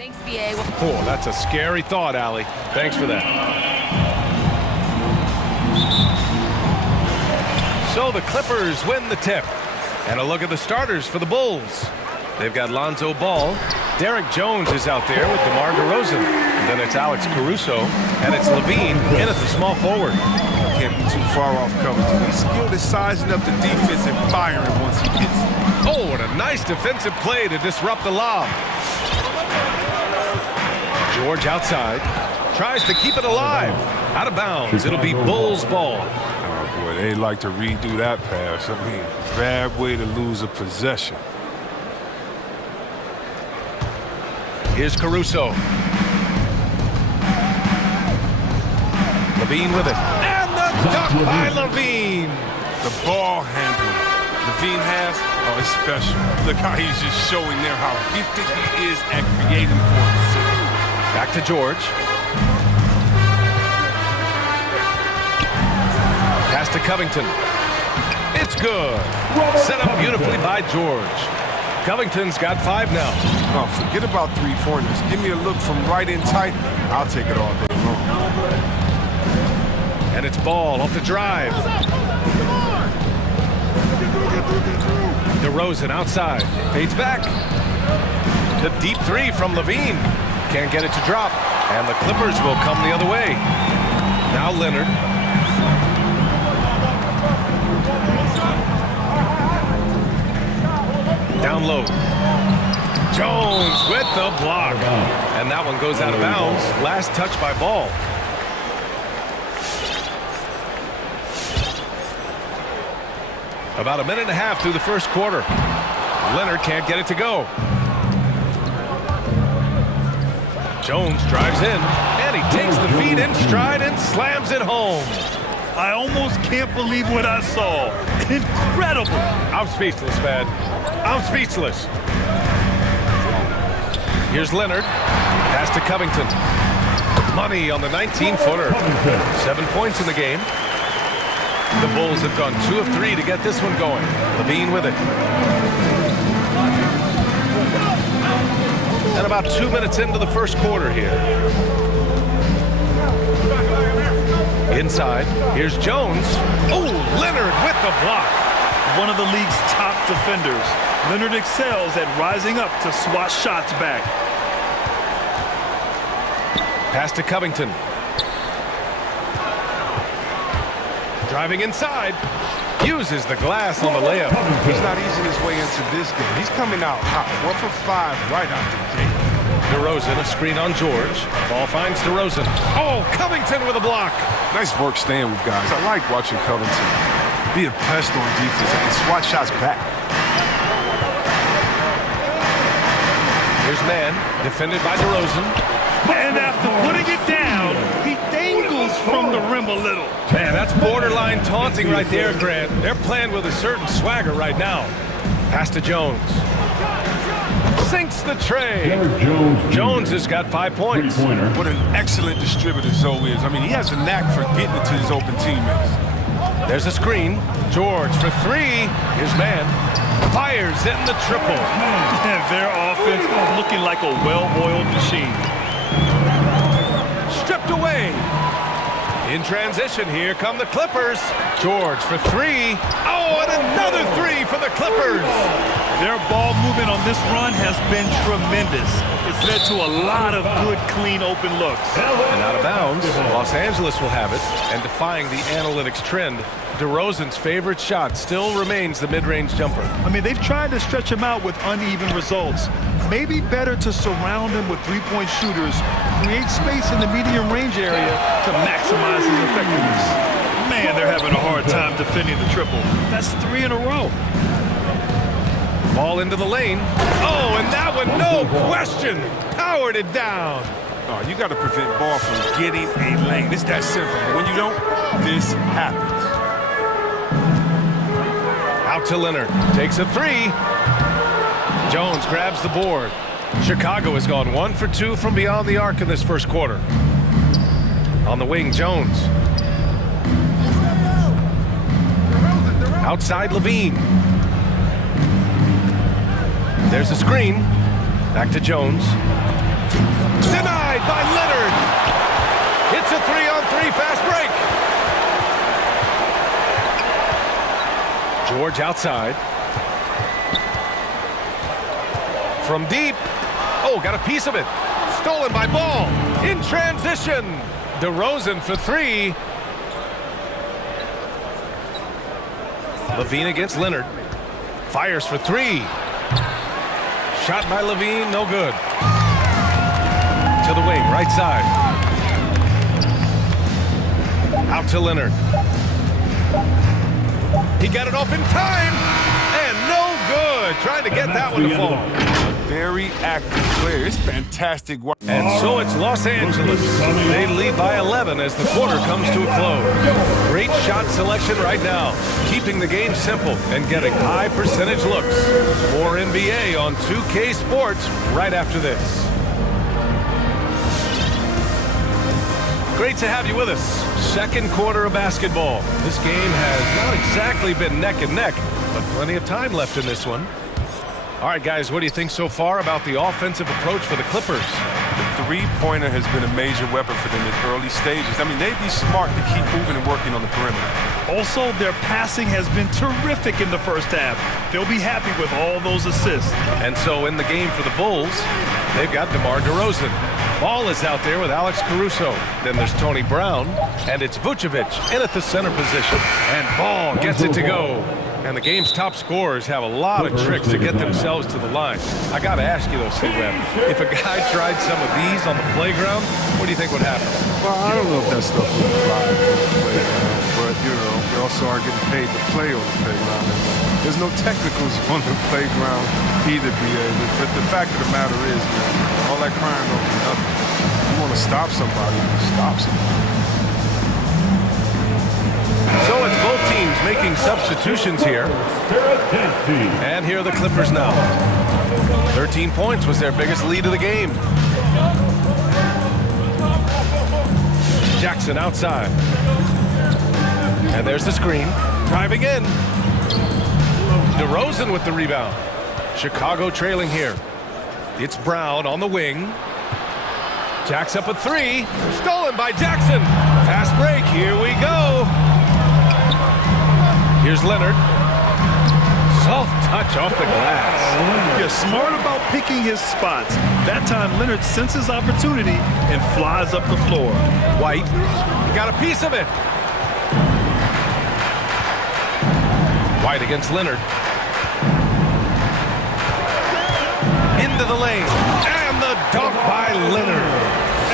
Thanks, BA. Oh, that's a scary thought, Allie. Thanks for that. So the Clippers win the tip. And a look at the starters for the Bulls. They've got Lonzo Ball. Derek Jones is out there with DeMar DeRozan. And then it's Alex Caruso. And it's Levine in at the small forward. Can't be too far off coverage. He's skilled at sizing up the defense and firing once he gets it. Oh, what a nice defensive play to disrupt the lob. George outside. Tries to keep it alive. Out of bounds. It'll be Bulls ball. Oh, boy, they'd like to redo that pass. I mean, bad way to lose a possession. Here's Caruso. Levine with it. And the dunk by Levine. The ball handling Levine has, oh, it's special. Look how he's just showing there how gifted he is at creating for himself. Back to George. Pass to Covington. It's good. Set up beautifully by George. Covington's got 5 now. Oh, forget about three-pointers. Give me a look from right in tight. I'll take it all day long. And it's Ball off the drive. DeRozan outside. Fades back. The deep 3 from Levine. Can't get it to drop. And the Clippers will come the other way. Now Leonard. Down low. Jones with the block. And that one goes out of bounds. Last touch by Ball. About a minute and a half through the first quarter. Leonard can't get it to go. Jones drives in, and he takes the feed in stride and slams it home. I almost can't believe what I saw. Incredible. I'm speechless, man. I'm speechless. Here's Leonard. Pass to Covington. Money on the 19-footer. 7 points in the game. The Bulls have gone 2 of 3 to get this one going. Levine with it. And about 2 minutes into the first quarter here. Inside, here's Jones. Oh, Leonard with the block. One of the league's top defenders. Leonard excels at rising up to swat shots back. Pass to Covington. Driving inside. Uses the glass on the layup. He's not easing his way into this game. He's coming out hot. 1 for 5 right out the gate. DeRozan, a screen on George. Ball finds DeRozan. Oh, Covington with a block. Nice work staying with guys. I like watching Covington be a pest on defense and swat shots back. Here's man, defended by DeRozan. And after putting it down, he dangles from the rim a little. Man, that's borderline taunting right there, Grant. They're playing with a certain swagger right now. Pass to Jones. Sinks the tray. Jones has got 5 points. What an excellent distributor Zoe is. I mean, he has a knack for getting it to his open teammates. There's a screen. George for 3. Here's man. Fires in the triple. And their offense looking like a well-oiled machine. Stripped away. In transition, here come the Clippers. George for 3. Oh, and another 3 for the Clippers. Their ball movement on this run has been tremendous. It's led to a lot of good, clean, open looks. And out of bounds, Los Angeles will have it. And defying the analytics trend, DeRozan's favorite shot still remains the mid-range jumper. I mean, they've tried to stretch him out with uneven results. Maybe better to surround him with three-point shooters, create space in the medium range area to maximize his effectiveness. Man, they're having a hard time defending the triple. That's 3 in a row. Ball into the lane. Oh, and that one, no question, powered it down. Oh, you got to prevent ball from getting a lane. It's that simple. But when you don't, this happens. Out to Leonard. Takes a 3. Jones grabs the board. Chicago has gone 1 for 2 from beyond the arc in this first quarter. On the wing, Jones. Outside, Levine. There's a screen. Back to Jones. Denied by Leonard. It's a 3-on-3 fast break. George outside. From deep. Oh, got a piece of it. Stolen by Ball. In transition. DeRozan for three. Levine against Leonard. Fires for three. Shot by Levine, no good. To the wing, right side. Out to Leonard. He got it off in time, and no good. Trying to get that one to fall. Very active player. It's fantastic. And so it's Los Angeles. They lead by 11 as the quarter comes to a close. Great shot selection right now, keeping the game simple and getting high percentage looks. More NBA on 2K Sports right after this. Great to have you with us. Second quarter of basketball. This game has not exactly been neck and neck, but plenty of time left in this one. All right, guys, what do you think so far about the offensive approach for the Clippers? The three-pointer has been a major weapon for them in early stages. I mean, they'd be smart to keep moving and working on the perimeter. Also, their passing has been terrific in the first half. They'll be happy with all those assists. And so in the game for the Bulls, they've got DeMar DeRozan. Ball is out there with Alex Caruso. Then there's Tony Brown, and it's Vucevic in at the center position. And Ball gets it to go. And the game's top scorers have a lot of tricks to get themselves to the line. I got to ask you, though, C-Web, if a guy tried some of these on the playground, what do you think would happen? Well, I don't know if that stuff would fly on the playground, but, you know, we also are getting paid to play on the playground. And there's no technicals on the playground either, BA. But the fact of the matter is, man, all that crying over nothing. You want to stop somebody, stop somebody. So it's both teams making substitutions here. And here are the Clippers now. 13 points was their biggest lead of the game. Jackson outside. And there's the screen. Driving in. DeRozan with the rebound. Chicago trailing here. It's Brown on the wing. Jack's up a three. Stolen by Jackson. Fast break. Here we go. Here's Leonard. Soft touch off the glass. You're smart about picking his spots. That time, Leonard senses opportunity and flies up the floor. White got a piece of it. White against Leonard. Into the lane. And the dunk by Leonard.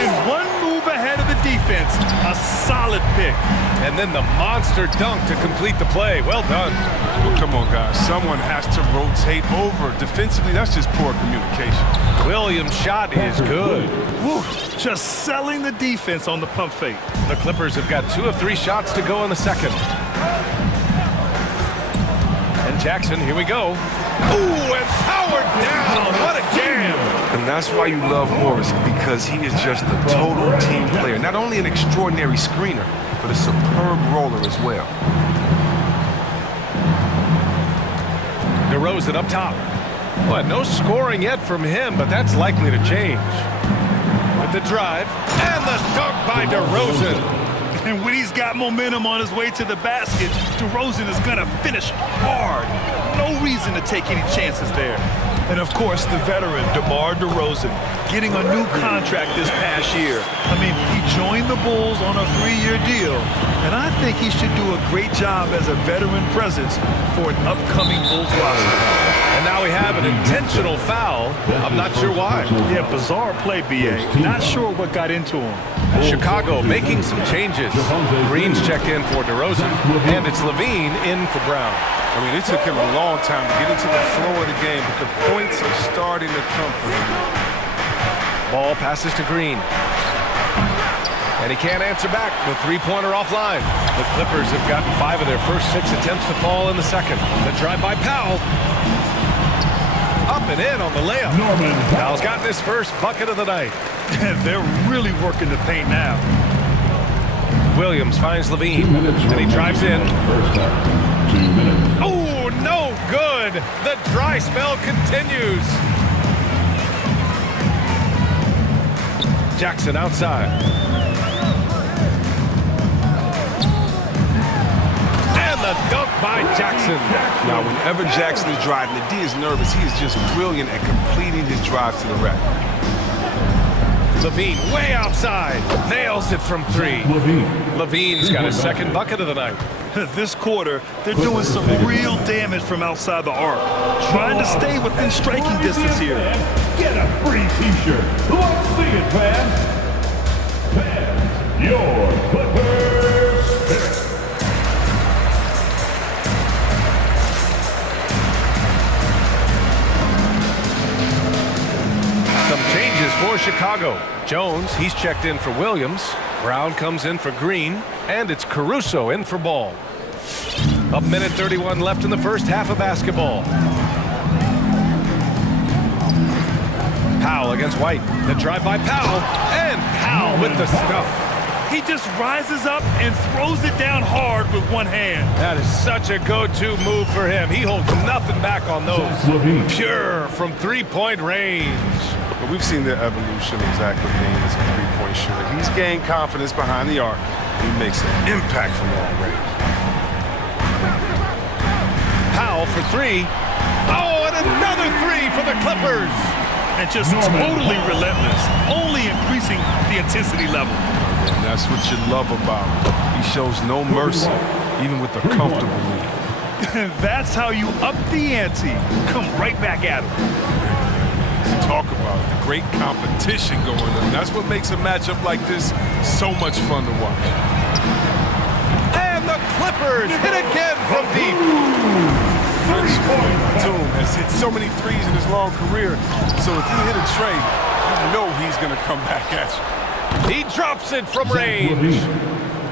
And one move ahead of the defense. A solid pick. And then the monster dunk to complete the play. Well done. Well, come on, guys. Someone has to rotate over. Defensively, that's just poor communication. Williams' shot is good. Woo. Just selling the defense on the pump fake. The Clippers have got 2 of 3 shots to go in the second. And Jackson, here we go. Ooh, and powered down. What a jam. And that's why you love Morris, because he is just a total team player. Not only an extraordinary screener, but a superb roller as well. DeRozan up top. But no scoring yet from him, but that's likely to change. With the drive, and the dunk by DeRozan. And when he's got momentum on his way to the basket, DeRozan is going to finish hard. No reason to take any chances there. And, of course, the veteran, DeMar DeRozan, getting a new contract this past year. I mean, he joined the Bulls on a 3-year deal, and I think he should do a great job as a veteran presence for an upcoming Bulls roster. And now we have an intentional foul. I'm not sure why. Yeah, bizarre play, B.A. Not sure what got into him. Chicago making some changes. Green's checked in for DeRozan, and it's Levine in for Brown. I mean, it took him a long time to get into the flow of the game, but the points are starting to come for him. Ball passes to Green. And he can't answer back. The three-pointer offline. The Clippers have gotten 5 of their first 6 attempts to fall in the second. The drive by Powell. Up and in on the layup. Powell's gotten his first bucket of the night. They're really working the paint now. Williams finds Levine, and he drives in. Oh, no good. The dry spell continues. Jackson outside. And the dunk by Jackson. Now, whenever Jackson is driving, the D is nervous. He is just brilliant at completing his drive to the rack. Levine way outside. Nails it from three. Levine's got his second bucket of the night. This quarter, they're doing some real damage from outside the arc. Trying to stay within striking distance here. Get a free T-shirt. Let's see it, fans. Fans, your Clippers pick. Some changes for Chicago. Jones, he's checked in for Williams. Brown comes in for Green. And it's Caruso in for Ball. A minute 31 left in the first half of basketball. Powell against White. The drive by Powell. And Powell with the stuff. He just rises up and throws it down hard with one hand. That is such a go-to move for him. He holds nothing back on those. Pure from three-point range. But we've seen the evolution of Zach LaVine as a three-point shooter. He's gained confidence behind the arc. He makes an impact from long range. Powell for three. Oh, and another three for the Clippers. And just totally relentless, only increasing the intensity level. And that's what you love about him. He shows no mercy, even with a comfortable lead. That's how you up the ante. Come right back at him. Talk about it. The great competition going on. That's what makes a matchup like this so much fun to watch. And the Clippers hit again from deep. Batum has hit so many threes in his long career. So if you hit a tray, you know he's going to come back at you. He drops it from range.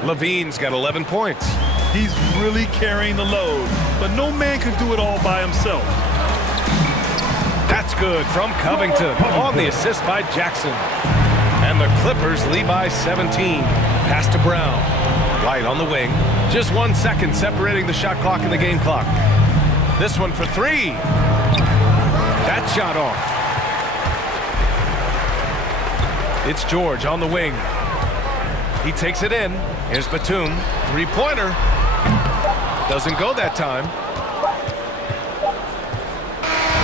Levine's got 11 points. He's really carrying the load, but no man can do it all by himself. That's good from Covington on the assist by Jackson. And the Clippers lead by 17. Pass to Brown. White on the wing. Just 1 second separating the shot clock and the game clock. This one for three. That shot off. It's George on the wing. He takes it in. Here's Batum. Three-pointer. Doesn't go that time.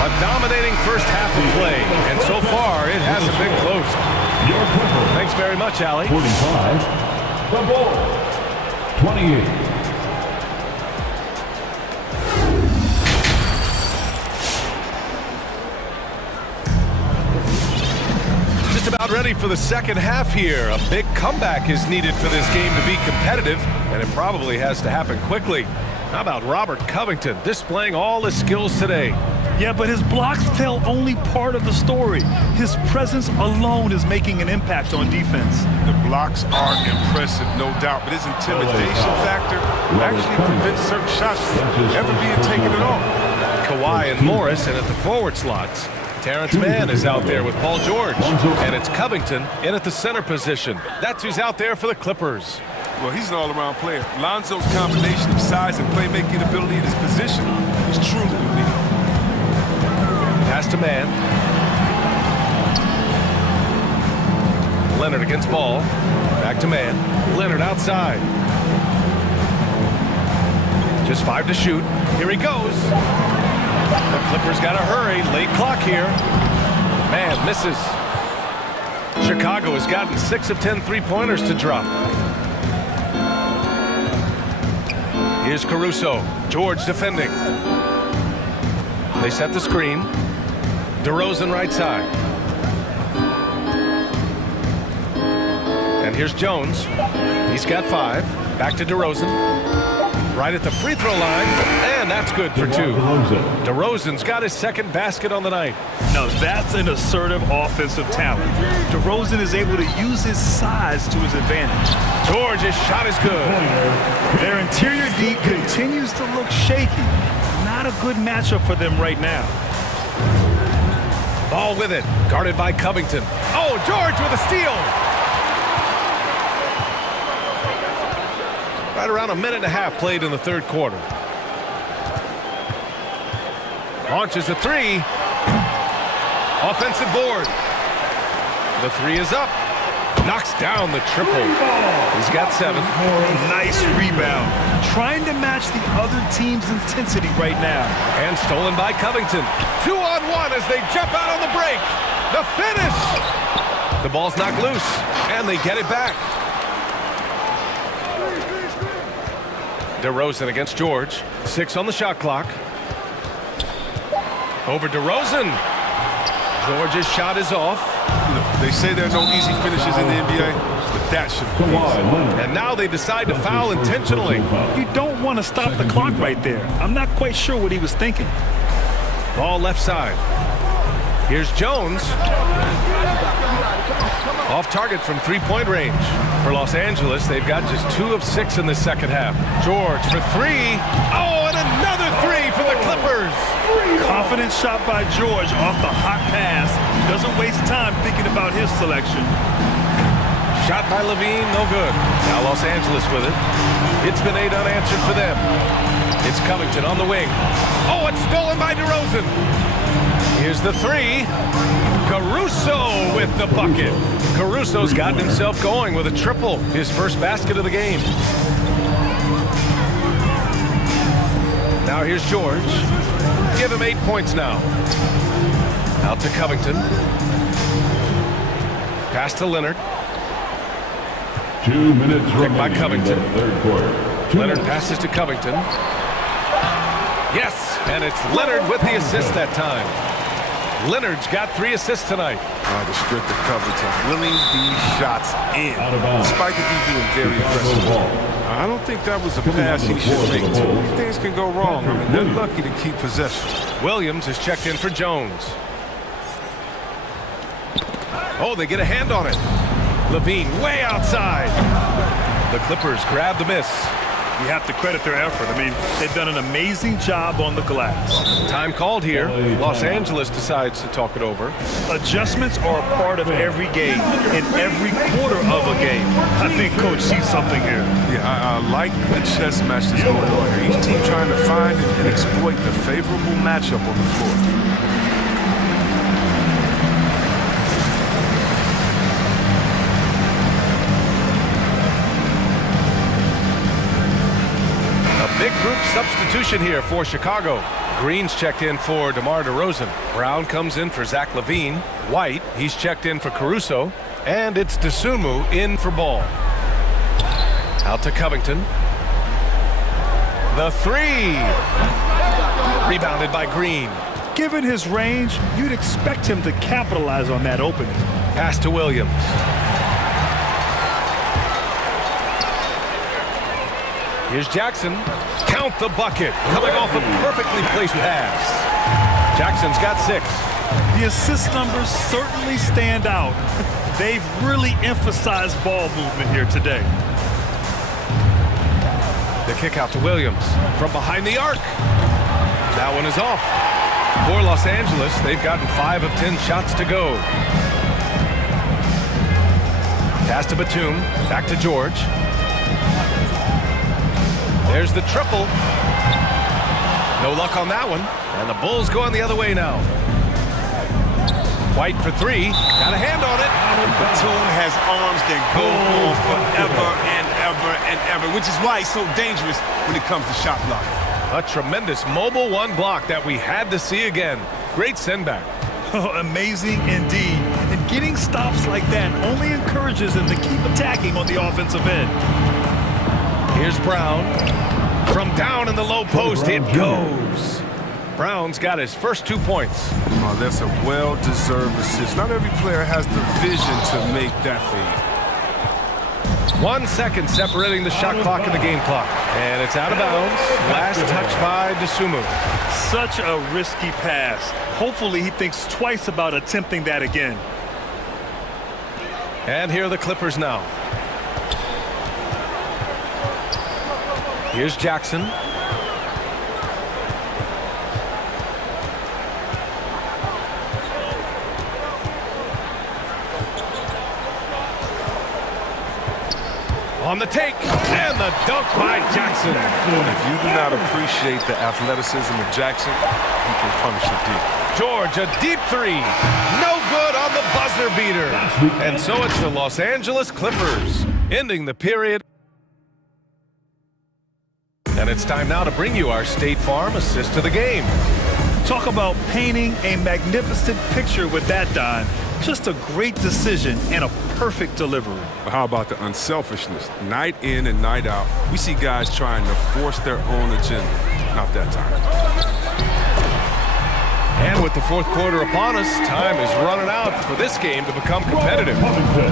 A dominating first half of play, and so far it hasn't been close. Thanks very much, Allie. 45, the ball, 28. Just about ready for the second half here. A big comeback is needed for this game to be competitive, and it probably has to happen quickly. How about Robert Covington displaying all his skills today? Yeah, but his blocks tell only part of the story. His presence alone is making an impact on defense. The blocks are impressive, no doubt, but his intimidation factor actually prevents certain shots from ever being taken at all. Kawhi and Morris, and at the forward slots, Terrence Mann is out there with Paul George, and it's Covington in at the center position. That's who's out there for the Clippers. Well, he's an all-around player. Lonzo's combination of size and playmaking ability in his position is truly unique. Pass to Mann. Leonard against Ball. Back to Mann. Leonard outside. Just 5 to shoot. Here he goes. The Clippers got to hurry. Late clock here. Mann misses. Chicago has gotten 6 of 10 three-pointers to drop. Here's Caruso. George defending. They set the screen. DeRozan right side. And here's Jones. He's got 5. Back to DeRozan. Right at the free throw line. And that's good for 2. DeRozan's got his second basket on the night. Now that's an assertive offensive talent. DeRozan is able to use his size to his advantage. George's shot is good. Their interior D continues to look shaky. Not a good matchup for them right now. Ball with it, guarded by Covington. Oh, George with a steal. Right around a minute and a half played in the third quarter. Launches a three. Offensive board. The three is up. Knocks down the triple. He's got 7. Nice rebound. Trying to match the other team's intensity right now. And stolen by Covington. 2-on-1 as they jump out on the break. The finish. The ball's knocked loose, and they get it back. DeRozan against George. 6 on the shot clock. Over DeRozan. George's shot is off. You know, they say there are no easy finishes in the NBA, but that should be easy. And now they decide to foul intentionally. You don't want to stop the clock right there. I'm not quite sure what he was thinking. Ball left side. Here's Jones. Off target from three-point range. For Los Angeles, they've got just 2 of 6 in the second half. George for 3. Oh, and another 3 for the Clippers. Confident shot by George off the hot pass. Doesn't waste time thinking about his selection. Shot by Levine, no good. Now Los Angeles with it. It's been 8 unanswered for them. It's Covington on the wing. Oh, it's stolen by DeRozan. Here's the 3. Caruso with the bucket. Caruso's gotten himself going with a triple. His first basket of the game. Now here's George. Give him 8 points now. Out to Covington. Pass to Leonard. 2 minutes remaining by Covington. in the third quarter. Leonard passes to Covington. Yes, and it's Leonard with the assist that time. Leonard's got 3 assists tonight. The strict of Covington, willing these shots in, despite the D being very aggressive. I don't think that was a pass he should make. Too many things can go wrong. I mean, they're lucky to keep possession. Williams is checked in for Jones. Oh, they get a hand on it. Levine way outside. The Clippers grab the miss. You have to credit their effort. I mean, they've done an amazing job on the glass. Time called here. Los Angeles decides to talk it over. Adjustments are a part of every game, in every quarter of a game. I think Coach sees something here. Yeah, I like the chess match that's going on here. Each team trying to find and exploit the favorable matchup on the floor. Big group substitution here for Chicago. Green's checked in for DeMar DeRozan. Brown comes in for Zach LaVine. White, he's checked in for Caruso. And it's Dosunmu in for Ball. Out to Covington. The 3. Rebounded by Green. Given his range, you'd expect him to capitalize on that opening. Pass to Williams. Here's Jackson. Count the bucket. Coming off a perfectly placed pass. Jackson's got 6. The assist numbers certainly stand out. They've really emphasized ball movement here today. The kick out to Williams from behind the arc. That one is off. For Los Angeles, they've gotten 5 of 10 shots to go. Pass to Batum. Back to George. There's the triple. No luck on that one. And the Bulls going the other way now. White for 3. Got a hand on it. Batum has arms that go on forever and ever and ever, which is why he's so dangerous when it comes to shot blocking. A tremendous mobile 1 block that we had to see again. Great send back. Oh, amazing indeed. And getting stops like that only encourages him to keep attacking on the offensive end. Here's Brown. From down in the low post, it goes. Brown's got his first 2 points. Oh, that's a well-deserved assist. Not every player has the vision to make that feed. 1 second separating the shot clock and the game clock. And it's out of bounds. Last touch by Dosunmu. Such a risky pass. Hopefully he thinks twice about attempting that again. And here are the Clippers now. Here's Jackson. On the take, and the dunk by Jackson. If you do not appreciate the athleticism of Jackson, he can punish it deep. George, a deep 3. No good on the buzzer beater. And so it's the Los Angeles Clippers ending the period. And it's time now to bring you our State Farm assist of the game. Talk about painting a magnificent picture with that, Don. Just a great decision and a perfect delivery. But how about the unselfishness? Night in and night out, we see guys trying to force their own agenda. Not that time. And with the fourth quarter upon us, time is running out for this game to become competitive.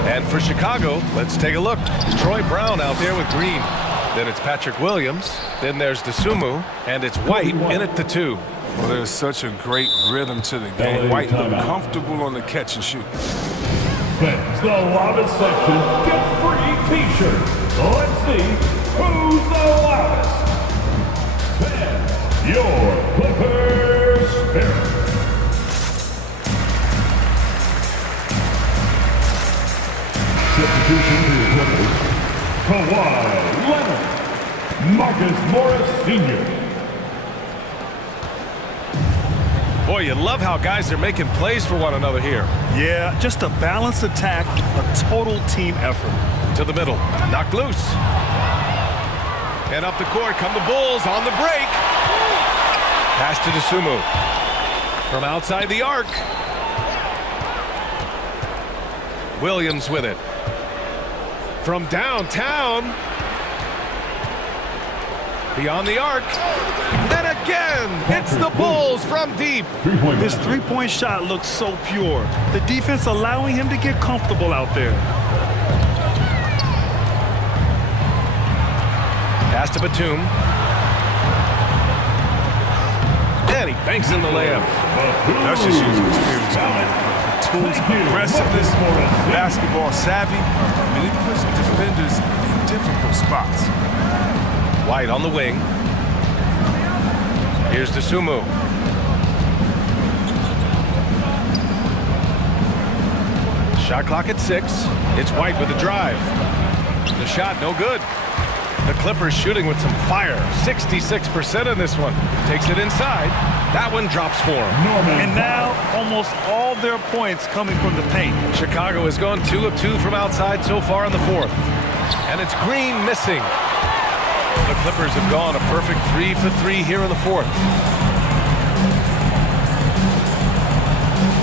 And for Chicago, let's take a look. Troy Brown out there with Green. Then it's Patrick Williams. Then there's Dosumu. And it's White in at the 2. Well, there's such a great rhythm to the game. White looked comfortable on the catch and shoot. Fans, the loudest section get free T-shirts. Let's see who's the loudest. Fans, your Clipper spirit. Substitution for your Clippers. Kawhi Leonard. Marcus Morris Sr. Boy, you love how guys are making plays for one another here. Yeah, just a balanced attack, a total team effort. To the middle, knocked loose. And up the court come the Bulls on the break. Pass to Dosumu. From outside the arc. Williams with it. From downtown. Beyond the arc. And again, it's the Bulls from deep. His three-point shot looks so pure. The defense allowing him to get comfortable out there. Pass to Batum. And he banks in the layup. That's just using experience. Batum's aggressiveness, basketball savvy. I mean, he puts defenders in difficult spots. White on the wing. Here's Dosumu. Shot clock at 6. It's White with a drive. The shot no good. The Clippers shooting with some fire. 66% in this one. Takes it inside. That one drops for him. And now almost all their points coming from the paint. Chicago has gone 2 of 2 from outside so far in the fourth. And it's Green missing. The Clippers have gone a perfect 3 for 3 here in the fourth.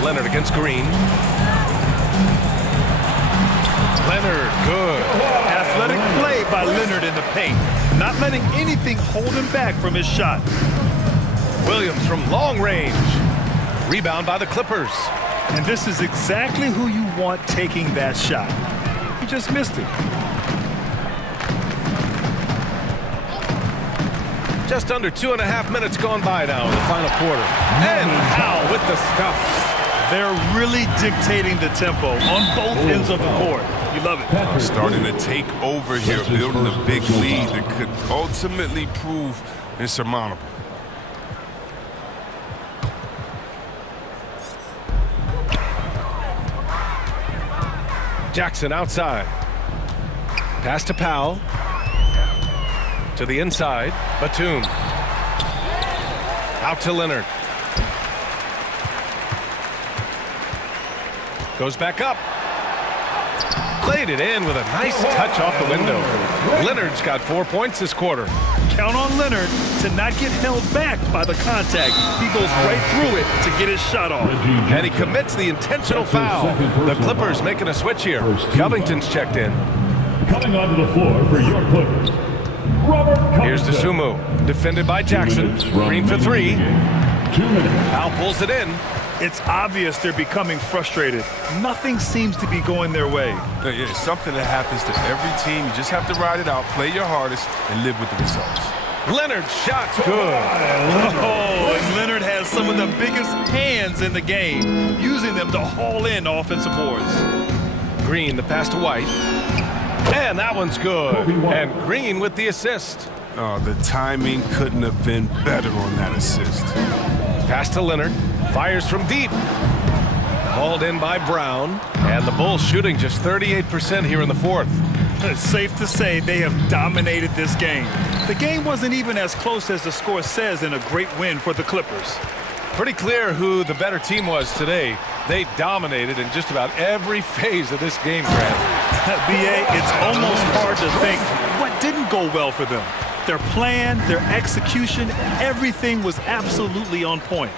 Leonard against Green. Leonard, good. Athletic play by Leonard in the paint. Not letting anything hold him back from his shot. Williams from long range. Rebound by the Clippers. And this is exactly who you want taking that shot. He just missed it. Just under 2.5 minutes gone by now in the final quarter. And Powell with the stuff. They're really dictating the tempo on both ends of the court. You love it. Starting to take over here, building a big lead that could ultimately prove insurmountable. Jackson outside. Pass to Powell. To the inside, Batum. Out to Leonard. Goes back up. Played it in with a nice touch off the window. Leonard's got 4 points this quarter. Count on Leonard to not get held back by the contact. He goes right through it to get his shot off. And he commits the intentional foul. The Clippers making a switch here. Covington's checked in. Coming onto the floor for your Clippers. Here's Dosumu, defended by Jackson. Green for 3. 2 minutes. Powell pulls it in. It's obvious they're becoming frustrated. Nothing seems to be going their way. It's something that happens to every team. You just have to ride it out, play your hardest, and live with the results. Leonard's shot's good. Oh, and Leonard has some of the biggest hands in the game, using them to haul in offensive boards. Green, the pass to White. And that one's good. And Green with the assist. Oh, the timing couldn't have been better on that assist. Pass to Leonard. Fires from deep. Hauled in by Brown. And the Bulls shooting just 38% here in the fourth. It's safe to say they have dominated this game. The game wasn't even as close as the score says in a great win for the Clippers. Pretty clear who the better team was today. They dominated in just about every phase of this game, Grant. BA, it's almost hard to think what didn't go well for them. Their plan, their execution, everything was absolutely on point.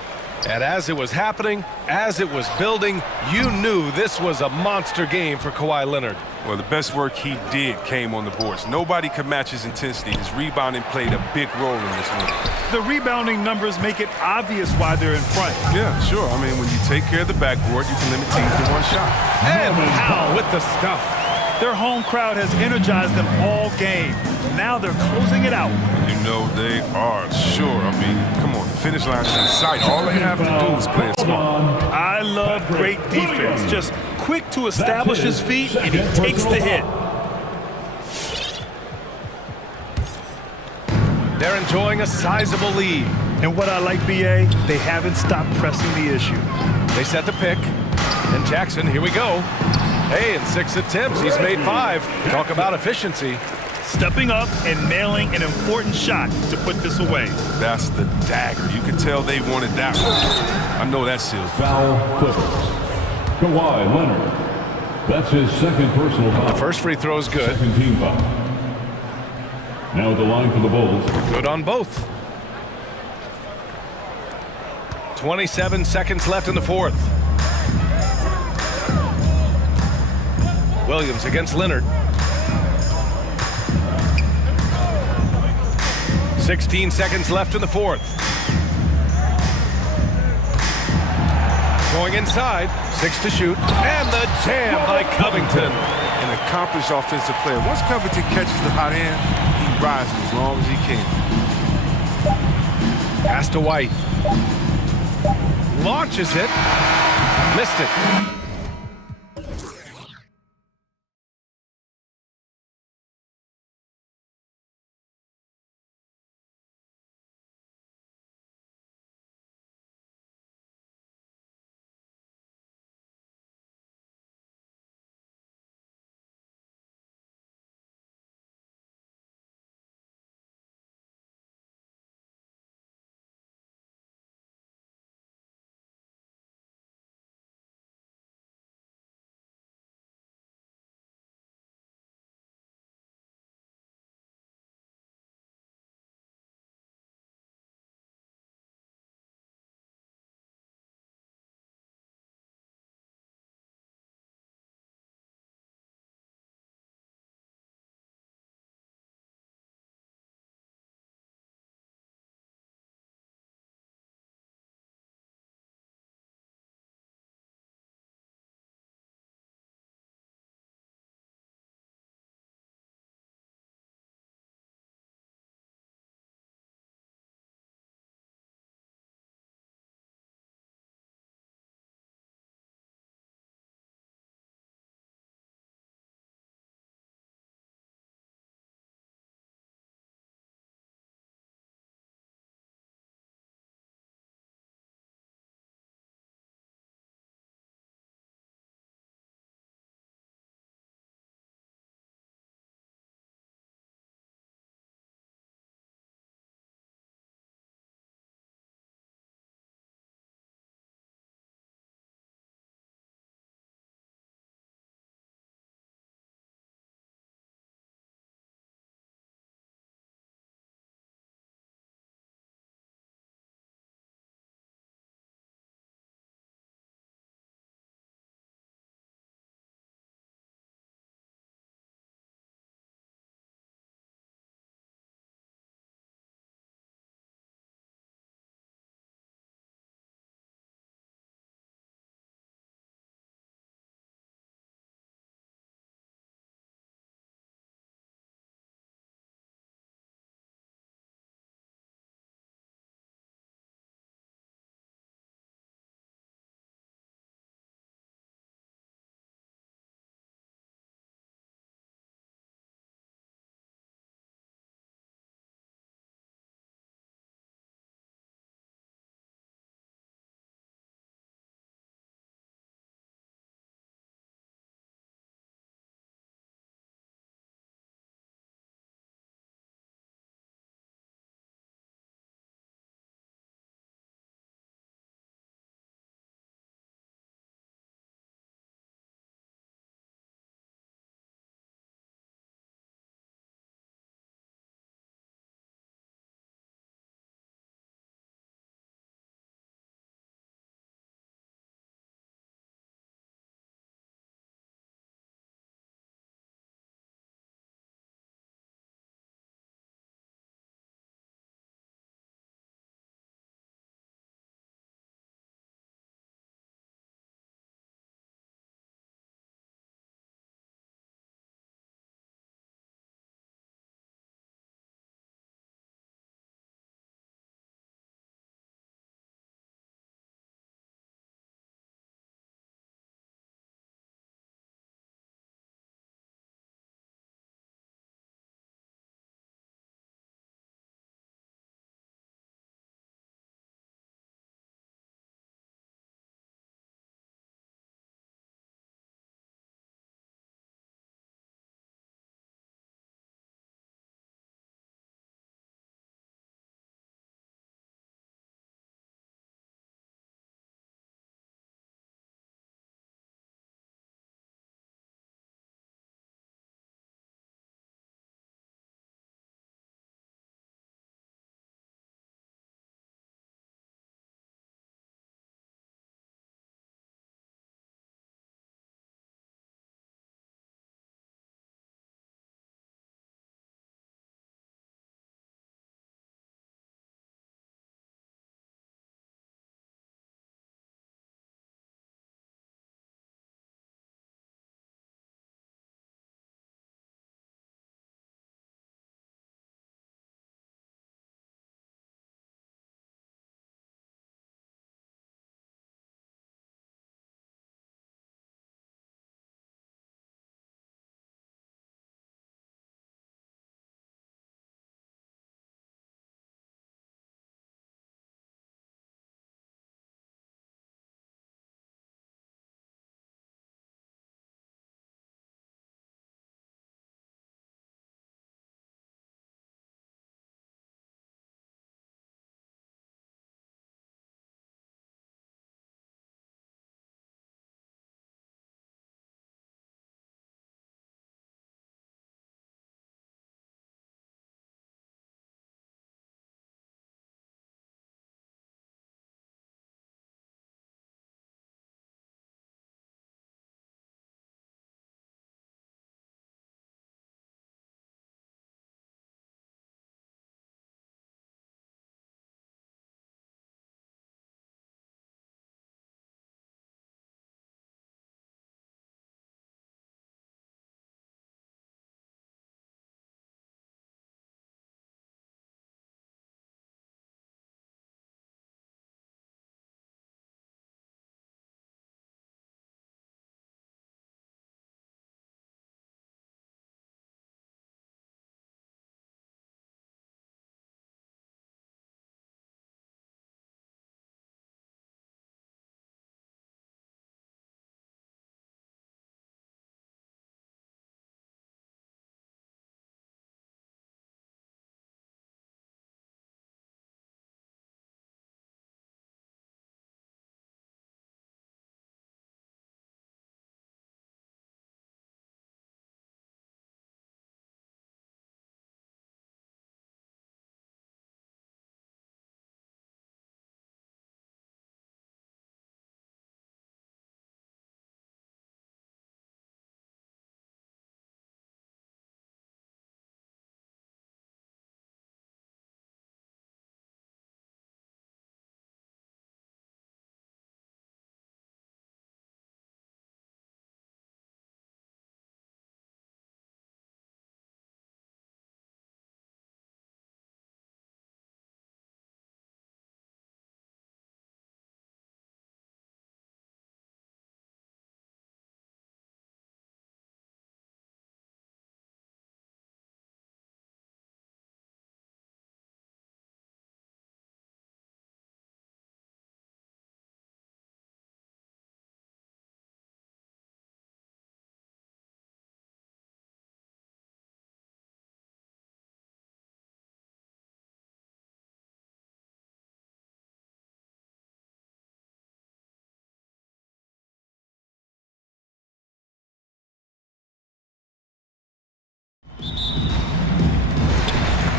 And as it was happening, as it was building, you knew this was a monster game for Kawhi Leonard. Well, the best work he did came on the boards. Nobody could match his intensity. His rebounding played a big role in this win. The rebounding numbers make it obvious why they're in front. Yeah, sure. I mean, when you take care of the backboard, you can limit teams to one shot. And Powell with the stuff. Their home crowd has energized them all game. Now they're closing it out. You know they are, sure. I mean, come on, the finish line is in sight. All they have to do is play it smart. I love great defense. Just quick to establish his feet, and he takes the hit. They're enjoying a sizable lead. And what I like, BA, they haven't stopped pressing the issue. They set the pick. And Jackson, here we go. Hey, in 6 attempts, he's made 5. Talk about efficiency. Stepping up and nailing an important shot to put this away. That's the dagger. You can tell they wanted that one. I know that seals. Foul Clippers. Kawhi Leonard. That's his second personal foul. First free throw is good. Second team foul. Now at the line for the Bulls. Good on both. 27 seconds left in the fourth. Williams against Leonard. 16 seconds left in the fourth. Going inside, 6 to shoot, and the jam by Covington. An accomplished offensive player. Once Covington catches the hot hand, he rises as long as he can. Pass to White. Launches it. Missed it.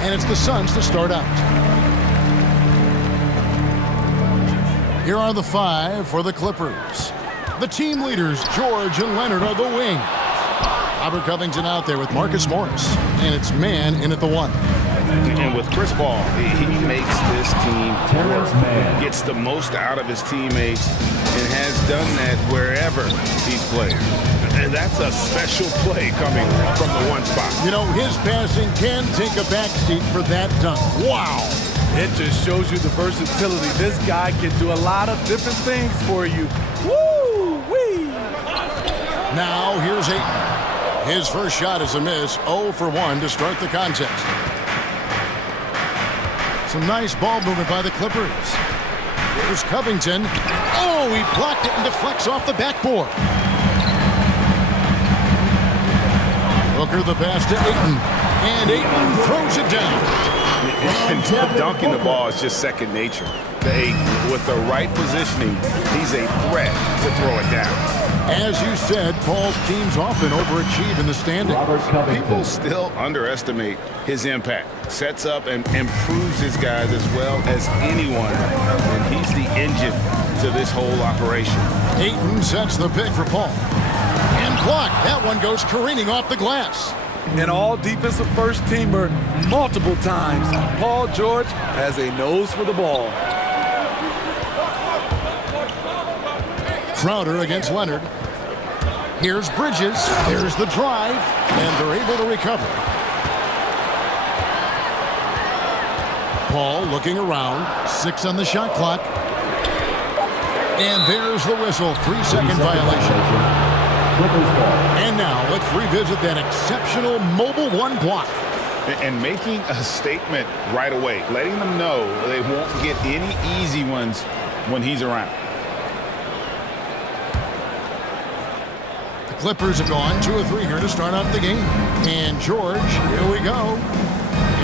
and it's the Suns to start out. Here are the 5 for the Clippers. The team leaders, George and Leonard, are the wings. Robert Covington out there with Marcus Morris, and it's man in at the 1. And with Chris Paul, he makes this team work, gets the most out of his teammates, and has done that wherever he's played. And that's a special play coming from the 1 spot. You know, his passing can take a backseat for that dunk. Wow. It just shows you the versatility. This guy can do a lot of different things for you. Woo-wee! Now, here's Ayton. His first shot is a miss, 0 for 1 to start the contest. Some nice ball movement by the Clippers. Here's Covington. Oh, he blocked it and deflects off the backboard. Booker the pass to Ayton. And Ayton throws it down. And dunking the ball is just second nature to Ayton. With the right positioning, he's a threat to throw it down. As you said, Paul's teams often overachieve in the standings. People still underestimate his impact. Sets up and improves his guys as well as anyone. And he's the engine to this whole operation. Ayton sets the pick for Paul. And blocked. That one goes careening off the glass. An all-defensive first-teamer multiple times. Paul George has a nose for the ball. Crowder against Leonard. Here's Bridges. There's the drive. And they're able to recover. Paul looking around. 6 on the shot clock. And there's the whistle. 3-second violation. And now let's revisit that exceptional mobile 1 block. And making a statement right away. Letting them know they won't get any easy ones when he's around. Clippers have gone 2 of 3 here to start out the game. And George, here we go.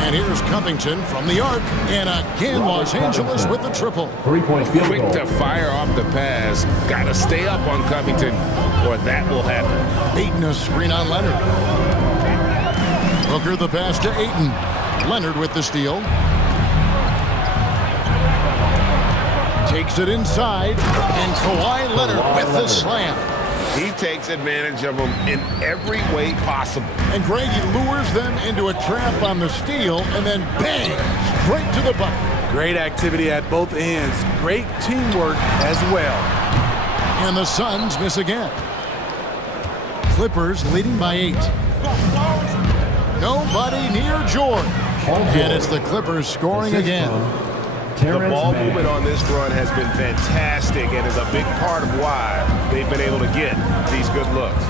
And here's Covington from the arc. And again, Los Angeles with the triple. 3-point field goal. Quick to fire off the pass. Got to stay up on Covington, or that will happen. Ayton a screen on Leonard. Booker the pass to Ayton. Leonard with the steal. Takes it inside. And Kawhi Leonard with the slam. He takes advantage of them in every way possible. And Greg, he lures them into a trap on the steal, and then bang, straight to the bucket. Great activity at both ends. Great teamwork as well. And the Suns miss again. Clippers leading by 8. Nobody near George. And it's the Clippers scoring again. The ball movement on this run has been fantastic and is a big part of why they've been able to get these good looks.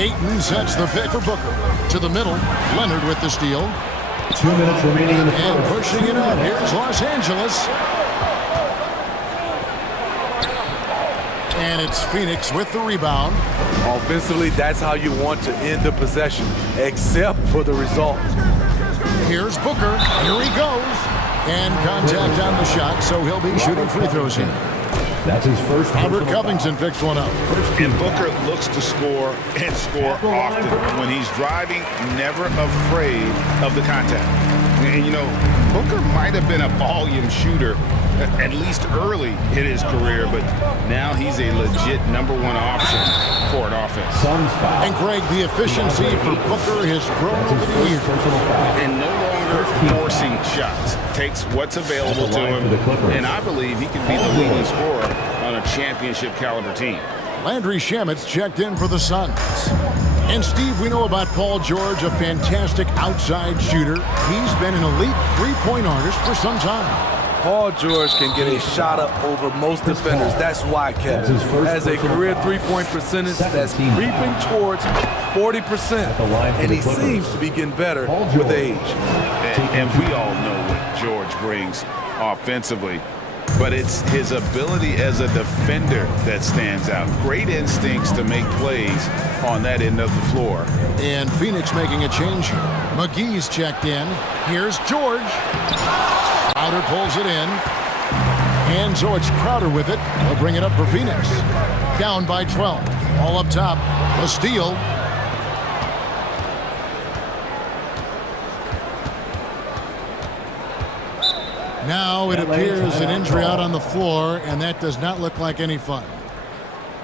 Ayton sets the pick for Booker. To the middle, Leonard with the steal. 2 minutes remaining in the first. And pushing it up, here's Los Angeles. And it's Phoenix with the rebound. Offensively, that's how you want to end the possession, except for the result. Here's Booker. Here he goes. And contact on the shot, so he'll be shooting free throws here. That's his first. Robert Covington picks one up. And Booker looks to score and score often. When he's driving, never afraid of the contact. And, you know, Booker might have been a volume shooter, at least early in his career, but now he's a legit #1 option for an offense. And Greg, the efficiency for Booker has grown over the years. And no longer forcing shots. Takes what's available to him, and I believe he can be the leading scorer on a championship caliber team. Landry Shamet's checked in for the Suns. And Steve, we know about Paul George, a fantastic outside shooter. He's been an elite three-point artist for some time. Paul George can get a shot up over most defenders. That's why, Kevin, has a career three-point percentage that's creeping towards 40%. And he seems to be getting better with age. And we all know what George brings offensively. But it's his ability as a defender that stands out. Great instincts to make plays on that end of the floor. And Phoenix making a change here. McGee's checked in. Here's George. Crowder pulls it in. And so it's Crowder with it. They'll bring it up for Phoenix. Down by 12. All up top. A steal. Now it appears an injury out on the floor, and that does not look like any fun.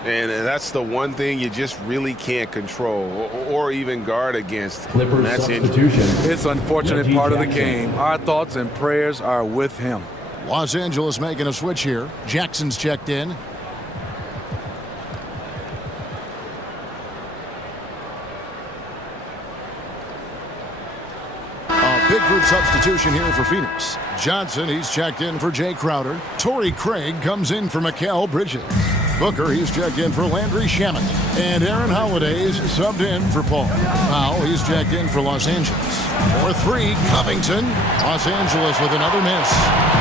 And that's the one thing you just really can't control or even guard against. Clippers That's substitution. It's an unfortunate part of the game. Our thoughts and prayers are with him. Los Angeles making a switch here. Jackson's checked in. A big group substitution here for Phoenix. Johnson, he's checked in for Jay Crowder. Torrey Craig comes in for Mikal Bridges. Booker, he's checked in for Landry Shamet. And Aaron Holiday's subbed in for Paul. Powell, he's checked in for Los Angeles. For 3, Covington. Los Angeles with another miss.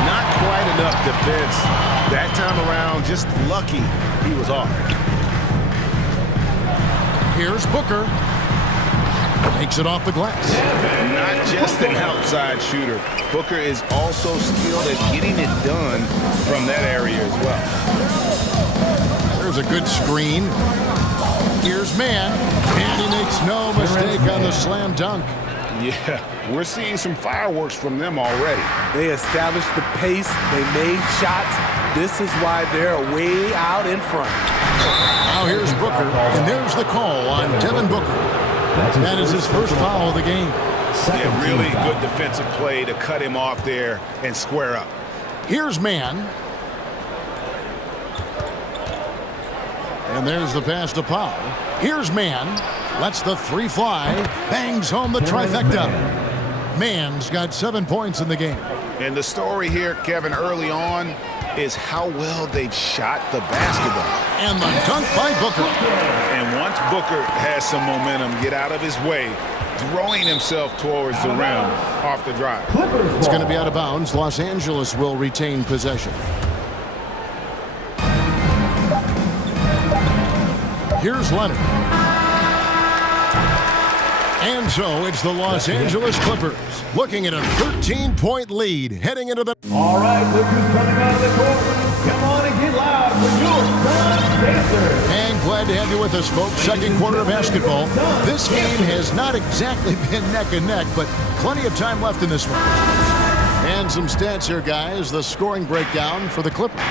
Not quite enough defense. That time around, just lucky he was off. Here's Booker. Takes it off the glass. Not just an outside shooter. Booker is also skilled at getting it done from that area as well. There's a good screen. Here's Mann. And he makes no mistake on the slam dunk. Yeah, we're seeing some fireworks from them already. They established the pace. They made shots. This is why they're way out in front. Now here's Booker. And there's the call on Devin Booker. That is his first foul of the game. Yeah, really good defensive play to cut him off there and square up. Here's Mann. And there's the pass to Powell. Here's Mann. Lets the 3 fly. Bangs home the trifecta. Mann's got 7 points in the game. And the story here, Kevin, early on is how well they've shot the basketball. And the dunk by Booker. And once Booker has some momentum, get out of his way, throwing himself towards the rim off the drive. It's going to be out of bounds. Los Angeles will retain possession. Here's Leonard. And so it's the Los Angeles Clippers looking at a 13-point lead heading into the... All right, look who's coming out of the court. Come on and get loud for your Sun Dancers. And glad to have you with us, folks. Second quarter of basketball. This game has not exactly been neck and neck, but plenty of time left in this one. And some stats here, guys. The scoring breakdown for the Clippers.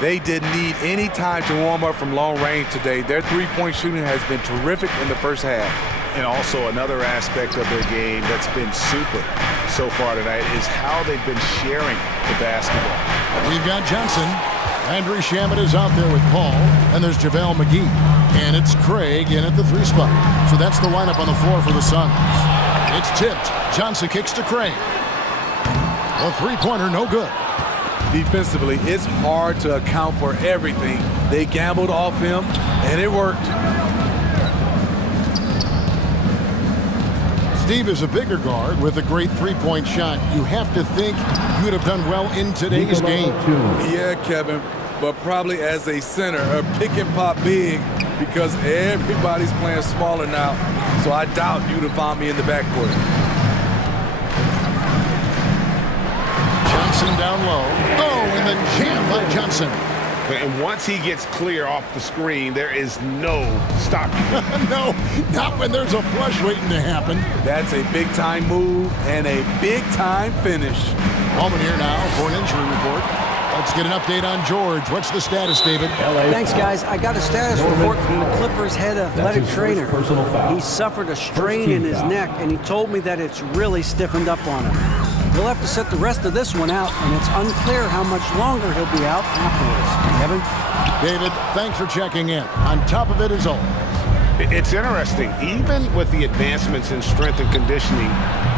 They didn't need any time to warm up from long range today. Their three-point shooting has been terrific in the first half. And also another aspect of their game that's been super so far tonight is how they've been sharing the basketball. We've got Johnson. Landry Shamet is out there with Paul. And there's JaVale McGee. And it's Craig in at the 3 spot. So that's the lineup on the floor for the Suns. It's tipped. Johnson kicks to Craig. A 3-pointer, no good. Defensively, it's hard to account for everything. They gambled off him, and it worked. Steve is a bigger guard with a great 3-point shot. You have to think you would have done well in today's game. Yeah, Kevin, but probably as a center, a pick and pop big because everybody's playing smaller now. So I doubt you'd have found me in the backcourt. Johnson down low. Oh, and the jam by Johnson. And once he gets clear off the screen, there is no stopping. No, not when there's a flush waiting to happen. That's a big-time move and a big-time finish. Moment here now for an injury report. Let's get an update on George. What's the status, David? Thanks, guys. I got a status report from the Clippers' head athletic trainer. He suffered a strain in his neck, and he told me that it's really stiffened up on him. He'll have to sit the rest of this one out, and it's unclear how much longer he'll be out afterwards. Kevin? David, thanks for checking in. On top of it is all. It's interesting. Even with the advancements in strength and conditioning,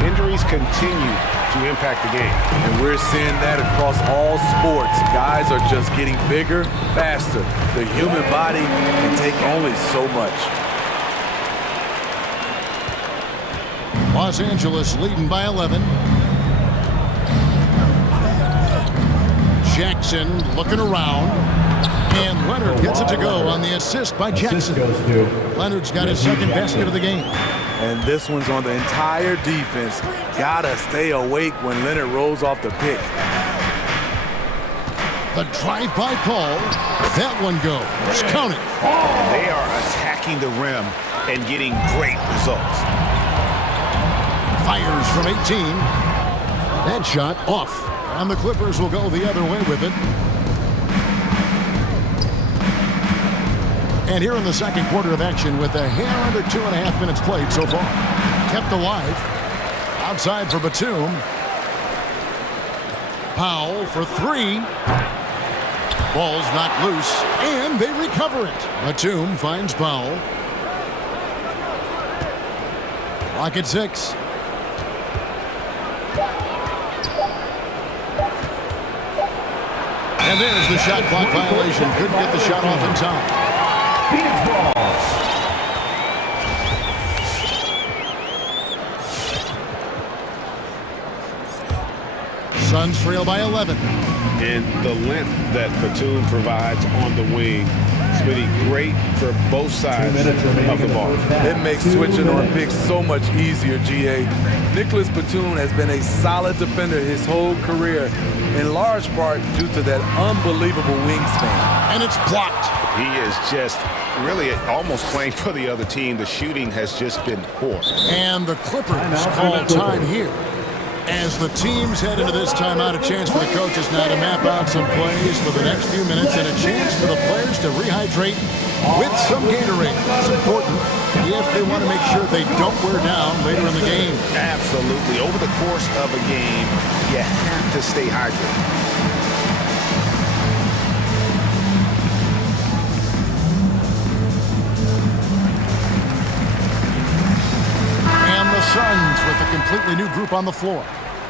injuries continue to impact the game. And we're seeing that across all sports. Guys are just getting bigger, faster. The human body can take only so much. Los Angeles leading by 11. Jackson looking around. And Leonard gets it to go on the assist by Jackson. Leonard's got his second basket of the game. And this one's on the entire defense. Gotta stay awake when Leonard rolls off the pick. The drive by Paul. That one goes. Count it. They are attacking the rim and getting great results. Fires from 18. That shot off. And the Clippers will go the other way with it. And here in the second quarter of action with a hair under 2.5 minutes played so far. Kept alive. Outside for Batum. Powell for three. Ball's knocked loose, and they recover it. Batum finds Powell. Clock at 6. And there's the shot clock violation. Couldn't get the shot off in time. Phoenix ball. Suns trail by 11. And the length that Batum provides on the wing, Smitty, great for both sides of the ball. It makes switching on picks so much easier, GA. Nicholas Batum has been a solid defender his whole career, in large part due to that unbelievable wingspan. And it's blocked. He is just really almost playing for the other team. The shooting has just been poor. And the Clippers call time here. As the teams head into this timeout, a chance for the coaches now to map out some plays for the next few minutes and a chance for the players to rehydrate with some Gatorade. It's important if they want to make sure they don't wear down later in the game. Absolutely. Over the course of a game, you have to stay hydrated. Suns with a completely new group on the floor.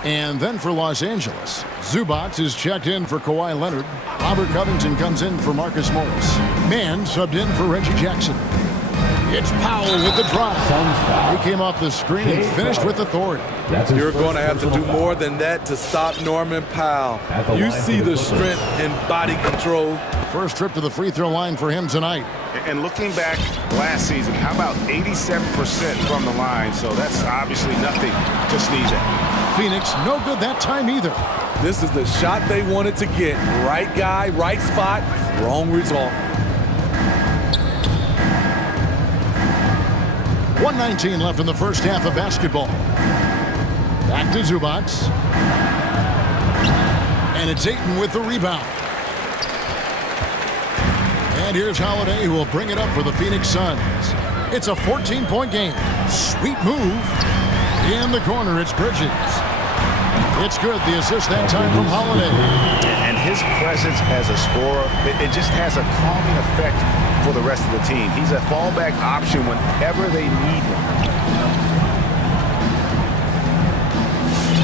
And then for Los Angeles, Zubac is checked in for Kawhi Leonard. Robert Covington comes in for Marcus Morris. Mann subbed in for Reggie Jackson. It's Powell with the drive. He came off the screen and finished with authority. You're going to have to do more than that to stop Norman Powell. You see the strength and body control. First trip to the free throw line for him tonight. And looking back last season, how about 87% from the line? So that's obviously nothing to sneeze at. Phoenix, no good that time either. This is the shot they wanted to get. Right guy, right spot, wrong result. 1:19 left in the first half of basketball. Back to Zubac. And it's Ayton with the rebound. And here's Holiday, who will bring it up for the Phoenix Suns. It's a 14-point game. Sweet move. In the corner, it's Bridges. It's good. The assist that time from Holiday. And his presence as a scorer, it just has a calming effect for the rest of the team. He's a fallback option whenever they need him.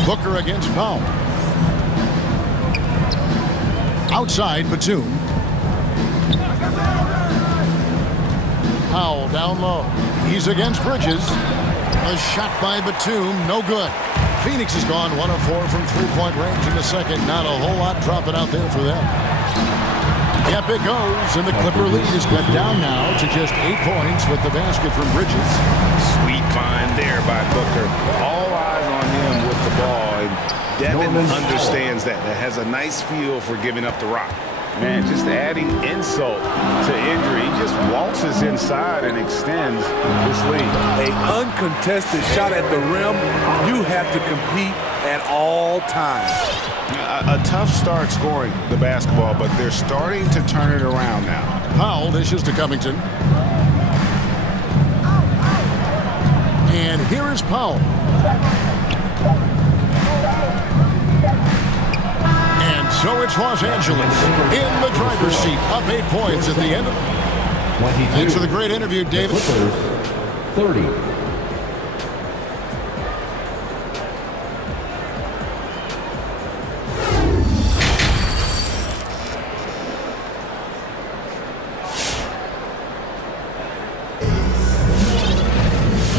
Booker against Powell. Outside, Batum. Powell down low. He's against Bridges. A shot by Batum, no good. Phoenix has gone 1 of 4 from three-point range in the second. Not a whole lot dropping out there for them. Yep, it goes, and the Clipper lead is cut down now to just 8 points with the basket from Bridges. Sweet find there by Booker. All eyes on him with the ball, and Devin understands that. That has a nice feel for giving up the rock. Man, just adding insult to injury. He just waltzes inside and extends this lead. An uncontested shot at the rim, you have to compete at all times. A tough start scoring the basketball, but they're starting to turn it around now. Powell dishes to Covington. And here is Powell. So it's Los Angeles in the driver's seat, up 8 points at the end of it. Thanks for the great interview, David. 30.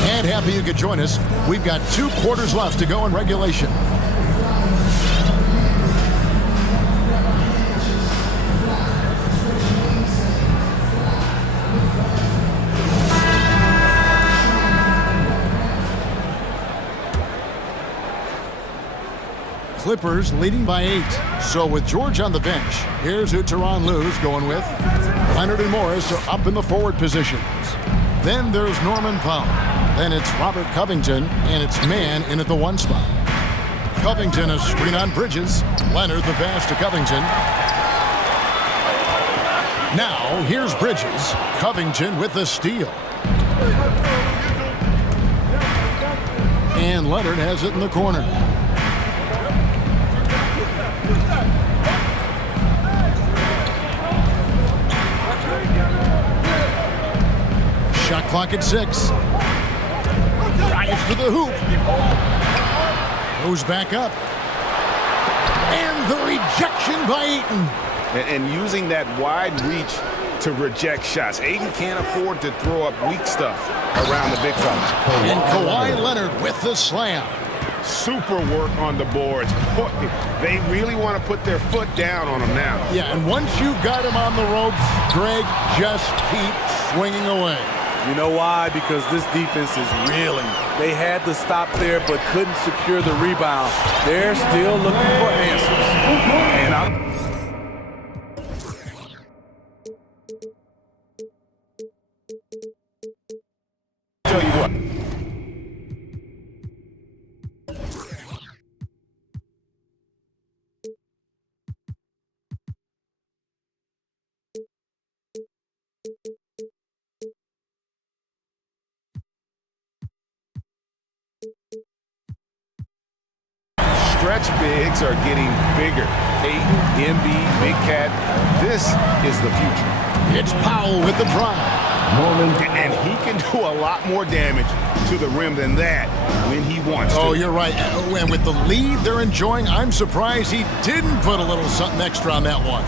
And happy you could join us. We've got 2 quarters left to go in regulation. Clippers leading by 8. So with George on the bench, here's who Tyronn Lue's going with. Leonard and Morris are up in the forward positions. Then there's Norman Powell. Then it's Robert Covington, and it's Mann in at the 1 spot. Covington a screen on Bridges. Leonard the pass to Covington. Now here's Bridges. Covington with the steal. And Leonard has it in the corner. Shot clock at 6. Drives to the hoop. Goes back up. And the rejection by Ayton. And using that wide reach to reject shots. Ayton can't afford to throw up weak stuff around the big fella. And Kawhi Leonard with the slam. Super work on the boards. Boy, they really want to put their foot down on him now. Yeah, and once you've got him on the ropes, Greg, just keep swinging away. You know why? Because this defense is reeling. They had to stop there but couldn't secure the rebound. They're still looking for answers. And I'll tell you what. Stretch bigs are getting bigger. Ayton, Embiid, Big Cat. This is the future. It's Powell with the drive. And he can do a lot more damage to the rim than that when he wants to. Oh, you're right. And with the lead they're enjoying, I'm surprised he didn't put a little something extra on that one.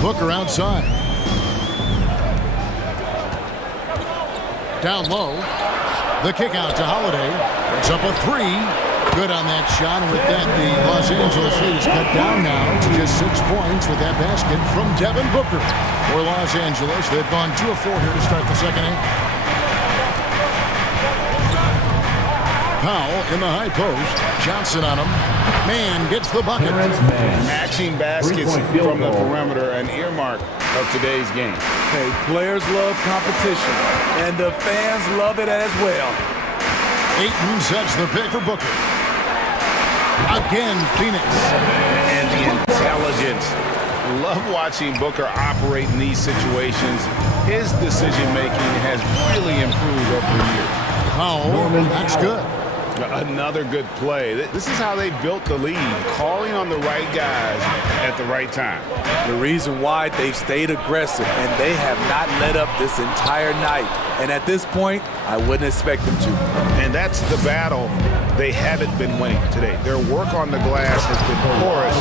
Booker outside. Down low. The kick out to Holiday. It's up a 3. Good on that shot. And with that, the Los Angeles lead is cut down now to just 6 points with that basket from Devin Booker. For Los Angeles, they've gone 2 of 4 here to start the second half. Powell in the high post. Johnson on him. Man gets the bucket. Matching baskets from the perimeter, an earmark of today's game. Hey, players love competition, and the fans love it as well. Ayton sets the pick for Booker. Again, Phoenix. And the intelligence. Love watching Booker operate in these situations. His decision-making has really improved over the years. Powell, that's good. Another good play. This is how they built the lead, calling on the right guys at the right time. The reason why they've stayed aggressive, and they have not let up this entire night. And at this point, I wouldn't expect them to. And that's the battle they haven't been winning today. Their work on the glass has been porous,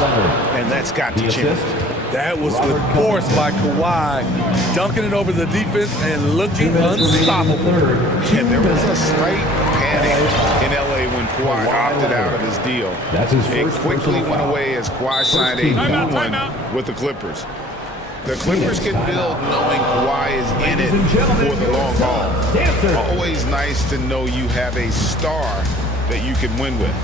and that's got to change. That was with force by Kawhi, dunking it over the defense and looking unstoppable. And there was a slight panic in LA when Kawhi opted out of his deal. It quickly went away as Kawhi signed a new one with the Clippers. The Clippers can build knowing Kawhi is in it for the long haul. Always nice to know you have a star that you can win with.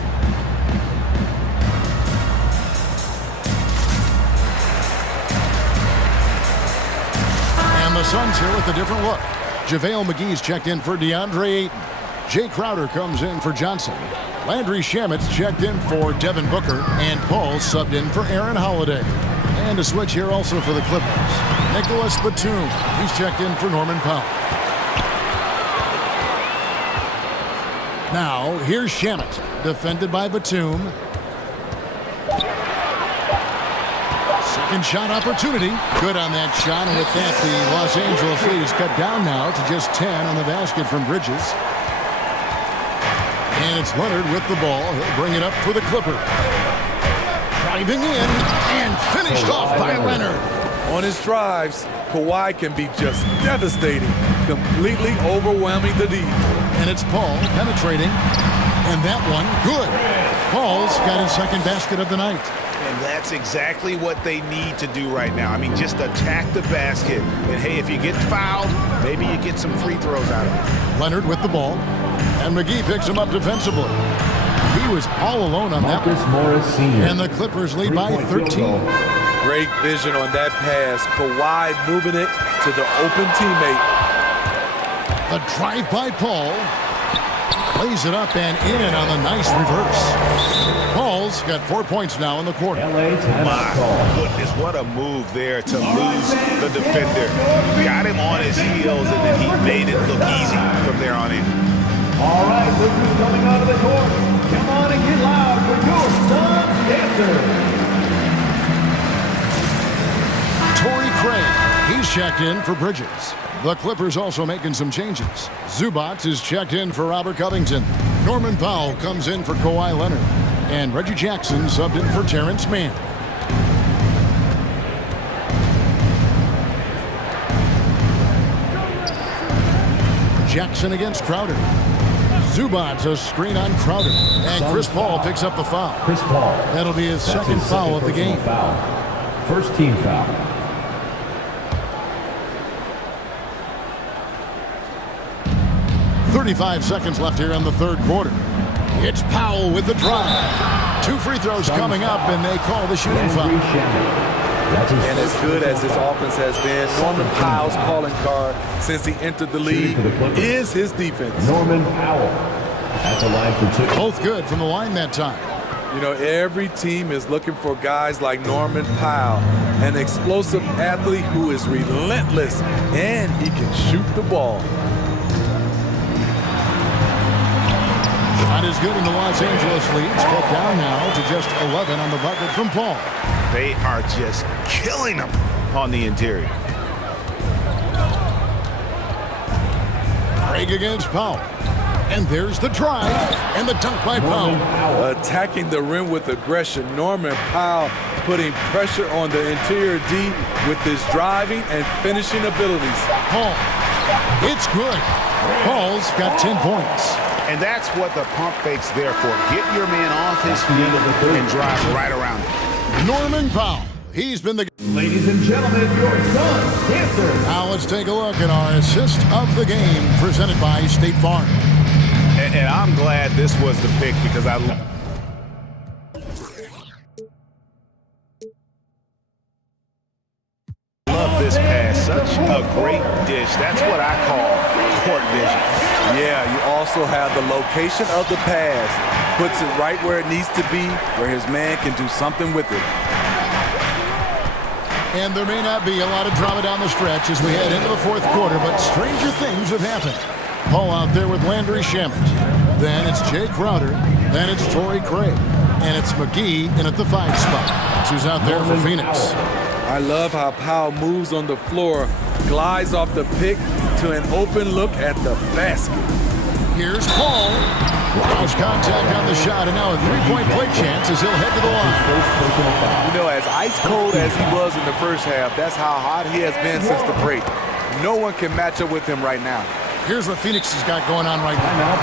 And the Suns here with a different look. JaVale McGee's checked in for DeAndre Ayton. Jay Crowder comes in for Johnson. Landry Shamet's checked in for Devin Booker. And Paul subbed in for Aaron Holiday. And a switch here also for the Clippers. Nicholas Batum. He's checked in for Norman Powell. Now, here's Shamet. Defended by Batum. Second shot opportunity. Good on that shot. And with that, the Los Angeles lead is cut down now to just 10 on the basket from Bridges. And it's Leonard with the ball. He'll bring it up for the Clipper. Driving in and finished off by Leonard. On his drives, Kawhi can be just devastating, completely overwhelming the D. And it's Paul penetrating. And that one, good. Paul's got his second basket of the night. And that's exactly what they need to do right now. I mean, just attack the basket. And hey, if you get fouled, maybe you get some free throws out of it. Leonard with the ball. And McGee picks him up defensively. He was all alone on that one. And the Clippers lead by 13. Great vision on that pass. Kawhi moving it to the open teammate. The drive by Paul. lays it up and in on the nice reverse. Paul's got 4 points now in the quarter. My goodness, what a move there to lose the defender. Got him on his heels, and then he made it look easy from there on in. All right, look who's coming onto the court. Come on and get loud for your son's dancer. Torrey Craig, he's checked in for Bridges. The Clippers also making some changes. Zubac is checked in for Robert Covington. Norman Powell comes in for Kawhi Leonard. And Reggie Jackson subbed in for Terrence Mann. Jackson against Crowder. Zubac a screen on Crowder. And Chris Paul picks up the foul. Chris Paul. That'll be his second foul of the game. Foul. First team foul. 35 seconds left here in the third quarter. It's Powell with the drive. 2 free throws coming up, and they call the shooting foul. And as good as this offense has been, Norman Powell's calling card since he entered the league is his defense. Norman Powell at the line for 2. Both good from the line that time. You know, every team is looking for guys like Norman Powell, an explosive athlete who is relentless, and he can shoot the ball. Not as good in the Los Angeles leads. Cut down now to just 11 on the bucket from Paul. They are just killing them on the interior. Craig against Powell. And there's the drive and the dunk by Powell. Attacking the rim with aggression. Norman Powell putting pressure on the interior D with his driving and finishing abilities. Paul. It's good. Paul's got 10 points. And that's what the pump fake's there for. Get your man off his feet and drive right around him. Norman Powell. He's been the... Ladies and gentlemen, your son's dancer. Now let's take a look at our assist of the game presented by State Farm. And I'm glad this was the pick because I love this pass. Such a great dish. That's what I call court vision. Yeah, you also have the location of the pass. Puts it right where it needs to be, where his man can do something with it. And there may not be a lot of drama down the stretch as we head into the fourth quarter, but stranger things have happened. Paul out there with Landry Shamet. Then it's Jay Crowder. Then it's Torrey Craig. And it's McGee in at the 5 spot. Who's out there for Phoenix. I love how Powell moves on the floor, glides off the pick to an open look at the basket. Here's Paul. Lost contact on the shot, and now a 3-point play chance as he'll head to the line. You know, as ice cold as he was in the first half, that's how hot he has been since the break. No one can match up with him right now. Here's what Phoenix has got going on right now.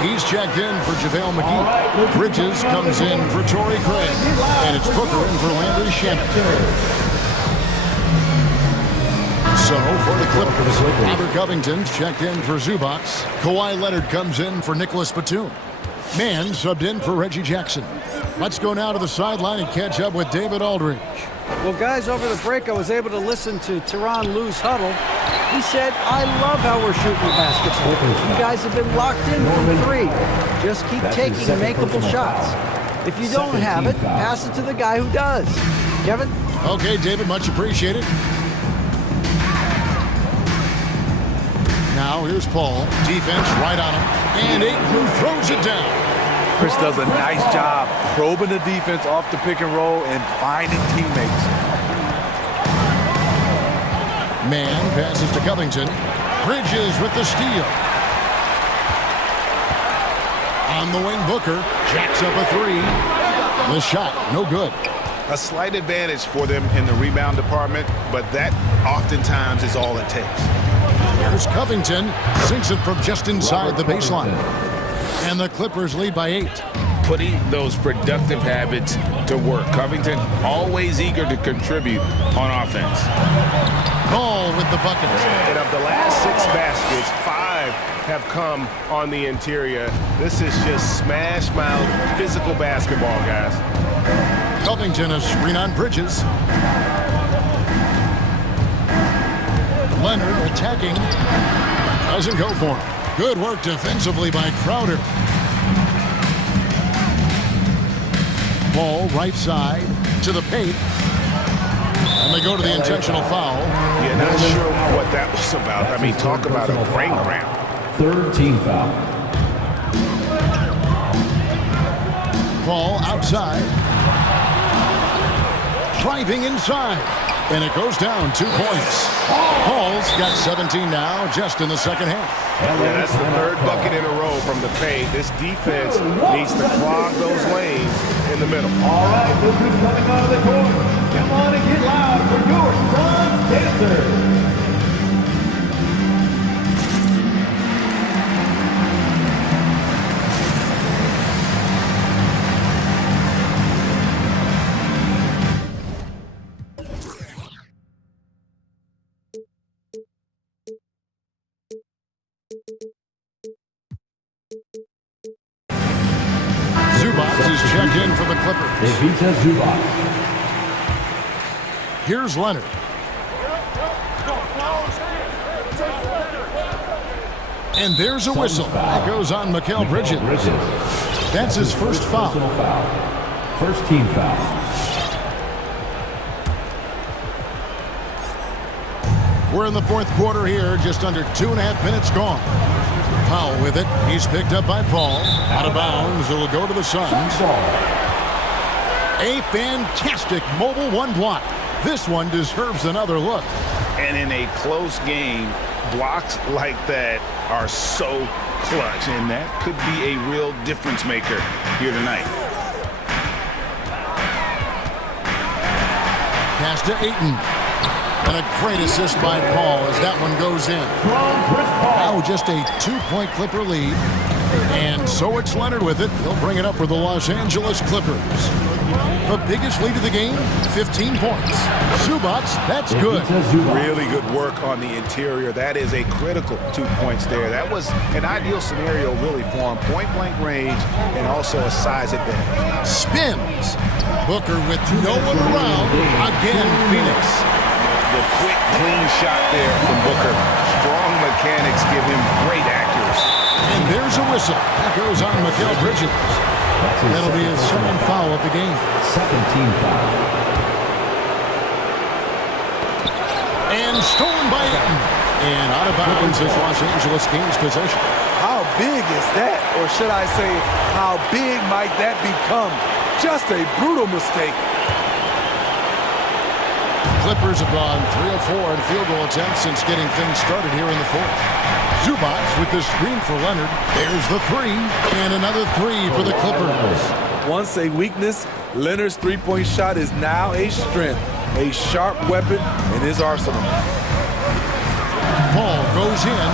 He's checked in for JaVale McGee. Bridges comes in for Torrey Craig. And it's Booker in for Landry Shamet. So for the Clippers, Robert Covington's checked in for Zubac. Kawhi Leonard comes in for Nicholas Batum. Mann subbed in for Reggie Jackson. Let's go now to the sideline and catch up with David Aldridge. Well, guys, over the break, I was able to listen to Tyronn Lue's huddle. He said, I love how we're shooting the basketball. You guys have been locked in from 3. Just keep taking makeable shots. If you don't have it, pass it to the guy who does. Kevin? Okay, David, much appreciated. Now here's Paul. Defense right on him. And Ayton throws it down. Chris does a nice job probing the defense off the pick and roll and finding teammates. Mann passes to Covington. Bridges with the steal. On the wing, Booker jacks up a 3. The shot, no good. A slight advantage for them in the rebound department, but that oftentimes is all it takes. Here's Covington. Sinks it from just inside the baseline. And the Clippers lead by 8. Putting those productive habits to work. Covington always eager to contribute on offense. Call with the bucket. And of the last 6 baskets, 5 have come on the interior. This is just smash mouth physical basketball, guys. Covington a screen on Bridges. Leonard attacking. Doesn't go for him. Good work defensively by Crowder. Ball right side to the paint. And they go to the intentional foul. Yeah, not sure what that was about. I mean, talk about a brain cramp. Third team foul. Ball outside. Driving inside. And it goes down 2 points. Paul's got 17 now just in the second half. Yeah, that's the third bucket in a row from the paint. This defense needs to clog those lanes in the middle. All right, look who's coming out of the court. Come on and get loud for your Suns dancers. Checked in for the Clippers. Evita Zubac. Here's Leonard. And there's a whistle. That goes on Mikal Bridges. That's his first foul. First team foul. We're in the fourth quarter here, just under 2.5 minutes gone. Powell with it. He's picked up by Paul. Out of bounds. It'll go to the Suns. A fantastic mobile one block. This one deserves another look. And in a close game, blocks like that are so clutch, and that could be a real difference maker here tonight. Pass to Ayton. And a great assist by Paul as that one goes in. Now just a 2-point Clipper lead. And so it's Leonard with it. He'll bring it up for the Los Angeles Clippers. The biggest lead of the game, 15 points. Zubac, that's good. Really good work on the interior. That is a critical 2 points there. That was an ideal scenario really for him. Point-blank range and also a size advantage. Spins. Booker with no one around. Again, Phoenix. The quick, clean shot there from Booker. Strong mechanics give him great accuracy. And there's a whistle. That goes on Mikal Bridges. That'll be his second foul of the game. Second team foul. And stolen by Ayton. And out of bounds is Los Angeles Kings possession. How big is that? Or should I say, how big might that become? Just a brutal mistake. Clippers have gone 3 of 4 in field goal attempts since getting things started here in the fourth. Zubac with the screen for Leonard. There's the 3, and another 3 for the Clippers. Once a weakness, Leonard's three-point shot is now a strength, a sharp weapon in his arsenal. Paul goes in.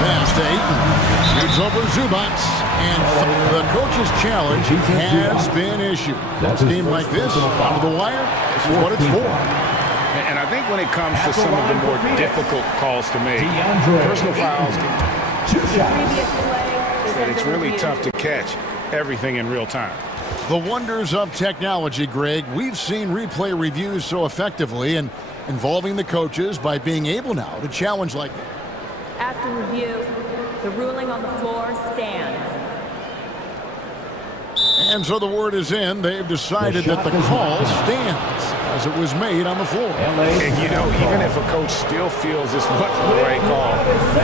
Pass to Ayton. Shoots over Zubac. And the coach's challenge has been issued. A game like this, out of the wire, is what it's for. And I think when it comes to some of the more difficult calls to make, personal fouls, that it's really tough to catch everything in real time. The wonders of technology, Greg. We've seen replay reviews so effectively and involving the coaches by being able now to challenge like that. After review, the ruling on the floor stands. And so the word is in. They've decided that the call stands as it was made on the floor. And you know, even if a coach still feels this wasn't the right call,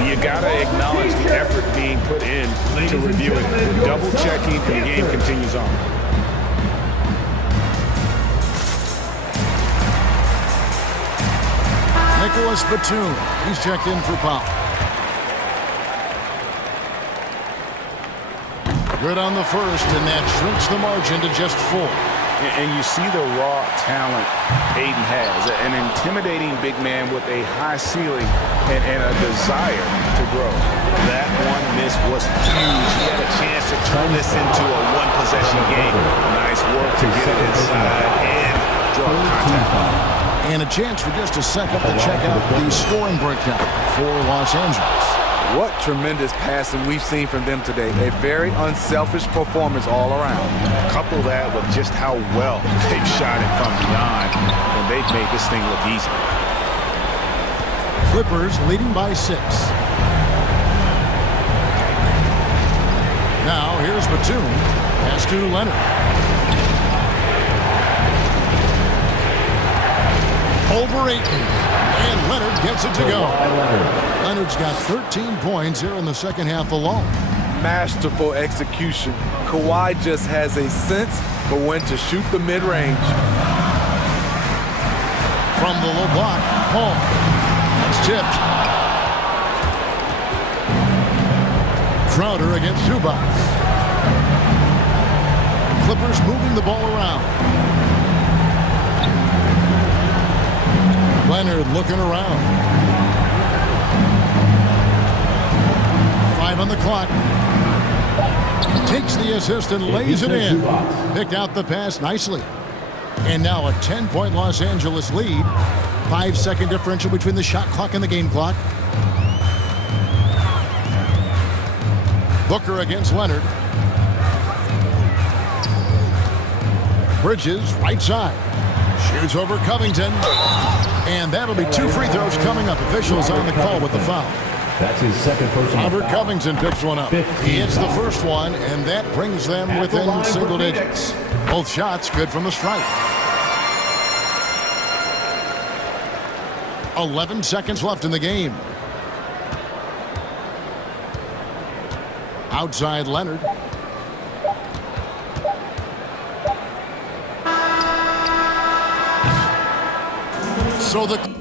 you got to acknowledge the effort being put in to review it. The double checking, and the game continues on. Nicholas Batum, he's checked in for Powell. Good on the first, and that shrinks the margin to just 4. And you see the raw talent Ayton has, an intimidating big man with a high ceiling and a desire to grow. That one miss was huge. He had a chance to turn this into a one-possession game. Nice work to get it inside and draw contact. And a chance for just a second to check out the scoring breakdown for Los Angeles. What tremendous passing we've seen from them today. A very unselfish performance all around. Couple that with just how well they've shot it from beyond, and they've made this thing look easy. Clippers leading by 6. Now here's Batum. Pass to Leonard. Over Ayton. And Leonard gets it to go. Leonard's got 13 points here in the second half alone. Masterful execution. Kawhi just has a sense for when to shoot the mid-range. From the low block, Paul. That's tipped. Crowder against Zubac. Clippers moving the ball around. Leonard looking around. 5 on the clock. Takes the assist and lays it in. Picked out the pass nicely. And now a 10-point Los Angeles lead. 5-second differential between the shot clock and the game clock. Booker against Leonard. Bridges, right side. Shoots over Covington. And that'll be 2 free throws coming up. Officials on the call with the foul. That's his second personal Robert foul. Covington picks one up. He hits the first one, and that brings them within single digits. Both shots good from the stripe. 11 seconds left in the game. Outside Leonard. So the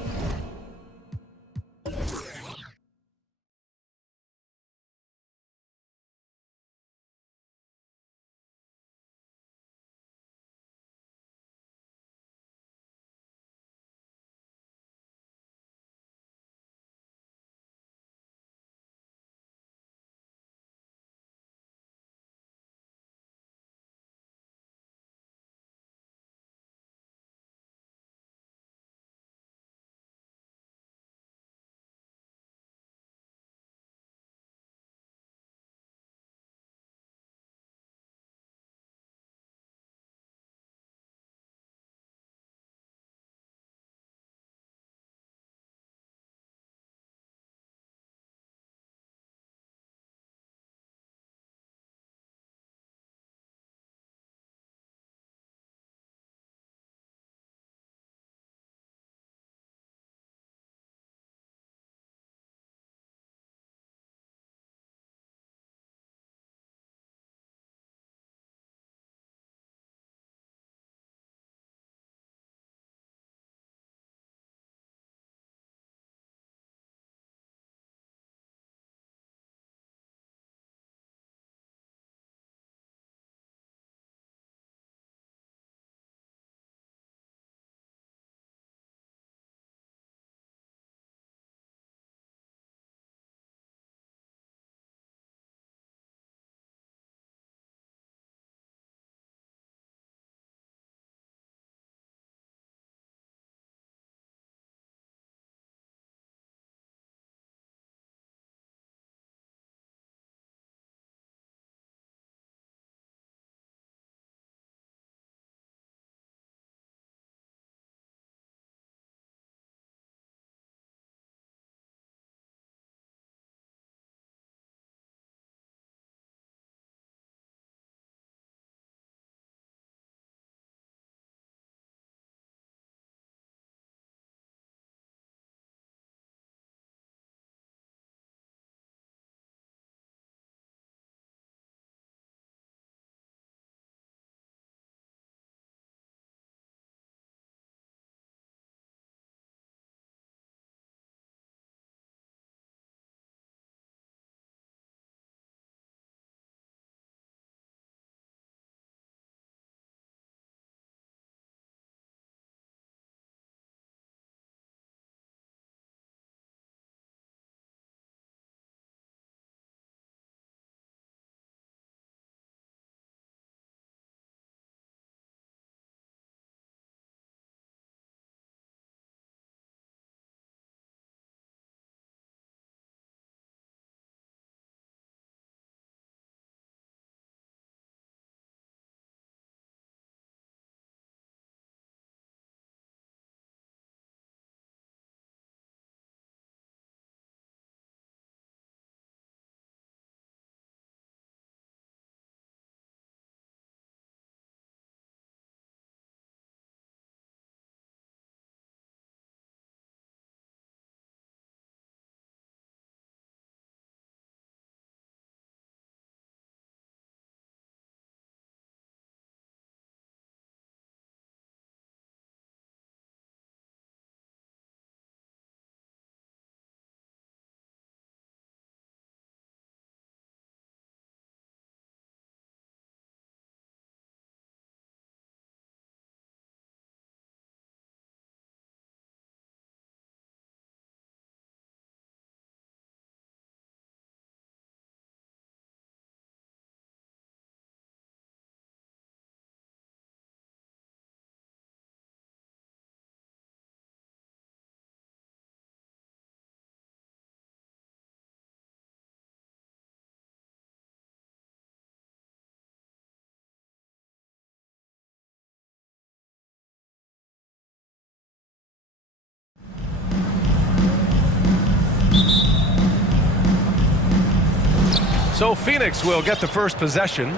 So Phoenix will get the first possession.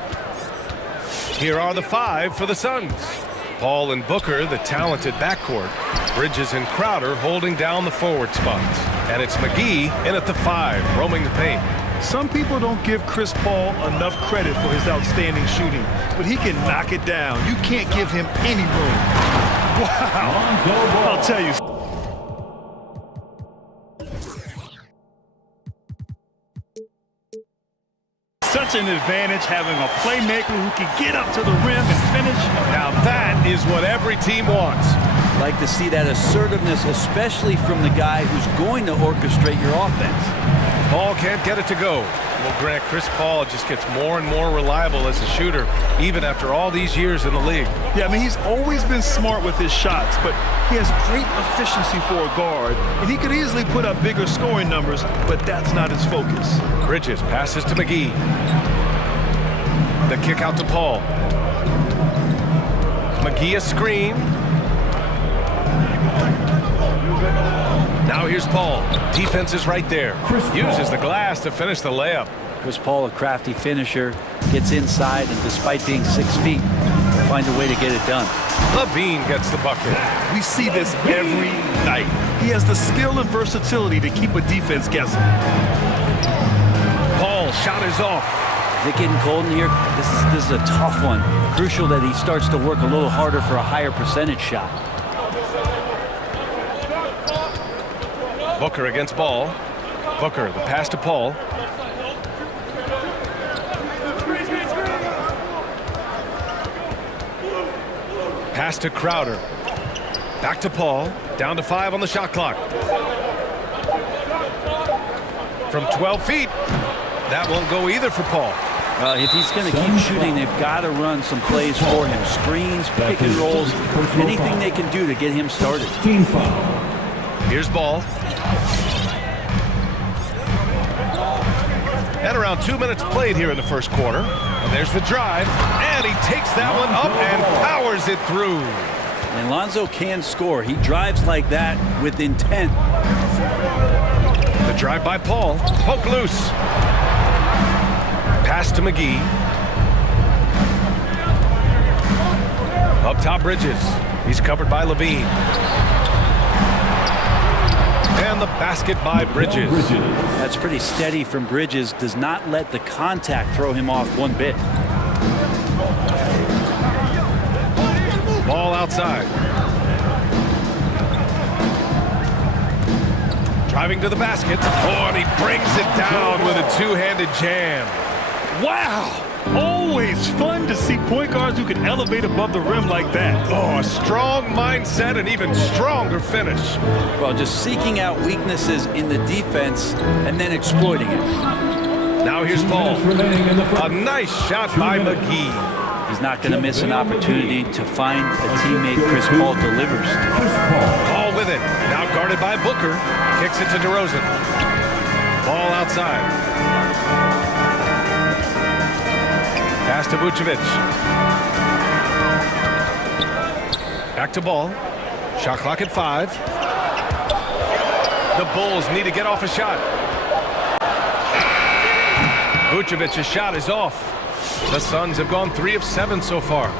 Here are the 5 for the Suns. Paul and Booker, the talented backcourt. Bridges and Crowder holding down the forward spots. And it's McGee in at the 5, roaming the paint. Some people don't give Chris Paul enough credit for his outstanding shooting, but he can knock it down. You can't give him any room. Wow. I'll tell you. Such an advantage having a playmaker who can get up to the rim and finish. Now that is what every team wants. Like to see that assertiveness, especially from the guy who's going to orchestrate your offense. Paul can't get it to go. Well, Grant, Chris Paul just gets more and more reliable as a shooter, even after all these years in the league. Yeah, I mean, he's always been smart with his shots, but he has great efficiency for a guard, and he could easily put up bigger scoring numbers, but that's not his focus. Bridges passes to McGee. The kick out to Paul. McGee a screen. Now here's Paul. Defense is right there. Uses the glass to finish the layup. Chris Paul, a crafty finisher, gets inside, and despite being 6 feet, will find a way to get it done. Levine gets the bucket. We see this every night. He has the skill and versatility to keep a defense guessing. Paul, shot is off. Is it getting cold in here? This is a tough one. Crucial that he starts to work a little harder for a higher percentage shot. Booker against Ball. Booker, the pass to Paul. Pass to Crowder. Back to Paul. Down to 5 on the shot clock. From 12 feet. That won't go either for Paul. If he's going to keep shooting, they've got to run some plays for him. Screens, pick and rolls, anything they can do to get him started. Here's Ball. And around 2 minutes played here in the first quarter. And there's the drive. And he takes that one up and powers it through. And Lonzo can score. He drives like that with intent. The drive by Paul. Poke loose. Pass to McGee. Up top, Bridges. He's covered by Levine. And the basket by Bridges. That's pretty steady from Bridges. Does not let the contact throw him off one bit. Ball outside. Driving to the basket. Oh, and he brings it down with a two-handed jam. Wow! Always fun to see point guards who can elevate above the rim like that. Oh, a strong mindset and even stronger finish. Well, just seeking out weaknesses in the defense and then exploiting it. Now here's Paul. A nice shot by McGee. He's not going to miss an opportunity to find a teammate Chris Paul delivers. Paul with it. Now guarded by Booker. Kicks it to DeRozan. Ball outside. Pass to Vucevic. Back to Ball. Shot clock at 5. The Bulls need to get off a shot. Vucevic's shot is off. The Suns have gone 3 of 7 so far.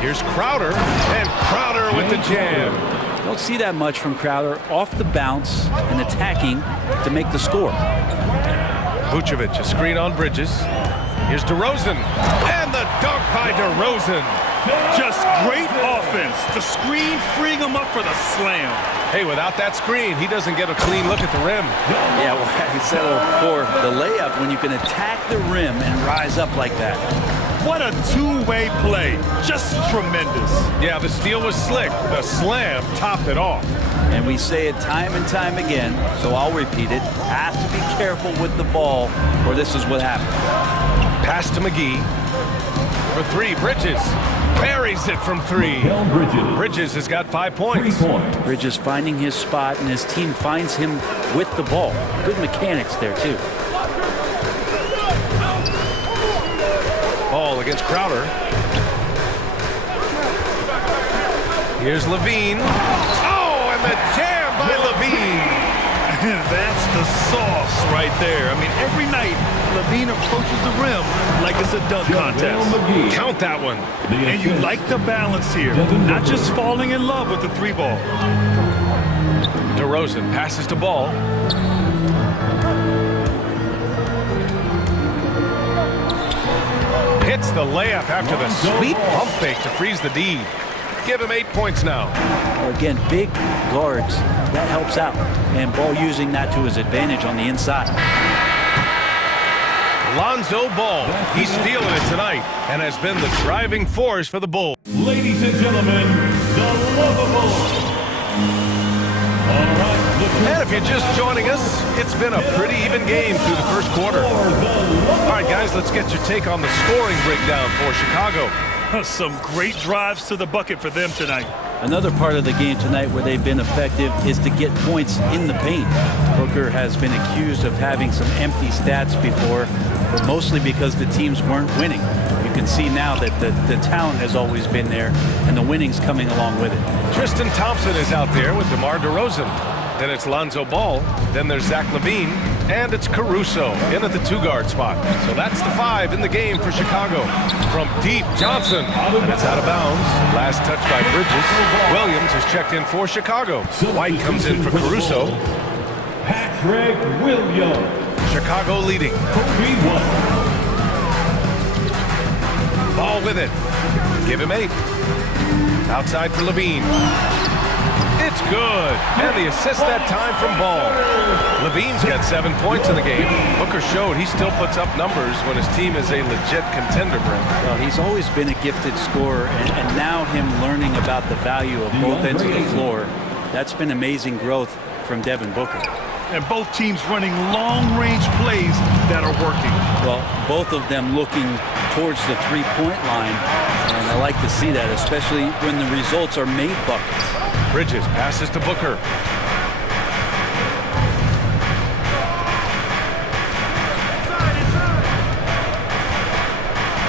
Here's Crowder, and Crowder with the jam. Don't see that much from Crowder. Off the bounce and attacking to make the score. Vucevic, a screen on Bridges. Here's DeRozan, and the dunk by DeRozan. Just great offense. The screen freeing him up for the slam. Hey, without that screen, he doesn't get a clean look at the rim. Yeah, well, I settle for the layup when you can attack the rim and rise up like that. What a two-way play. Just tremendous. Yeah, the steal was slick. The slam topped it off. And we say it time and time again, so I'll repeat it. Have to be careful with the ball, or this is what happens. Pass to McGee. For 3, Bridges. Buries it from 3. Bridges has got 5 points. Bridges finding his spot, and his team finds him with the ball. Good mechanics there, too. Ball against Crowder. Here's Levine. Oh, and the jam by Levine. That's the sauce right there. I mean, every night, Levine approaches the rim like it's a dunk contest. Count that one. And you like the balance here. Not just falling in love with the three ball. DeRozan passes to Ball. Hits the layup after the sweet pump fake to freeze the D. Give him 8 points now. Again, big guards, that helps out. And Ball using that to his advantage on the inside. Lonzo Ball, he's feeling it tonight and has been the driving force for the Bulls. Ladies and gentlemen, the lovable. All right, and if you're just joining us, it's been a pretty even game through the first quarter. All right, guys, let's get your take on the scoring breakdown for Chicago. Some great drives to the bucket for them tonight. Another part of the game tonight where they've been effective is to get points in the paint. Booker has been accused of having some empty stats before, but mostly because the teams weren't winning. You can see now that the talent has always been there, and the winning's coming along with it. Tristan Thompson is out there with DeMar DeRozan. Then it's Lonzo Ball. Then there's Zach LaVine. And it's Caruso in at the two-guard spot. So that's the 5 in the game for Chicago. From deep, Johnson. And it's out of bounds. Last touch by Bridges. Williams is checked in for Chicago. White comes in for Caruso. Patrick Williams. Chicago leading. Ball with it. Give him 8. Outside for LaVine. It's good. And the assist that time from Ball. LaVine's got 7 points in the game. Booker showed he still puts up numbers when his team is a legit contender, Brent. Well, he's always been a gifted scorer, and now him learning about the value of both ends of the floor, that's been amazing growth from Devin Booker. And both teams running long-range plays that are working. Well, both of them looking towards the three-point line, and I like to see that, especially when the results are made buckets. Bridges passes to Booker.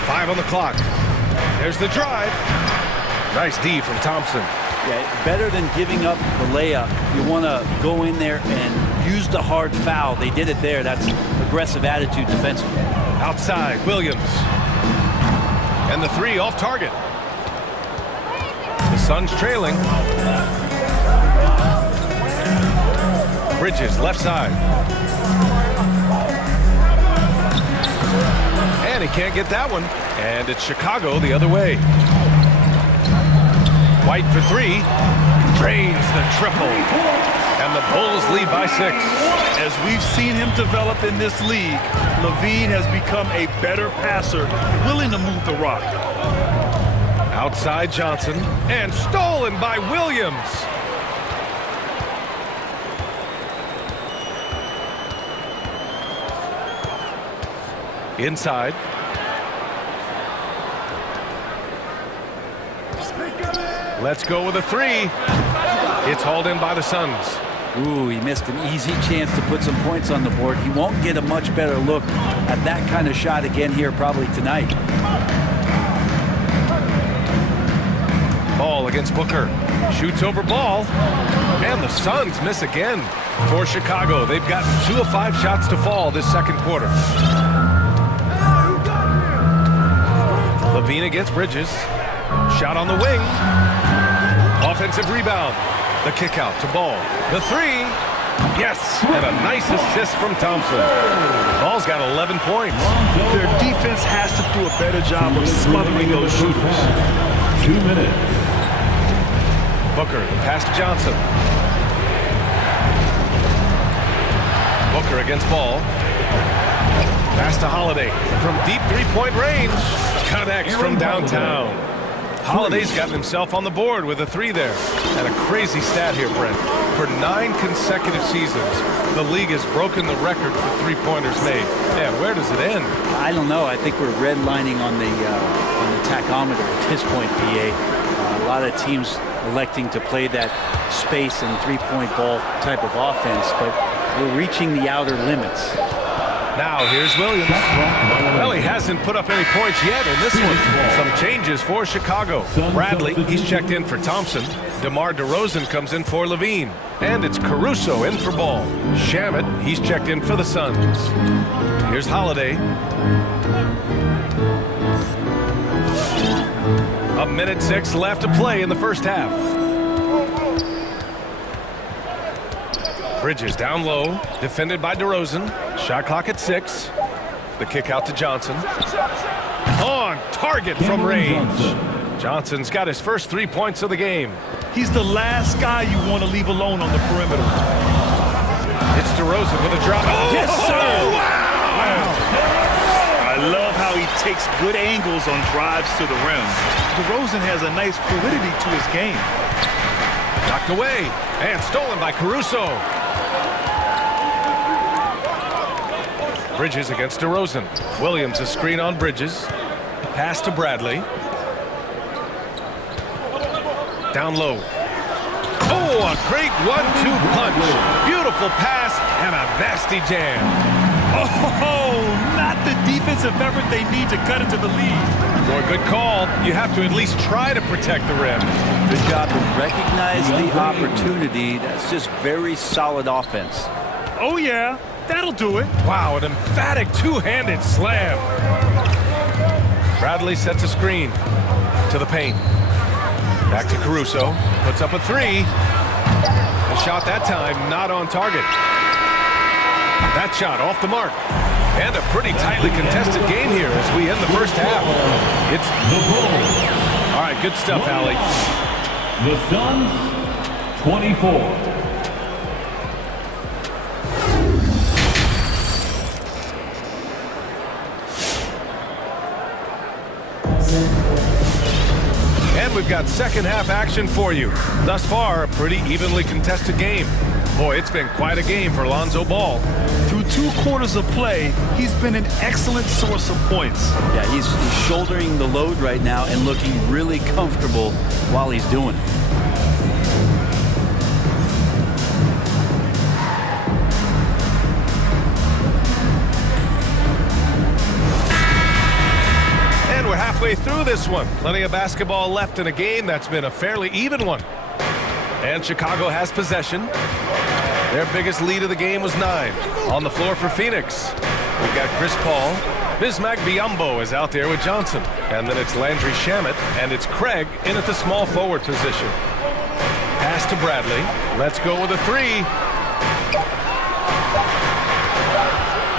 Five on the clock. There's the drive. Nice D from Thompson. Yeah, better than giving up the layup. You want to go in there and use the hard foul. They did it there. That's aggressive attitude defensively. Outside, Williams. And the 3 off target. The Suns trailing. Bridges, left side. And he can't get that one. And it's Chicago the other way. White for 3. Drains the triple. And the Bulls lead by 6. As we've seen him develop in this league, LaVine has become a better passer, willing to move the rock. Outside Johnson, and stolen by Williams. Inside. Let's go with a 3. It's hauled in by the Suns. Ooh, he missed an easy chance to put some points on the board. He won't get a much better look at that kind of shot again here probably tonight. Ball against Booker. Shoots over Ball. And the Suns miss again for Chicago. They've got 2 of 5 shots to fall this second quarter. LaVine against Bridges. Shot on the wing. Offensive rebound. The kick out to Ball. The 3. Yes. And a nice assist from Thompson. Ball's got 11 points. Their defense has to do a better job of smothering those shooters. 2 minutes. Booker, the pass to Johnson. Booker against Ball. Pass to Holiday. From deep three-point range. Connects from downtown. Holiday's gotten himself on the board with a 3 there. And a crazy stat here, Brent. For 9 consecutive seasons, the league has broken the record for three-pointers made. Man, where does it end? I don't know. I think we're redlining on the tachometer at this point, PA. A lot of teams electing to play that space and three-point ball type of offense, but we're reaching the outer limits. Now here's Williams. Well, he hasn't put up any points yet in this one. Some changes for Chicago. Bradley, he's checked in for Thompson. DeMar DeRozan comes in for Levine. And it's Caruso in for Ball. Shamet, he's checked in for the Suns. Here's Holiday. A minute 6 left to play in the first half. Bridges down low, defended by DeRozan. Shot clock at 6. The kick out to Johnson. On target from range. Johnson's got his first 3 points of the game. He's the last guy you want to leave alone on the perimeter. It's DeRozan with a drop. Oh, yes, sir! Wow! I love how he takes good angles on drives to the rim. DeRozan has a nice fluidity to his game. Knocked away and stolen by Caruso. Bridges against DeRozan. Williams a screen on Bridges. Pass to Bradley. Down low. Oh, a great 1-2 punch. Beautiful pass and a nasty jam. Oh, not the defensive effort they need to cut into the lead. Boy, good call. You have to at least try to protect the rim. Good job to recognize the opportunity. That's just very solid offense. Oh, yeah. That'll do it. Wow, an emphatic two-handed slam. Bradley sets a screen to the paint. Back to Caruso. Puts up a 3. The shot that time not on target. That shot off the mark. And a pretty tightly contested game here as we end the first half. It's the Bulls. All right, good stuff, Allie. The Suns, 24. And we've got second half action for you. Thus far, a pretty evenly contested game. Boy, it's been quite a game for Lonzo Ball. Through 2 quarters of play, he's been an excellent source of points. Yeah, he's shouldering the load right now and looking really comfortable while he's doing it. We're halfway through this one. Plenty of basketball left in a game that's been a fairly even one. And Chicago has possession. Their biggest lead of the game was 9. On the floor for Phoenix, we've got Chris Paul. Bismack Biyombo is out there with Johnson. And then it's Landry Shamet, and it's Craig in at the small forward position. Pass to Bradley. Let's go with a 3.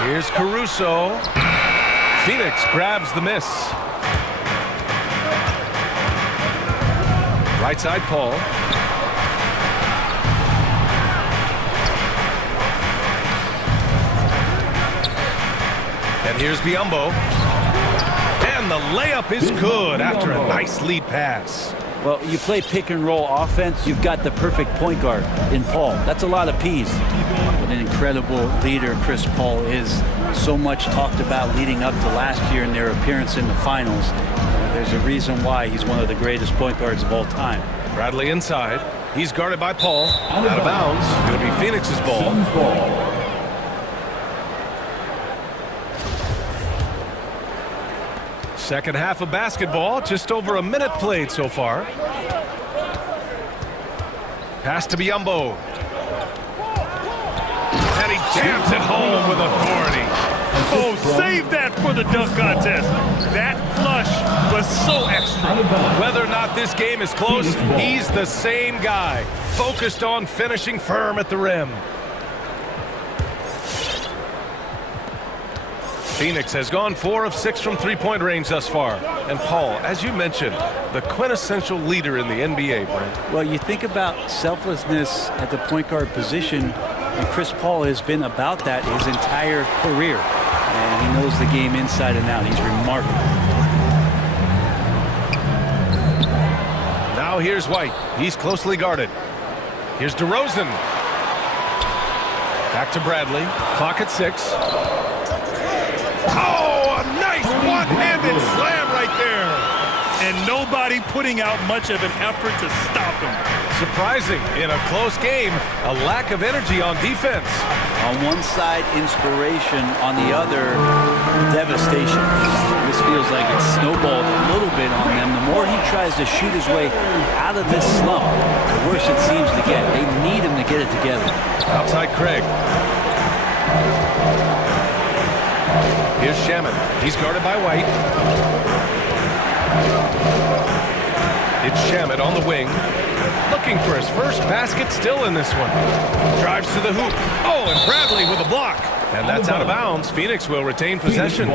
Here's Caruso. Phoenix grabs the miss. Right side, Paul. And here's Biyombo. And the layup is good after a nice lead pass. Well, you play pick and roll offense, you've got the perfect point guard in Paul. That's a lot of P's. What an incredible leader Chris Paul is. So much talked about leading up to last year in their appearance in the finals. There's a reason why he's one of the greatest point guards of all time. Bradley inside. He's guarded by Paul. Out of bounds. Going to be Phoenix's ball. Second half of basketball. Just over a minute played so far. Pass to Biyombo. And he jams it home with authority. Oh, save that for the dunk contest. That flush was so extra. Whether or not this game is close, he's the same guy. Focused on finishing firm at the rim. Phoenix has gone 4 of 6 from three-point range thus far. And Paul, as you mentioned, the quintessential leader in the NBA, Brent. Well, you think about selflessness at the point guard position, and Chris Paul has been about that his entire career. And he knows the game inside and out. He's remarkable. Now here's White. He's closely guarded. Here's DeRozan. Back to Bradley. Clock at 6. Oh, a nice one-handed slam right there. and nobody putting out much of an effort to stop him. Surprising in a close game, a lack of energy on defense. On one side, inspiration. On the other, devastation. This feels like it's snowballed a little bit on them. The more he tries to shoot his way out of this slump, the worse it seems to get. They need him to get it together. Outside Craig. Here's Shaman. He's guarded by White. It's Shaman on the wing. Looking for his first basket, still in this one. Drives to the hoop. Oh, and Bradley with a block. And that's out of bounds. Phoenix will retain possession.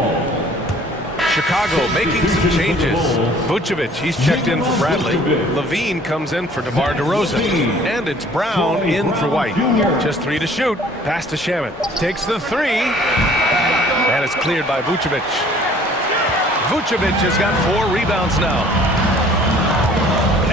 Chicago making some changes. Vucevic, he's checked in for Bradley. Levine comes in for DeMar DeRozan. And it's Brown in for White. Just 3 to shoot. Pass to Shaman. Takes the 3. And it's cleared by Vucevic. Vucevic has got 4 rebounds now.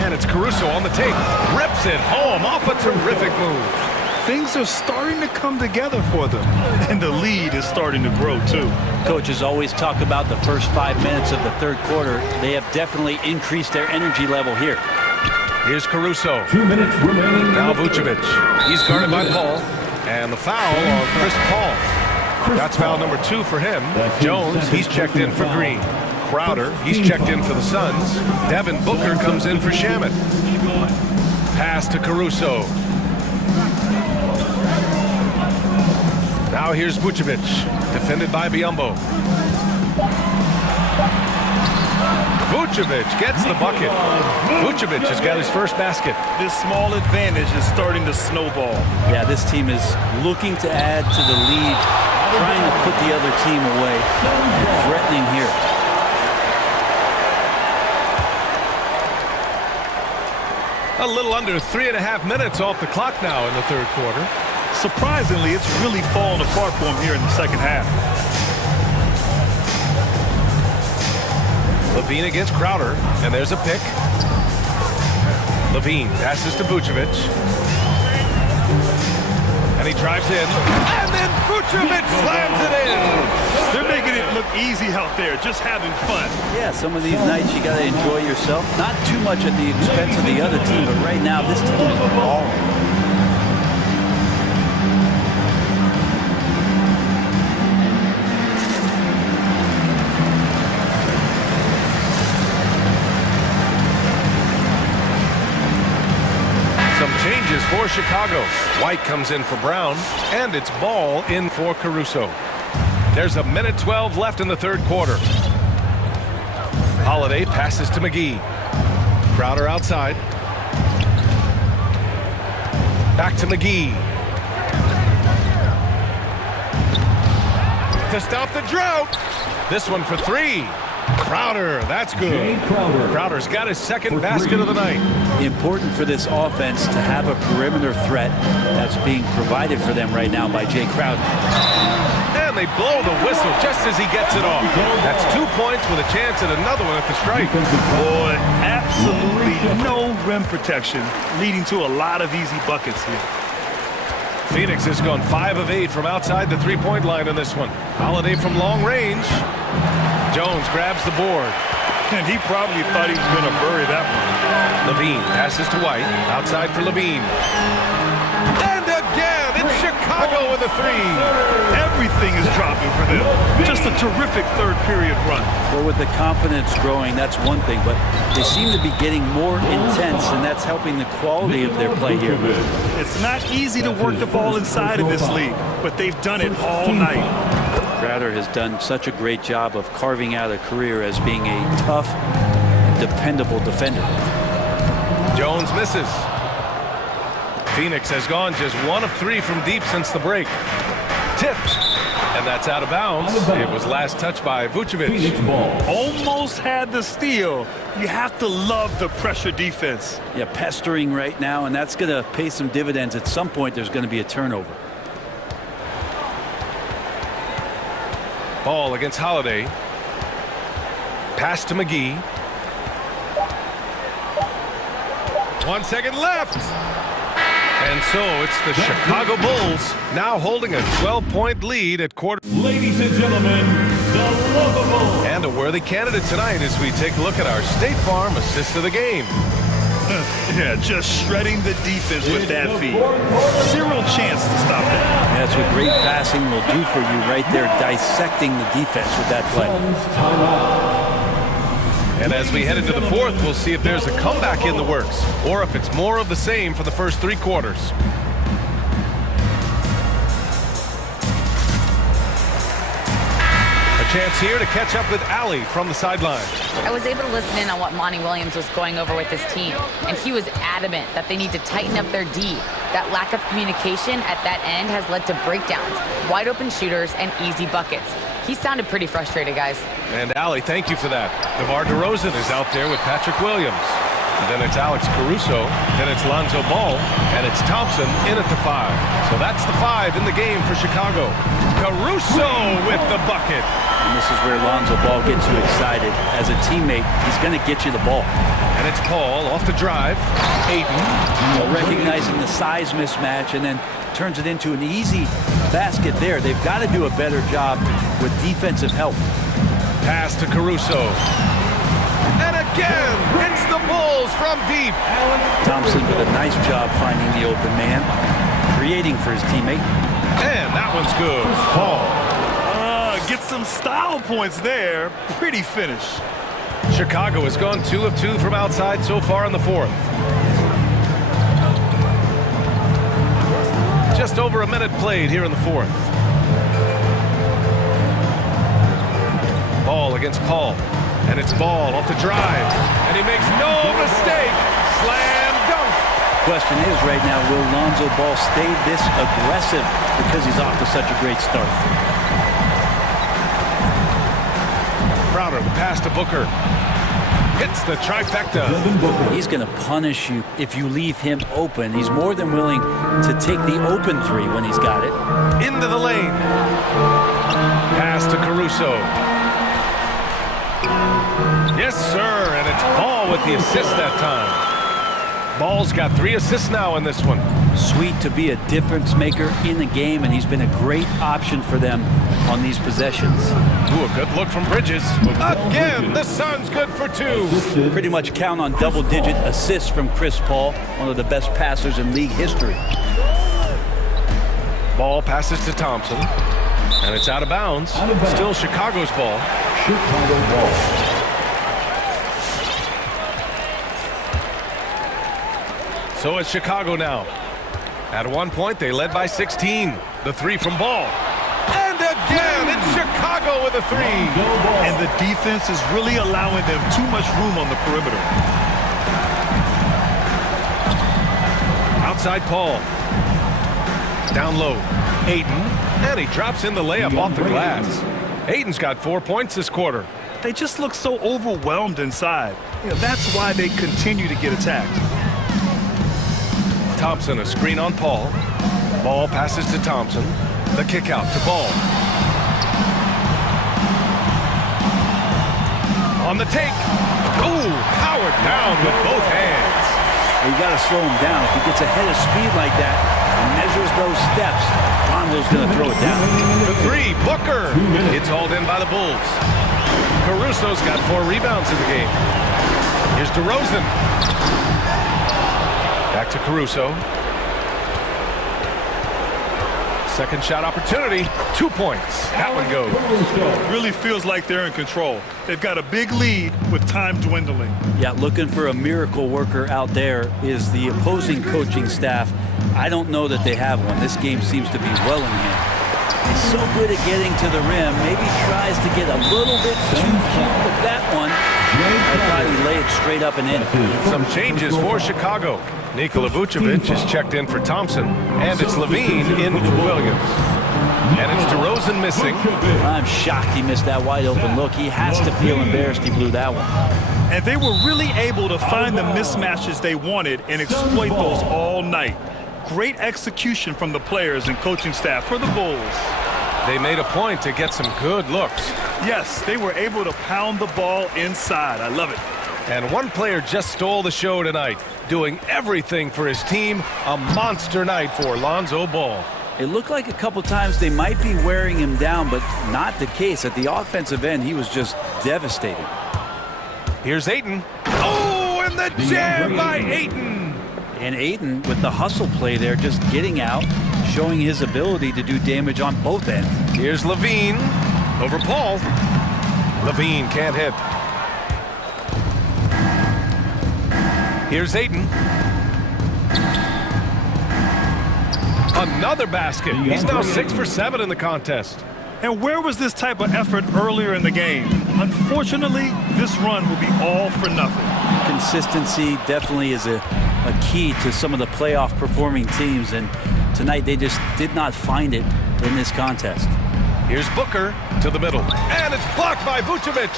And it's Caruso on the take. Rips it home off a terrific move. Things are starting to come together for them. And the lead is starting to grow, too. Coaches always talk about the first 5 minutes of the third quarter. They have definitely increased their energy level here. Here's Caruso. 2 minutes remaining. Now Vucevic. He's guarded by Paul. And the foul on Chris Paul. That's foul number 2 for him. Jones, he's checked in for Green. Crowder, he's checked in for the Suns. Devin Booker comes in for Shaman. Pass to Caruso. Now here's Vucevic, defended by Biyombo. Vucevic gets the bucket. Vucevic has got his first basket. This small advantage is starting to snowball. Yeah, this team is looking to add to the lead, trying to put the other team away, and threatening here. A little under 3.5 minutes off the clock now in the third quarter. Surprisingly, it's really fallen apart for him here in the second half. Levine against Crowder, and there's a pick. Levine passes to Vucevic. And he drives in, and then Vucevic slams it in! They're making it look easy out there, just having fun. Yeah, some of these nights you got to enjoy yourself. Not too much at the expense of the other team, but right now this team is balling. Changes for Chicago. White comes in for Brown, and it's Ball in for Caruso. There's 1:12 left in the third quarter. Holiday passes to McGee. Crowder outside. Back to McGee. To stop the drought. This one for 3. Crowder, that's good. Crowder's got his second basket of the night. Important for this offense to have a perimeter threat that's being provided for them right now by Jay Crowder. And they blow the whistle just as he gets it off. That's 2 points with a chance at another one at the strike. Boy, absolutely no rim protection, leading to a lot of easy buckets here. Phoenix has gone 5 of 8 from outside the three-point line in this one. Holiday from long range. Jones grabs the board. And he probably thought he was going to bury that one. Levine passes to White. Outside for Levine. And again, it's Chicago with a 3. Everything is dropping for them. Just a terrific third period run. Well, with the confidence growing, that's one thing, but they seem to be getting more intense, and that's helping the quality of their play here. It's not easy to work the ball inside in this league, but they've done it all night. Crowder has done such a great job of carving out a career as being a tough and dependable defender. Jones misses. Phoenix has gone just 1 of 3 from deep since the break. Tipped. And that's out of bounds. It was last touched by Vucevic. Almost had the steal. You have to love the pressure defense. Yeah, pestering right now, and that's going to pay some dividends. At some point, there's going to be a turnover. Ball against Holiday. Pass to McGee. 1 second left. And so it's the Chicago Bulls now holding a 12-point lead at quarter. Ladies and gentlemen, And a worthy candidate tonight as we take a look at our State Farm assist of the game. Yeah, just shredding the defense with that feed. Zero chance to stop that. That's what great passing will do for you right there, dissecting the defense with that play. And as we head into the fourth, we'll see if there's a comeback in the works or if it's more of the same for the first 3 quarters. Chance here to catch up with Allie from the sideline. I was able to listen in on what Monty Williams was going over with his team, and he was adamant that they need to tighten up their D. That lack of communication at that end has led to breakdowns, wide open shooters, and easy buckets. He sounded pretty frustrated, guys. And Allie, thank you for that. DeMar DeRozan is out there with Patrick Williams. And then it's Alex Caruso, then it's Lonzo Ball, and it's Thompson in at the 5. So that's the 5 in the game for Chicago. Caruso with the bucket. And this is where Lonzo Ball gets you excited. As a teammate, he's going to get you the ball. And it's Paul off the drive. Ayton. Recognizing the size mismatch and then turns it into an easy basket there. They've got to do a better job with defensive help. Pass to Caruso. And again, it's the Bulls from deep. Thompson with a nice job finding the open man, creating for his teammate. And that one's good. Paul. Get some style points there. Pretty finish. Chicago has gone 2 of 2 from outside so far in the fourth. Just over a minute played here in the fourth. Ball against Paul. And it's Ball off the drive. And he makes no mistake. Slam dunk. Question is right now, will Lonzo Ball stay this aggressive because he's off to such a great start? Crowder, the pass to Booker. Hits the trifecta. He's going to punish you if you leave him open. He's more than willing to take the open 3 when he's got it. Into the lane. Pass to Caruso. Yes, sir, and it's Ball with the assist that time. Ball's got 3 assists now in this one. Sweet to be a difference maker in the game, and he's been a great option for them on these possessions. Ooh, a good look from Bridges. Again, the Suns good for 2. Pretty much count on double-digit assists from Chris Paul, one of the best passers in league history. Ball passes to Thompson, and it's out of bounds. Still Chicago's ball. Chicago ball. So it's Chicago now. At one point, they led by 16. The 3 from Ball. And again, it's Chicago with a 3. And the defense is really allowing them too much room on the perimeter. Outside Paul. Down low. Ayton. And he drops in the layup off the glass. Ayton's got 4 points this quarter. They just look so overwhelmed inside. That's why they continue to get attacked. Thompson, a screen on Paul. Ball passes to Thompson. The kick out to Ball. On the take. Ooh, powered down with both hands. You got to slow him down. If he gets ahead of speed like that and measures those steps, Lonzo's going to throw it down. The 3, Booker. It's hauled in by the Bulls. Caruso's got 4 rebounds in the game. Here's DeRozan. Back to Caruso. Second shot opportunity. 2 points. That one goes. Really feels like they're in control. They've got a big lead with time dwindling. Yeah, looking for a miracle worker out there is the opposing coaching staff. I don't know that they have one. This game seems to be well in hand. He's so good at getting to the rim. Maybe tries to get a little bit too cute with that one. I thought he laid it straight up and in. Some changes for Chicago. Nikola Vucevic is checked in for Thompson, and it's Levine in for Williams. And it's DeRozan missing. I'm shocked he missed that wide open look. He has to feel embarrassed he blew that one. And they were really able to find the mismatches they wanted and exploit those all night. Great execution from the players and coaching staff for the Bulls. They made a point to get some good looks. Yes, they were able to pound the ball inside. I love it. And one player just stole the show tonight, doing everything for his team. A monster night for Lonzo Ball. It looked like a couple times they might be wearing him down, but not the case. At the offensive end, he was just devastating. Here's Ayton. Oh, and the jam by Ayton. And Ayton, with the hustle play there, just getting out, showing his ability to do damage on both ends. Here's Levine over Paul. Levine can't hit. Here's Ayton. Another basket. He's now 6 for 7 in the contest. And where was this type of effort earlier in the game? Unfortunately, this run will be all for nothing. Consistency definitely is a key to some of the playoff performing teams, and tonight they just did not find it in this contest. Here's Booker to the middle, and it's blocked by Vucevic.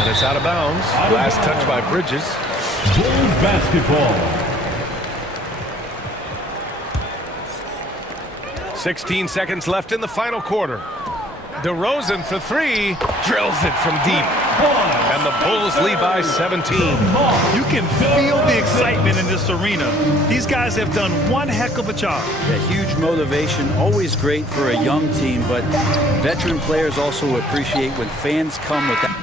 And it's out of bounds. Last touch by Bridges. Bulls basketball. 16 seconds left in the final quarter. DeRozan for 3, drills it from deep. And the Bulls lead by 17. You can feel the excitement in this arena. These guys have done one heck of a job. A huge motivation, always great for a young team, but veteran players also appreciate when fans come with that.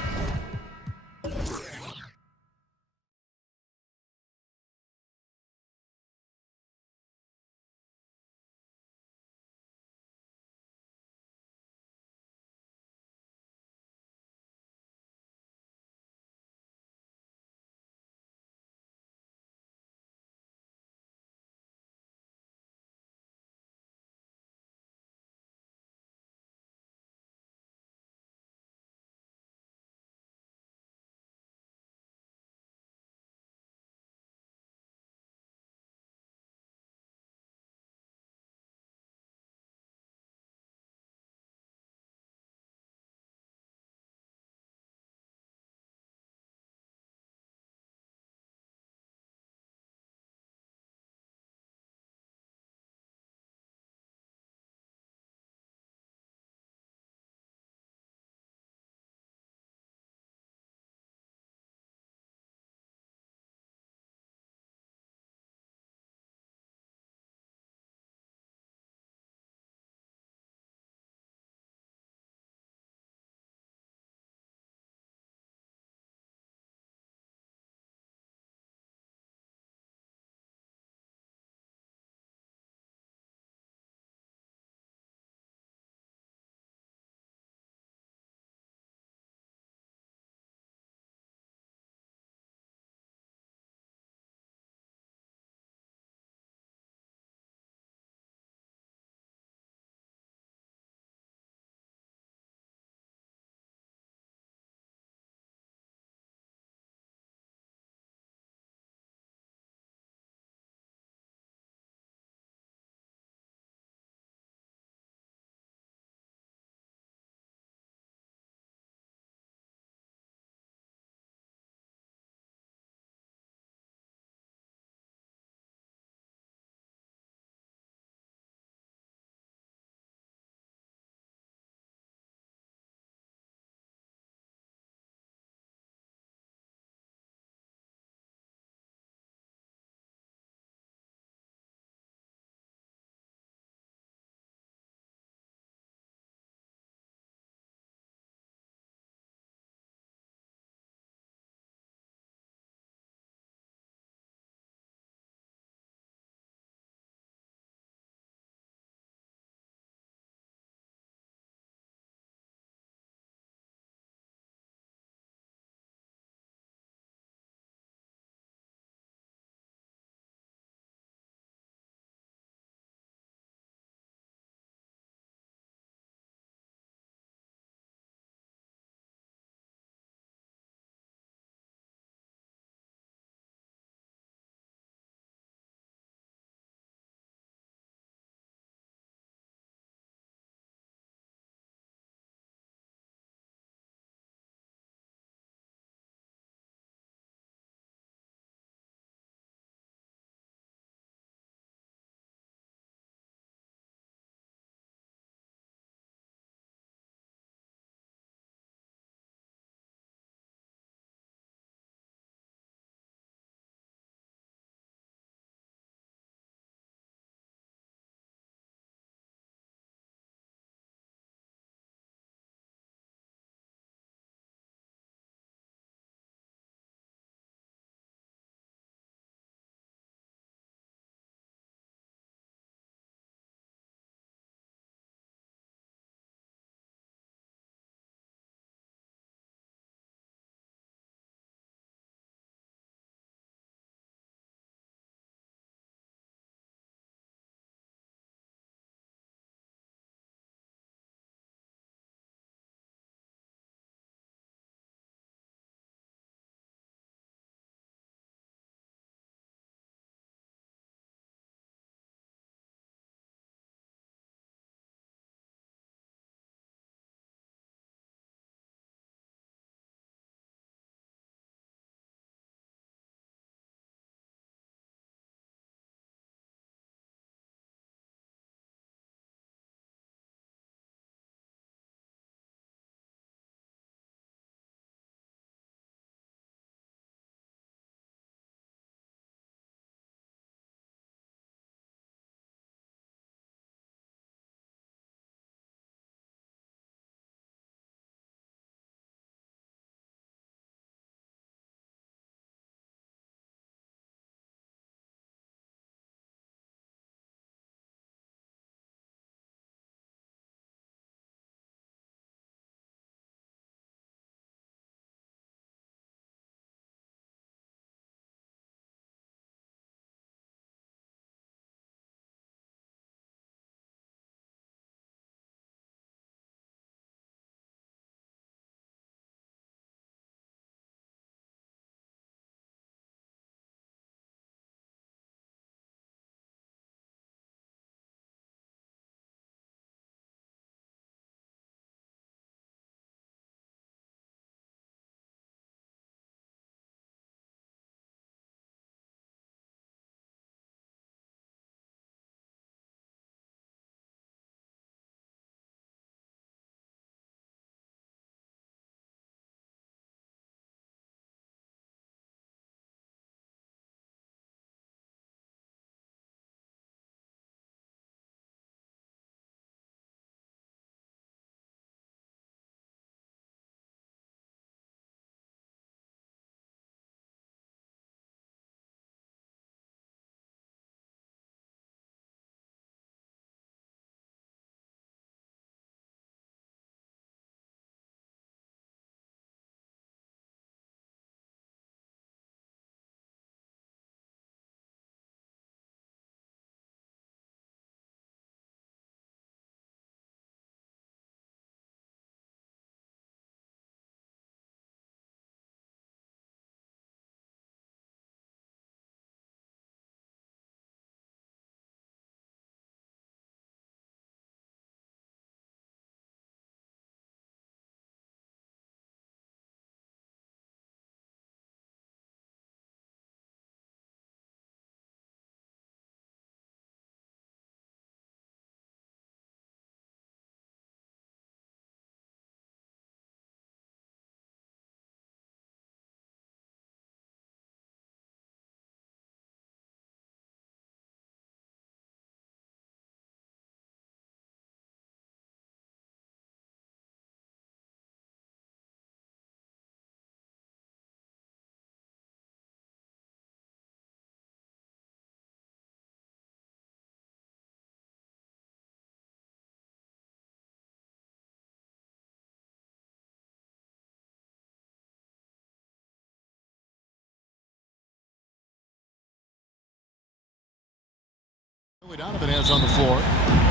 Donovan has on the floor.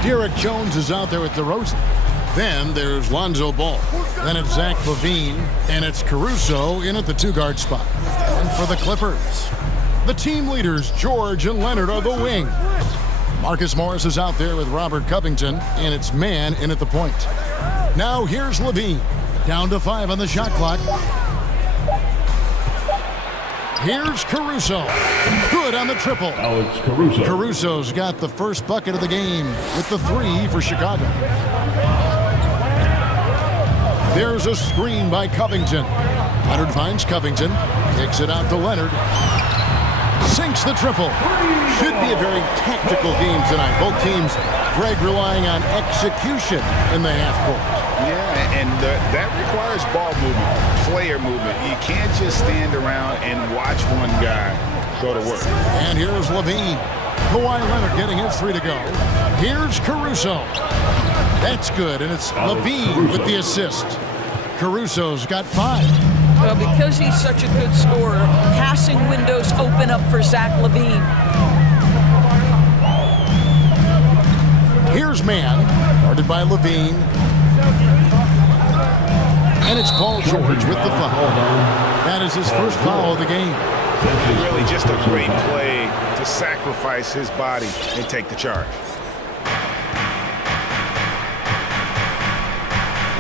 Derek Jones is out there with DeRozan. Then there's Lonzo Ball. Then it's Zach LaVine. And it's Caruso in at the two-guard spot. And for the Clippers, the team leaders, George and Leonard, are the wing. Marcus Morris is out there with Robert Covington. And it's Mann in at the point. Now here's LaVine. Down to 5 on the shot clock. Here's Caruso. Good on the triple. Alex Caruso. Caruso's got the first bucket of the game with the 3 for Chicago. There's a screen by Covington. Leonard finds Covington. Kicks it out to Leonard. Sinks the triple. Should be a very tactical game tonight. Both teams, Greg, relying on execution in the half court. Yeah, and that requires ball movement, player movement. You can't just stand around and watch one guy go to work. And here's LaVine. Kawhi Leonard getting his 3 to go. Here's Caruso. That's good, and it's LaVine with the assist. Caruso's got 5. Well, because he's such a good scorer, passing windows open up for Zach LaVine. Here's Mann, guarded by LaVine. And it's Paul George with the foul. That is his first foul of the game. Really just a great play to sacrifice his body and take the charge.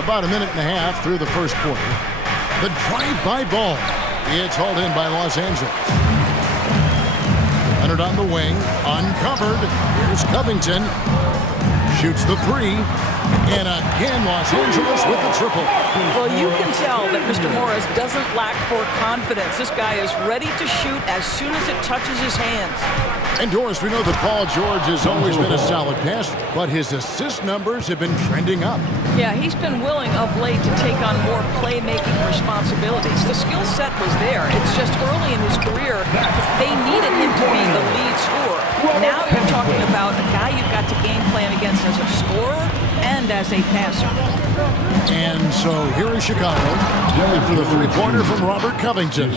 About a minute and a half through the first quarter. The drive-by ball. It's hauled in by Los Angeles. Leonard on the wing, uncovered. Here's Covington. Shoots the 3. And again, Los Angeles with the triple. Well, you can tell that Mr. Morris doesn't lack for confidence. This guy is ready to shoot as soon as it touches his hands. And Doris, we know that Paul George has always been a solid passer, but his assist numbers have been trending up. Yeah, he's been willing of late to take on more playmaking responsibilities. The skill set was there. It's just early in his career, they needed him to be the lead scorer. Now you're talking about a guy you've got to game plan against as a scorer and as a passer. And so here is Chicago after the 3-pointer from Robert Covington.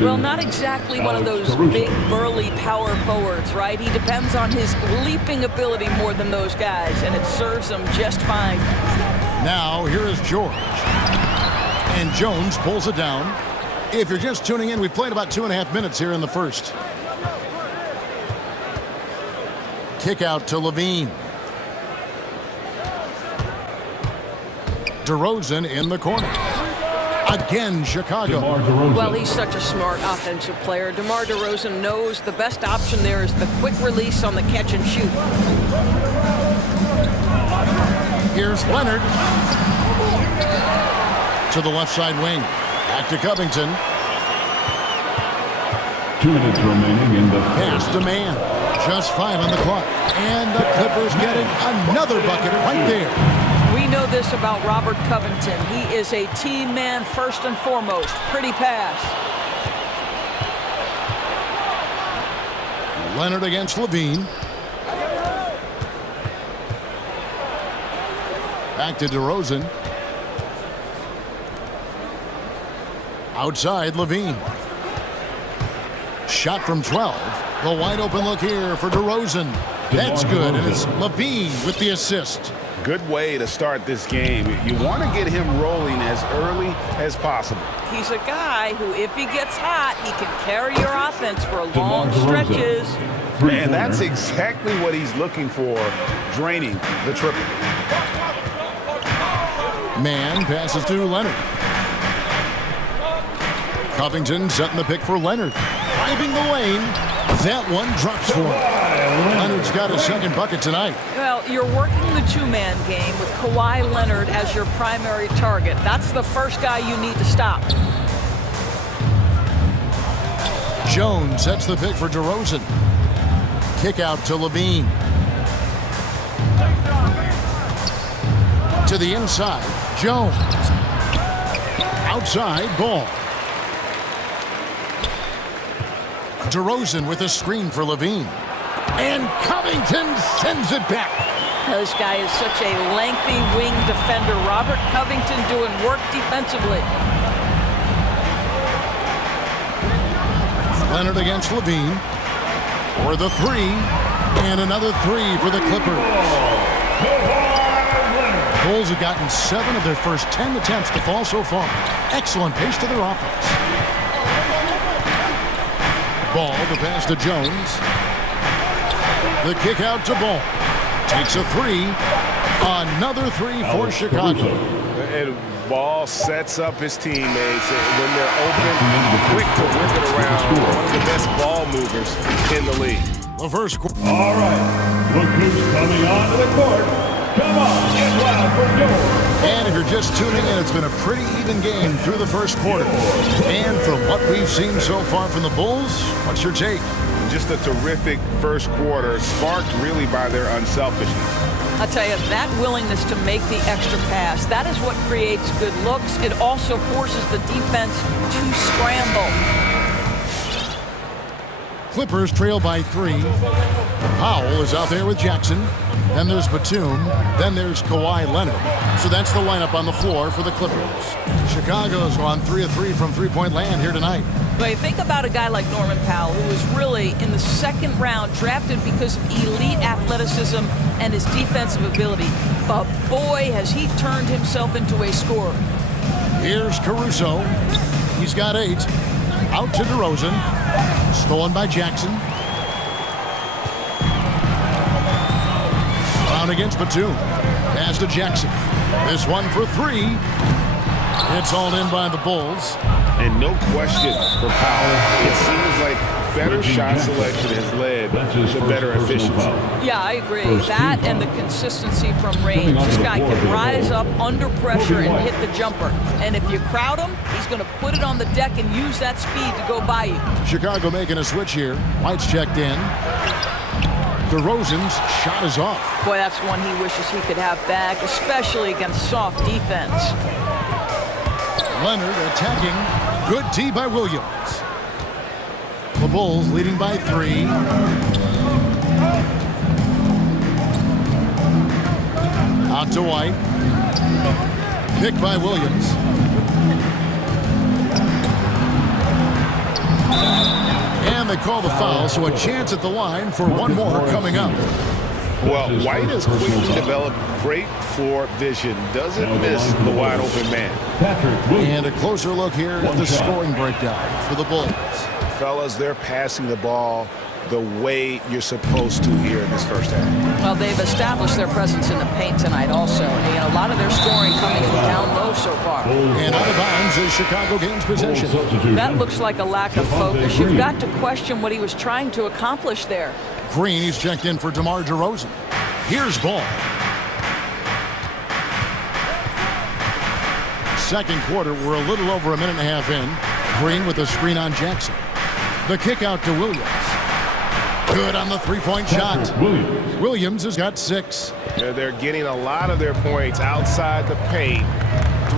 Well, not exactly one of those big, burly power forwards, right? He depends on his leaping ability more than those guys, and it serves him just fine. Now here is George. And Jones pulls it down. If you're just tuning in, we've played about 2.5 minutes here in the first. Kick out to LaVine. DeRozan in the corner. Again, Chicago. Well, he's such a smart offensive player. DeMar DeRozan knows the best option there is the quick release on the catch and shoot. Here's Leonard. To the left side wing. Back to Covington. 2 minutes remaining in the pass to Mann. Just 5 on the clock. And the Clippers getting another bucket right there. We know this about Robert Covington. He is a team man first and foremost. Pretty pass. Leonard against LaVine. Back to DeRozan. Outside, LaVine. Shot from 12. The wide open look here for DeRozan. That's good, and it's LaVine with the assist. Good way to start this game. You want to get him rolling as early as possible. He's a guy who, if he gets hot, he can carry your offense for long stretches. And that's exactly what he's looking for, draining the triple. Mann passes to Leonard. Covington setting the pick for Leonard. Driving the lane. That one drops for him. Leonard's got his second bucket tonight. Well, you're working the two-man game with Kawhi Leonard as your primary target. That's the first guy you need to stop. Jones sets the pick for DeRozan. Kick out to LaVine. To the inside, Jones. Outside, Ball. DeRozan with a screen for LaVine. And Covington sends it back. This guy is such a lengthy wing defender. Robert Covington doing work defensively. Leonard against LaVine. For the 3. And another three for the Clippers. Bulls have gotten 7 of their first 10 attempts to fall so far. Excellent pace to their offense. Ball, the pass to Jones. The kick out to Ball. Takes a three. Another three for Chicago. And Ball sets up his teammates when they're open, quick to whip it around. One of the best ball movers in the league. The first quarter. All right, look who's coming onto the court. Come on, get loud for yours. And if you're just tuning in, it's been a pretty even game through the first quarter. And from what we've seen so far from the Bulls, what's your take? Just a terrific first quarter, sparked really by their unselfishness. I tell you, that willingness to make the extra pass, that is what creates good looks. It also forces the defense to scramble. Clippers trail by 3. Powell is out there with Jackson. Then there's Batum. Then there's Kawhi Leonard. So that's the lineup on the floor for the Clippers. Chicago's gone 3 of 3 from three-point land here tonight. But you think about a guy like Norman Powell, who was really in the second round drafted because of elite athleticism and his defensive ability. But boy, has he turned himself into a scorer. Here's Caruso. He's got 8. Out to DeRozan. Stolen by Jackson. Down against Batum. Pass to Jackson. This one for 3. It's all in by the Bulls. And no question for Powell. It seems like better shot selection has led to better efficiency. Yeah, I agree. That and the consistency from range. This guy can rise up under pressure and hit the jumper. And if you crowd him, he's going to put it on the deck and use that speed to go by you. Chicago making a switch here. White's checked in. DeRozan's shot is off. Boy, that's one he wishes he could have back, especially against soft defense. Leonard attacking. Good tee by Williams. The Bulls leading by 3. Out to White. Picked by Williams. And they call the foul, so a chance at the line for one more coming up. Well, White has quickly developed great floor vision. Doesn't miss the wide open man. And a closer look here at the scoring breakdown for the Bulls. Fellas, they're passing the ball the way you're supposed to here in this first half. Well, they've established their presence in the paint tonight also. And a lot of their scoring coming from down low so far. And out of bounds as Chicago gains possession. That looks like a lack of focus. You've got to question what he was trying to accomplish there. Green, he's checked in for DeMar DeRozan. Here's Ball. Second quarter, we're a little over a minute and a half in. Green with a screen on Jackson. The kick out to Williams. Good on the three-point shot. Williams has got 6. They're getting a lot of their points outside the paint.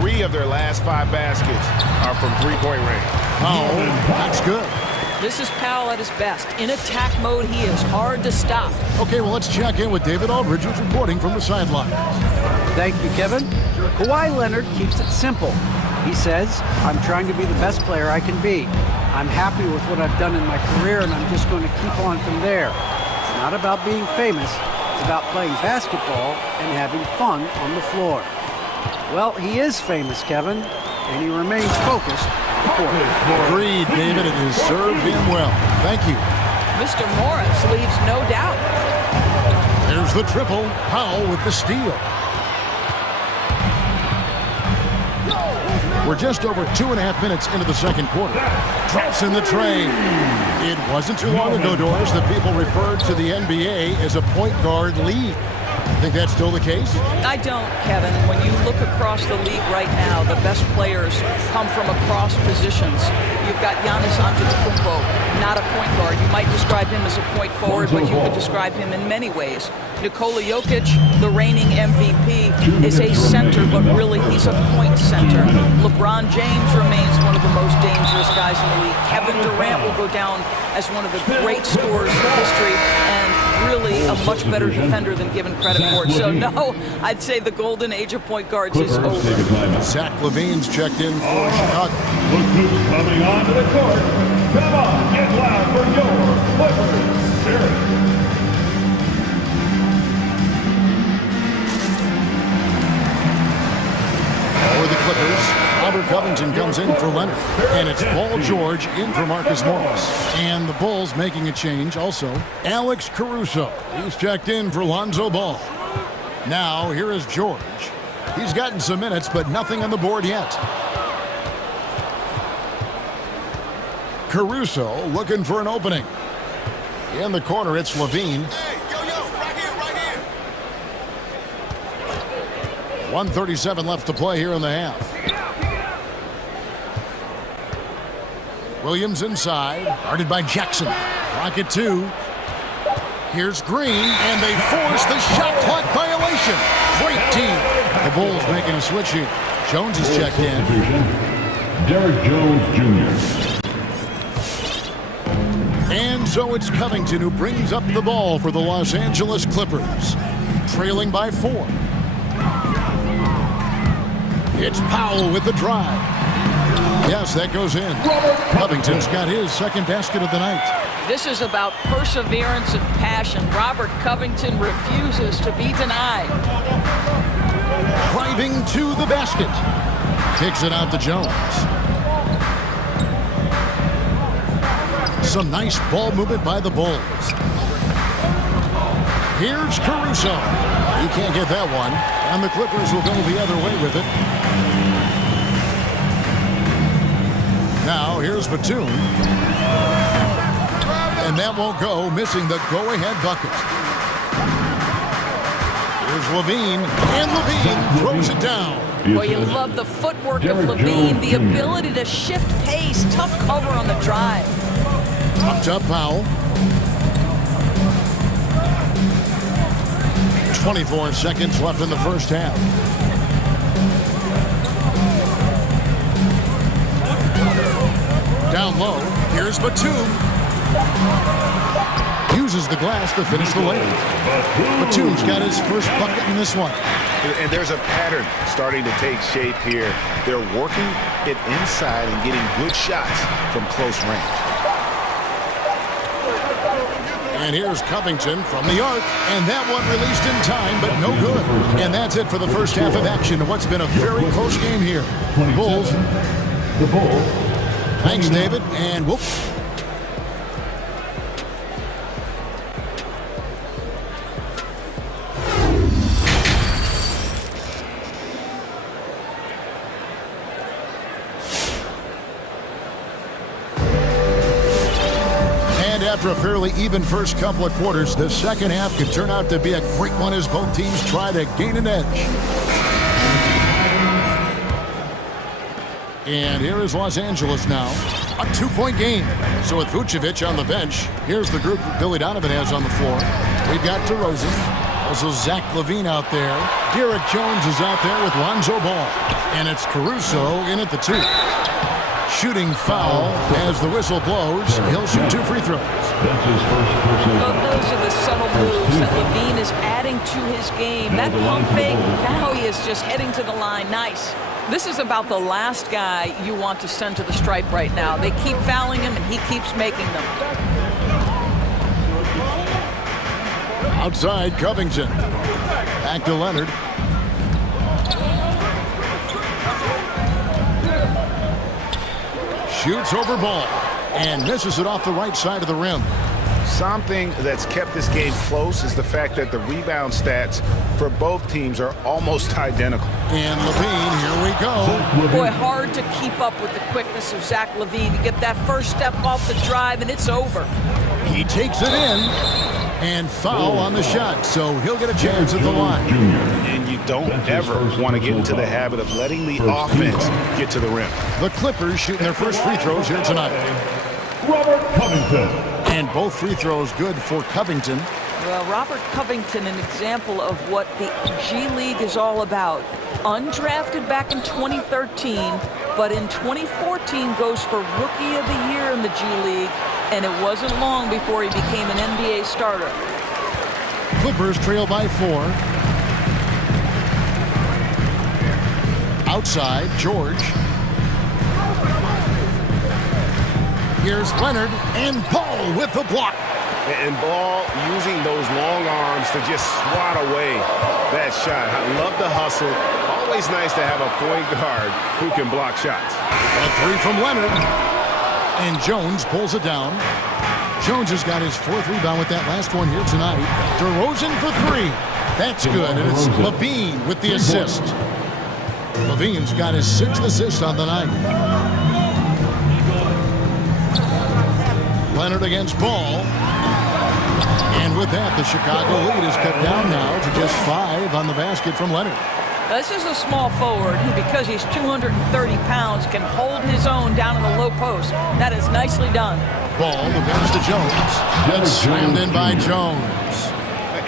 3 of their last 5 baskets are from three-point range. Oh, that's good. This is Powell at his best. In attack mode, he is hard to stop. Okay, well, let's check in with David Aldridge, who's reporting from the sidelines. Thank you, Kevin. Kawhi Leonard keeps it simple. He says, I'm trying to be the best player I can be. I'm happy with what I've done in my career, and I'm just going to keep on from there. It's not about being famous. It's about playing basketball and having fun on the floor. Well, he is famous, Kevin, and he remains focused. Agreed, David. It has served him well. Thank you. Mr. Morris leaves no doubt. There's the triple. Powell with the steal. We're just over 2.5 minutes into the second quarter. Drops in the tray. It wasn't too long ago, Doris, that people referred to the NBA as a point guard league. Think that's still the case? I don't, Kevin. When you look across the league right now, the best players come from across positions. You've got Giannis Antetokounmpo, not a point guard. You might describe him as a point forward, but you could describe him in many ways. Nikola Jokic, the reigning MVP, is a center, but really he's a point center. LeBron James remains one of the most dangerous guys in the league. Kevin Durant will go down as one of the great scorers in history and really a much better defender than given credit for it. So no, I'd say the golden age of point guards is over. Zach LaVine's checked in for Chicago. Look who's coming onto the court. Come on, get loud for your Clippers. Covington comes in for Leonard. And it's Paul George in for Marcus Morris. And the Bulls making a change also. Alex Caruso. He's checked in for Lonzo Ball. Now, here is George. He's gotten some minutes, but nothing on the board yet. Caruso looking for an opening. In the corner, it's Levine. 1:37 left to play here in the half. Williams inside, guarded by Jackson. Rocket 2. Here's Green, and they force the shot clock violation. Great team. The Bulls making a switch here. Jones is checked in. Derek Jones Jr. And so it's Covington who brings up the ball for the Los Angeles Clippers, trailing by 4. It's Powell with the drive. Yes, that goes in. Covington's got his second basket of the night. This is about perseverance and passion. Robert Covington refuses to be denied. Driving to the basket. Kicks it out to Jones. Some nice ball movement by the Bulls. Here's Caruso. He can't get that one. And the Clippers will go the other way with it. Now, here's Batum. And that won't go, missing the go-ahead bucket. Here's Levine. And Levine throws it down. Well, you love the footwork of Levine, the ability to shift pace, tough cover on the drive. Up top, Powell. 24 seconds left in the first half. Down low, here's Batum. Uses the glass to finish the lane. Batum's got his first bucket in this one. And there's a pattern starting to take shape here. They're working it inside and getting good shots from close range. And here's Covington from the arc, and that one released in time, but no good. And that's it for the first half of action. What's been a very close game here. Bulls. The Bulls. Thanks, David, and whoop. After a fairly even first couple of quarters, the second half could turn out to be a great one as both teams try to gain an edge. And here is Los Angeles now, a 2-point game. So with Vucevic on the bench, here's the group that Billy Donovan has on the floor. We've got DeRozan, also Zach LaVine out there. Derek Jones is out there with Lonzo Ball. And it's Caruso in at the 2. Shooting foul as the whistle blows. He'll shoot 2 free throws. Well, those are the subtle moves that LaVine is adding to his game. That pump fake, now he is just heading to the line. Nice. This is about the last guy you want to send to the stripe right now. They keep fouling him, and he keeps making them. Outside, Covington. Back to Leonard. Shoots over Ball and misses it off the right side of the rim. Something that's kept this game close is the fact that the rebound stats for both teams are almost identical. And LaVine, here we go. Boy, hard to keep up with the quickness of Zach LaVine. You get that first step off the drive, and it's over. He takes it in, and foul on the shot, so he'll get a chance at the line. And you don't ever want to get into the habit of letting the offense get to the rim. The Clippers shooting their first free throws here tonight. Robert Covington. And both free throws good for Covington. Well, Robert Covington, an example of what the G League is all about. Undrafted back in 2013, but in 2014 goes for Rookie of the Year in the G League, and it wasn't long before he became an NBA starter. Clippers trail by 4. Outside, George. Here's Leonard, and Paul with the block. And Ball using those long arms to just swat away that shot. I love the hustle. Always nice to have a point guard who can block shots. A three from Leonard. And Jones pulls it down. Jones has got his 4th rebound with that last one here tonight. DeRozan for 3. That's good, and it's Levine with the assist. Levine's got his 6th assist on the night. Leonard against Ball. And with that, the Chicago lead is cut down now to just 5 on the basket from Leonard. This is a small forward who, because he's 230 pounds, can hold his own down in the low post. That is nicely done. Ball, the pass to Jones. That's slammed in by Jones.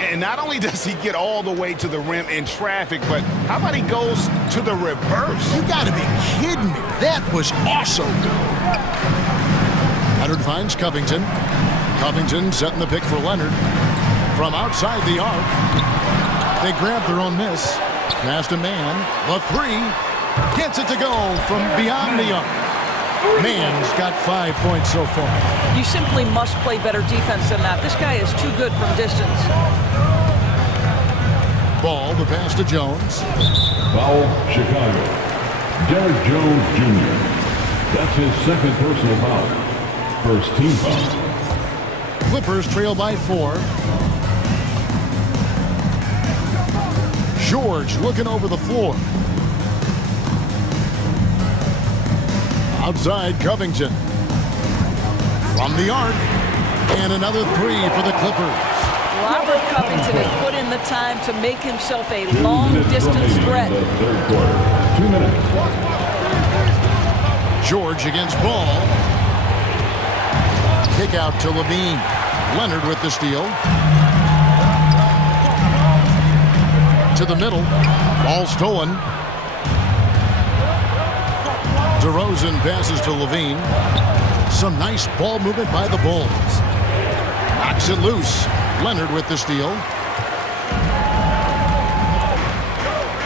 And not only does he get all the way to the rim in traffic, but how about he goes to the reverse? You got to be kidding me. That was awesome. Leonard finds Covington. Covington setting the pick for Leonard. From outside the arc, they grab their own miss. Pass to Mann. The 3 gets it to go from beyond the arc. Mann's got 5 points so far. You simply must play better defense than that. This guy is too good from distance. Ball, the pass to Jones. Foul, Chicago. Derek Jones Jr. That's his 2nd personal foul. 1st team foul. Clippers trail by 4. George looking over the floor. Outside Covington. From the arc. And another 3 for the Clippers. Robert Covington has put in the time to make himself a long-distance threat. 3rd quarter. 2 minutes. George against Ball. Kick out to Levine. Leonard with the steal. To the middle. Ball stolen. DeRozan passes to Levine. Some nice ball movement by the Bulls. Knocks it loose. Leonard with the steal.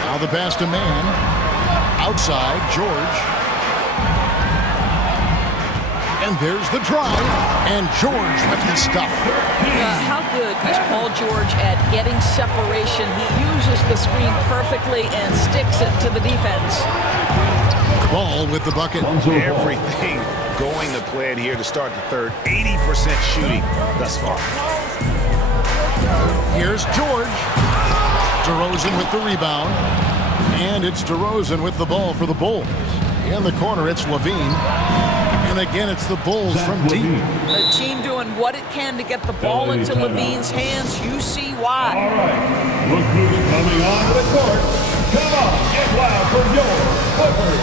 Now the pass to Mann. Outside, George. And there's the drive. And George with the stuff. How good is Paul George at getting separation? He uses the screen perfectly and sticks it to the defense. Ball with the bucket. Everything going to plan here to start the 3rd. 80% shooting thus far. Here's George. DeRozan with the rebound. And it's DeRozan with the ball for the Bulls. In the corner, it's Levine. And again, it's the Bulls from deep. The team doing what it can to get the ball into Levine's hands. You see why. All right. Look who's coming onto the court. Come on, get loud for your Clippers.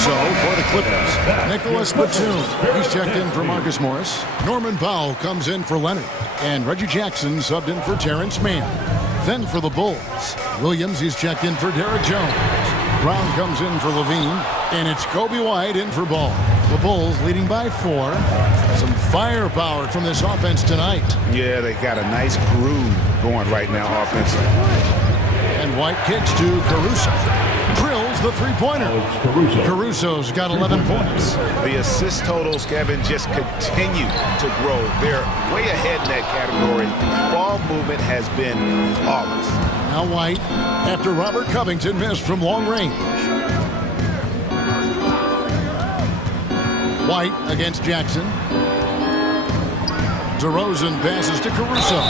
So, for the Clippers, Nicholas Batum. He's checked in for Marcus Morris. Norman Powell comes in for Leonard. And Reggie Jackson subbed in for Terrence Mann. Then for the Bulls, Williams, he's checked in for Derek Jones. Brown comes in for Levine. And it's Kobe White in for Ball. The Bulls leading by 4. Some firepower from this offense tonight. Yeah, they got a nice groove going right now offensively. And White kicks to Caruso. Drills the 3-pointer. Caruso's got 11 points. The assist totals, Kevin, just continue to grow. They're way ahead in that category. Ball movement has been flawless. Now White, after Robert Covington missed from long range. White against Jackson. DeRozan passes to Caruso.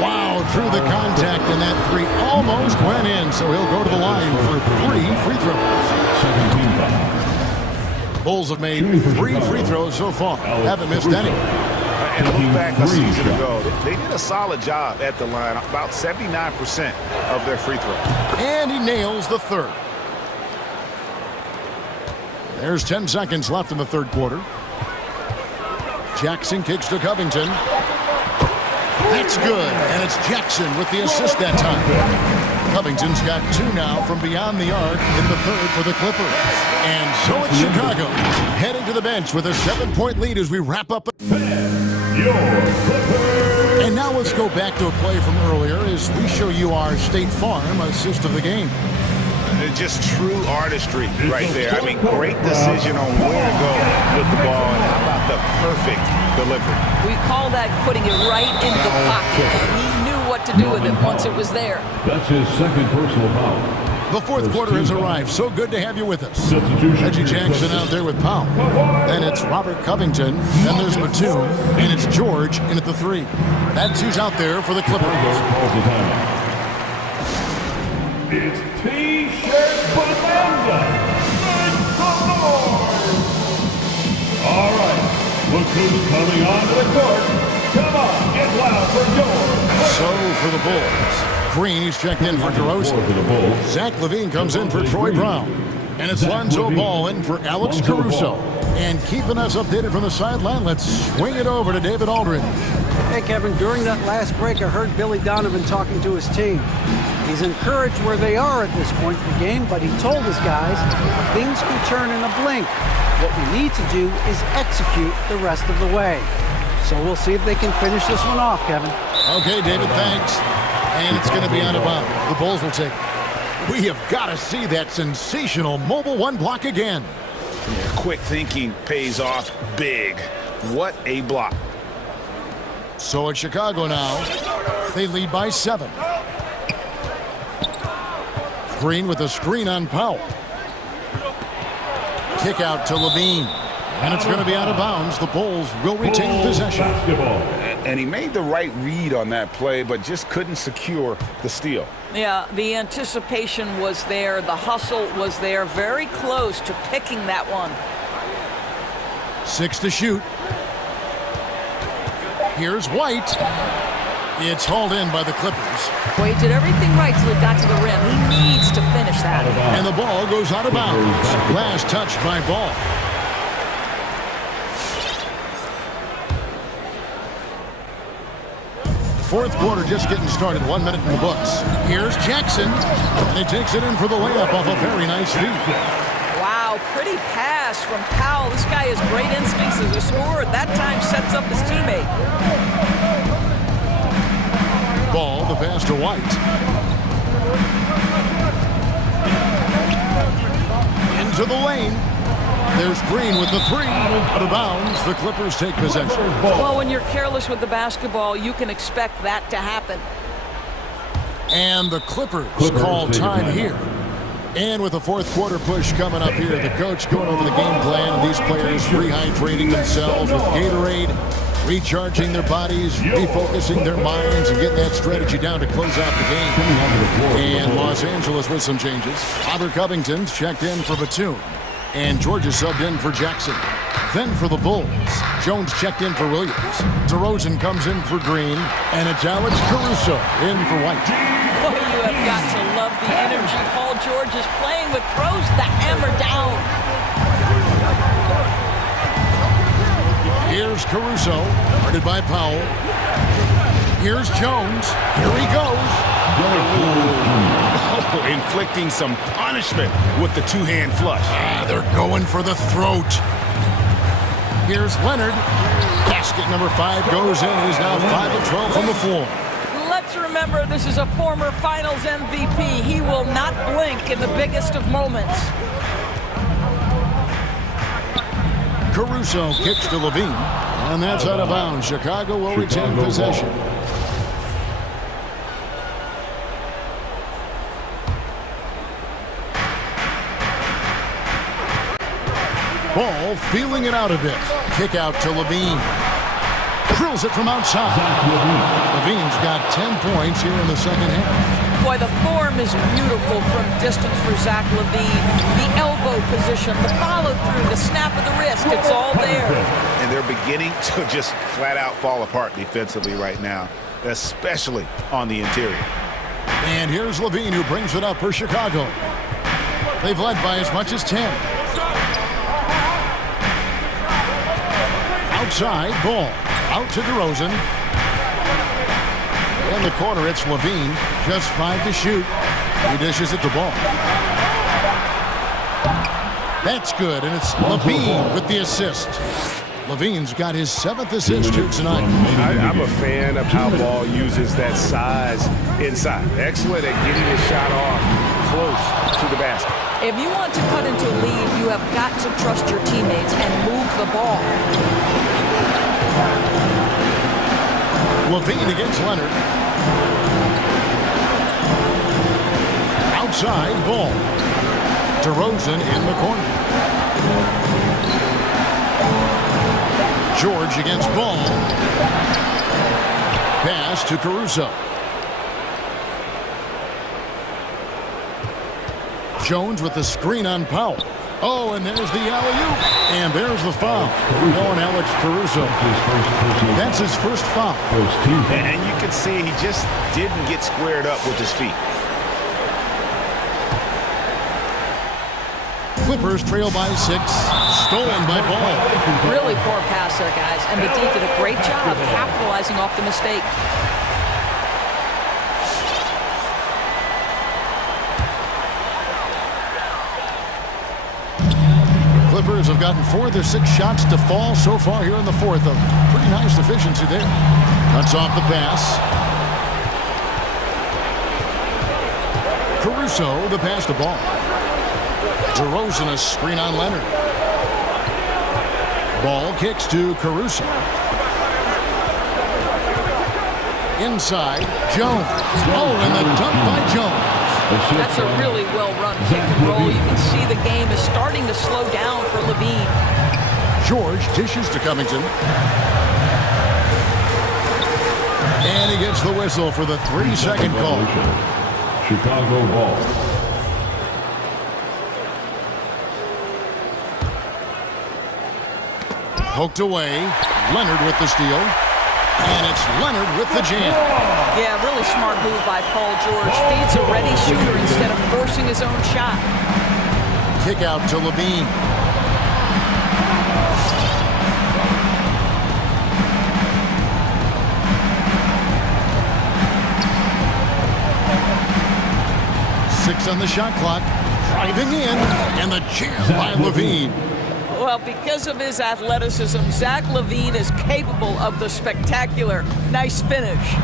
Wow, through the contact, and that 3 almost went in, so he'll go to the line for 3 free throws. Bulls have made 3 free throws so far. Haven't missed any. And look back a season ago, they did a solid job at the line, about 79% of their free throws. And he nails the 3rd. There's 10 seconds left in the 3rd quarter. Jackson kicks to Covington. That's good, and it's Jackson with the assist that time. Covington's got 2 now from beyond the arc in the 3rd for the Clippers. And so it's Chicago heading to the bench with a 7-point lead as we wrap up. Your Clippers And now let's go back to a play from earlier as we show you our State Farm assist of the game. Just true artistry right there. I mean, great decision on where to go with the ball, and how about the perfect delivery? We call that putting it right in the pocket, and he knew what to do with it once it was there. That's his second personal foul. The fourth quarter has arrived. So good to have you with us. Reggie Jackson out there with Powell. Then it's Robert Covington. Then there's Batum. And it's George in at the 3. That's who's out there for the Clippers. It's T-shirt bonanza. Make some noise. All right, look who's coming onto the court. Come on, get loud for George. So for the Bulls, Green is checked in for DeRozan. Zach LaVine comes in for Troy Brown. And it's Lonzo Ball in for Alex Caruso. And keeping us updated from the sideline, let's swing it over to David Aldridge. Hey, Kevin, during that last break, I heard Billy Donovan talking to his team. He's encouraged where they are at this point in the game, but he told his guys things can turn in a blink. What we need to do is execute the rest of the way. So we'll see if they can finish this one off, Kevin. Okay, David, thanks. And it's going to be out of bounds. The Bulls will take it. We have got to see that sensational mobile one block again. Yeah, quick thinking pays off big. What a block. So it's Chicago now. They lead by 7. Green with a screen on Powell. Kick out to LaVine. And it's going to be out of bounds. The Bulls will retain possession. And he made the right read on that play, but just couldn't secure the steal. Yeah, the anticipation was there. The hustle was there. Very close to picking that one. 6 to shoot. Here's White. It's hauled in by the Clippers. Well, he did everything right till he got to the rim. He needs to finish that. And the ball goes out of bounds. Last touch by Ball. Fourth quarter just getting started. 1 minute in the books. Here's Jackson. And he takes it in for the layup off a very nice feed. Wow, pretty pass from Powell. This guy has great instincts as a scorer. At that time sets up his teammate. Ball, the pass to White. Into the lane. There's Green with the 3. Out of bounds. The Clippers take possession. Well, when you're careless with the basketball, you can expect that to happen. And the Clippers call time here. And with the fourth quarter push coming up here, the coach going over the game plan, and these players rehydrating themselves with Gatorade, recharging their bodies, refocusing their minds, and getting that strategy down to close out the game. And Los Angeles with some changes. Robert Covington's checked in for Batum. And Georgia subbed in for Jackson. Then for the Bulls, Jones checked in for Williams. DeRozan comes in for Green. And it's Alex Caruso in for White. Oh, you have got to love the energy Paul George is playing with. Throws the hammer down. Here's Caruso, guarded by Powell. Here's Jones. Here he goes. Oh, inflicting some punishment with the two-hand flush. They're going for the throat. Here's Leonard. Basket number 5 goes in. He's now 5 of 12 from the floor. Let's remember, this is a former Finals MVP. He will not blink in the biggest of moments. Caruso kicks to LaVine, and that's out of bounds. Chicago will retain possession. Ball feeling it out a bit. Kick out to LaVine. Drills it from outside. LaVine's got 10 points here in the second half. Boy, the form is beautiful from distance for Zach LaVine. The elbow position, the follow-through, the snap of the wrist, it's all there. And they're beginning to just flat-out fall apart defensively right now, especially on the interior. And here's LaVine, who brings it up for Chicago. They've led by as much as 10. Outside, Ball. Out to DeRozan. In the corner, it's LaVine. Just 5 to shoot. He dishes it to Ball. That's good, and it's LaVine with the assist. Levine's got his 7th assist here tonight. I'm a fan of how Ball uses that size inside. Excellent at getting his shot off close to the basket. If you want to cut into a lead, you have got to trust your teammates and move the ball. Levine against Leonard. Outside Ball. DeRozan in the corner. George against Ball. Pass to Caruso. Jones with the screen on Powell. Oh, and there's the alley-oop. And there's the foul. On Alex Caruso. That's his first foul. And you can see he just didn't get squared up with his feet. Clippers trail by 6. Stolen by Ball. Really poor pass there, guys. And the D did a great job capitalizing off the mistake. Clippers have gotten 4 of their 6 shots to fall so far here in the 4th. A pretty nice efficiency there. Cuts off the pass. Caruso, the pass to Ball. DeRozan, a screen on Leonard. Ball kicks to Caruso. Inside, Jones. Oh, and the dunk by Jones. That's a really well-run pick and roll. You can see the game is starting to slow down for Levine. George dishes to Covington. And he gets the whistle for the 3-second call. Chicago ball. Poked away. Leonard with the steal. And it's Leonard with the jam. Yeah, really smart move by Paul George. Feeds a ready shooter instead of forcing his own shot. Kick out to Levine. Six on the shot clock. Driving in. And the jam by Levine. Well, because of his athleticism, Zach LaVine is capable of the spectacular. Nice finish.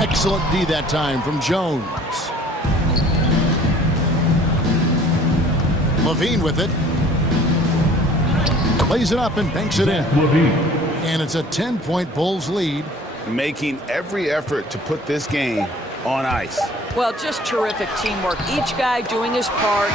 Excellent D that time from Jones. Levine with it. Plays it up and banks it in. And it's a 10-point Bulls lead. Making every effort to put this game on ice. Well, just terrific teamwork. Each guy doing his part.